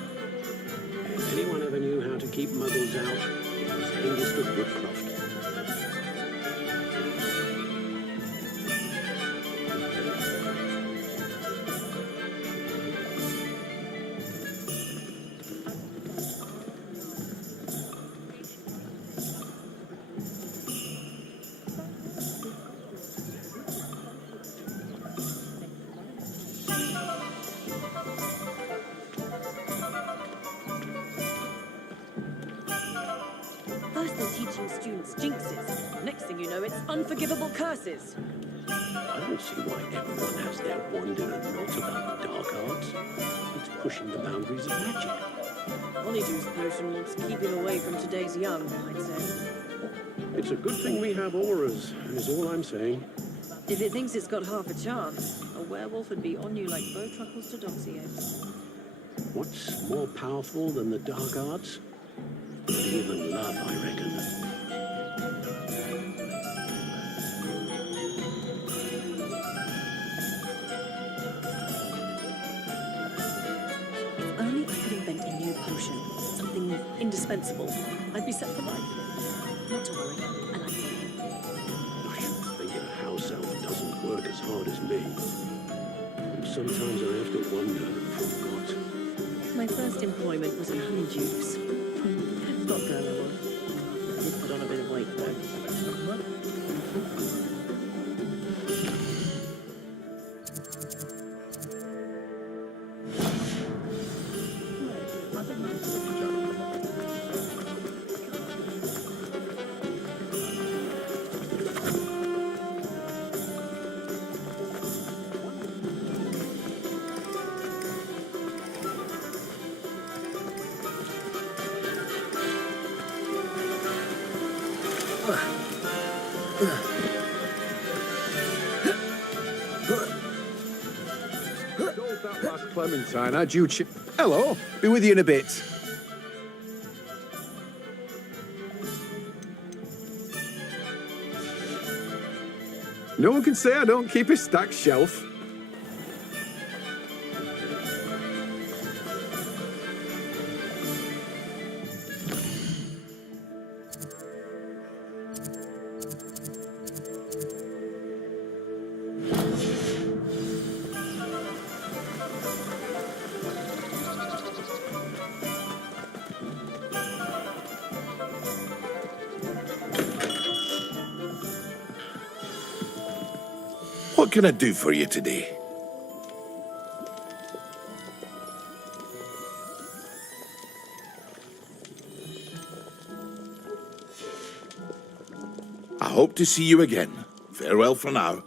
If anyone ever knew how to keep muggles out, it was Hengist of Woodcroft. First they're teaching students jinxes. Next thing you know, it's unforgivable curses. I don't see why everyone has their wand in a knot about the dark arts. It's pushing the boundaries of magic. Honeydew's potion wants keeping away from today's young, I'd say. It's a good thing we have auras, is all I'm saying. If it thinks it's got half a chance, a werewolf would be on you like Bowtruckles to doxy eggs. What's more powerful than the dark arts? Even love, I reckon. If only I could invent a new potion, something indispensable, I'd be set for life. Not to worry, I like thinking. I shouldn't think a house elf doesn't work as hard as me. Sometimes I have to wonder from what. My first employment was in Honeydew's. Stock girl I was. I did put on a bit of weight though. That last Clementine, how'd you Hello, be with you in a bit. No one can say I don't keep a stacked shelf. What can I do for you today? I hope to see you again. Farewell for now.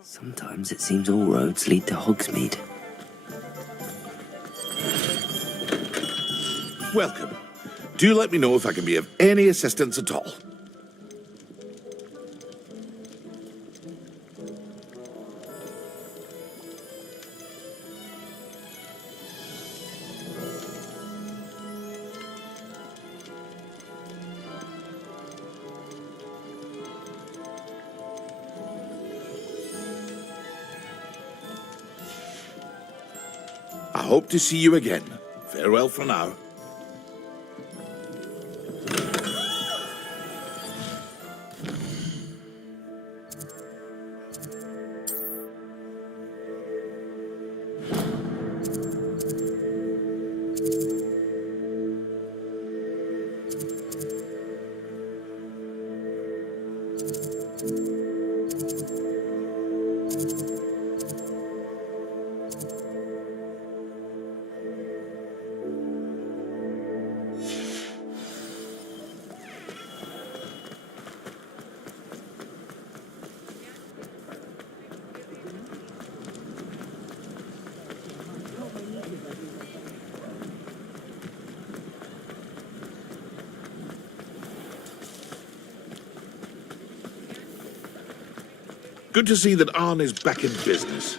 Sometimes it seems all roads lead to Hogsmeade. Welcome. Do let me know if I can be of any assistance at all. I hope to see you again. Farewell for now. Good to see that Arn is back in business,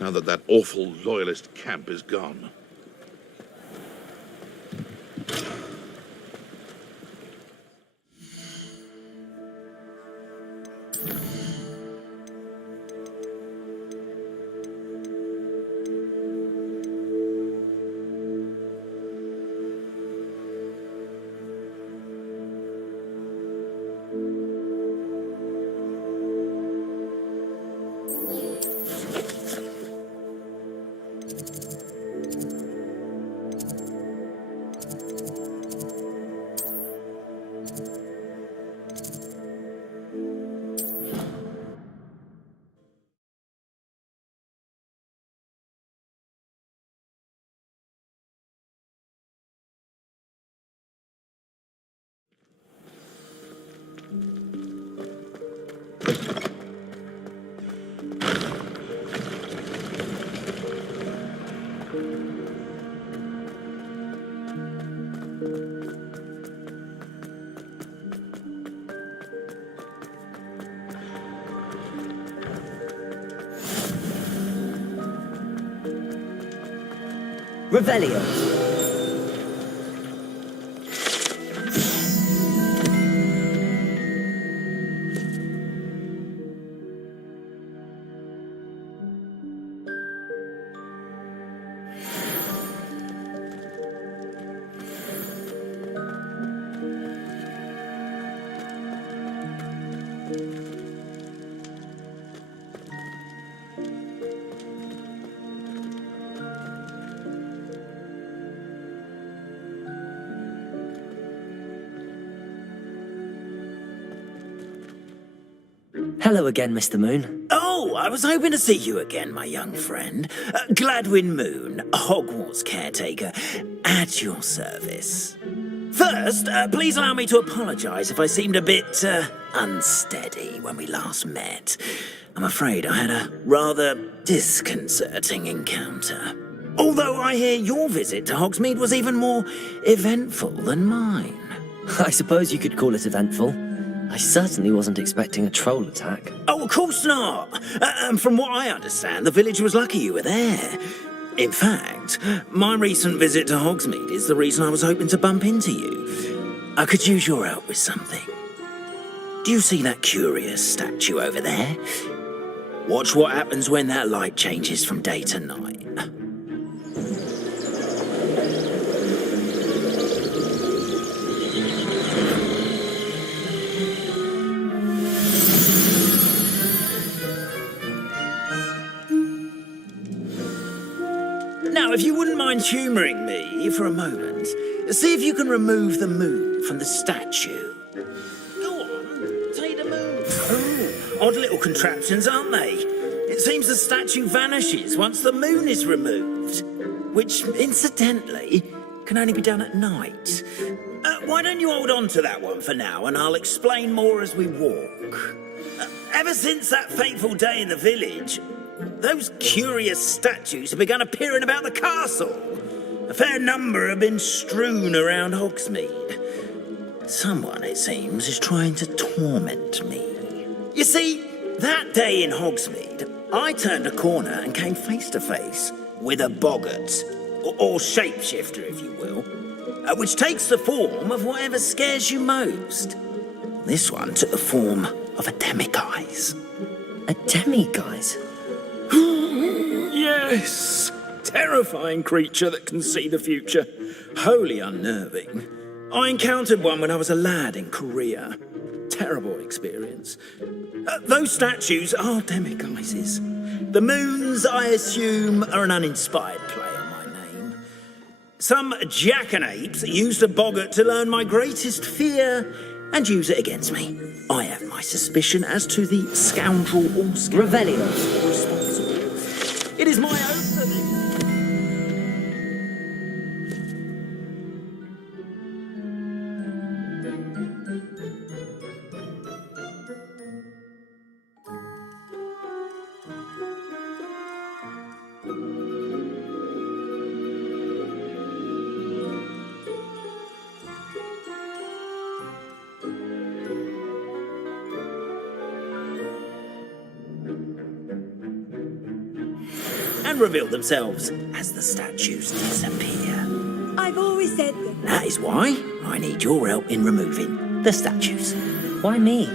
now that that awful loyalist camp is gone. Revelio. Hello again, Mr. Moon. Oh, I was hoping to see you again, my young friend. Gladwin Moon, Hogwarts caretaker, at your service. First, please allow me to apologise if I seemed a bit unsteady when we last met. I'm afraid I had a rather disconcerting encounter. Although I hear your visit to Hogsmeade was even more eventful than mine. I suppose you could call it eventful. I certainly wasn't expecting a troll attack. Oh, of course not. And from what I understand, the village was lucky you were there. In fact, my recent visit to Hogsmeade is the reason I was hoping to bump into you. I could use your help with something. Do you see that curious statue over there? Watch what happens when that light changes from day to night. if you wouldn't mind humouring me for a moment, see if you can remove the moon from the statue. Go on, take the moon. Oh, odd little contraptions, aren't they? It seems the statue vanishes once the moon is removed, which, incidentally, can only be done at night. Why don't you hold on to that one for now, and I'll explain more as we walk. Ever since that fateful day in the village, those curious statues have begun appearing about the castle. A fair number have been strewn around Hogsmeade. Someone, it seems, is trying to torment me. You see, that day in Hogsmeade, I turned a corner and came face to face with a boggart, or shapeshifter, if you will, which takes the form of whatever scares you most. This one took the form of a demiguise. A demiguise? Yes! Terrifying creature that can see the future. Wholly unnerving. I encountered one when I was a lad in Korea. Terrible experience. Those statues are demiguises. The moons, I assume, are an uninspired play on my name. Some jackanapes used a boggart to learn my greatest fear and use it against me. I have my suspicion as to the scoundrel or Revelio. responsible. It is my oath that... and reveal themselves as the statues disappear. I've always said that. That is why I need your help in removing the statues. Why me?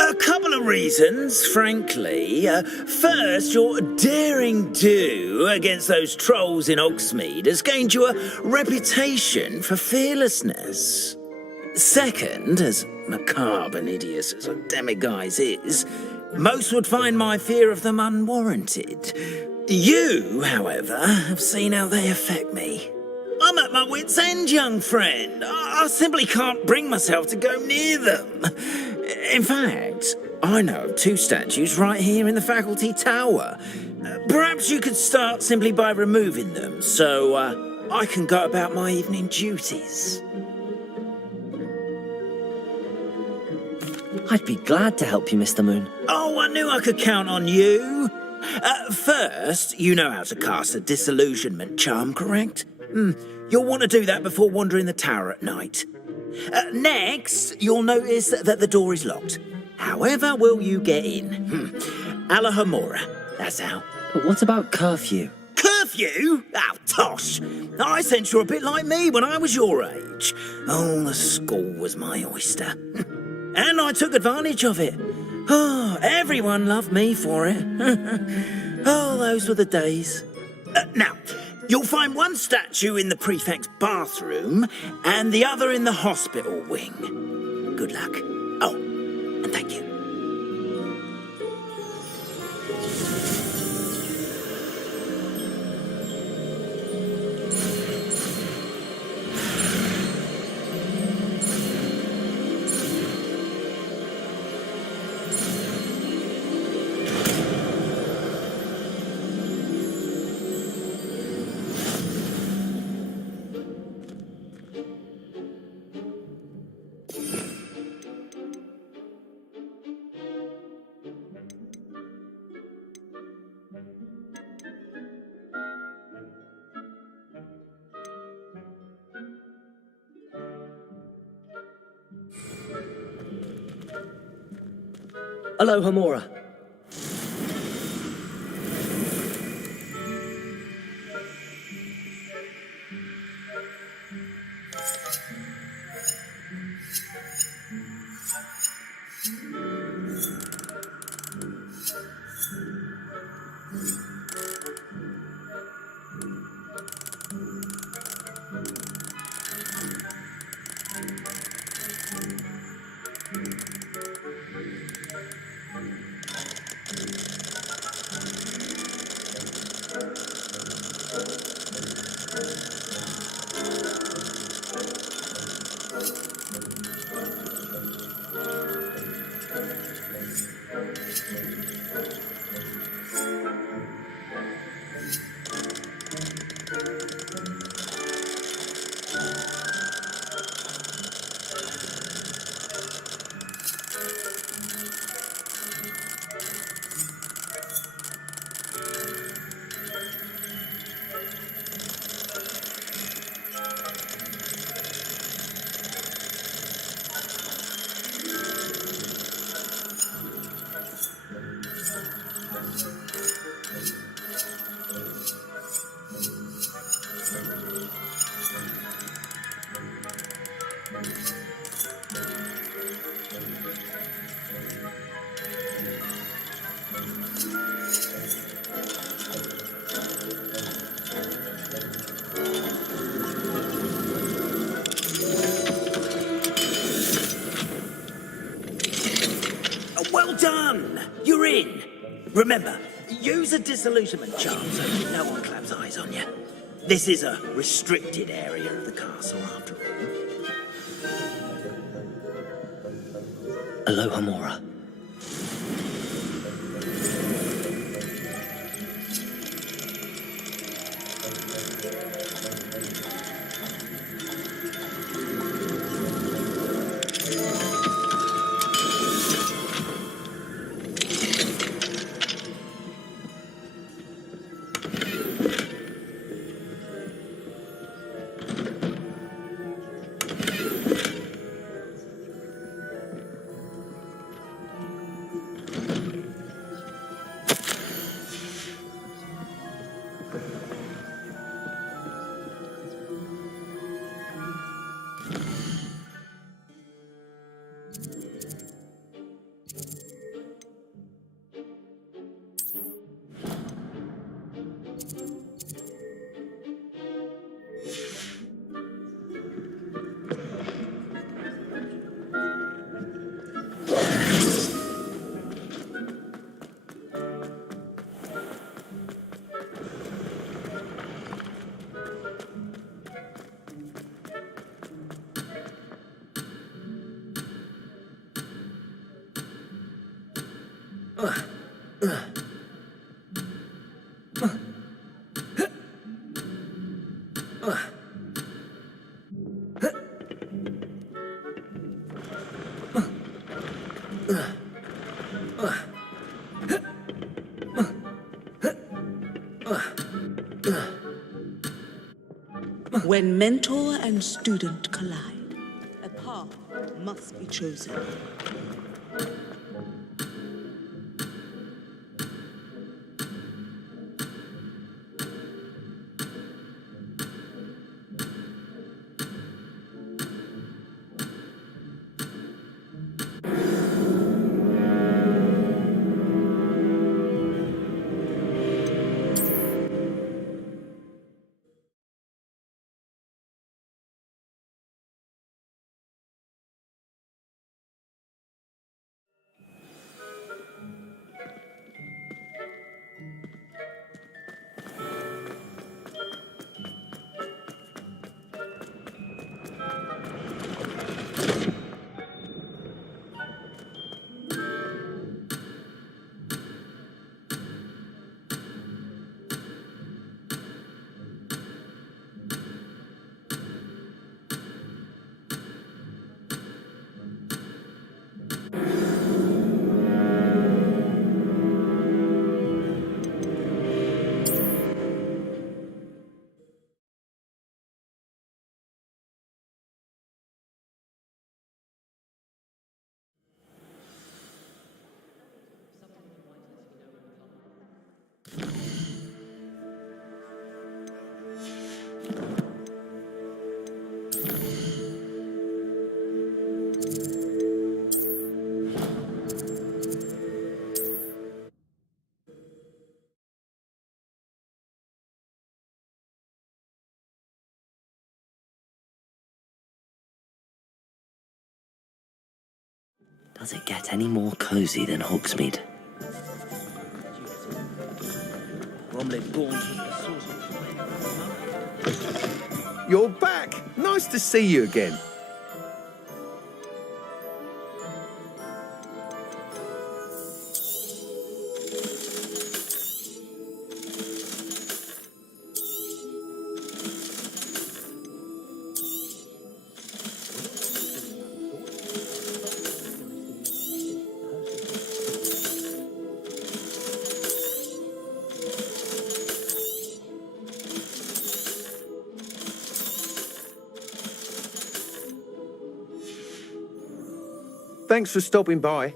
A couple of reasons, frankly. First, your daring do against those trolls in Hogsmeade has gained you a reputation for fearlessness. Second, as macabre and hideous as a demiguise is, most would find my fear of them unwarranted. You, however, have seen how they affect me. I'm at my wit's end, young friend. I simply can't bring myself to go near them. In fact, I know of two statues right here in the faculty tower. Perhaps you could start simply by removing them, so I can go about my evening duties. I'd be glad to help you, Mr. Moon. Oh, I knew I could count on you. First, you know how to cast a disillusionment charm, correct? You'll want to do that before wandering the tower at night. Next, you'll notice that the door is locked. However will you get in? Alahomora, that's how. But what about curfew? Curfew? Oh, tosh. I sense you're a bit like me when I was your age. Oh, the school was my oyster. And I took advantage of it. Oh, everyone loved me for it. Oh, those were the days. Now, you'll find one statue in the prefect's bathroom and the other in the hospital wing. Good luck. Oh, and thank you. Alohomora. done. You're in. Remember, use a disillusionment charm so no one claps eyes on you. This is a restricted area of the castle, after all. Aloha Mora. When mentor and student collide, a path must be chosen. Does it get any more cozy than Hogsmeade? You're back! Nice to see you again. Thanks for stopping by.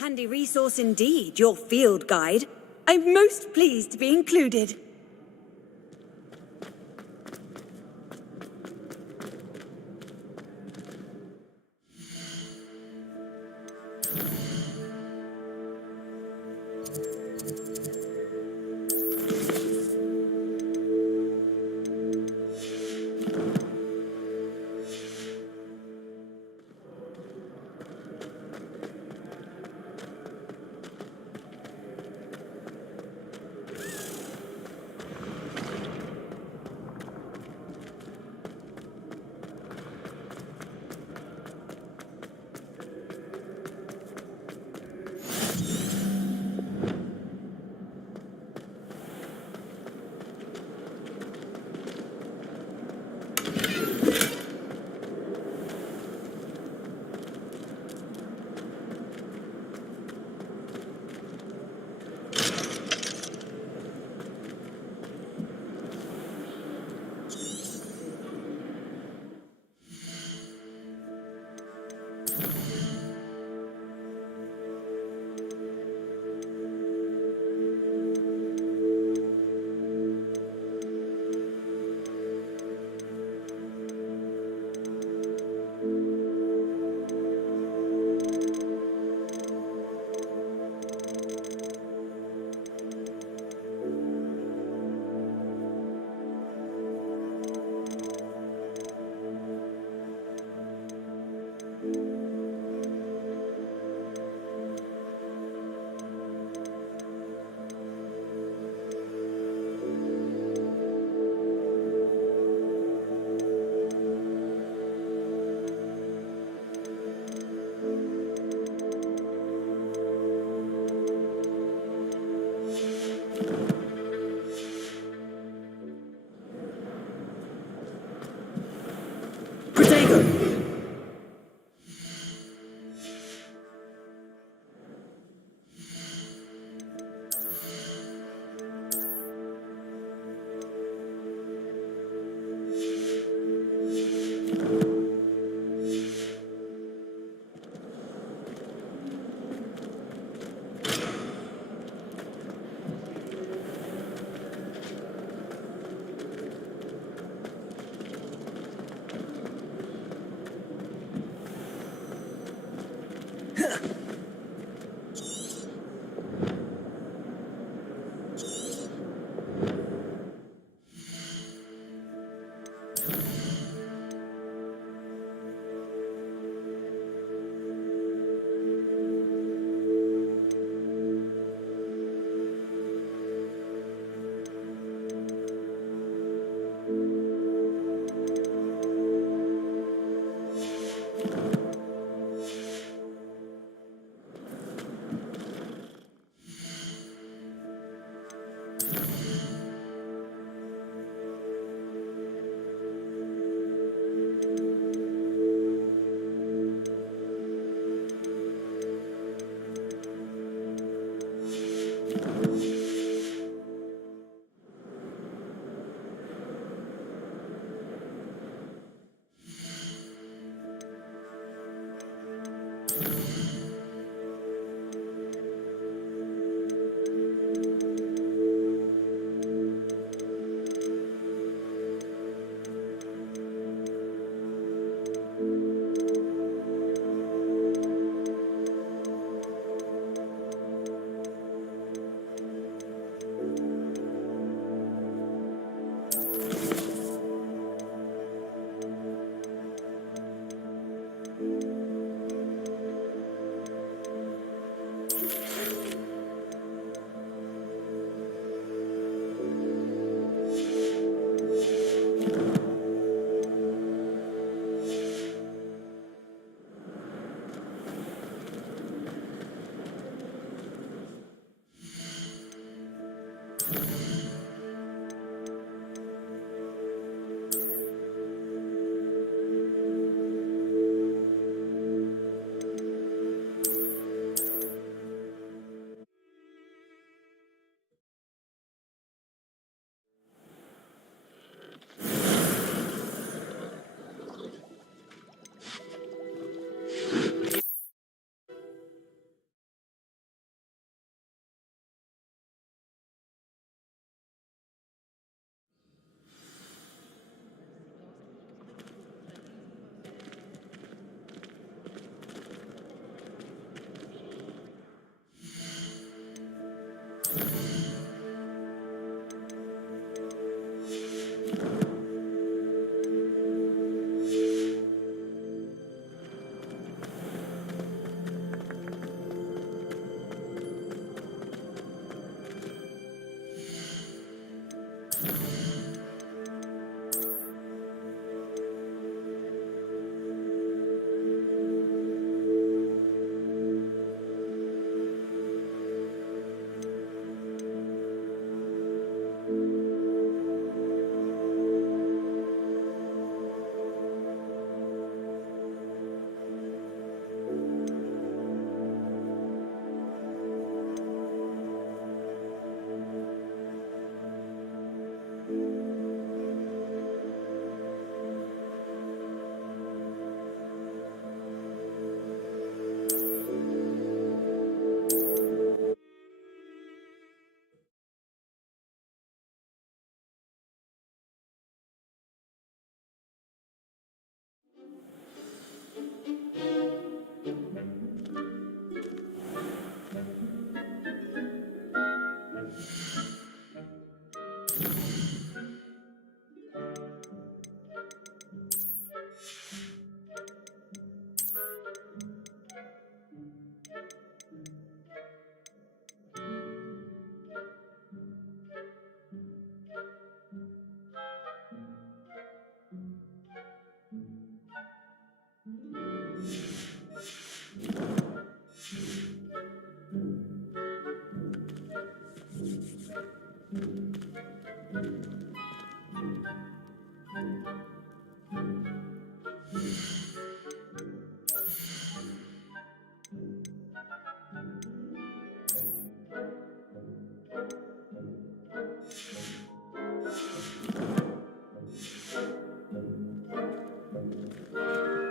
Handy resource indeed, your field guide. I'm most pleased to be included.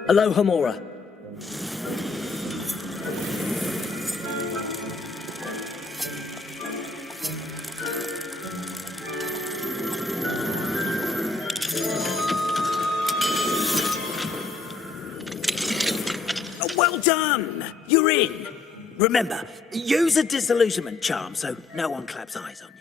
Aloha Mora. Well done! You're in. Remember, use a disillusionment charm so no one claps eyes on you.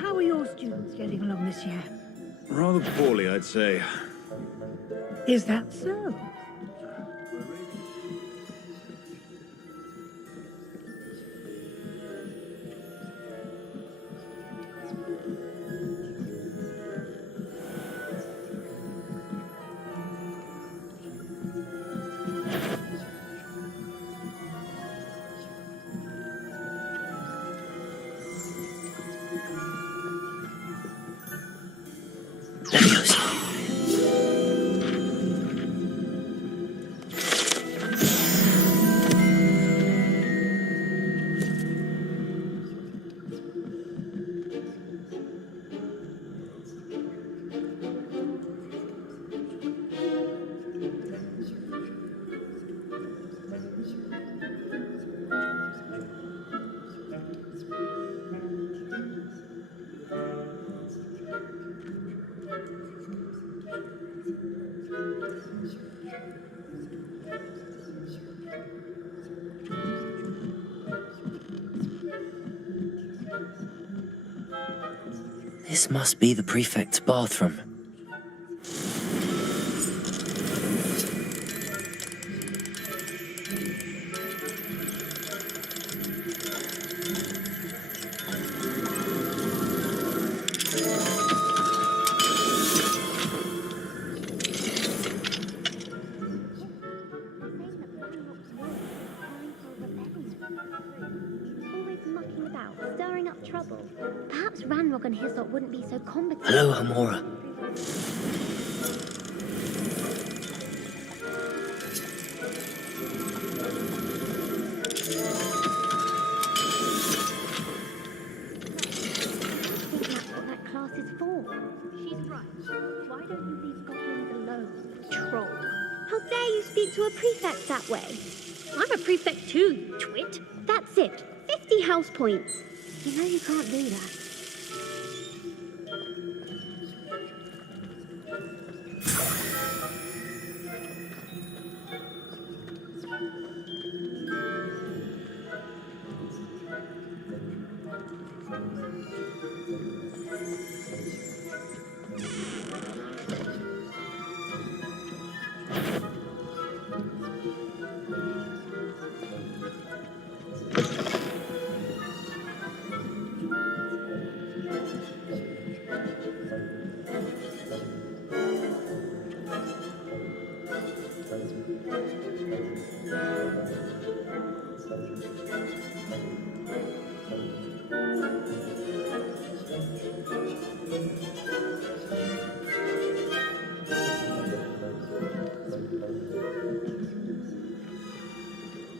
How are your students getting along this year? Rather poorly, I'd say. Is that so? This must be the prefect's bathroom. Always mucking about, stirring up trouble. Perhaps Ranrock and Hyssop wouldn't be so competent. Hello, Hamora. I think that's what that class is for. She's right. Why don't you leave goblins alone, troll? How dare you speak to a prefect that way? I'm a prefect too, you twit. That's it. 50 house points. You know you can't do that.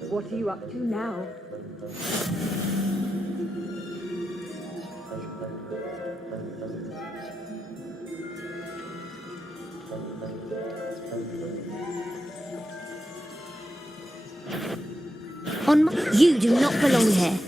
What are you up to now? You do not belong here.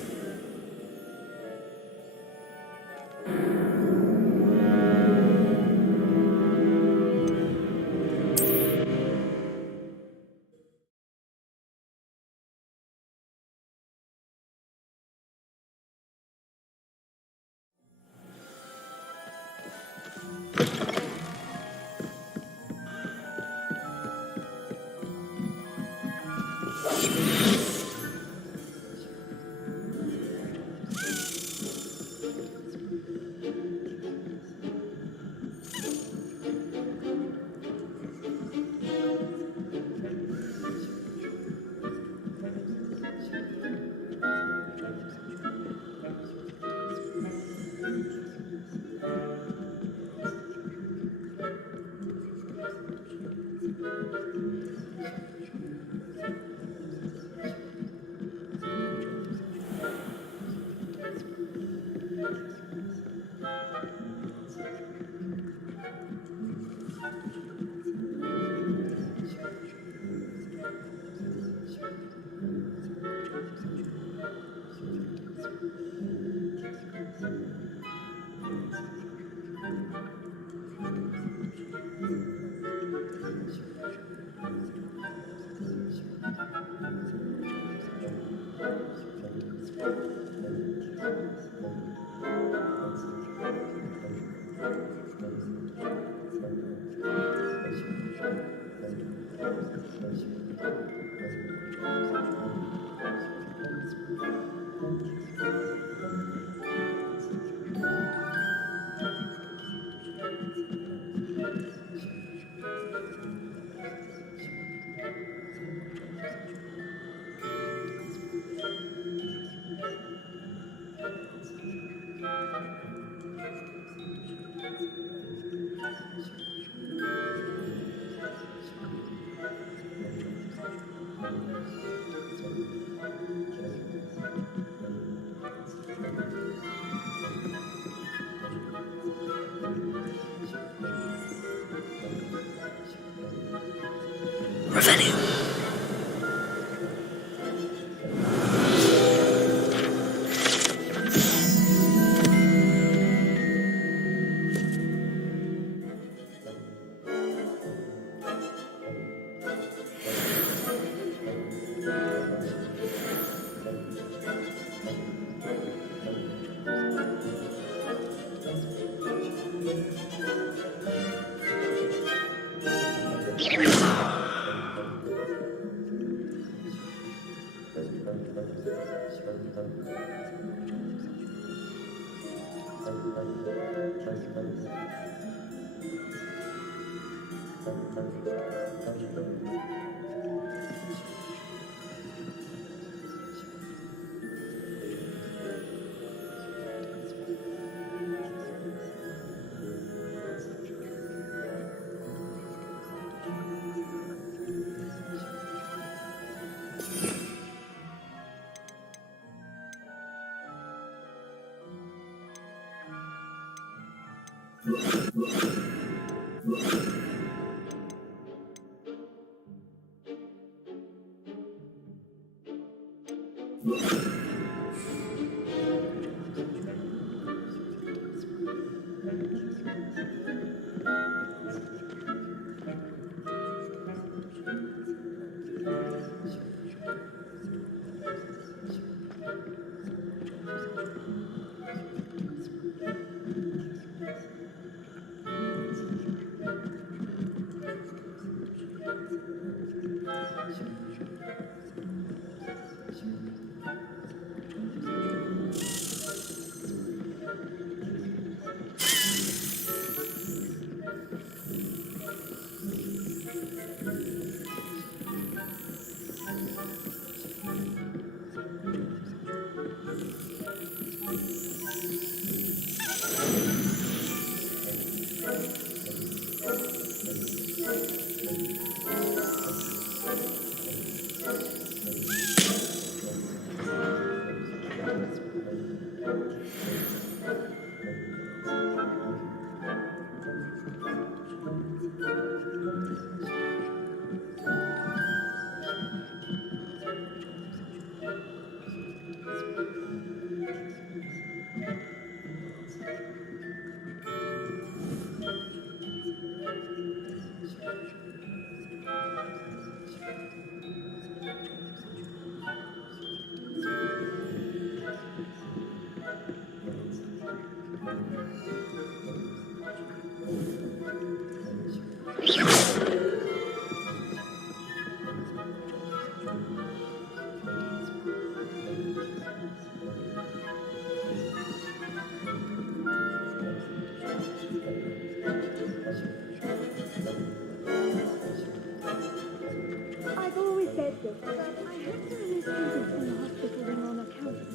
I've always said this, but I had to release patients from the hospital room on account of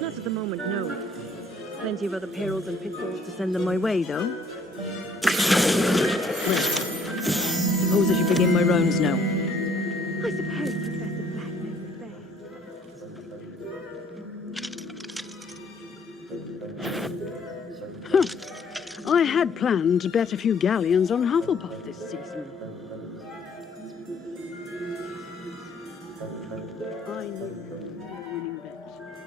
Not at the moment, no. Plenty of other payrolls and pitfalls to send them my way, though. Well, suppose I should begin my rounds now. I suppose Professor Black knows it best. I had planned to bet a few galleons on Hufflepuff this season. I knew it would be a winning bet,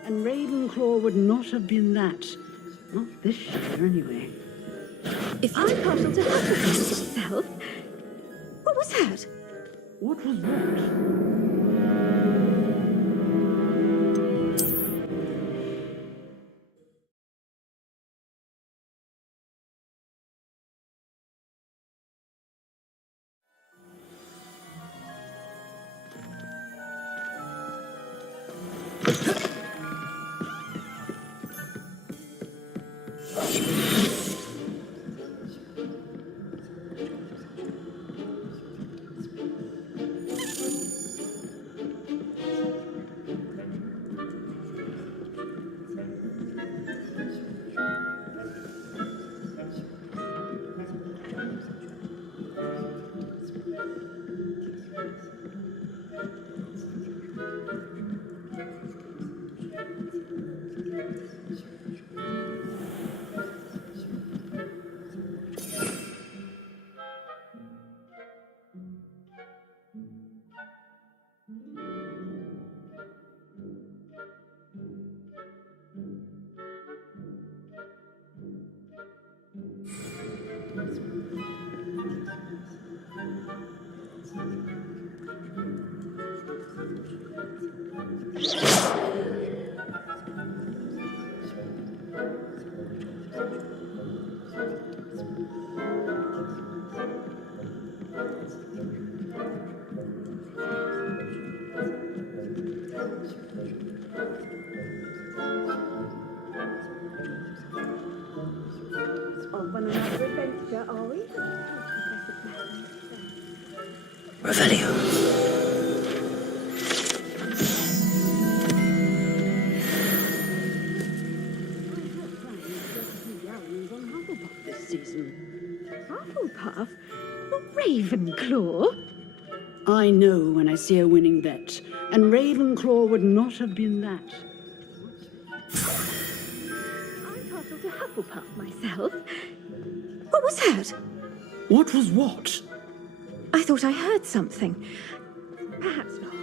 and Ravenclaw would not have been that. Not this year, anyway. If I'm partial to Hufflepuff yourself, what was that? What was that? Off on another adventure, are we? Revelio. This season. Hufflepuff? Ravenclaw? I know when I see a winning bet, and Ravenclaw would not have been that. I'm partial to Hufflepuff myself. What was that? What was what? I thought I heard something. Perhaps not.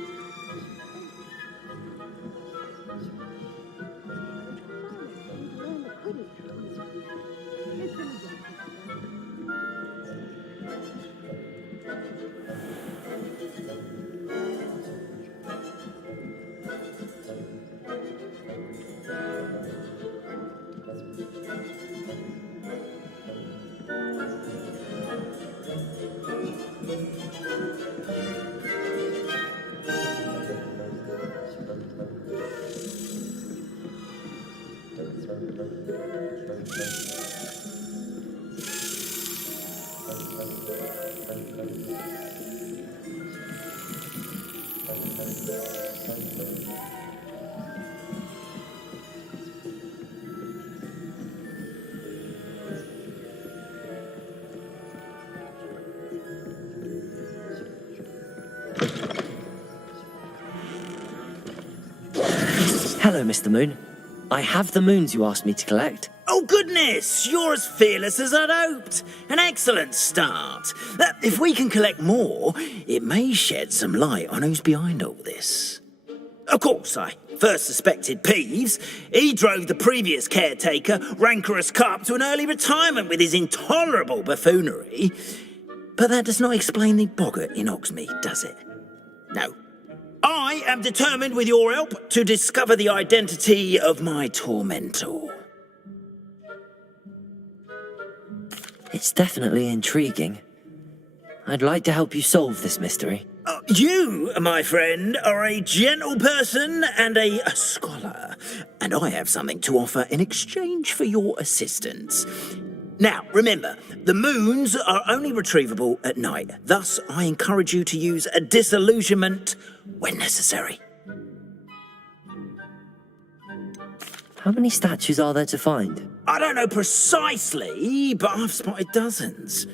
Hello, Mr. Moon. I have the moons you asked me to collect. Oh, goodness! You're as fearless as I'd hoped. An excellent start. If we can collect more, it may shed some light on who's behind all this. Of course, I first suspected Peeves. He drove the previous caretaker, Rancorous Carp, to an early retirement with his intolerable buffoonery. But that does not explain the boggart in Hogsmeade, does it? No. I am determined, with your help, to discover the identity of my tormentor. It's definitely intriguing. I'd like to help you solve this mystery. You, my friend, are a gentle person and a scholar, and I have something to offer in exchange for your assistance. Now, remember, the moons are only retrievable at night. Thus, I encourage you to use a disillusionment when necessary. How many statues are there to find? I don't know precisely, but I've spotted dozens.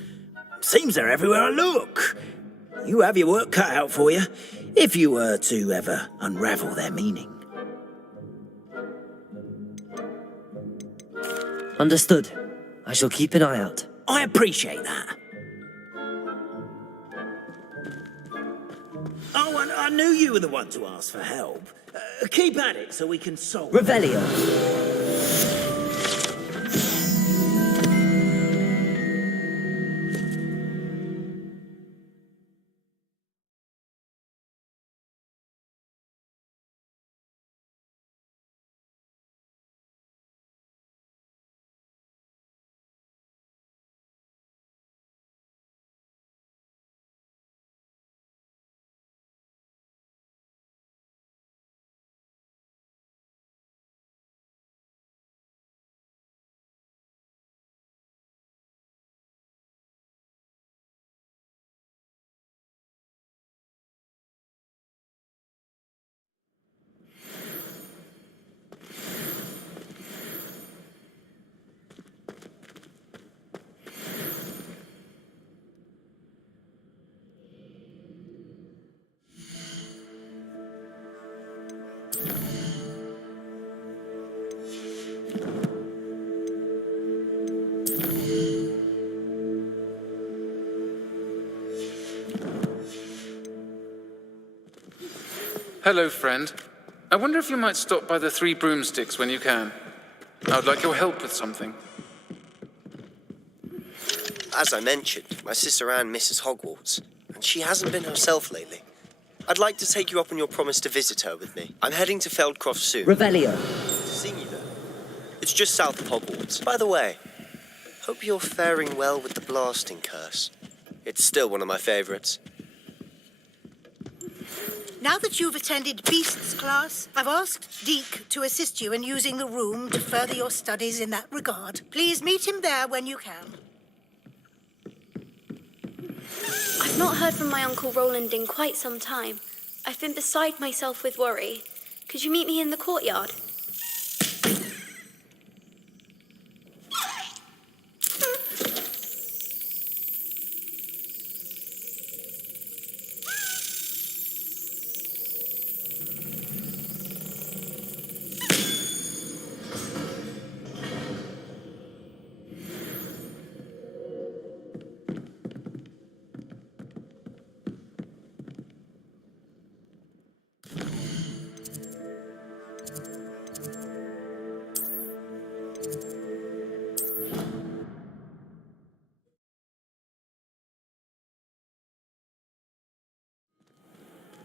Seems they're everywhere I look. You have your work cut out for you, if you were to ever unravel their meaning. Understood. I shall keep an eye out. I appreciate that. Oh, and I knew you were the one to ask for help. Keep at it so we can solve it. Revelio. Hello, friend. I wonder if you might stop by the Three Broomsticks when you can. I would like your help with something. As I mentioned, my sister Anne misses Hogwarts, and she hasn't been herself lately. I'd like to take you up on your promise to visit her with me. I'm heading to Feldcroft soon. Revelio. Seeing you there. It's just south of Hogwarts. By the way, hope you're faring well with the blasting curse. It's still one of my favorites. Now that you've attended Beasts class, I've asked Deke to assist you in using the room to further your studies in that regard. Please meet him there when you can. I've not heard from my Uncle Roland in quite some time. I've been beside myself with worry. Could you meet me in the courtyard?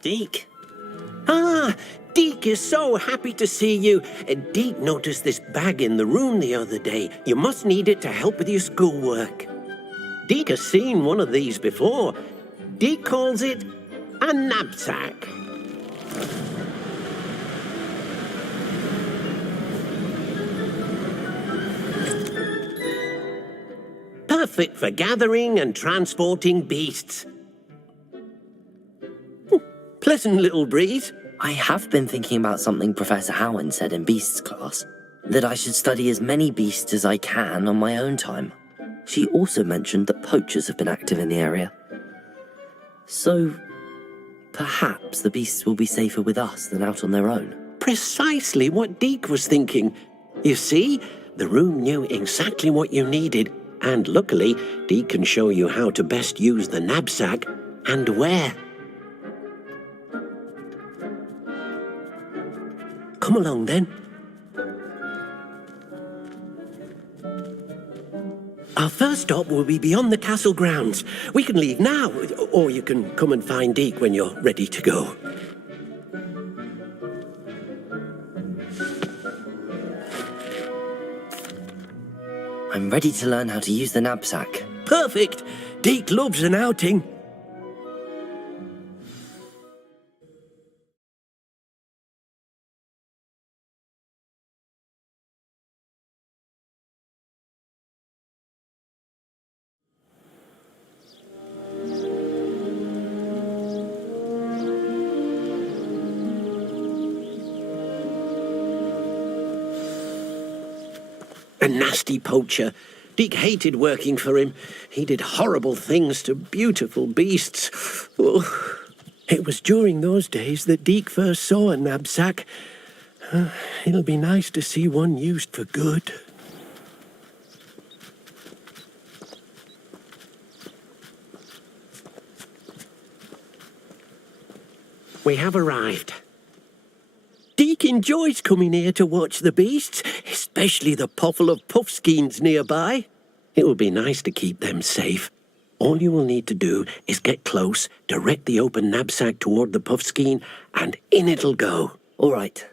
Deke? Ah, Deke is so happy to see you. Deke noticed this bag in the room the other day. You must need it to help with your schoolwork. Deke has seen one of these before. Deke calls it a knapsack. Perfect for gathering and transporting beasts. Pleasant little breeze. I have been thinking about something Professor Howard said in Beasts class, that I should study as many beasts as I can on my own time. She also mentioned that poachers have been active in the area. So, perhaps the beasts will be safer with us than out on their own. Precisely what Deke was thinking. You see, the room knew exactly what you needed, and luckily, Deke can show you how to best use the knapsack and where. Come along, then. Our first stop will be beyond the castle grounds. We can leave now, or you can come and find Deke when you're ready to go. I'm ready to learn how to use the knapsack. Perfect! Deke loves an outing. A nasty poacher. Deke hated working for him. He did horrible things to beautiful beasts. Oh. It was during those days that Deke first saw a knapsack. It'll be nice to see one used for good. We have arrived. Deke enjoys coming here to watch the beasts, especially the potful of puffskeins nearby. It will be nice to keep them safe. All you will need to do is get close, direct the open knapsack toward the puffskein, and in it'll go. All right.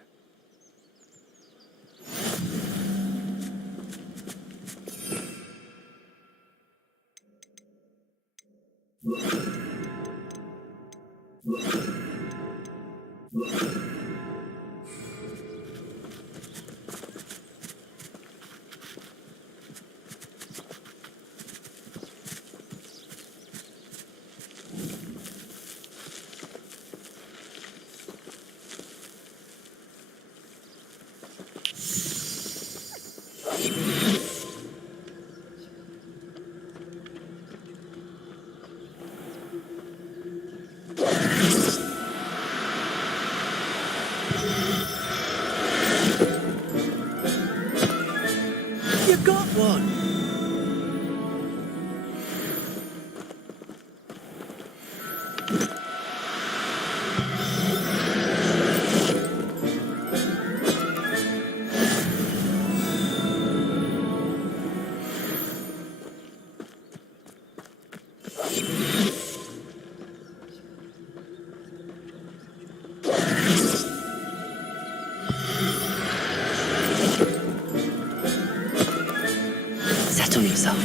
Settle yourself.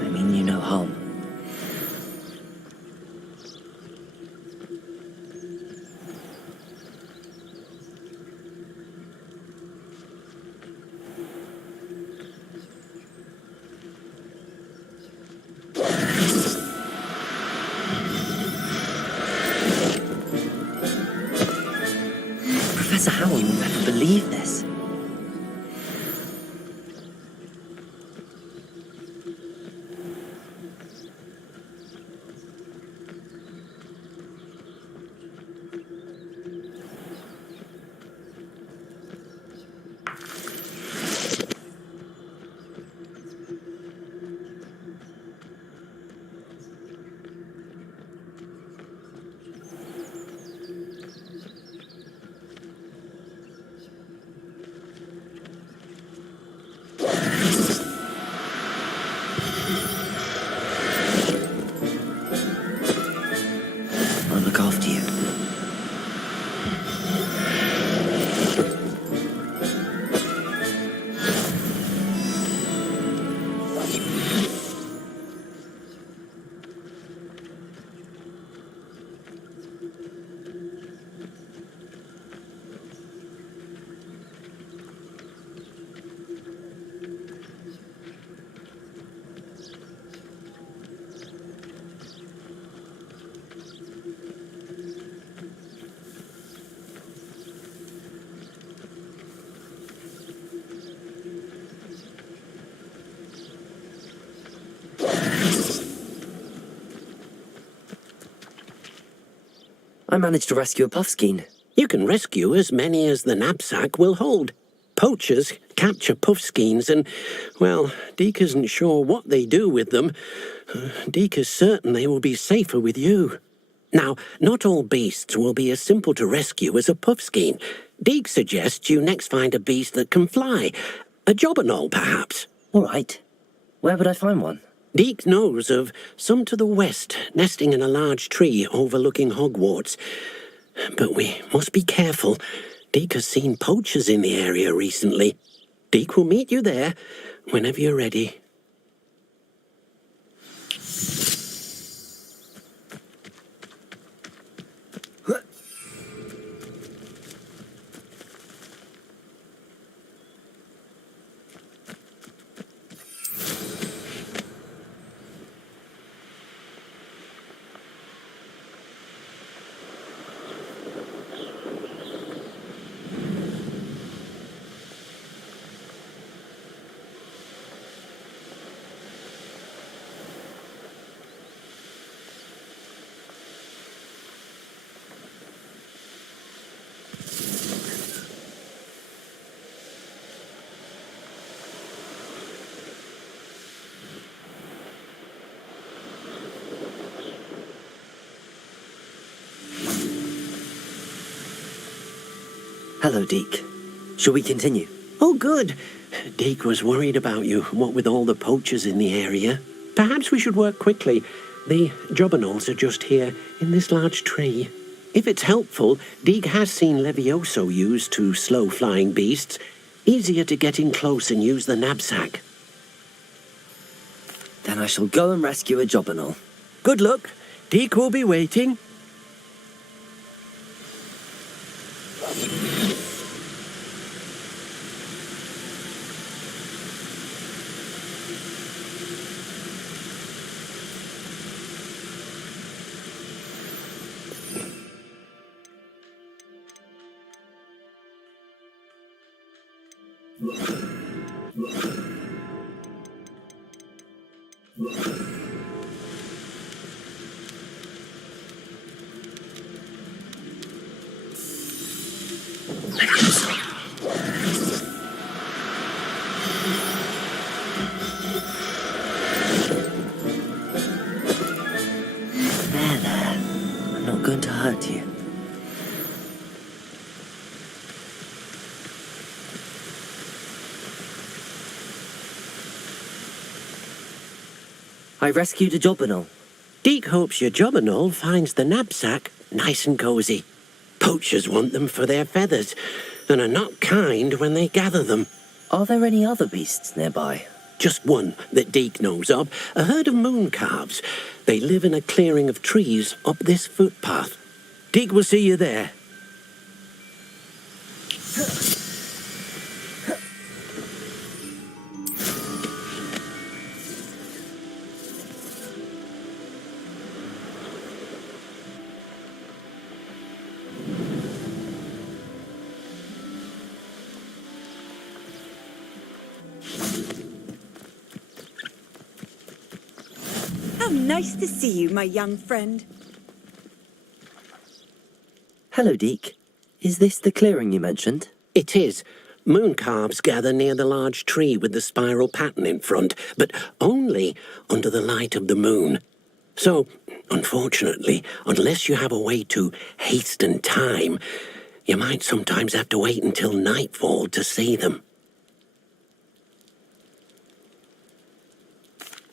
I mean you no harm. Professor Howard will never believe this. I'll look after you. I managed to rescue a puffskein. You can rescue as many as the knapsack will hold. Poachers capture puffskeins and, well, Deke isn't sure what they do with them. Deke is certain they will be safer with you. Now, not all beasts will be as simple to rescue as a puffskein. Deke suggests you next find a beast that can fly. A jobberknoll, perhaps. All right. Where would I find one? Deke knows of some to the west, nesting in a large tree overlooking Hogwarts. But we must be careful. Deke has seen poachers in the area recently. Deke will meet you there whenever you're ready. Hello, Deke. Shall we continue? Oh, good. Deke was worried about you, what with all the poachers in the area. Perhaps we should work quickly. The jobberknolls are just here, in this large tree. If it's helpful, Deke has seen Levioso used to slow flying beasts. Easier to get in close and use the knapsack. Then I shall go and rescue a jobberknoll. Good luck. Deke will be waiting. There. I'm not going to hurt you. I rescued a jobberknoll. Deke hopes your job and all finds the knapsack nice and cosy. Poachers want them for their feathers, and are not kind when they gather them. Are there any other beasts nearby? Just one that Deke knows of, a herd of moon calves. They live in a clearing of trees up this footpath. Deke will see you there. How nice to see you, my young friend. Hello, Deke. Is this the clearing you mentioned? It is. Moon calves gather near the large tree with the spiral pattern in front, but only under the light of the moon. So, unfortunately, unless you have a way to hasten time, you might sometimes have to wait until nightfall to see them.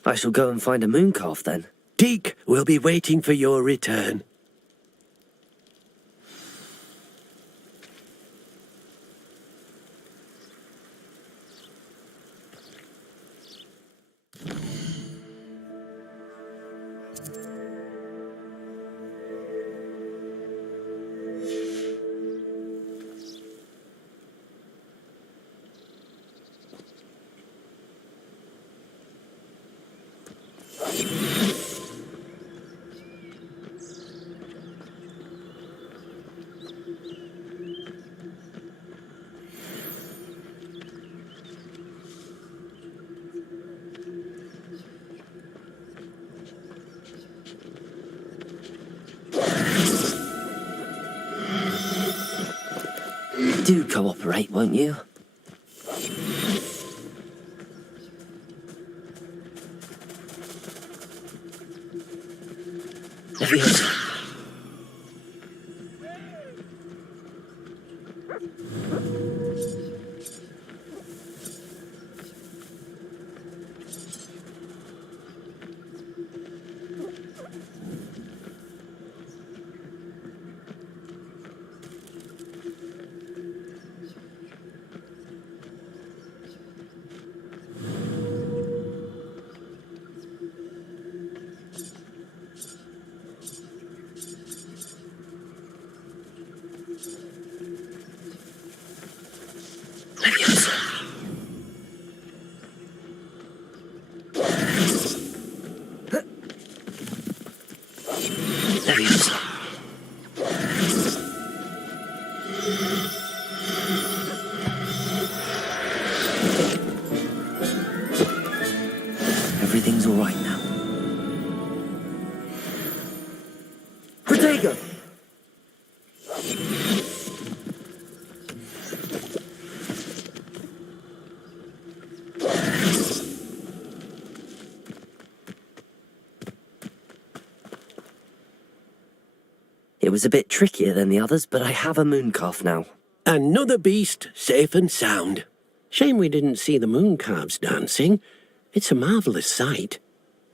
I shall go and find a moon calf then. Deke will be waiting for your return. Do cooperate, won't you? Leviosa. Everything's all right now. Protego! It was a bit trickier than the others, but I have a moon calf now. Another beast, safe and sound. Shame we didn't see the moon calves dancing. It's a marvellous sight.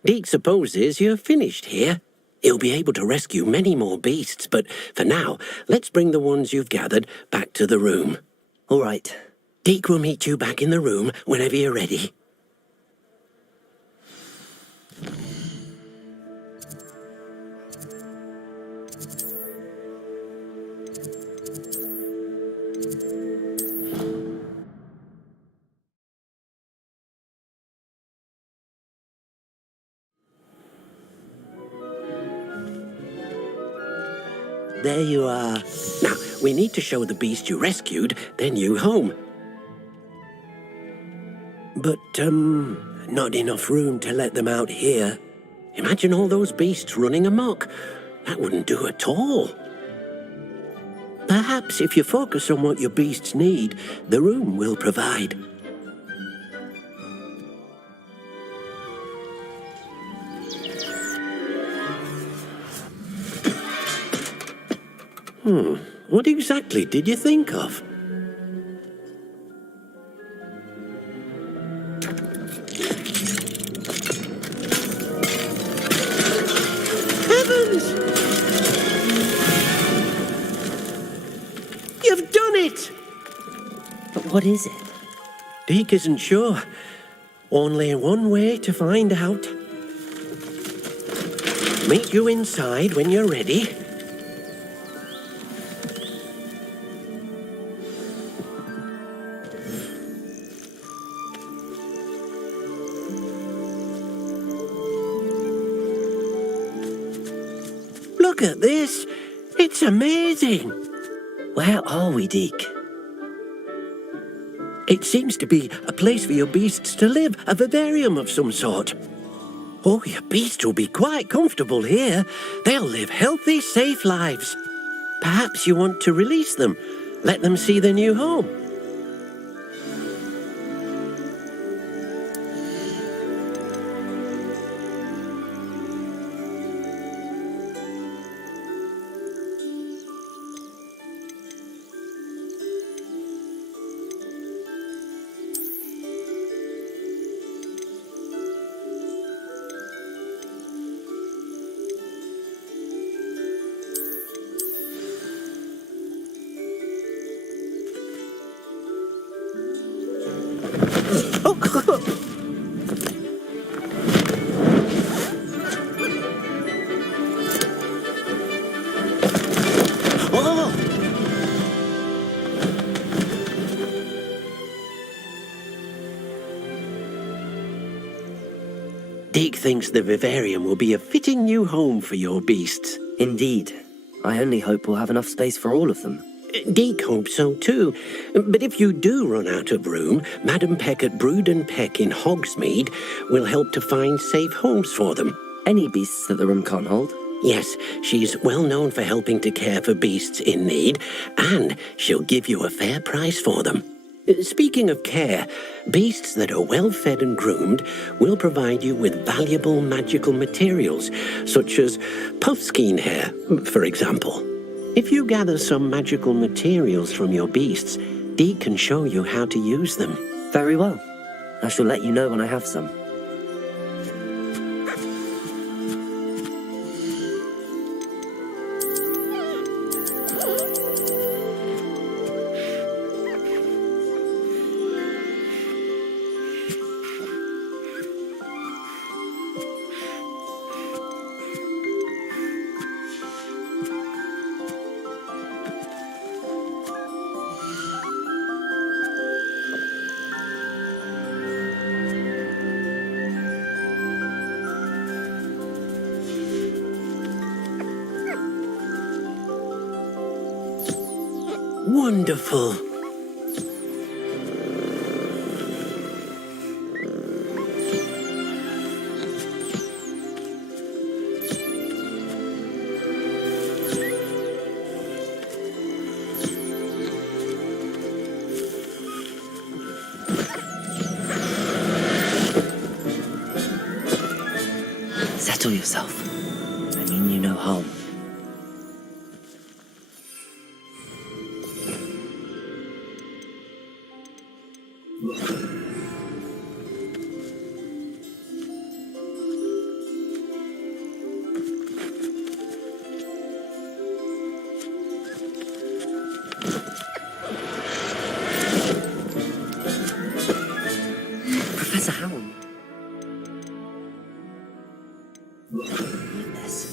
Deke supposes you're finished here. He'll be able to rescue many more beasts, but for now, let's bring the ones you've gathered back to the room. All right. Deke will meet you back in the room whenever you're ready. There you are. Now, we need to show the beast you rescued their new home. But, not enough room to let them out here. Imagine all those beasts running amok. That wouldn't do at all. Perhaps if you focus on what your beasts need, the room will provide. What exactly did you think of? What is it? Deke isn't sure. Only one way to find out. Meet you inside when you're ready. Look at this. It's amazing. Where are we, Deke? It seems to be a place for your beasts to live, a vivarium of some sort. Oh, your beasts will be quite comfortable here. They'll live healthy, safe lives. Perhaps you want to release them, let them see their new home. Deke thinks the vivarium will be a fitting new home for your beasts. Indeed. I only hope we'll have enough space for all of them. Deke hopes so too. But if you do run out of room, Madam Peck at Brood and Peck in Hogsmeade will help to find safe homes for them. Any beasts that the room can't hold? Yes, she's well known for helping to care for beasts in need, and she'll give you a fair price for them. Speaking of care, beasts that are well fed and groomed will provide you with valuable magical materials, such as puffskein hair, for example. If you gather some magical materials from your beasts, Deke can show you how to use them. Very well. I shall let you know when I have some. Wonderful. Settle yourself. I mean you no harm. Professor Howard. Leave this.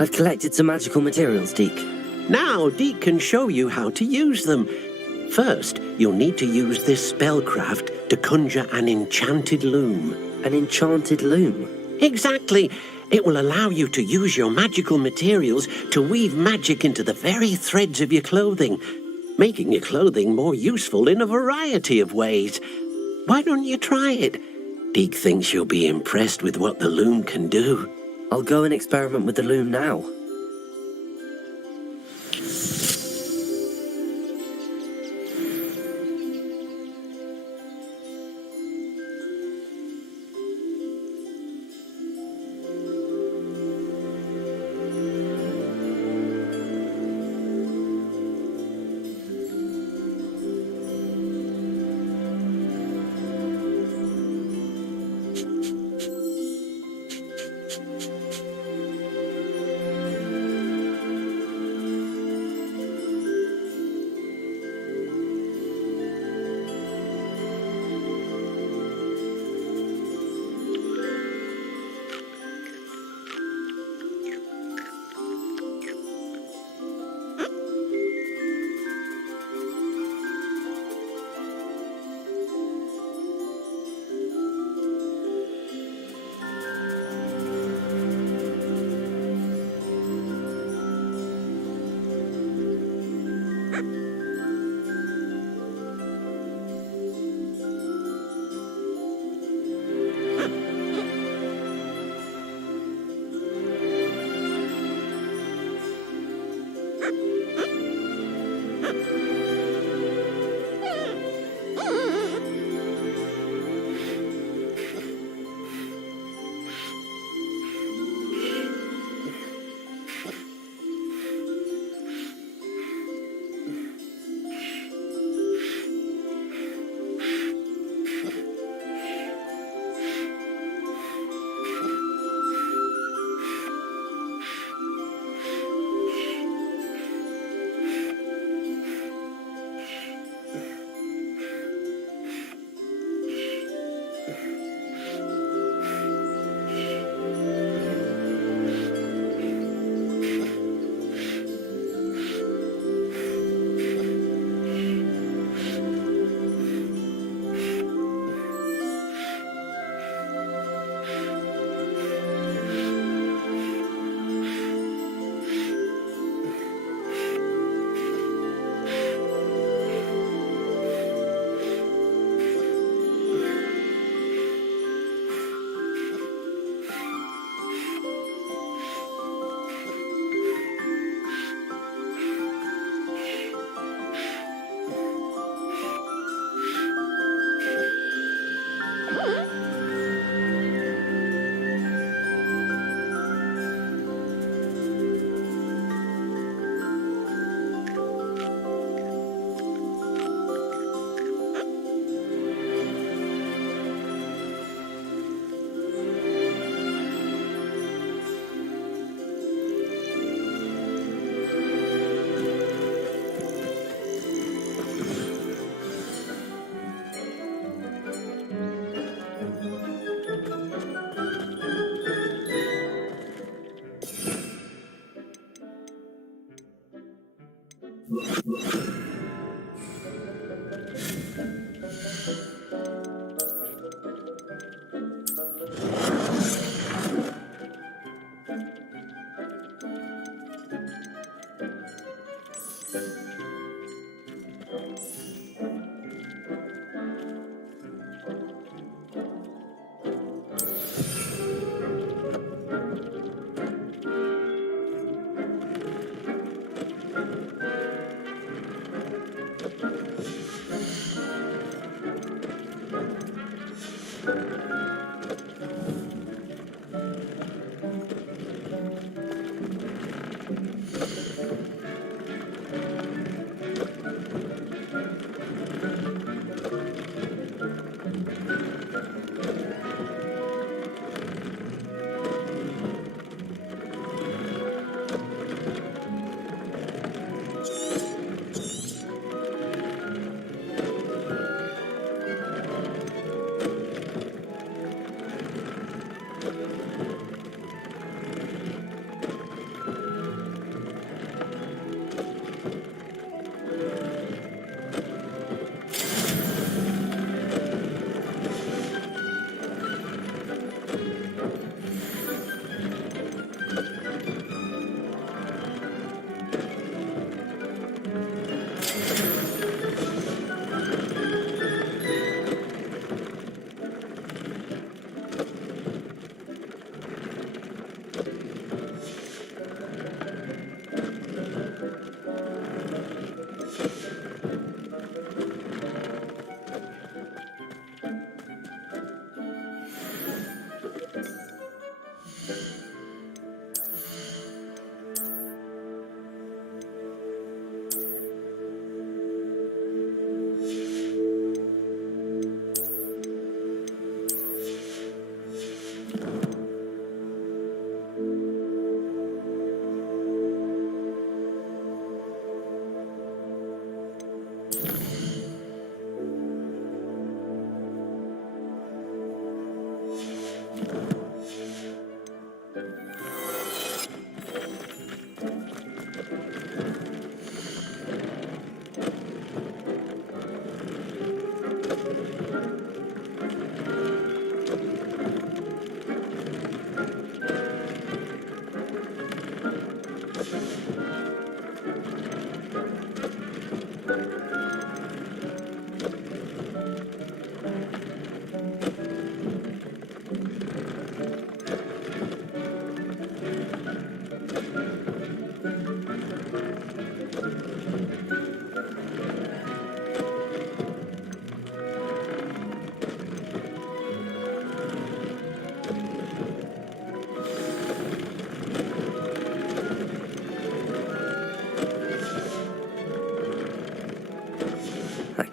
I've collected some magical materials, Deek. Now Deke can show you how to use them. First, you'll need to use this spellcraft to conjure an enchanted loom. An enchanted loom? Exactly. It will allow you to use your magical materials to weave magic into the very threads of your clothing, making your clothing more useful in a variety of ways. Why don't you try it? Deke thinks you'll be impressed with what the loom can do. I'll go and experiment with the loom now.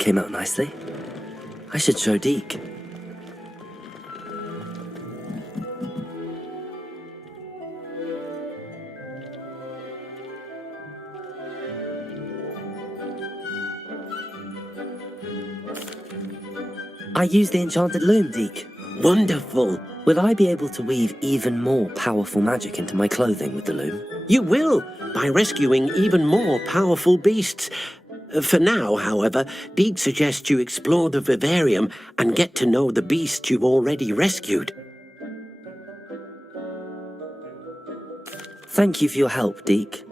came out nicely. I should show Deke. I used the enchanted loom, Deke. Wonderful. Will I be able to weave even more powerful magic into my clothing with the loom? You will, by rescuing even more powerful beasts. For now, however, Deke suggests you explore the vivarium and get to know the beasts you've already rescued. Thank you for your help, Deke.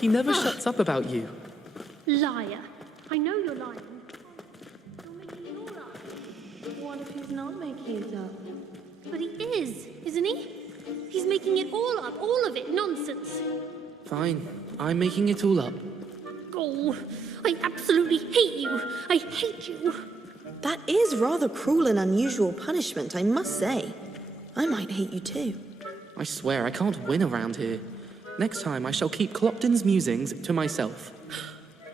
He never shuts up about you. Liar. I know you're lying. You're making it all up. What if he's not making it up? But he is, isn't he? He's making it all up, all of it, nonsense. Fine, I'm making it all up. Oh, I absolutely hate you. I hate you. That is rather cruel and unusual punishment, I must say. I might hate you too. I swear I can't win around here. Next time I shall keep Clopton's musings to myself.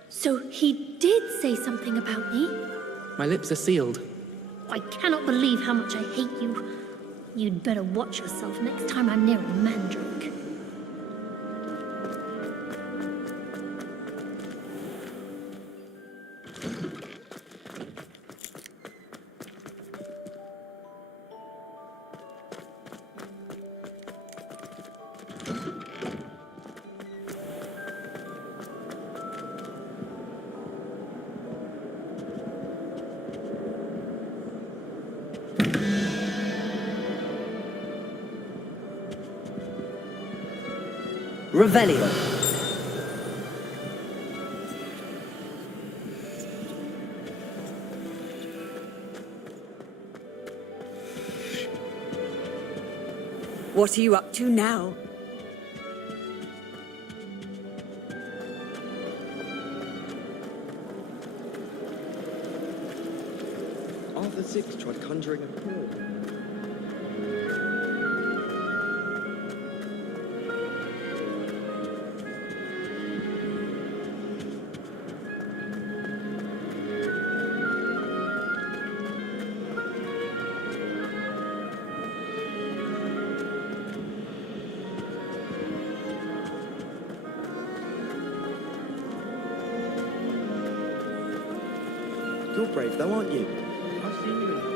So he did say something about me? My lips are sealed. I cannot believe how much I hate you. You'd better watch yourself next time I'm near a mandrake. Revelio. What are you up to now? Arthur VI tried conjuring a claw. You're brave though, aren't you? I've seen you in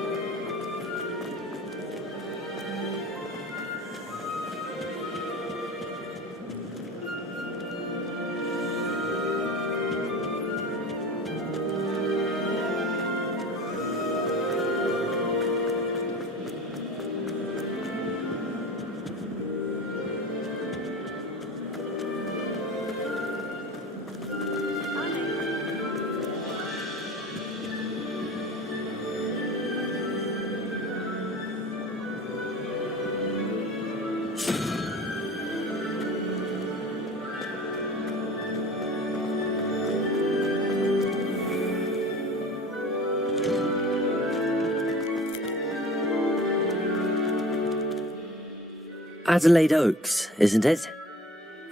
Adelaide Oaks, isn't it?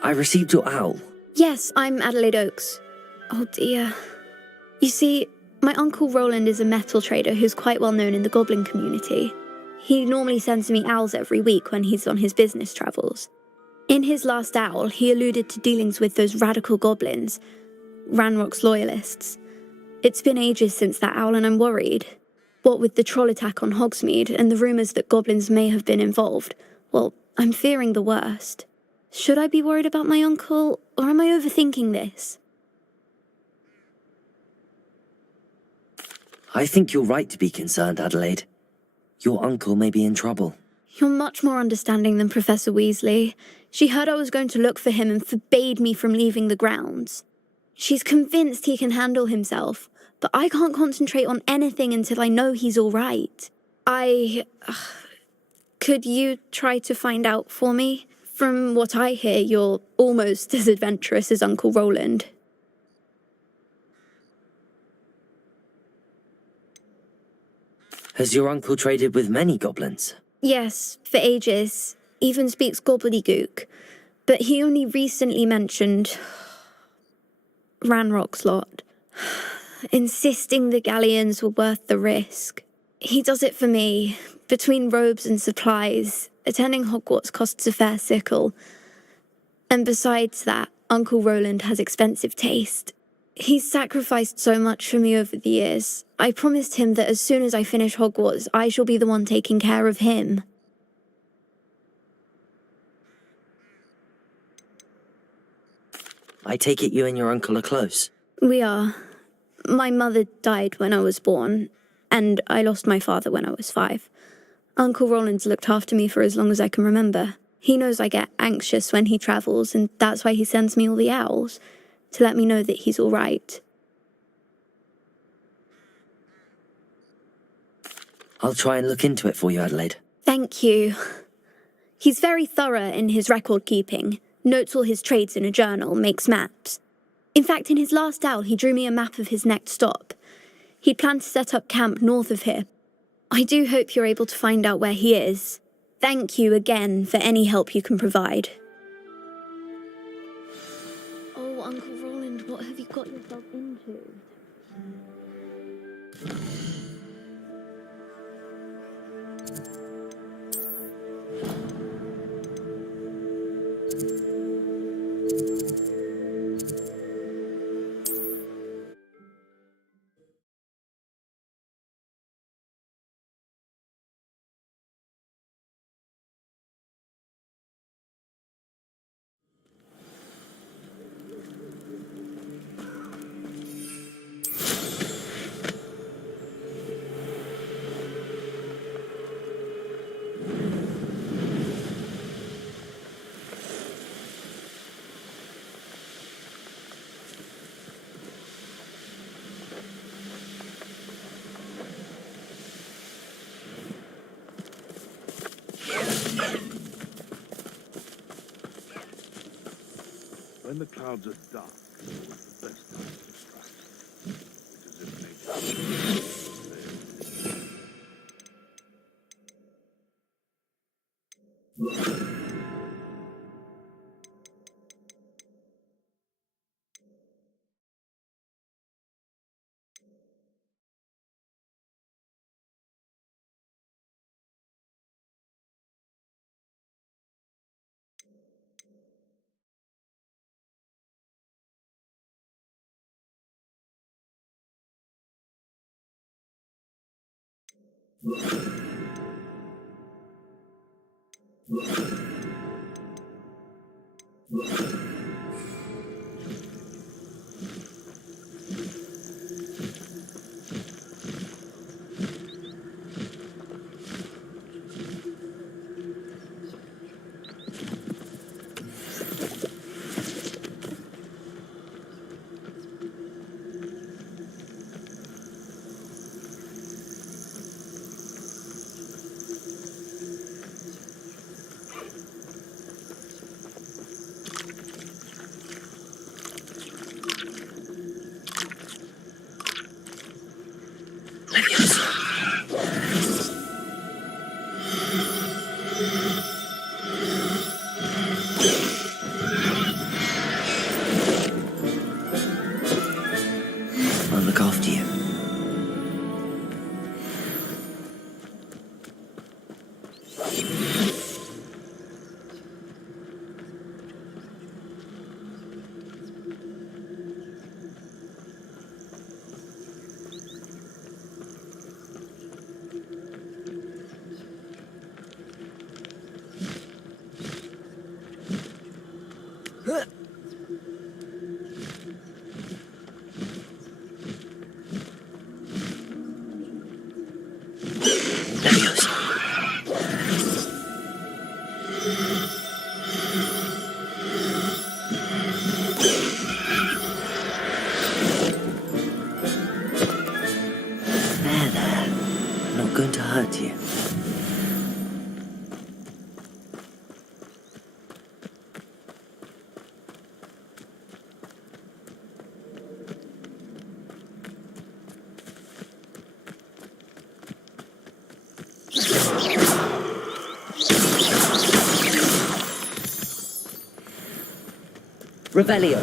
I received your owl. Yes, I'm Adelaide Oaks. Oh dear. You see, my Uncle Roland is a metal trader who's quite well known in the goblin community. He normally sends me owls every week when he's on his business travels. In his last owl, he alluded to dealings with those radical goblins, Ranrock's loyalists. It's been ages since that owl and I'm worried. What with the troll attack on Hogsmeade and the rumours that goblins may have been involved, well, I'm fearing the worst. Should I be worried about my uncle, or am I overthinking this? I think you're right to be concerned, Adelaide. Your uncle may be in trouble. You're much more understanding than Professor Weasley. She heard I was going to look for him and forbade me from leaving the grounds. She's convinced he can handle himself, but I can't concentrate on anything until I know he's all right. Could you try to find out for me? From what I hear, you're almost as adventurous as Uncle Roland. Has your uncle traded with many goblins? Yes, for ages. Even speaks gobbledygook. But he only recently mentioned Ranrock's lot, insisting the galleons were worth the risk. He does it for me. Between robes and supplies, attending Hogwarts costs a fair sickle. And besides that, Uncle Roland has expensive taste. He's sacrificed so much for me over the years. I promised him that as soon as I finish Hogwarts, I shall be the one taking care of him. I take it you and your uncle are close. We are. My mother died when I was born, and I lost my father when I was 5. Uncle Roland's looked after me for as long as I can remember. He knows I get anxious when he travels, and that's why he sends me all the owls, to let me know that he's all right. I'll try and look into it for you, Adelaide. Thank you. He's very thorough in his record keeping, notes all his trades in a journal, makes maps. In fact, in his last owl, he drew me a map of his next stop. He'd planned to set up camp north of here. I do hope you're able to find out where he is. Thank you again for any help you can provide. Oh, Uncle Roland, what have you got yourself into? When the clouds are dark, it's the best time to strike. It's as if nature... I'll look after you. Going to hurt you. Revelio.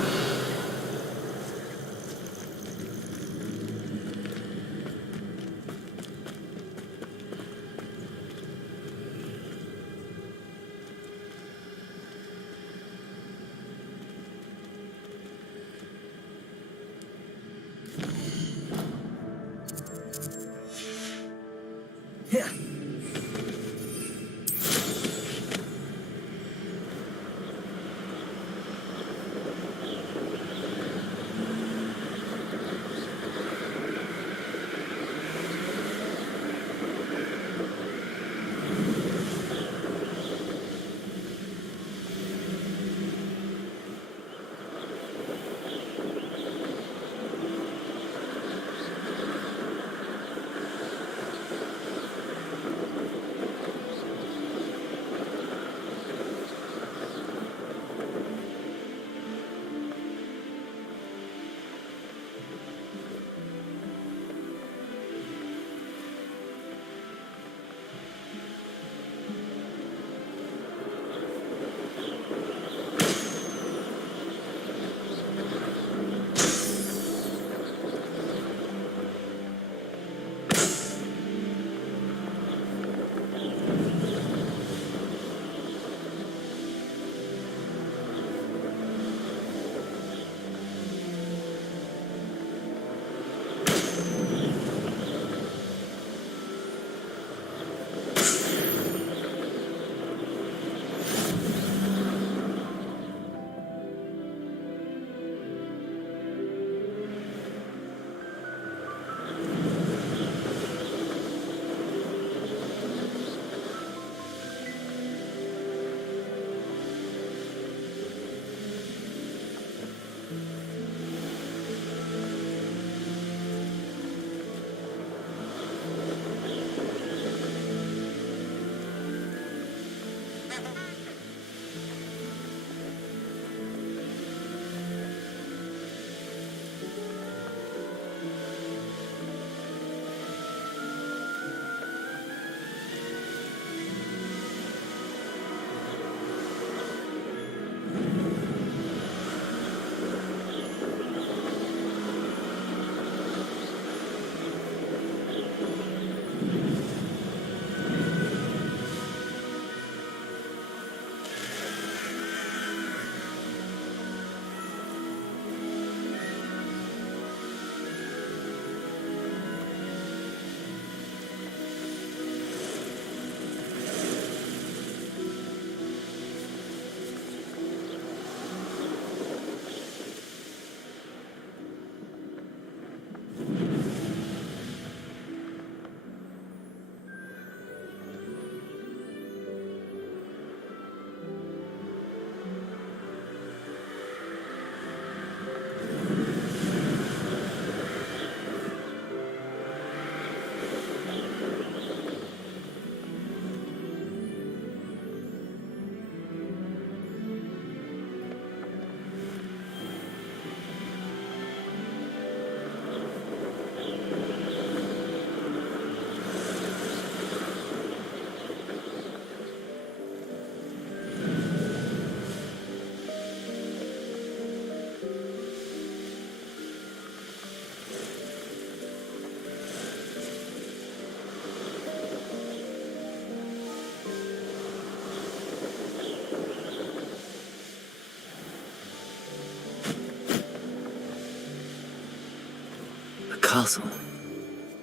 castle.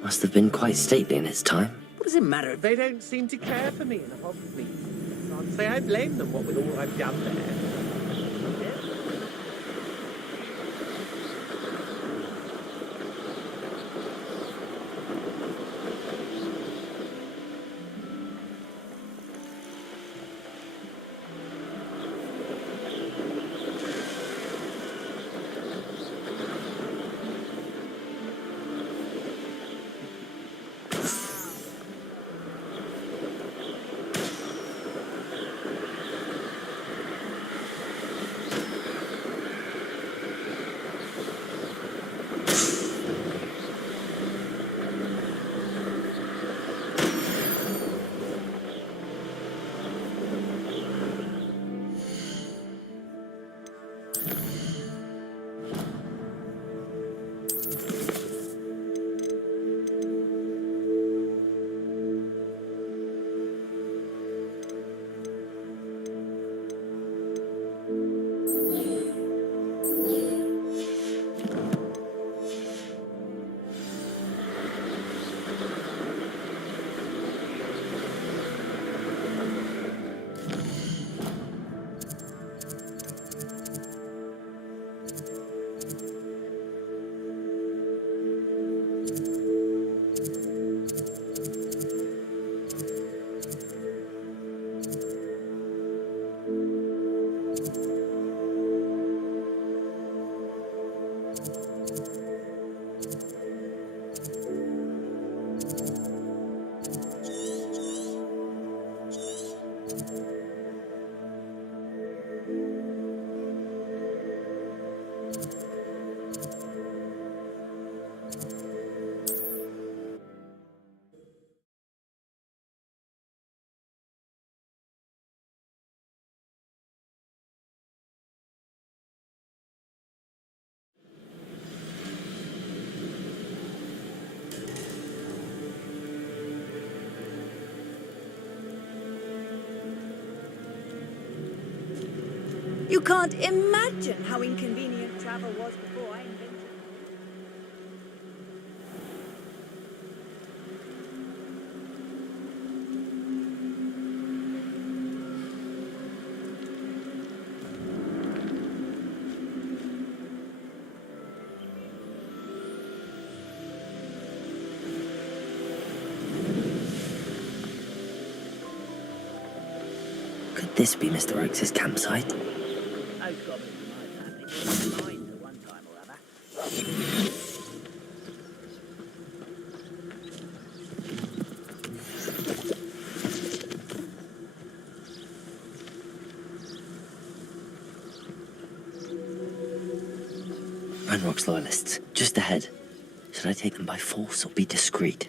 Must have been quite stately in its time. What does it matter if they don't seem to care for me in Hogwarts? Can't say I blame them, what with all I've done there. You can't imagine how inconvenient travel was before I invented it. Could this be Mr. Oakes' campsite? Ranrock's loyalists, just ahead. Should I take them by force or be discreet?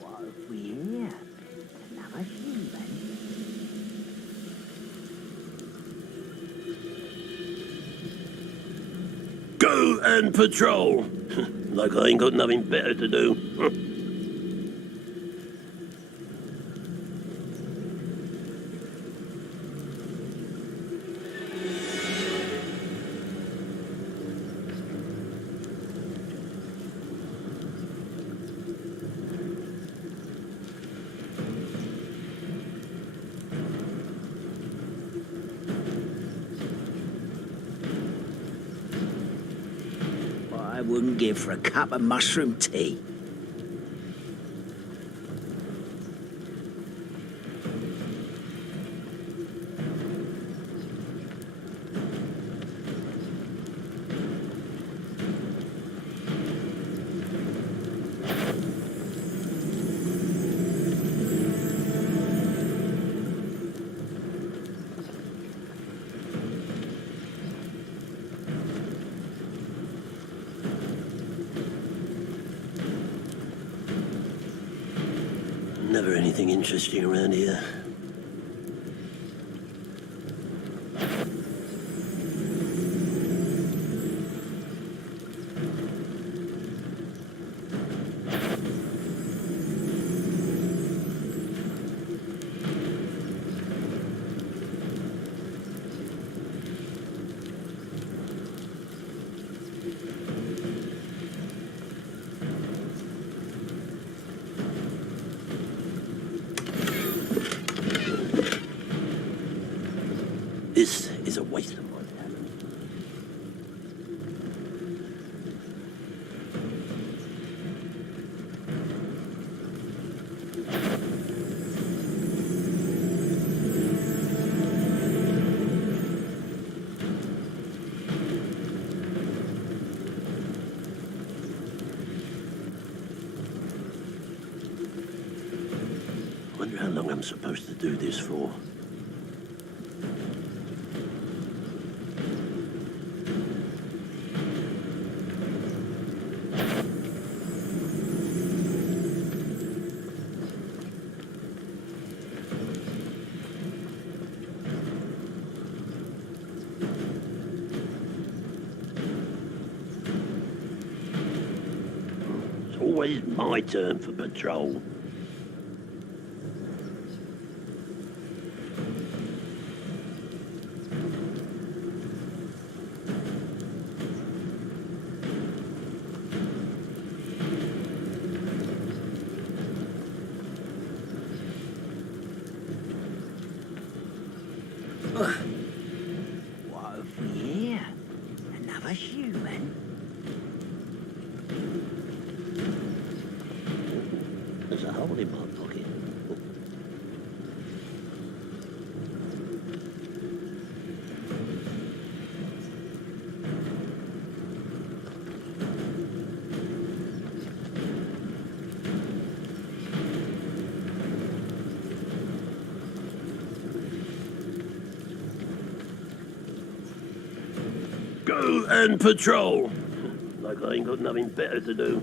What have we here? Another human. Go and patrol! Like I ain't got nothing better to do. I wouldn't give for a cup of mushroom tea. Never anything interesting around here. This is a waste of my talent. Wonder how long I'm supposed to do this for. It's always my turn for patrol. What have we here? Another human? There's a hole in my pocket. Go and patrol. Like I ain't got nothing better to do.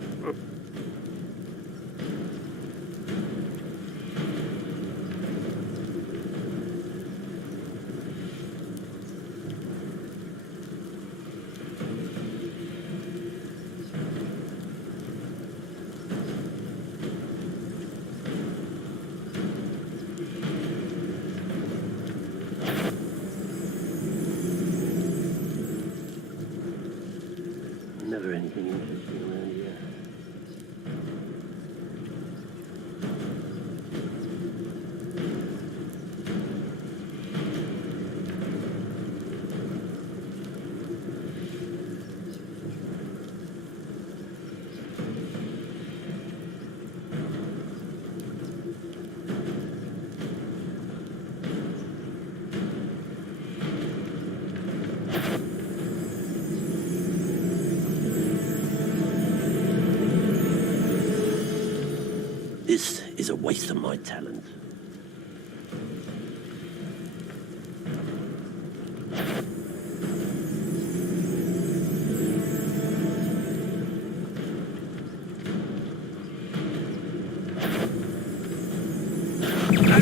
Never anything interesting around here. This is a waste of my talent.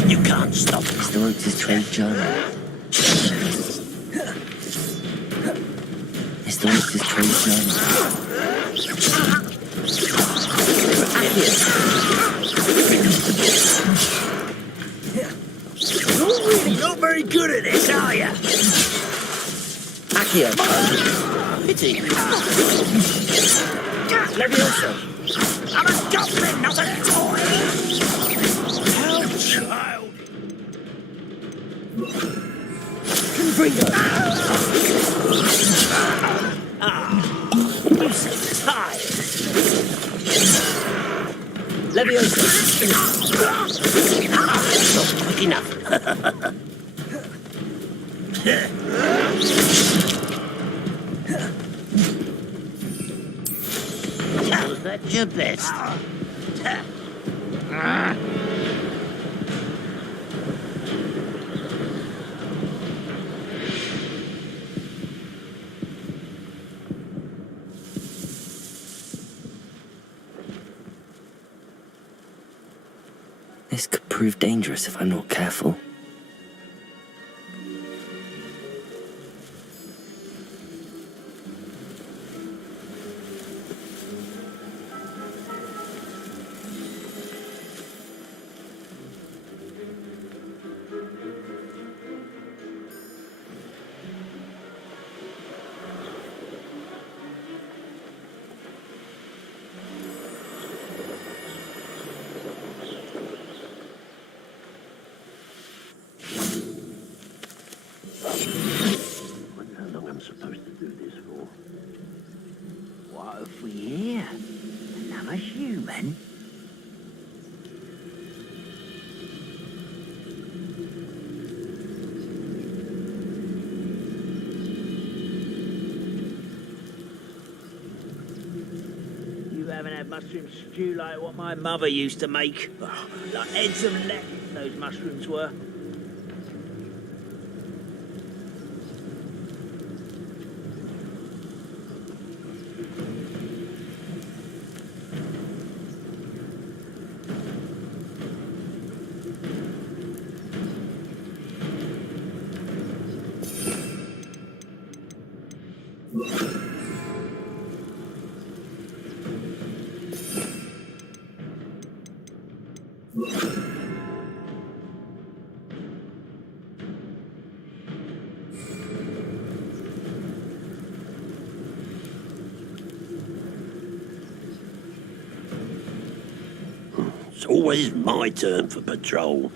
You can't stop me. Mr. Oaks' trade journal. Mr. Oaks' trade journal. You're really not very good at this, are you? Accio. Pity. Leviosa. I'm a goblin, not a toy. How child. Confringo. You seem tired. Leviosa. Not quick enough. Was that your best? This could prove dangerous if I'm not careful. Wonder how long I'm supposed to do this for. What have we here? Another human? You haven't had mushroom stew like what my mother used to make. Oh, like heads of lead, those mushrooms were. It's always my turn for patrol.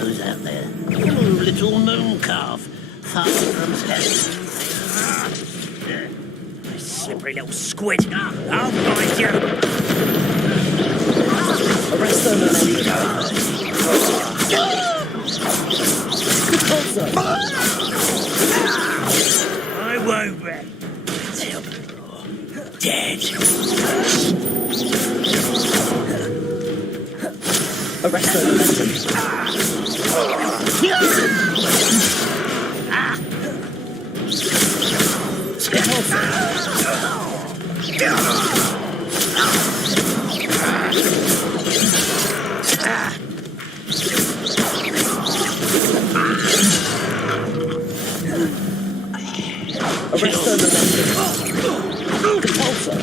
Who's out there? Oh, little moon calf. Far from heaven. Slippery little squid. I'll find you. Arrest them and then I won't be. Dead. Arrest the momentum. Get off. Arrest the momentum. Compulsor.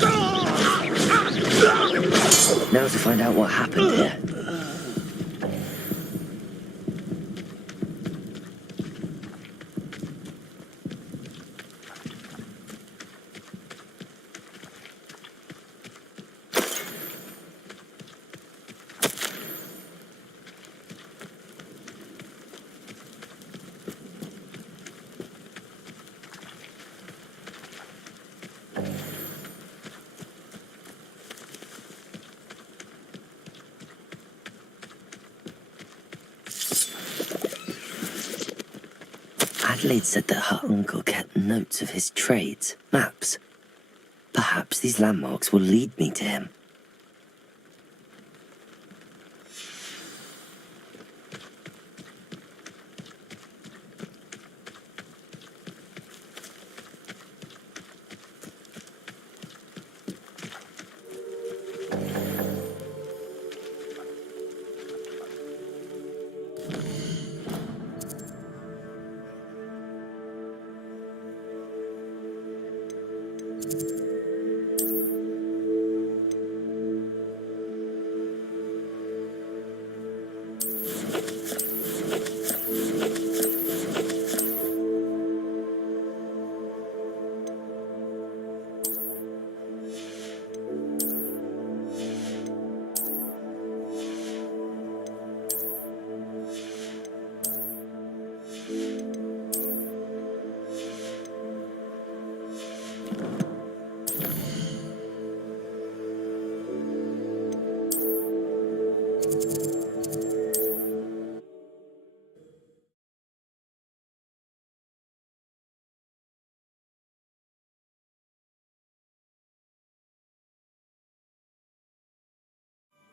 Now to find out what happened here. Adelaide said that her uncle kept notes of his trades, maps. Perhaps these landmarks will lead me to him.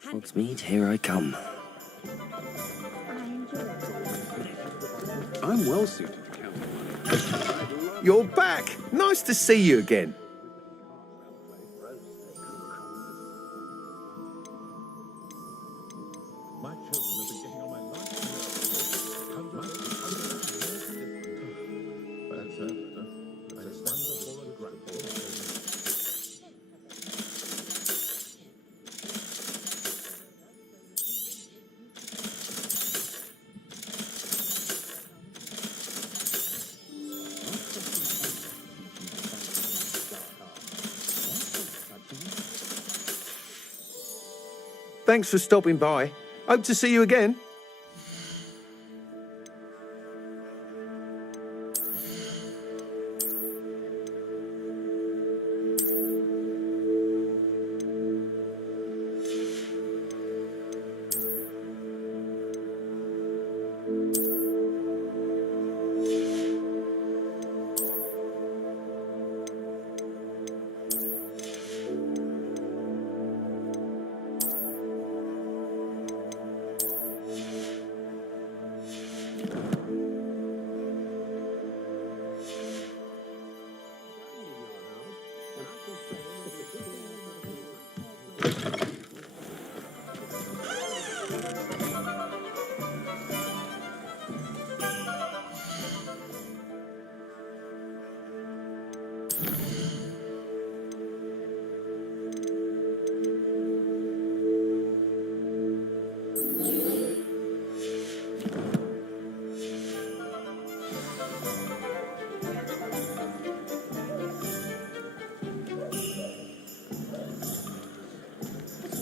Hogsmeade, here I come. I'm well suited to count. You're back! Nice to see you again. Thanks for stopping by. Hope to see you again.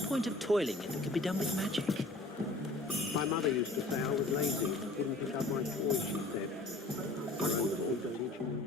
Point of toiling if it could be done with magic. My mother used to say I was lazy. Wouldn't pick up my toys, she said. Her own toys are reaching.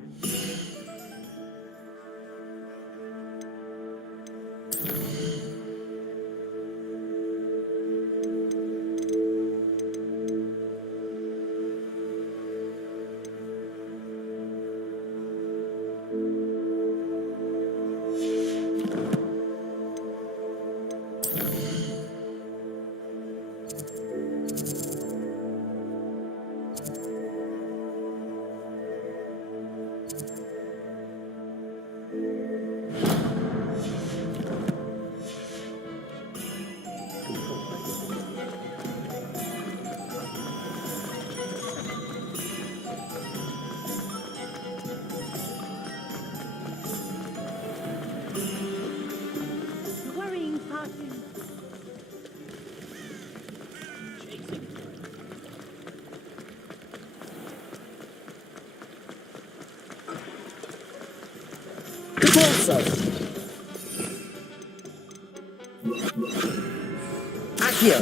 Accio!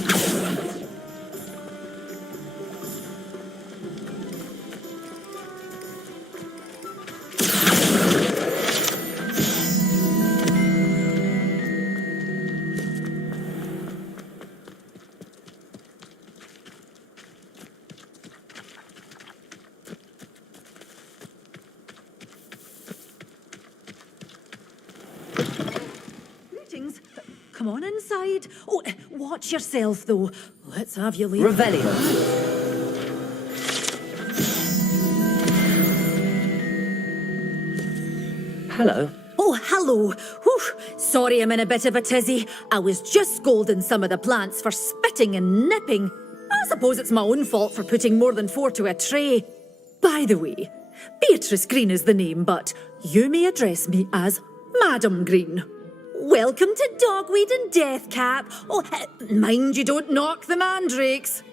Greetings. Come on inside. Oh, watch yourself, though. Let's have you leave. Revelio. Hello. Oh, hello. Whew. Sorry I'm in a bit of a tizzy. I was just scolding some of the plants for spitting and nipping. I suppose it's my own fault for putting more than 4 to a tray. By the way, Beatrice Green is the name, but you may address me as Madam Green. Welcome to Dogweed and Deathcap. Oh, mind you don't knock the mandrakes.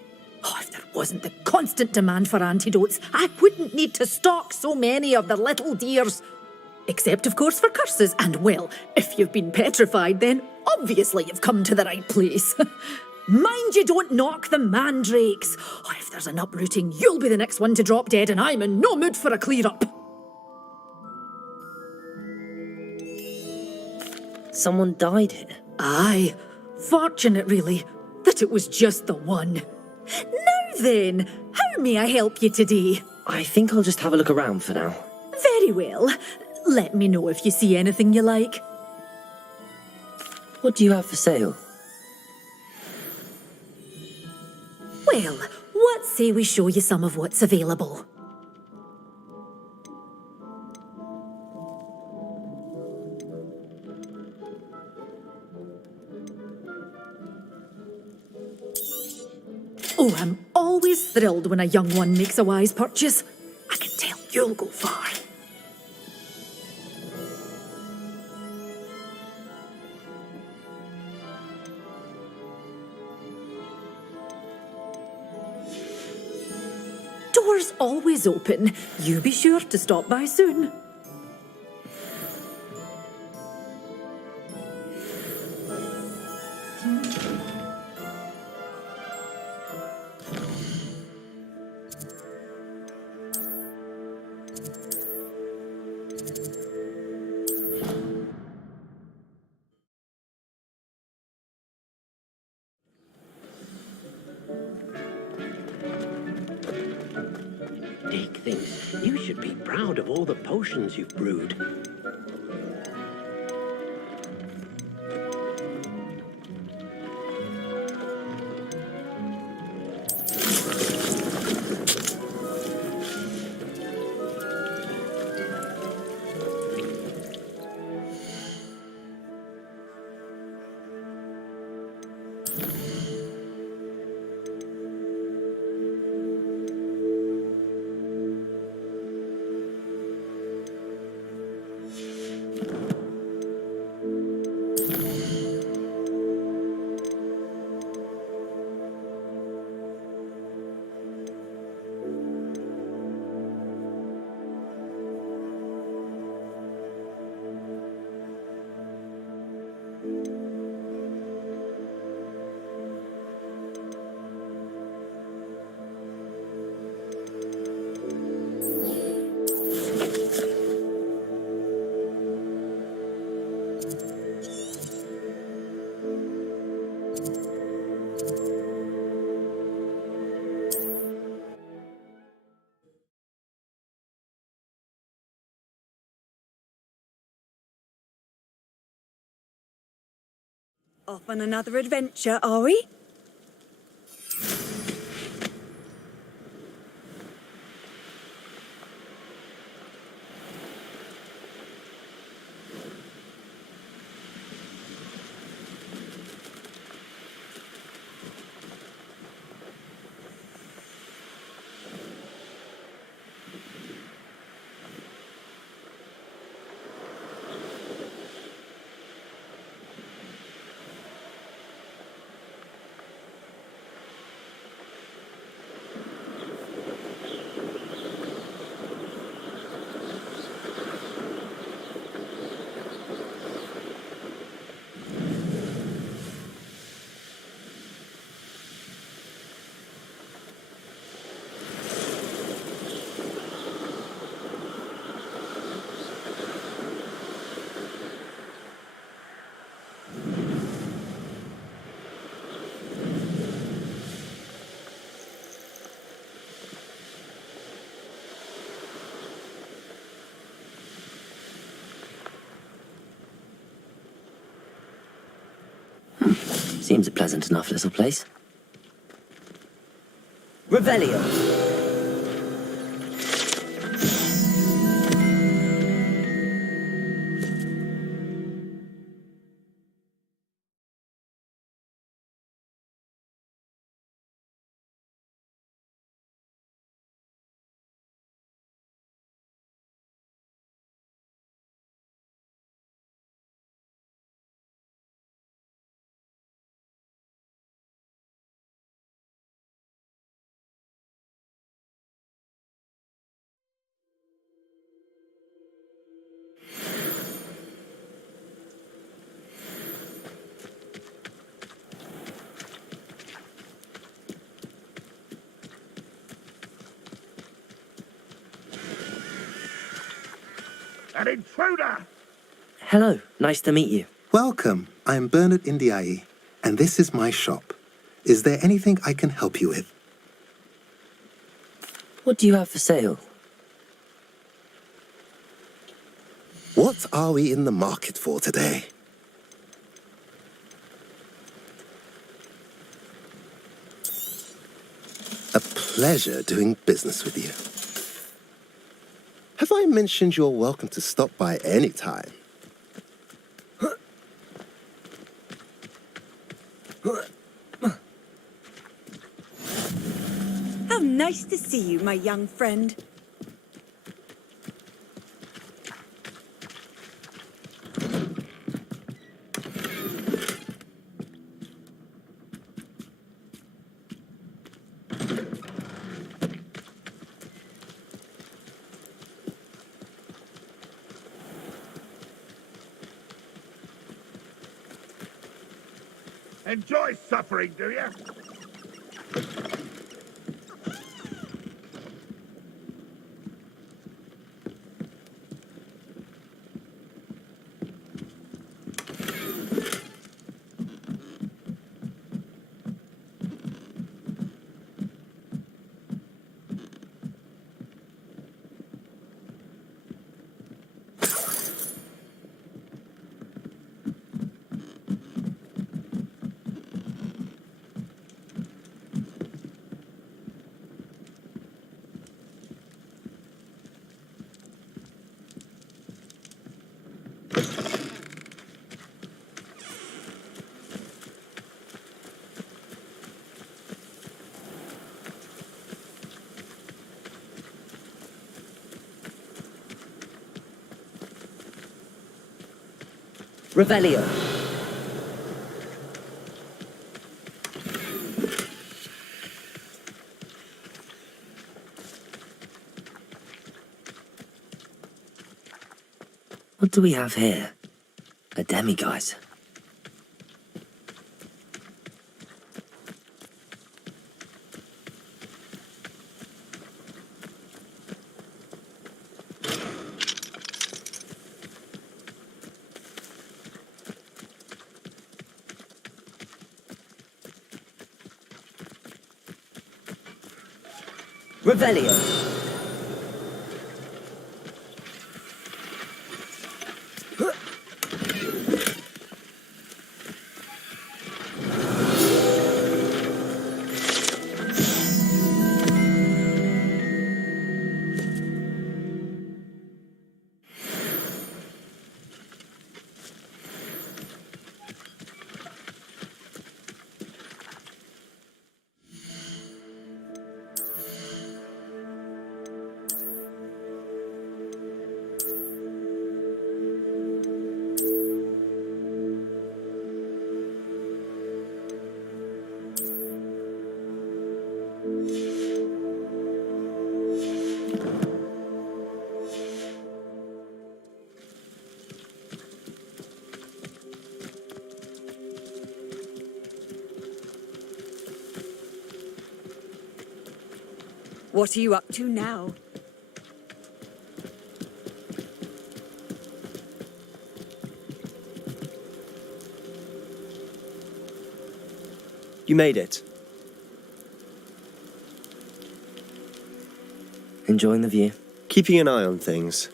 Oh, if there wasn't the constant demand for antidotes, I wouldn't need to stock so many of the little dears. Except, of course, for curses. And, well, if you've been petrified, then obviously you've come to the right place. Mind you don't knock the mandrakes. Oh, if there's an uprooting, you'll be the next one to drop dead, and I'm in no mood for a clear-up. Someone died here. Aye. Fortunate, really, that it was just the one. Now then, how may I help you today? I think I'll just have a look around for now. Very well. Let me know if you see anything you like. What do you have for sale? Well, what say we show you some of what's available? Oh, I'm always thrilled when a young one makes a wise purchase. I can tell you'll go far. Doors always open. You be sure to stop by soon. should be proud of all the potions you've brewed. Off on another adventure, are we? Seems a pleasant enough little place. Revelio. An intruder! Hello, nice to meet you. Welcome. I'm Bernard Indiaye, and this is my shop. Is there anything I can help you with? What do you have for sale? What are we in the market for today? A pleasure doing business with you. Have I mentioned you're welcome to stop by any time? How nice to see you, my young friend. Enjoy suffering, do you? Revelio. What do we have here? A demiguise. Revelio. What are you up to now? You made it. Enjoying the view? Keeping an eye on things.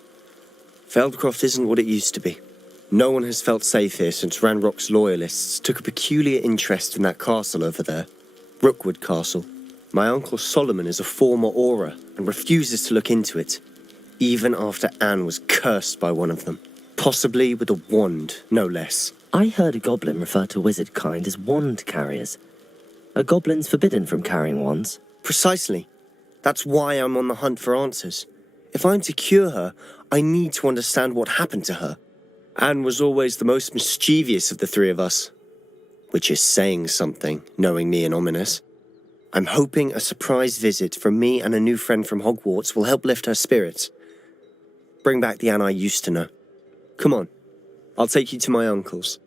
Feldcroft isn't what it used to be. No one has felt safe here since Ranrock's loyalists took a peculiar interest in that castle over there. Rookwood Castle. My uncle Solomon is a former Auror and refuses to look into it, even after Anne was cursed by one of them. Possibly with a wand, no less. I heard a goblin refer to wizard kind as wand carriers. Are goblins forbidden from carrying wands? Precisely. That's why I'm on the hunt for answers. If I'm to cure her, I need to understand what happened to her. Anne was always the most mischievous of the three of us. Which is saying something, knowing me and Ominous. I'm hoping a surprise visit from me and a new friend from Hogwarts will help lift her spirits. Bring back the Anne I used to know. Come on, I'll take you to my uncle's.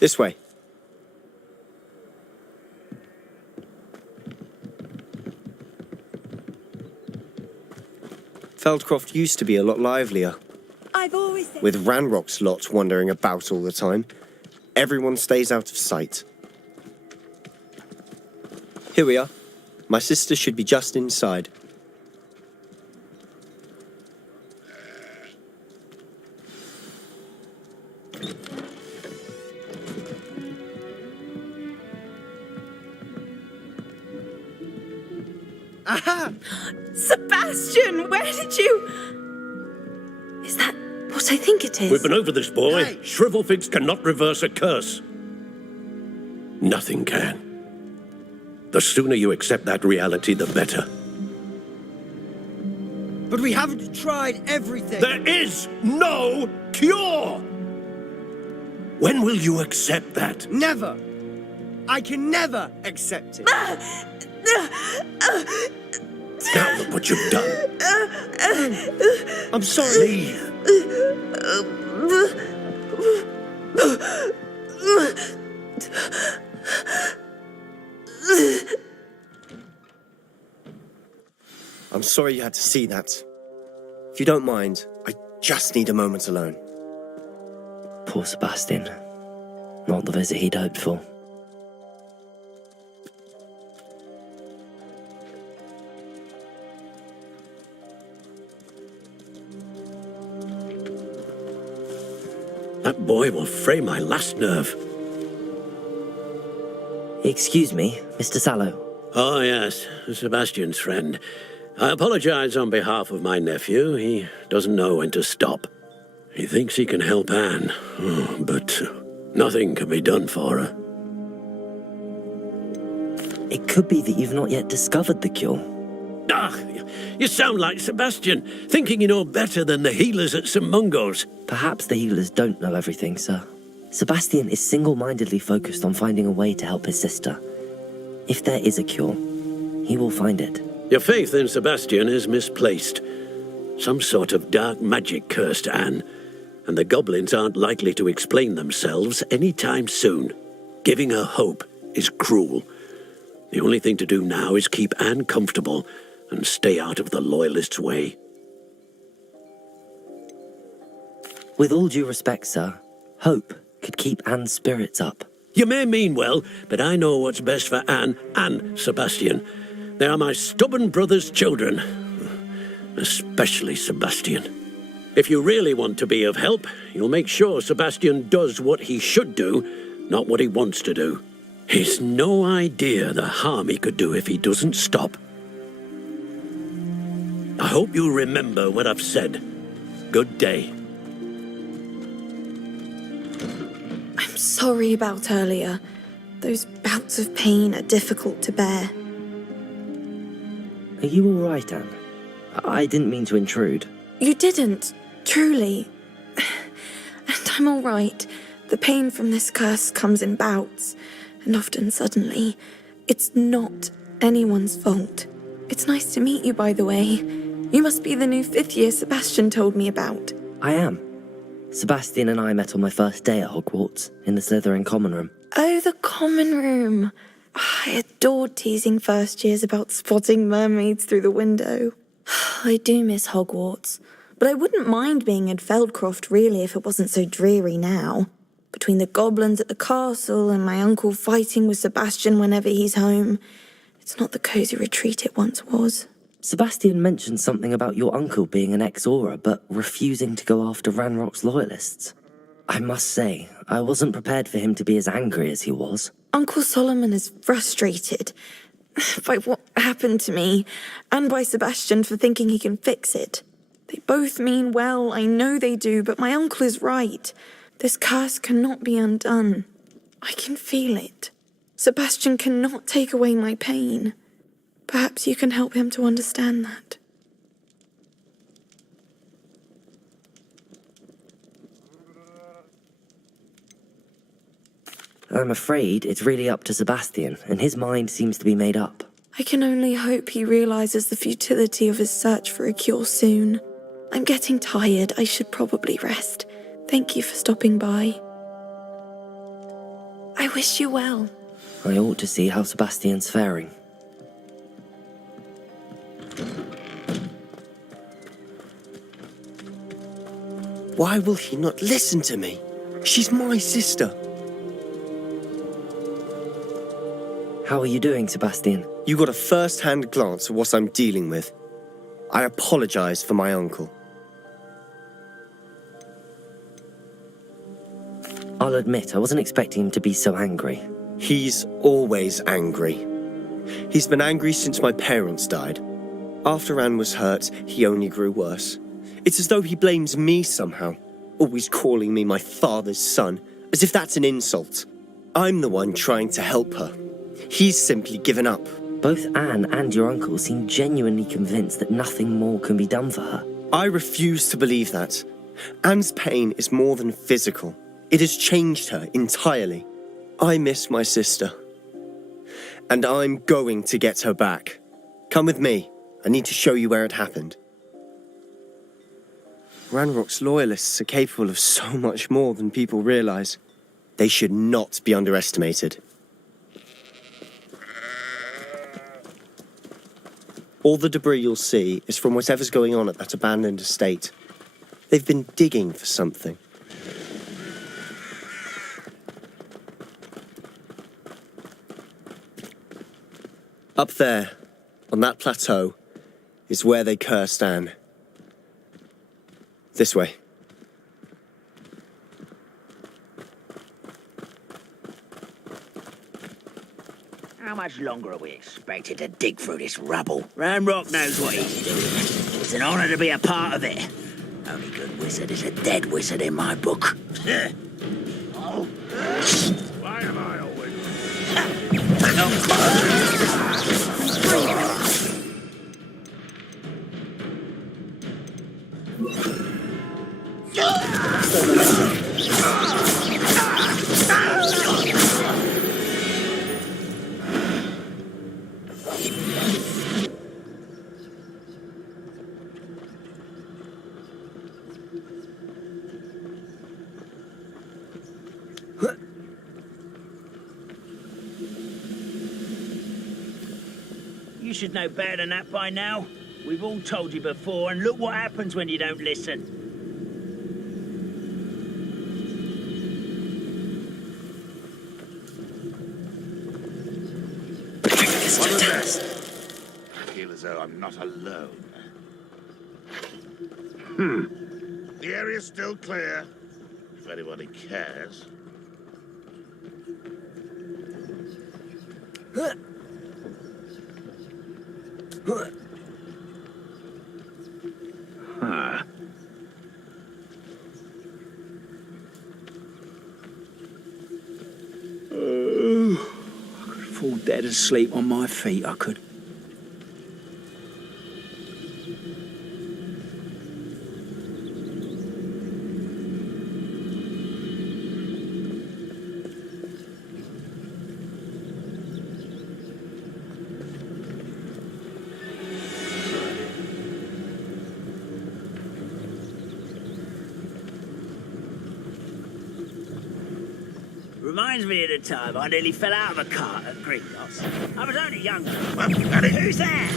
This way. Feldcroft used to be a lot livelier. I've always said... With Ranrock's lot wandering about all the time, everyone stays out of sight. Here we are. My sister should be just inside. Aha! Sebastian, where did you... Is that what I think it is? We've been over this, boy. Hey. Shrivelfigs cannot reverse a curse. Nothing can. The sooner you accept that reality, the better. But we haven't tried everything. There is no cure! When will you accept that? Never. I can never accept it. Now look what you've done. I'm sorry. I'm sorry you had to see that. If you don't mind, I just need a moment alone. Poor Sebastian. Not the visit he'd hoped for. That boy will fray my last nerve. Excuse me, Mr. Sallow. Oh, yes, Sebastian's friend. I apologize on behalf of my nephew. He doesn't know when to stop. He thinks he can help Anne, but nothing can be done for her. It could be that you've not yet discovered the cure. Ah, you sound like Sebastian, thinking you know better than the healers at St. Mungo's. Perhaps the healers don't know everything, sir. Sebastian is single-mindedly focused on finding a way to help his sister. If there is a cure, he will find it. Your faith in Sebastian is misplaced. Some sort of dark magic cursed Anne, and the goblins aren't likely to explain themselves any time soon. Giving her hope is cruel. The only thing to do now is keep Anne comfortable and stay out of the Loyalists' way. With all due respect, sir, hope could keep Anne's spirits up. You may mean well, but I know what's best for Anne and Sebastian. They are my stubborn brother's children, especially Sebastian. If you really want to be of help, you'll make sure Sebastian does what he should do, not what he wants to do. He's no idea the harm he could do if he doesn't stop. I hope you'll remember what I've said. Good day. I'm sorry about earlier. Those bouts of pain are difficult to bear. Are you all right, Anne? I didn't mean to intrude. You didn't, truly. And I'm all right. The pain from this curse comes in bouts, and often suddenly. It's not anyone's fault. It's nice to meet you, by the way. You must be the new 5th year Sebastian told me about. I am. Sebastian and I met on my first day at Hogwarts, in the Slytherin common room. Oh, the common room. I adored teasing first years about spotting mermaids through the window. I do miss Hogwarts, but I wouldn't mind being in Feldcroft really if it wasn't so dreary now. Between the goblins at the castle and my uncle fighting with Sebastian whenever he's home, it's not the cosy retreat it once was. Sebastian mentioned something about your uncle being an ex-Auror, but refusing to go after Ranrock's loyalists. I must say, I wasn't prepared for him to be as angry as he was. Uncle Solomon is frustrated by what happened to me, and by Sebastian for thinking he can fix it. They both mean well, I know they do, but my uncle is right. This curse cannot be undone. I can feel it. Sebastian cannot take away my pain. Perhaps you can help him to understand that. I'm afraid it's really up to Sebastian, and his mind seems to be made up. I can only hope he realizes the futility of his search for a cure soon. I'm getting tired. I should probably rest. Thank you for stopping by. I wish you well. I ought to see how Sebastian's faring. Why will he not listen to me? She's my sister. How are you doing, Sebastian? You got a first-hand glance at what I'm dealing with. I apologize for my uncle. I'll admit, I wasn't expecting him to be so angry. He's always angry. He's been angry since my parents died. After Anne was hurt, he only grew worse. It's as though he blames me somehow, always calling me my father's son, as if that's an insult. I'm the one trying to help her. He's simply given up. Both Anne and your uncle seem genuinely convinced that nothing more can be done for her. I refuse to believe that. Anne's pain is more than physical. It has changed her entirely. I miss my sister. And I'm going to get her back. Come with me. I need to show you where it happened. Ranrock's loyalists are capable of so much more than people realize. They should not be underestimated. All the debris you'll see is from whatever's going on at that abandoned estate. They've been digging for something. Up there, on that plateau, is where they cursed Anne. This way. How much longer are we expected to dig through this rubble? Ranrock knows what he's doing. It's an honor to be a part of it. Only good wizard is a dead wizard in my book. Oh. Why am I always... You should know better than that by now. We've all told you before, and look what happens when you don't listen. I feel as though I'm not alone. The area's still clear, if anybody cares. Huh. I could fall dead asleep on my feet, I could. Reminds me of the time I nearly fell out of a cart at Gringotts. I was only young. Who's there?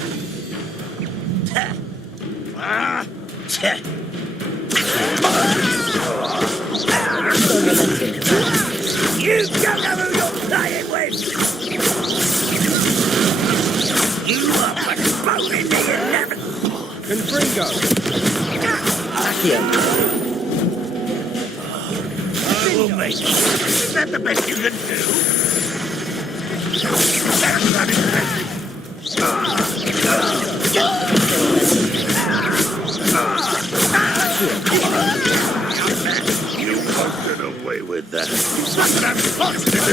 You don't know who you're playing with! You are but a bone in me and never... Confringo! Accio! I will make you. Is that the best you can do? You won't get away with that. I'm positive.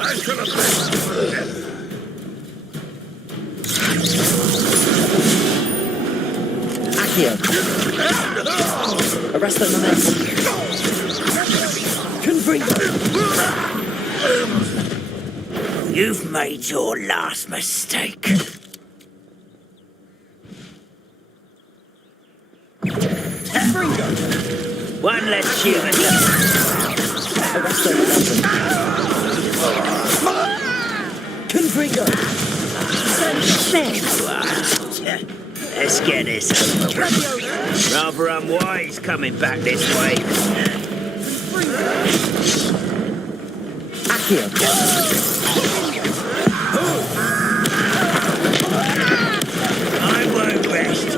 I should have been. Accio! Arrest the momentum. You've made your last mistake. One less human. Arrest the momentum. Confringo! Let's get this over with. Rather unwise coming back this way. Accio! I won't rest.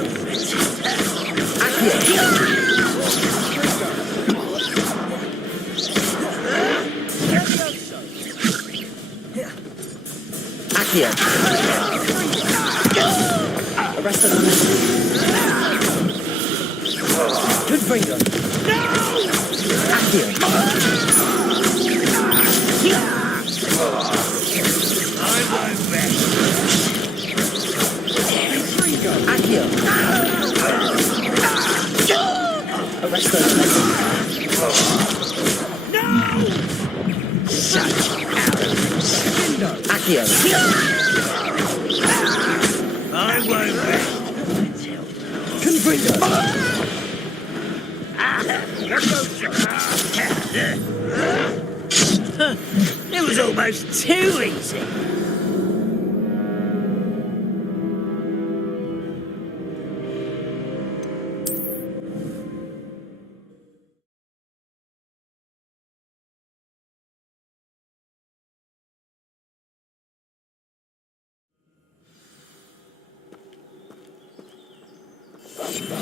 Accio! Arrest the momentum. Good finger. No! Accio! I won't rest. Accio! Arrest the momentum. No! Such arrogance. Accio! I won't rest. Confringo! It was almost too easy.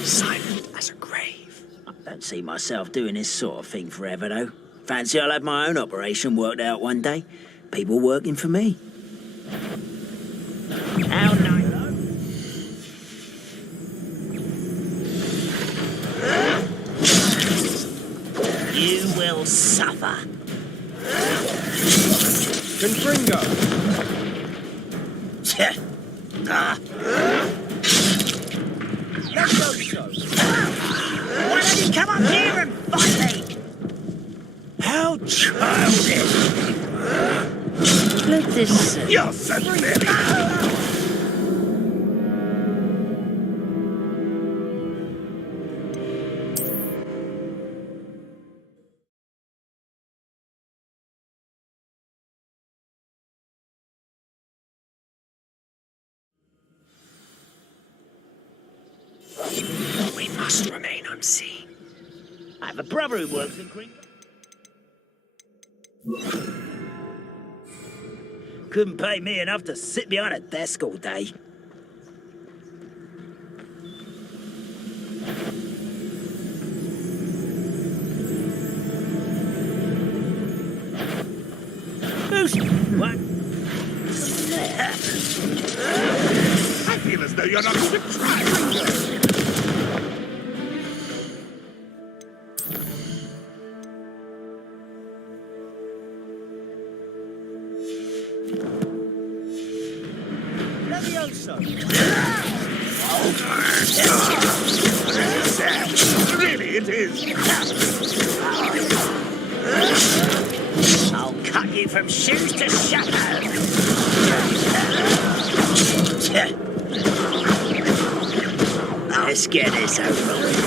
Silent as a grave. I don't see myself doing this sort of thing forever, though. Fancy I'll have my own operation worked out one day. People working for me. How Nilo? You will suffer. Confringo! Let's go, why don't you come up here and fight me? How childish! Let this... You're so silly! remain unseen. I have a brother who works in Green. Couldn't pay me enough to sit behind a desk all day. What? I feel as though you're not fit to try. Levioso! Really, it is. I'll cut you from shoes to shadow. Let's get this over with.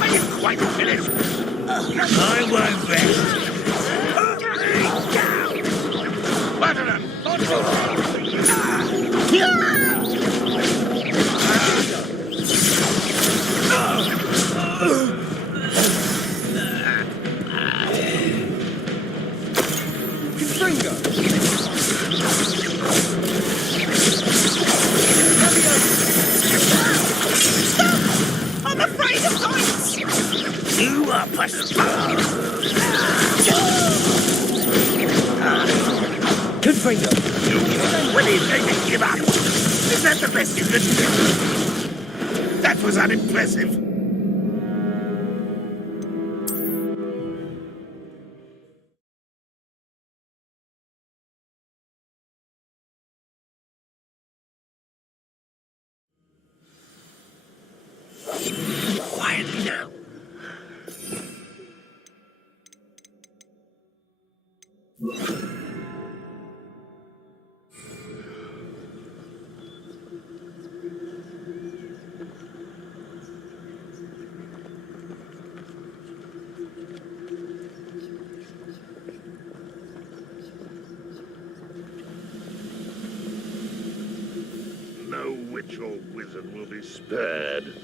I didn't quite finish. I won't rest. I'm afraid of heights! You are postponed. Good finger. What do you think to give up? Is that the best you could do? That was unimpressive. Quietly now. No witch or wizard will be spared.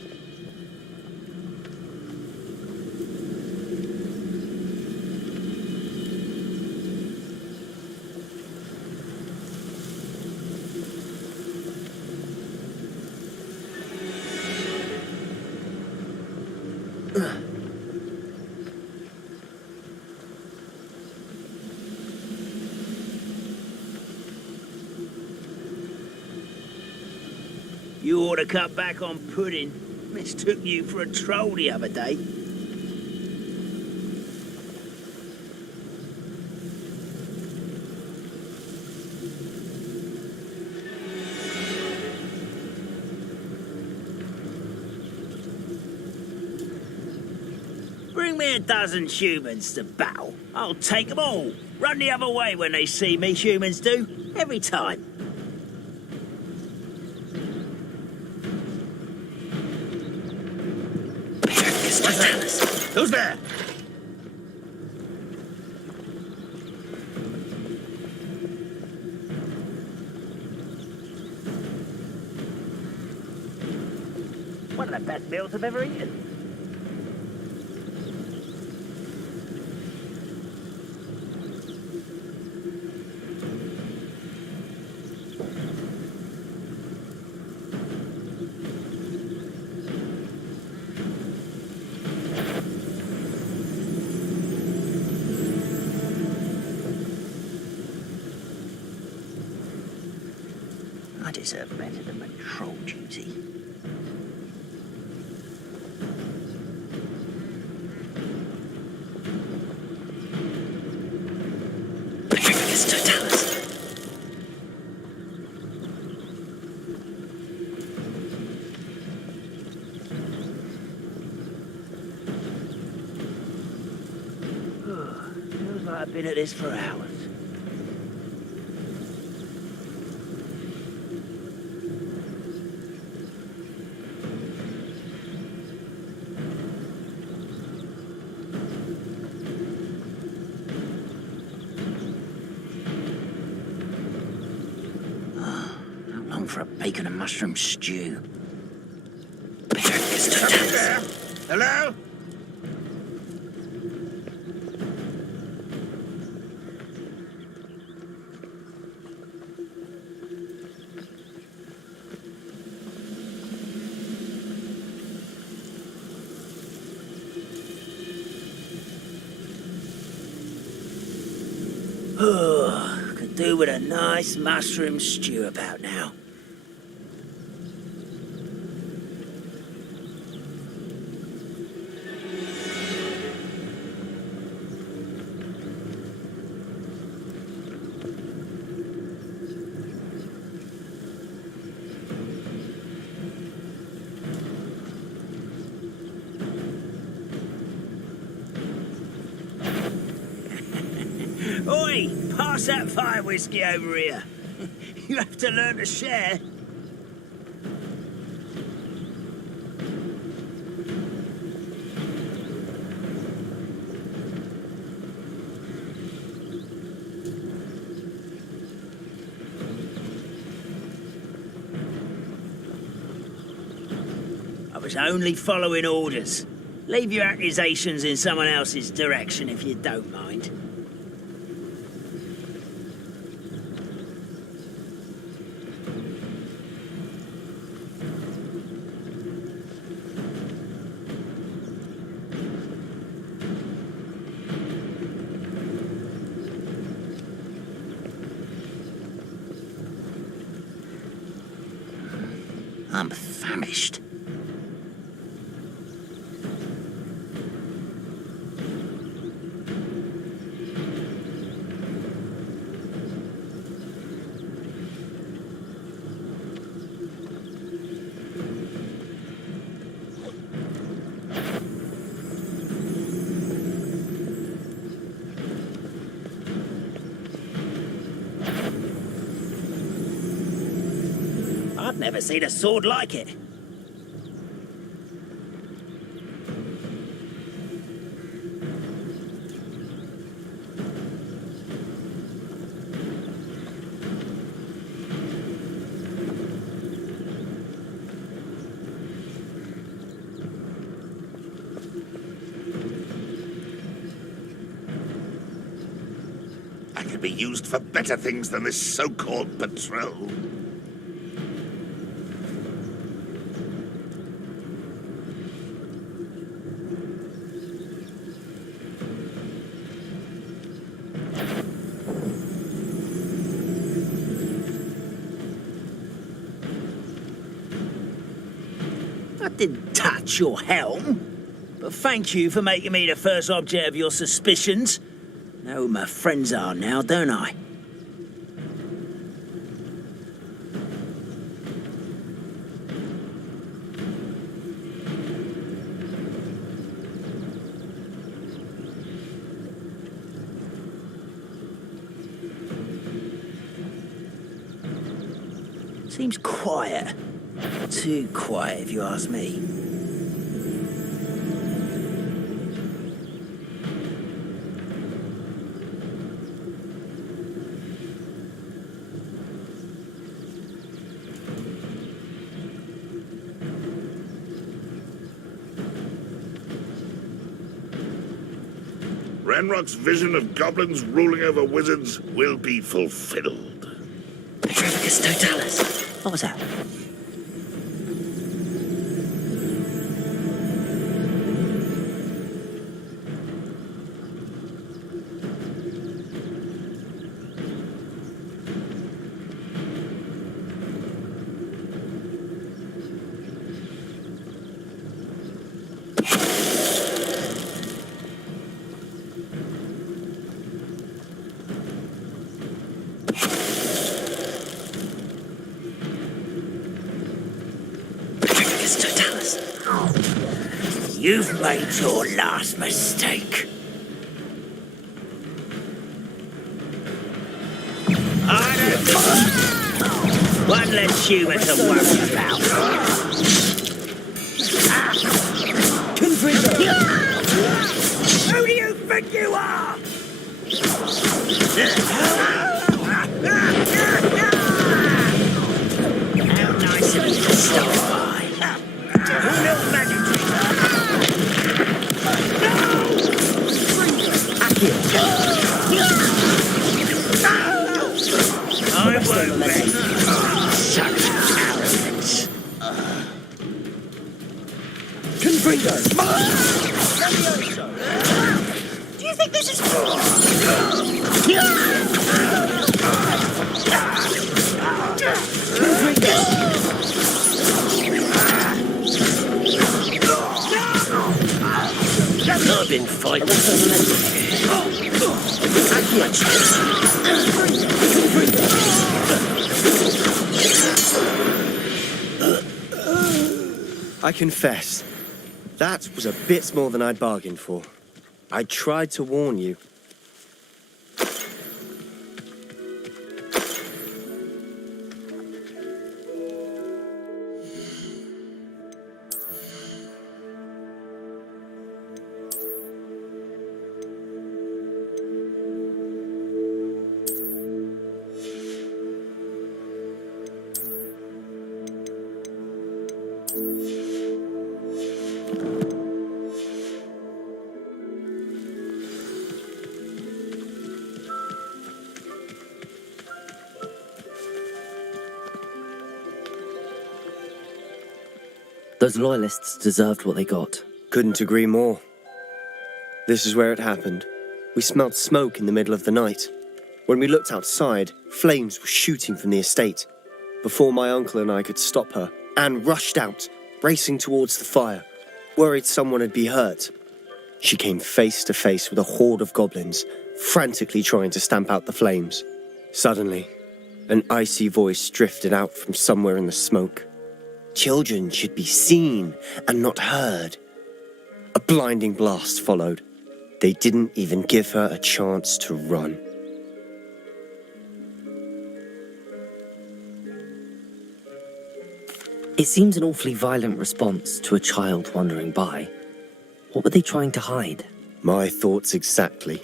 You ought to cut back on pudding. Mistook you for a troll the other day. Bring me a dozen humans to battle. I'll take them all. Run the other way when they see me, humans do. Every time. Who's there? One of the best meals I've ever eaten. I deserve better than my troll duty. Feels like I've been at this for hours. For a bacon and mushroom stew. Hello? Oh, could do with a nice mushroom stew about now. Oi! Pass that fire whiskey over here. You have to learn to share. I was only following orders. Leave your accusations in someone else's direction if you don't mind. I'm famished. I've never seen a sword like it. I could be used for better things than this so-called patrol. I didn't touch your helm, but thank you for making me the first object of your suspicions. Know who my friends are now, don't I? Seems quiet. Too quiet, if you ask me. Ranrock's vision of goblins ruling over wizards will be fulfilled. Petrificus totalis. What was that? You've made your last mistake. One less human to worry about. Who do you think you are? How nice of you to stop by. Who knows magic? think this is... I've been fighting I confess, that was a bit more than I'd bargained for. I tried to warn you. Those loyalists deserved what they got. Couldn't agree more. This is where it happened. We smelled smoke in the middle of the night. When we looked outside, flames were shooting from the estate. Before my uncle and I could stop her, Anne rushed out, racing towards the fire, worried someone had been hurt. She came face to face with a horde of goblins, frantically trying to stamp out the flames. Suddenly, an icy voice drifted out from somewhere in the smoke. Children should be seen and not heard. A blinding blast followed. They didn't even give her a chance to run. It seems an awfully violent response to a child wandering by. What were they trying to hide? My thoughts exactly.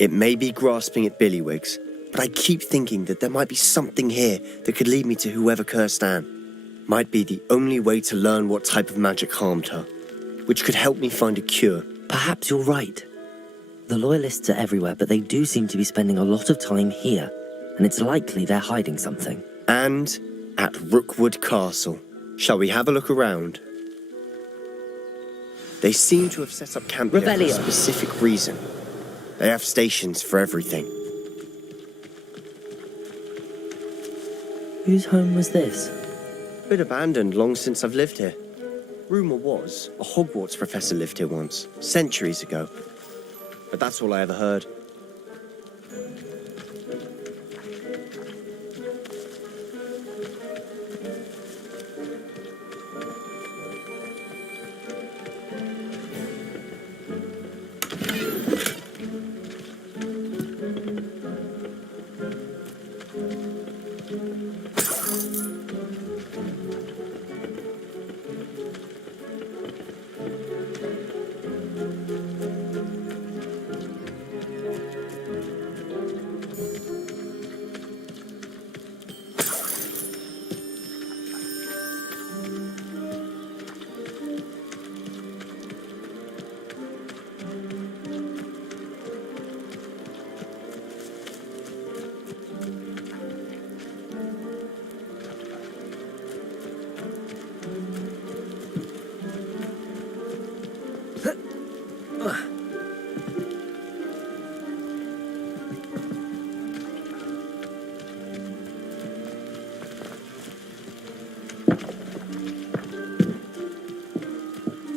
It may be grasping at billywhigs, but I keep thinking that there might be something here that could lead me to whoever cursed Anne. Might be the only way to learn what type of magic harmed her, which could help me find a cure. Perhaps you're right. The loyalists are everywhere, but they do seem to be spending a lot of time here, and it's likely they're hiding something. And at Rookwood Castle. Shall we have a look around? They seem to have set up camp here for a specific reason. They have stations for everything. Whose home was this? Been abandoned long since I've lived here. Rumour was a Hogwarts professor lived here once, centuries ago. But that's all I ever heard.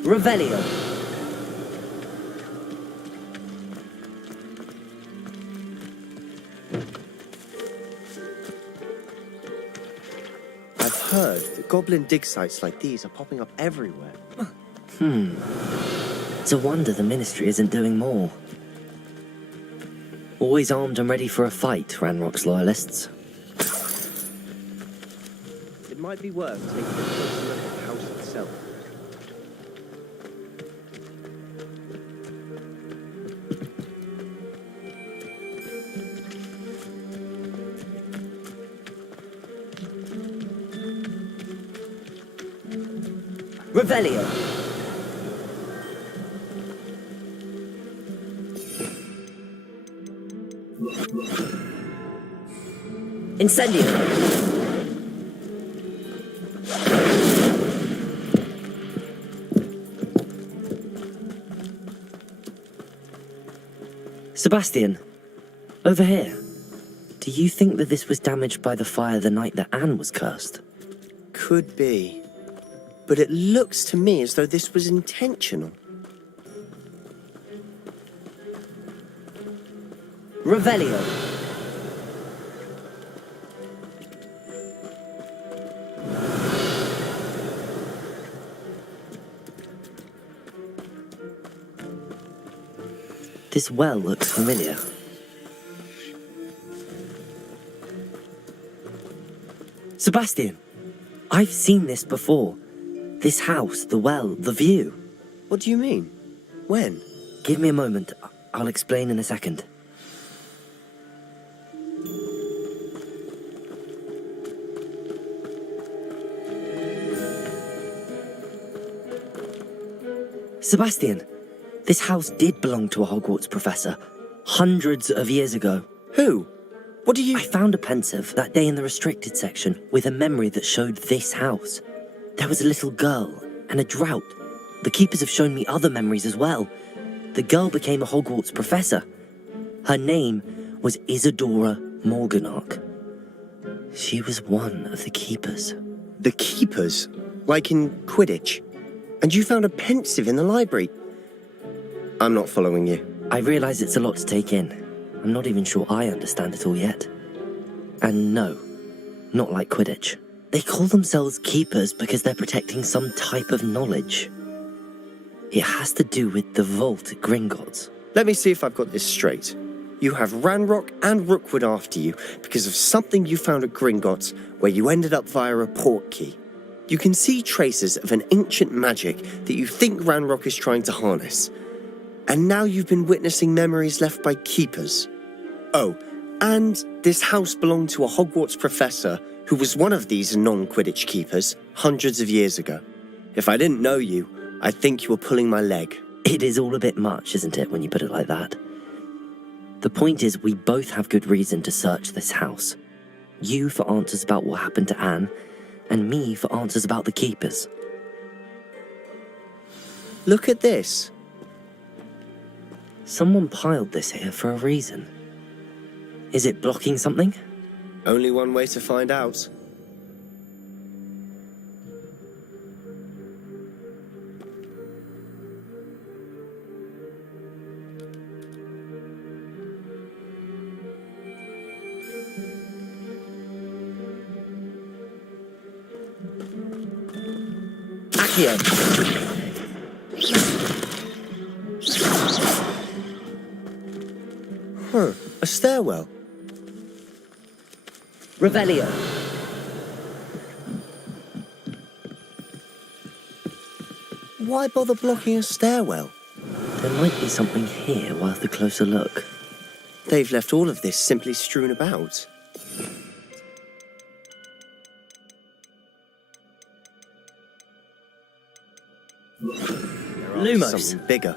Revelio. I've heard that goblin dig sites like these are popping up everywhere. It's a wonder the Ministry isn't doing more. Always armed and ready for a fight, Ranrock's loyalists. It might be worth taking a closer look at the house itself. Revelio. Incendio. Sebastian, over here. Do you think that this was damaged by the fire the night that Anne was cursed? Could be. But it looks to me as though this was intentional. Revelio. This well looks familiar. Sebastian, I've seen this before. This house, the well, the view. What do you mean? When? Give me a moment. I'll explain in a second. Sebastian, this house did belong to a Hogwarts professor, hundreds of years ago. Who? What do you... I found a pensive that day in the restricted section with a memory that showed this house. There was a little girl and a drought. The keepers have shown me other memories as well. The girl became a Hogwarts professor. Her name was Isadora Morganach. She was one of the keepers. The keepers? Like in Quidditch? And you found a pensive in the library? I'm not following you. I realise it's a lot to take in. I'm not even sure I understand it all yet. And no, not like Quidditch. They call themselves keepers because they're protecting some type of knowledge. It has to do with the vault at Gringotts. Let me see if I've got this straight. You have Ranrock and Rookwood after you because of something you found at Gringotts where you ended up via a portkey. You can see traces of an ancient magic that you think Ranrock is trying to harness. And now you've been witnessing memories left by keepers. Oh, and this house belonged to a Hogwarts professor who was one of these non-Quidditch keepers hundreds of years ago. If I didn't know you, I'd think you were pulling my leg. It is all a bit much, isn't it, when you put it like that? The point is, we both have good reason to search this house. You for answers about what happened to Anne, and me for answers about the keepers. Look at this. Someone piled this here for a reason. Is it blocking something? Only one way to find out. Accio. Huh, a stairwell. Revelio. Why bother blocking a stairwell? There might be something here worth a closer look. They've left all of this simply strewn about. Lumos. Something bigger.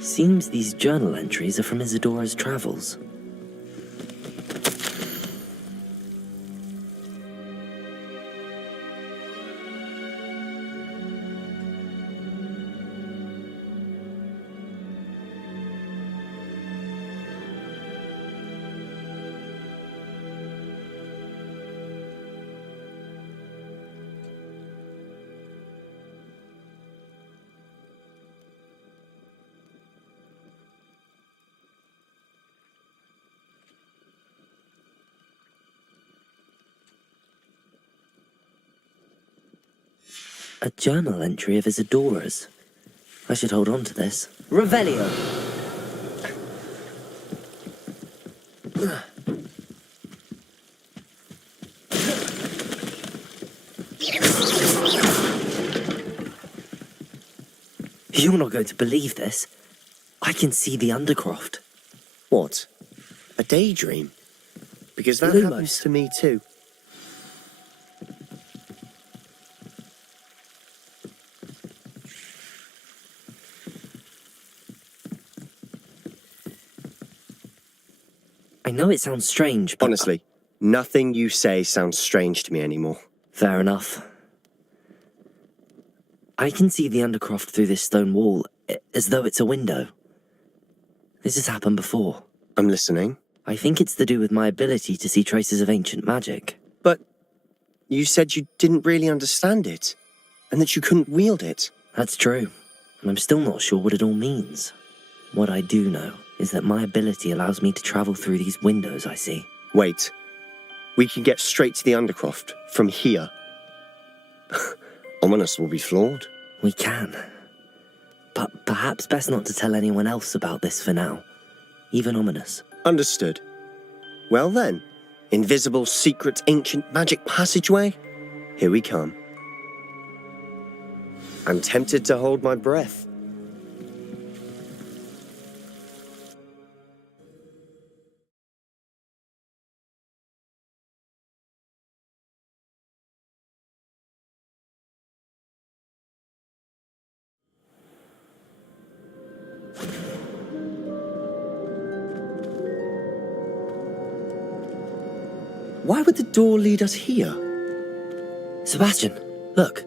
Seems these journal entries are from Isadora's travels. A journal entry of Isadora's. I should hold on to this. Revelio! You're not going to believe this. I can see the Undercroft. What? A daydream? Because that Lumos. happens to me too. I know it sounds strange, but... Honestly, nothing you say sounds strange to me anymore. Fair enough. I can see the Undercroft through this stone wall, as though it's a window. This has happened before. I'm listening. I think it's to do with my ability to see traces of ancient magic. But you said you didn't really understand it, and that you couldn't wield it. That's true, and I'm still not sure what it all means. What I do know is that my ability allows me to travel through these windows I see. Wait. We can get straight to the Undercroft from here. Ominous will be floored. We can. But perhaps best not to tell anyone else about this for now. Even Ominous. Understood. Well then, invisible, secret, ancient magic passageway? Here we come. I'm tempted to hold my breath. Why would the door lead us here? Sebastian, look.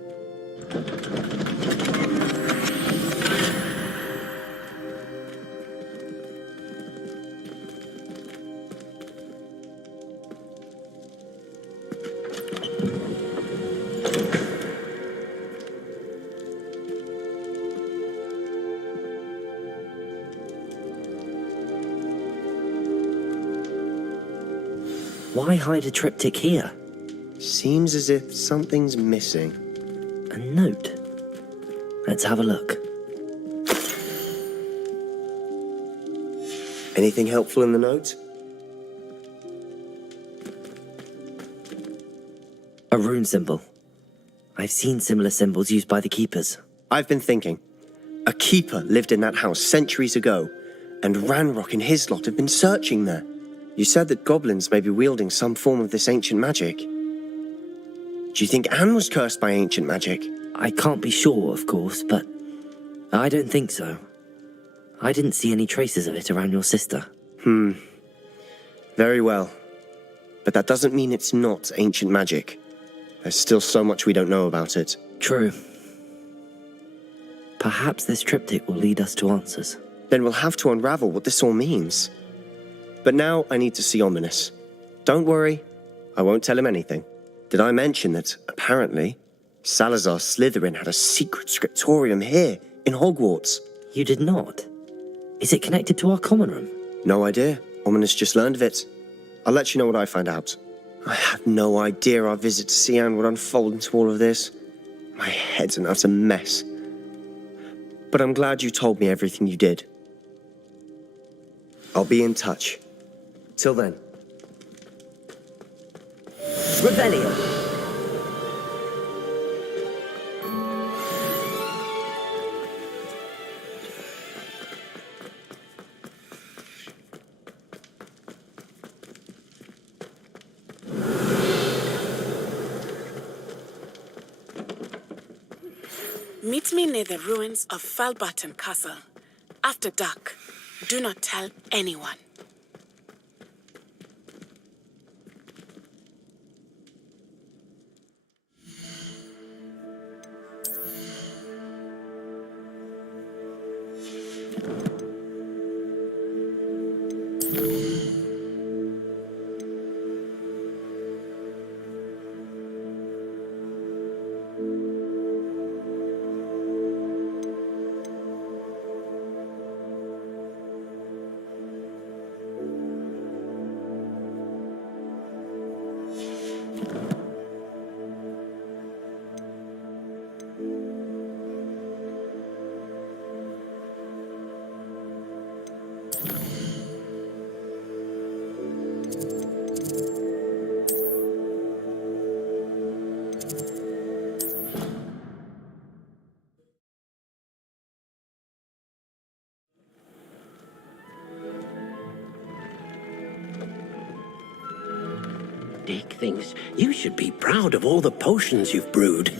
Why hide a triptych here? Seems as if something's missing. A note. Let's have a look. Anything helpful in the note? A rune symbol. I've seen similar symbols used by the keepers. I've been thinking. A keeper lived in that house centuries ago, and Ranrock and his lot have been searching there. You said that goblins may be wielding some form of this ancient magic. Do you think Anne was cursed by ancient magic? I can't be sure, of course, but I don't think so. I didn't see any traces of it around your sister. Very well. But that doesn't mean it's not ancient magic. There's still so much we don't know about it. True. Perhaps this triptych will lead us to answers. Then we'll have to unravel what this all means. But now I need to see Ominous. Don't worry, I won't tell him anything. Did I mention that, apparently, Salazar Slytherin had a secret scriptorium here, in Hogwarts? You did not? Is it connected to our common room? No idea. Ominous just learned of it. I'll let you know what I find out. I had no idea our visit to Sian would unfold into all of this. My head's an utter mess. But I'm glad you told me everything you did. I'll be in touch. Till then. Revelio. Meet me near the ruins of Falbarton Castle. After dark. Do not tell anyone. Dick thinks you should be proud of all the potions you've brewed.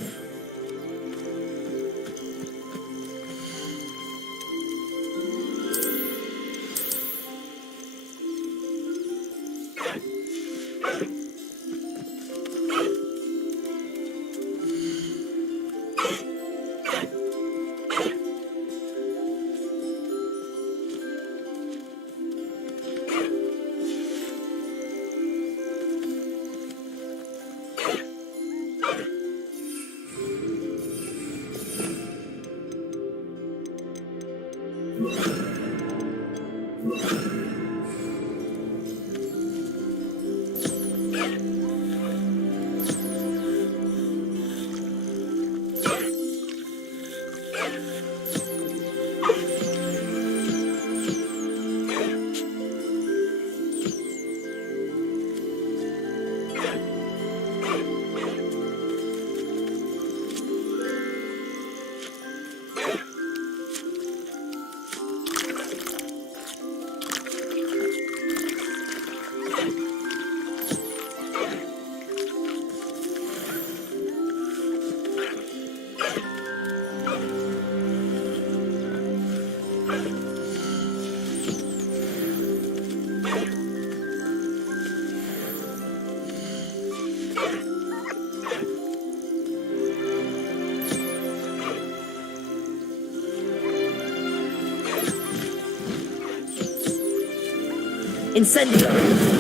Incendio!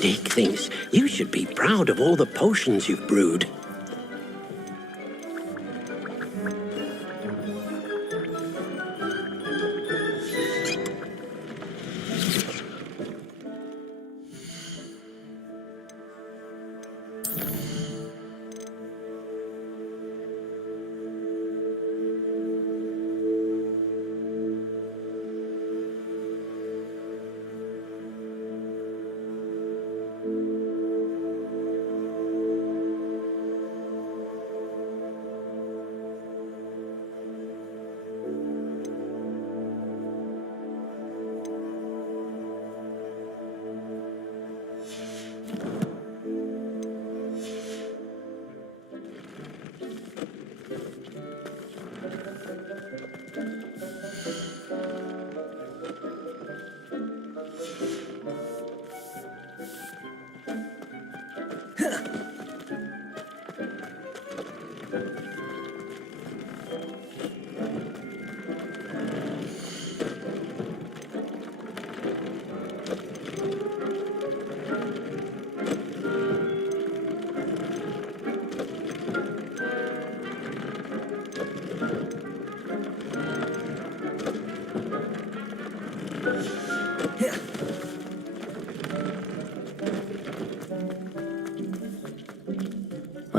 Dick thinks you should be proud of all the potions you've brewed.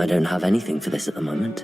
I don't have anything for this at the moment.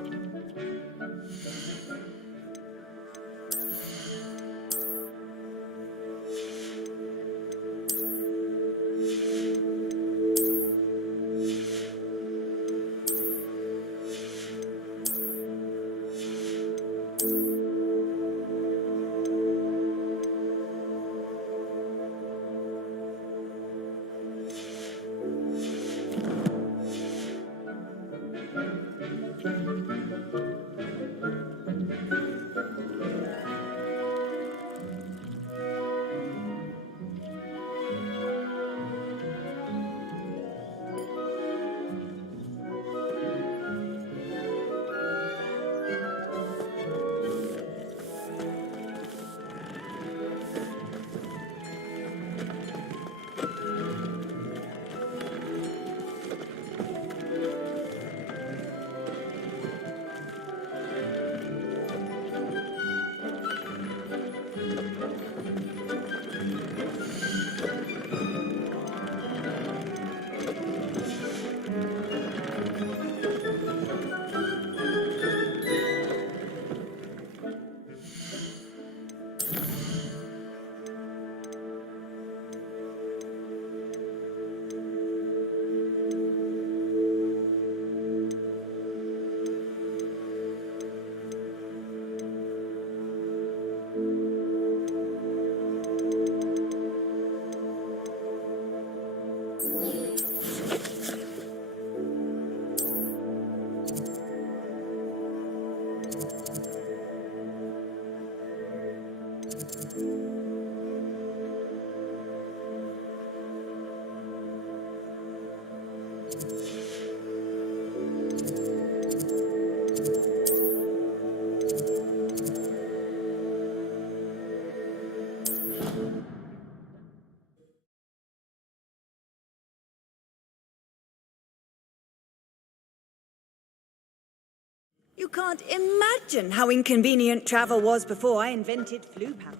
You can't imagine how inconvenient travel was before I invented flu powder.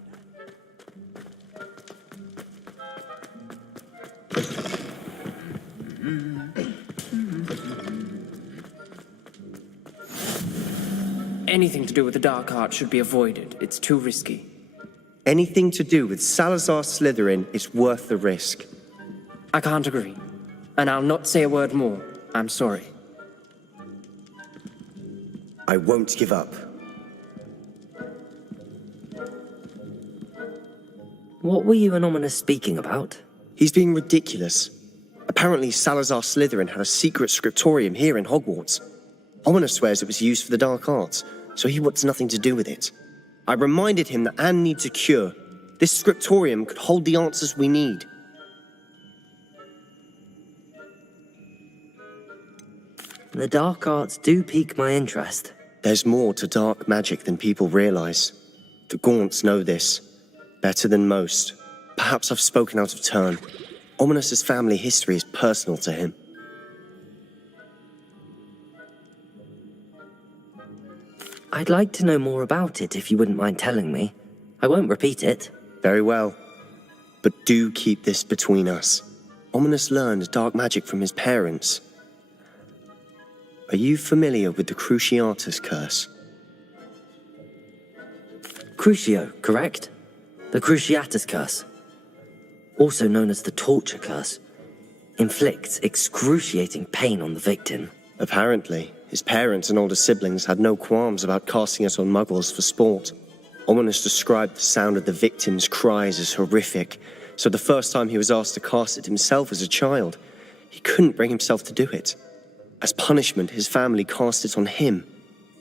Anything to do with the dark art should be avoided. It's too risky. Anything to do with Salazar Slytherin is worth the risk. I can't agree. And I'll not say a word more. I'm sorry. I won't give up. What were you and Ominous speaking about? He's being ridiculous. Apparently Salazar Slytherin had a secret scriptorium here in Hogwarts. Ominous swears it was used for the dark arts, so he wants nothing to do with it. I reminded him that Anne needs a cure. This scriptorium could hold the answers we need. The dark arts do pique my interest. There's more to dark magic than people realize. The Gaunts know this. Better than most. Perhaps I've spoken out of turn. Ominous's family history is personal to him. I'd like to know more about it if you wouldn't mind telling me. I won't repeat it. Very well. But do keep this between us. Ominous learned dark magic from his parents. Are you familiar with the Cruciatus curse? Crucio, correct? The Cruciatus curse. Also known as the torture curse. Inflicts excruciating pain on the victim. Apparently, his parents and older siblings had no qualms about casting it on muggles for sport. Ominous described the sound of the victim's cries as horrific, so the first time he was asked to cast it himself as a child, he couldn't bring himself to do it. As punishment, his family cast it on him.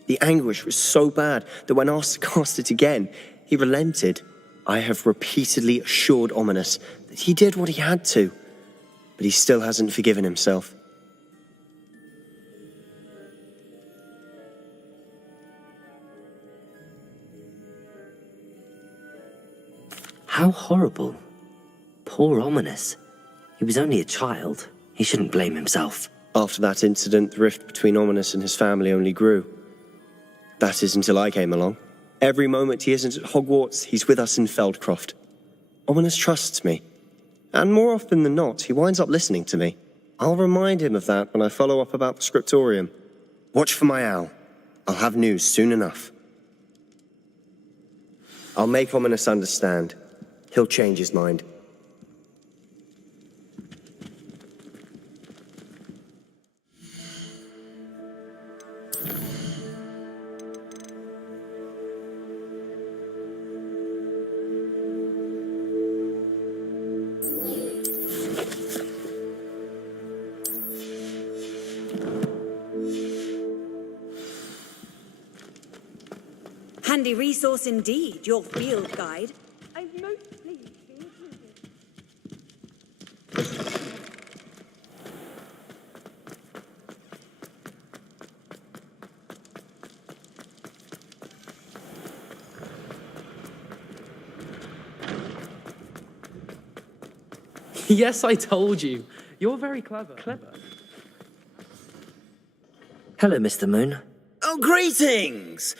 The anguish was so bad that when asked to cast it again, he relented. I have repeatedly assured Ominous that he did what he had to, but he still hasn't forgiven himself. How horrible. Poor Ominous. He was only a child. He shouldn't blame himself. After that incident, the rift between Ominous and his family only grew. That is until I came along. Every moment he isn't at Hogwarts, he's with us in Feldcroft. Ominous trusts me. And more often than not, he winds up listening to me. I'll remind him of that when I follow up about the scriptorium. Watch for my owl. I'll have news soon enough. I'll make Ominous understand. He'll change his mind. Handy resource indeed, your field guide. I'm most pleased to be included. Yes, I told you. You're very clever. Hello, Mr. Moon. Oh, greetings!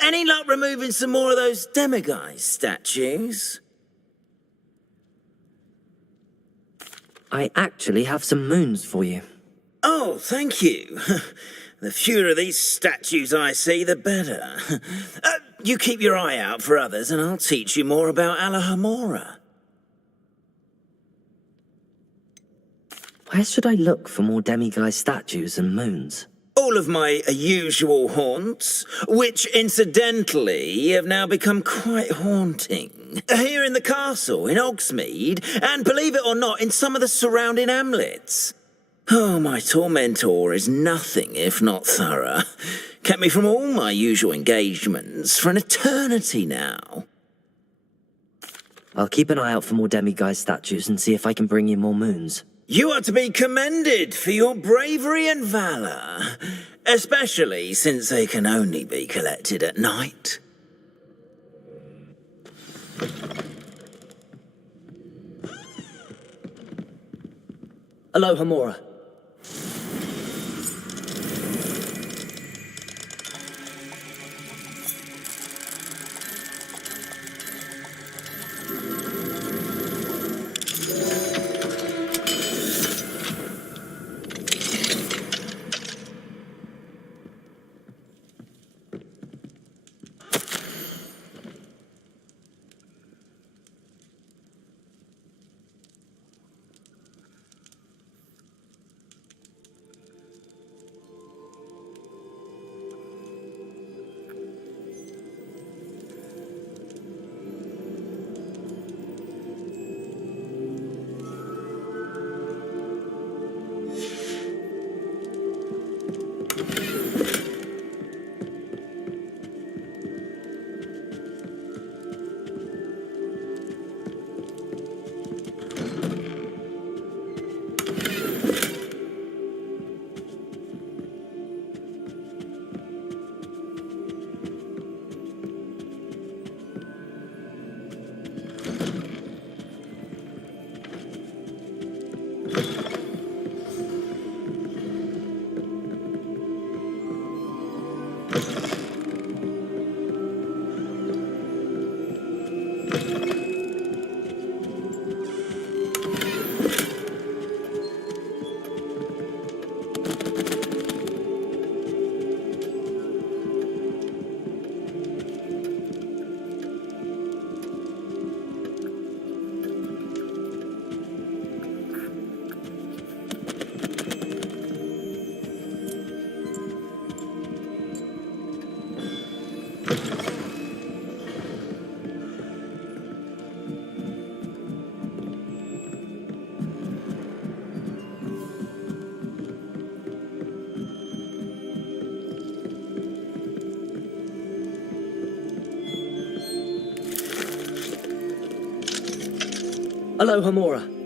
Any luck removing some more of those demiguise statues? I actually have some moons for you. Oh, thank you. The fewer of these statues I see, the better. You keep your eye out for others, and I'll teach you more about Alohomora. Where should I look for more demiguise statues and moons? All of my usual haunts, which incidentally have now become quite haunting. Here in the castle, in Hogsmeade, and believe it or not, in some of the surrounding hamlets. Oh, my tormentor is nothing if not thorough. Kept me from all my usual engagements for an eternity now. I'll keep an eye out for more demiguise statues and see if I can bring you more moons. You are to be commended for your bravery and valour, especially since they can only be collected at night. Alohomora. Alohomora.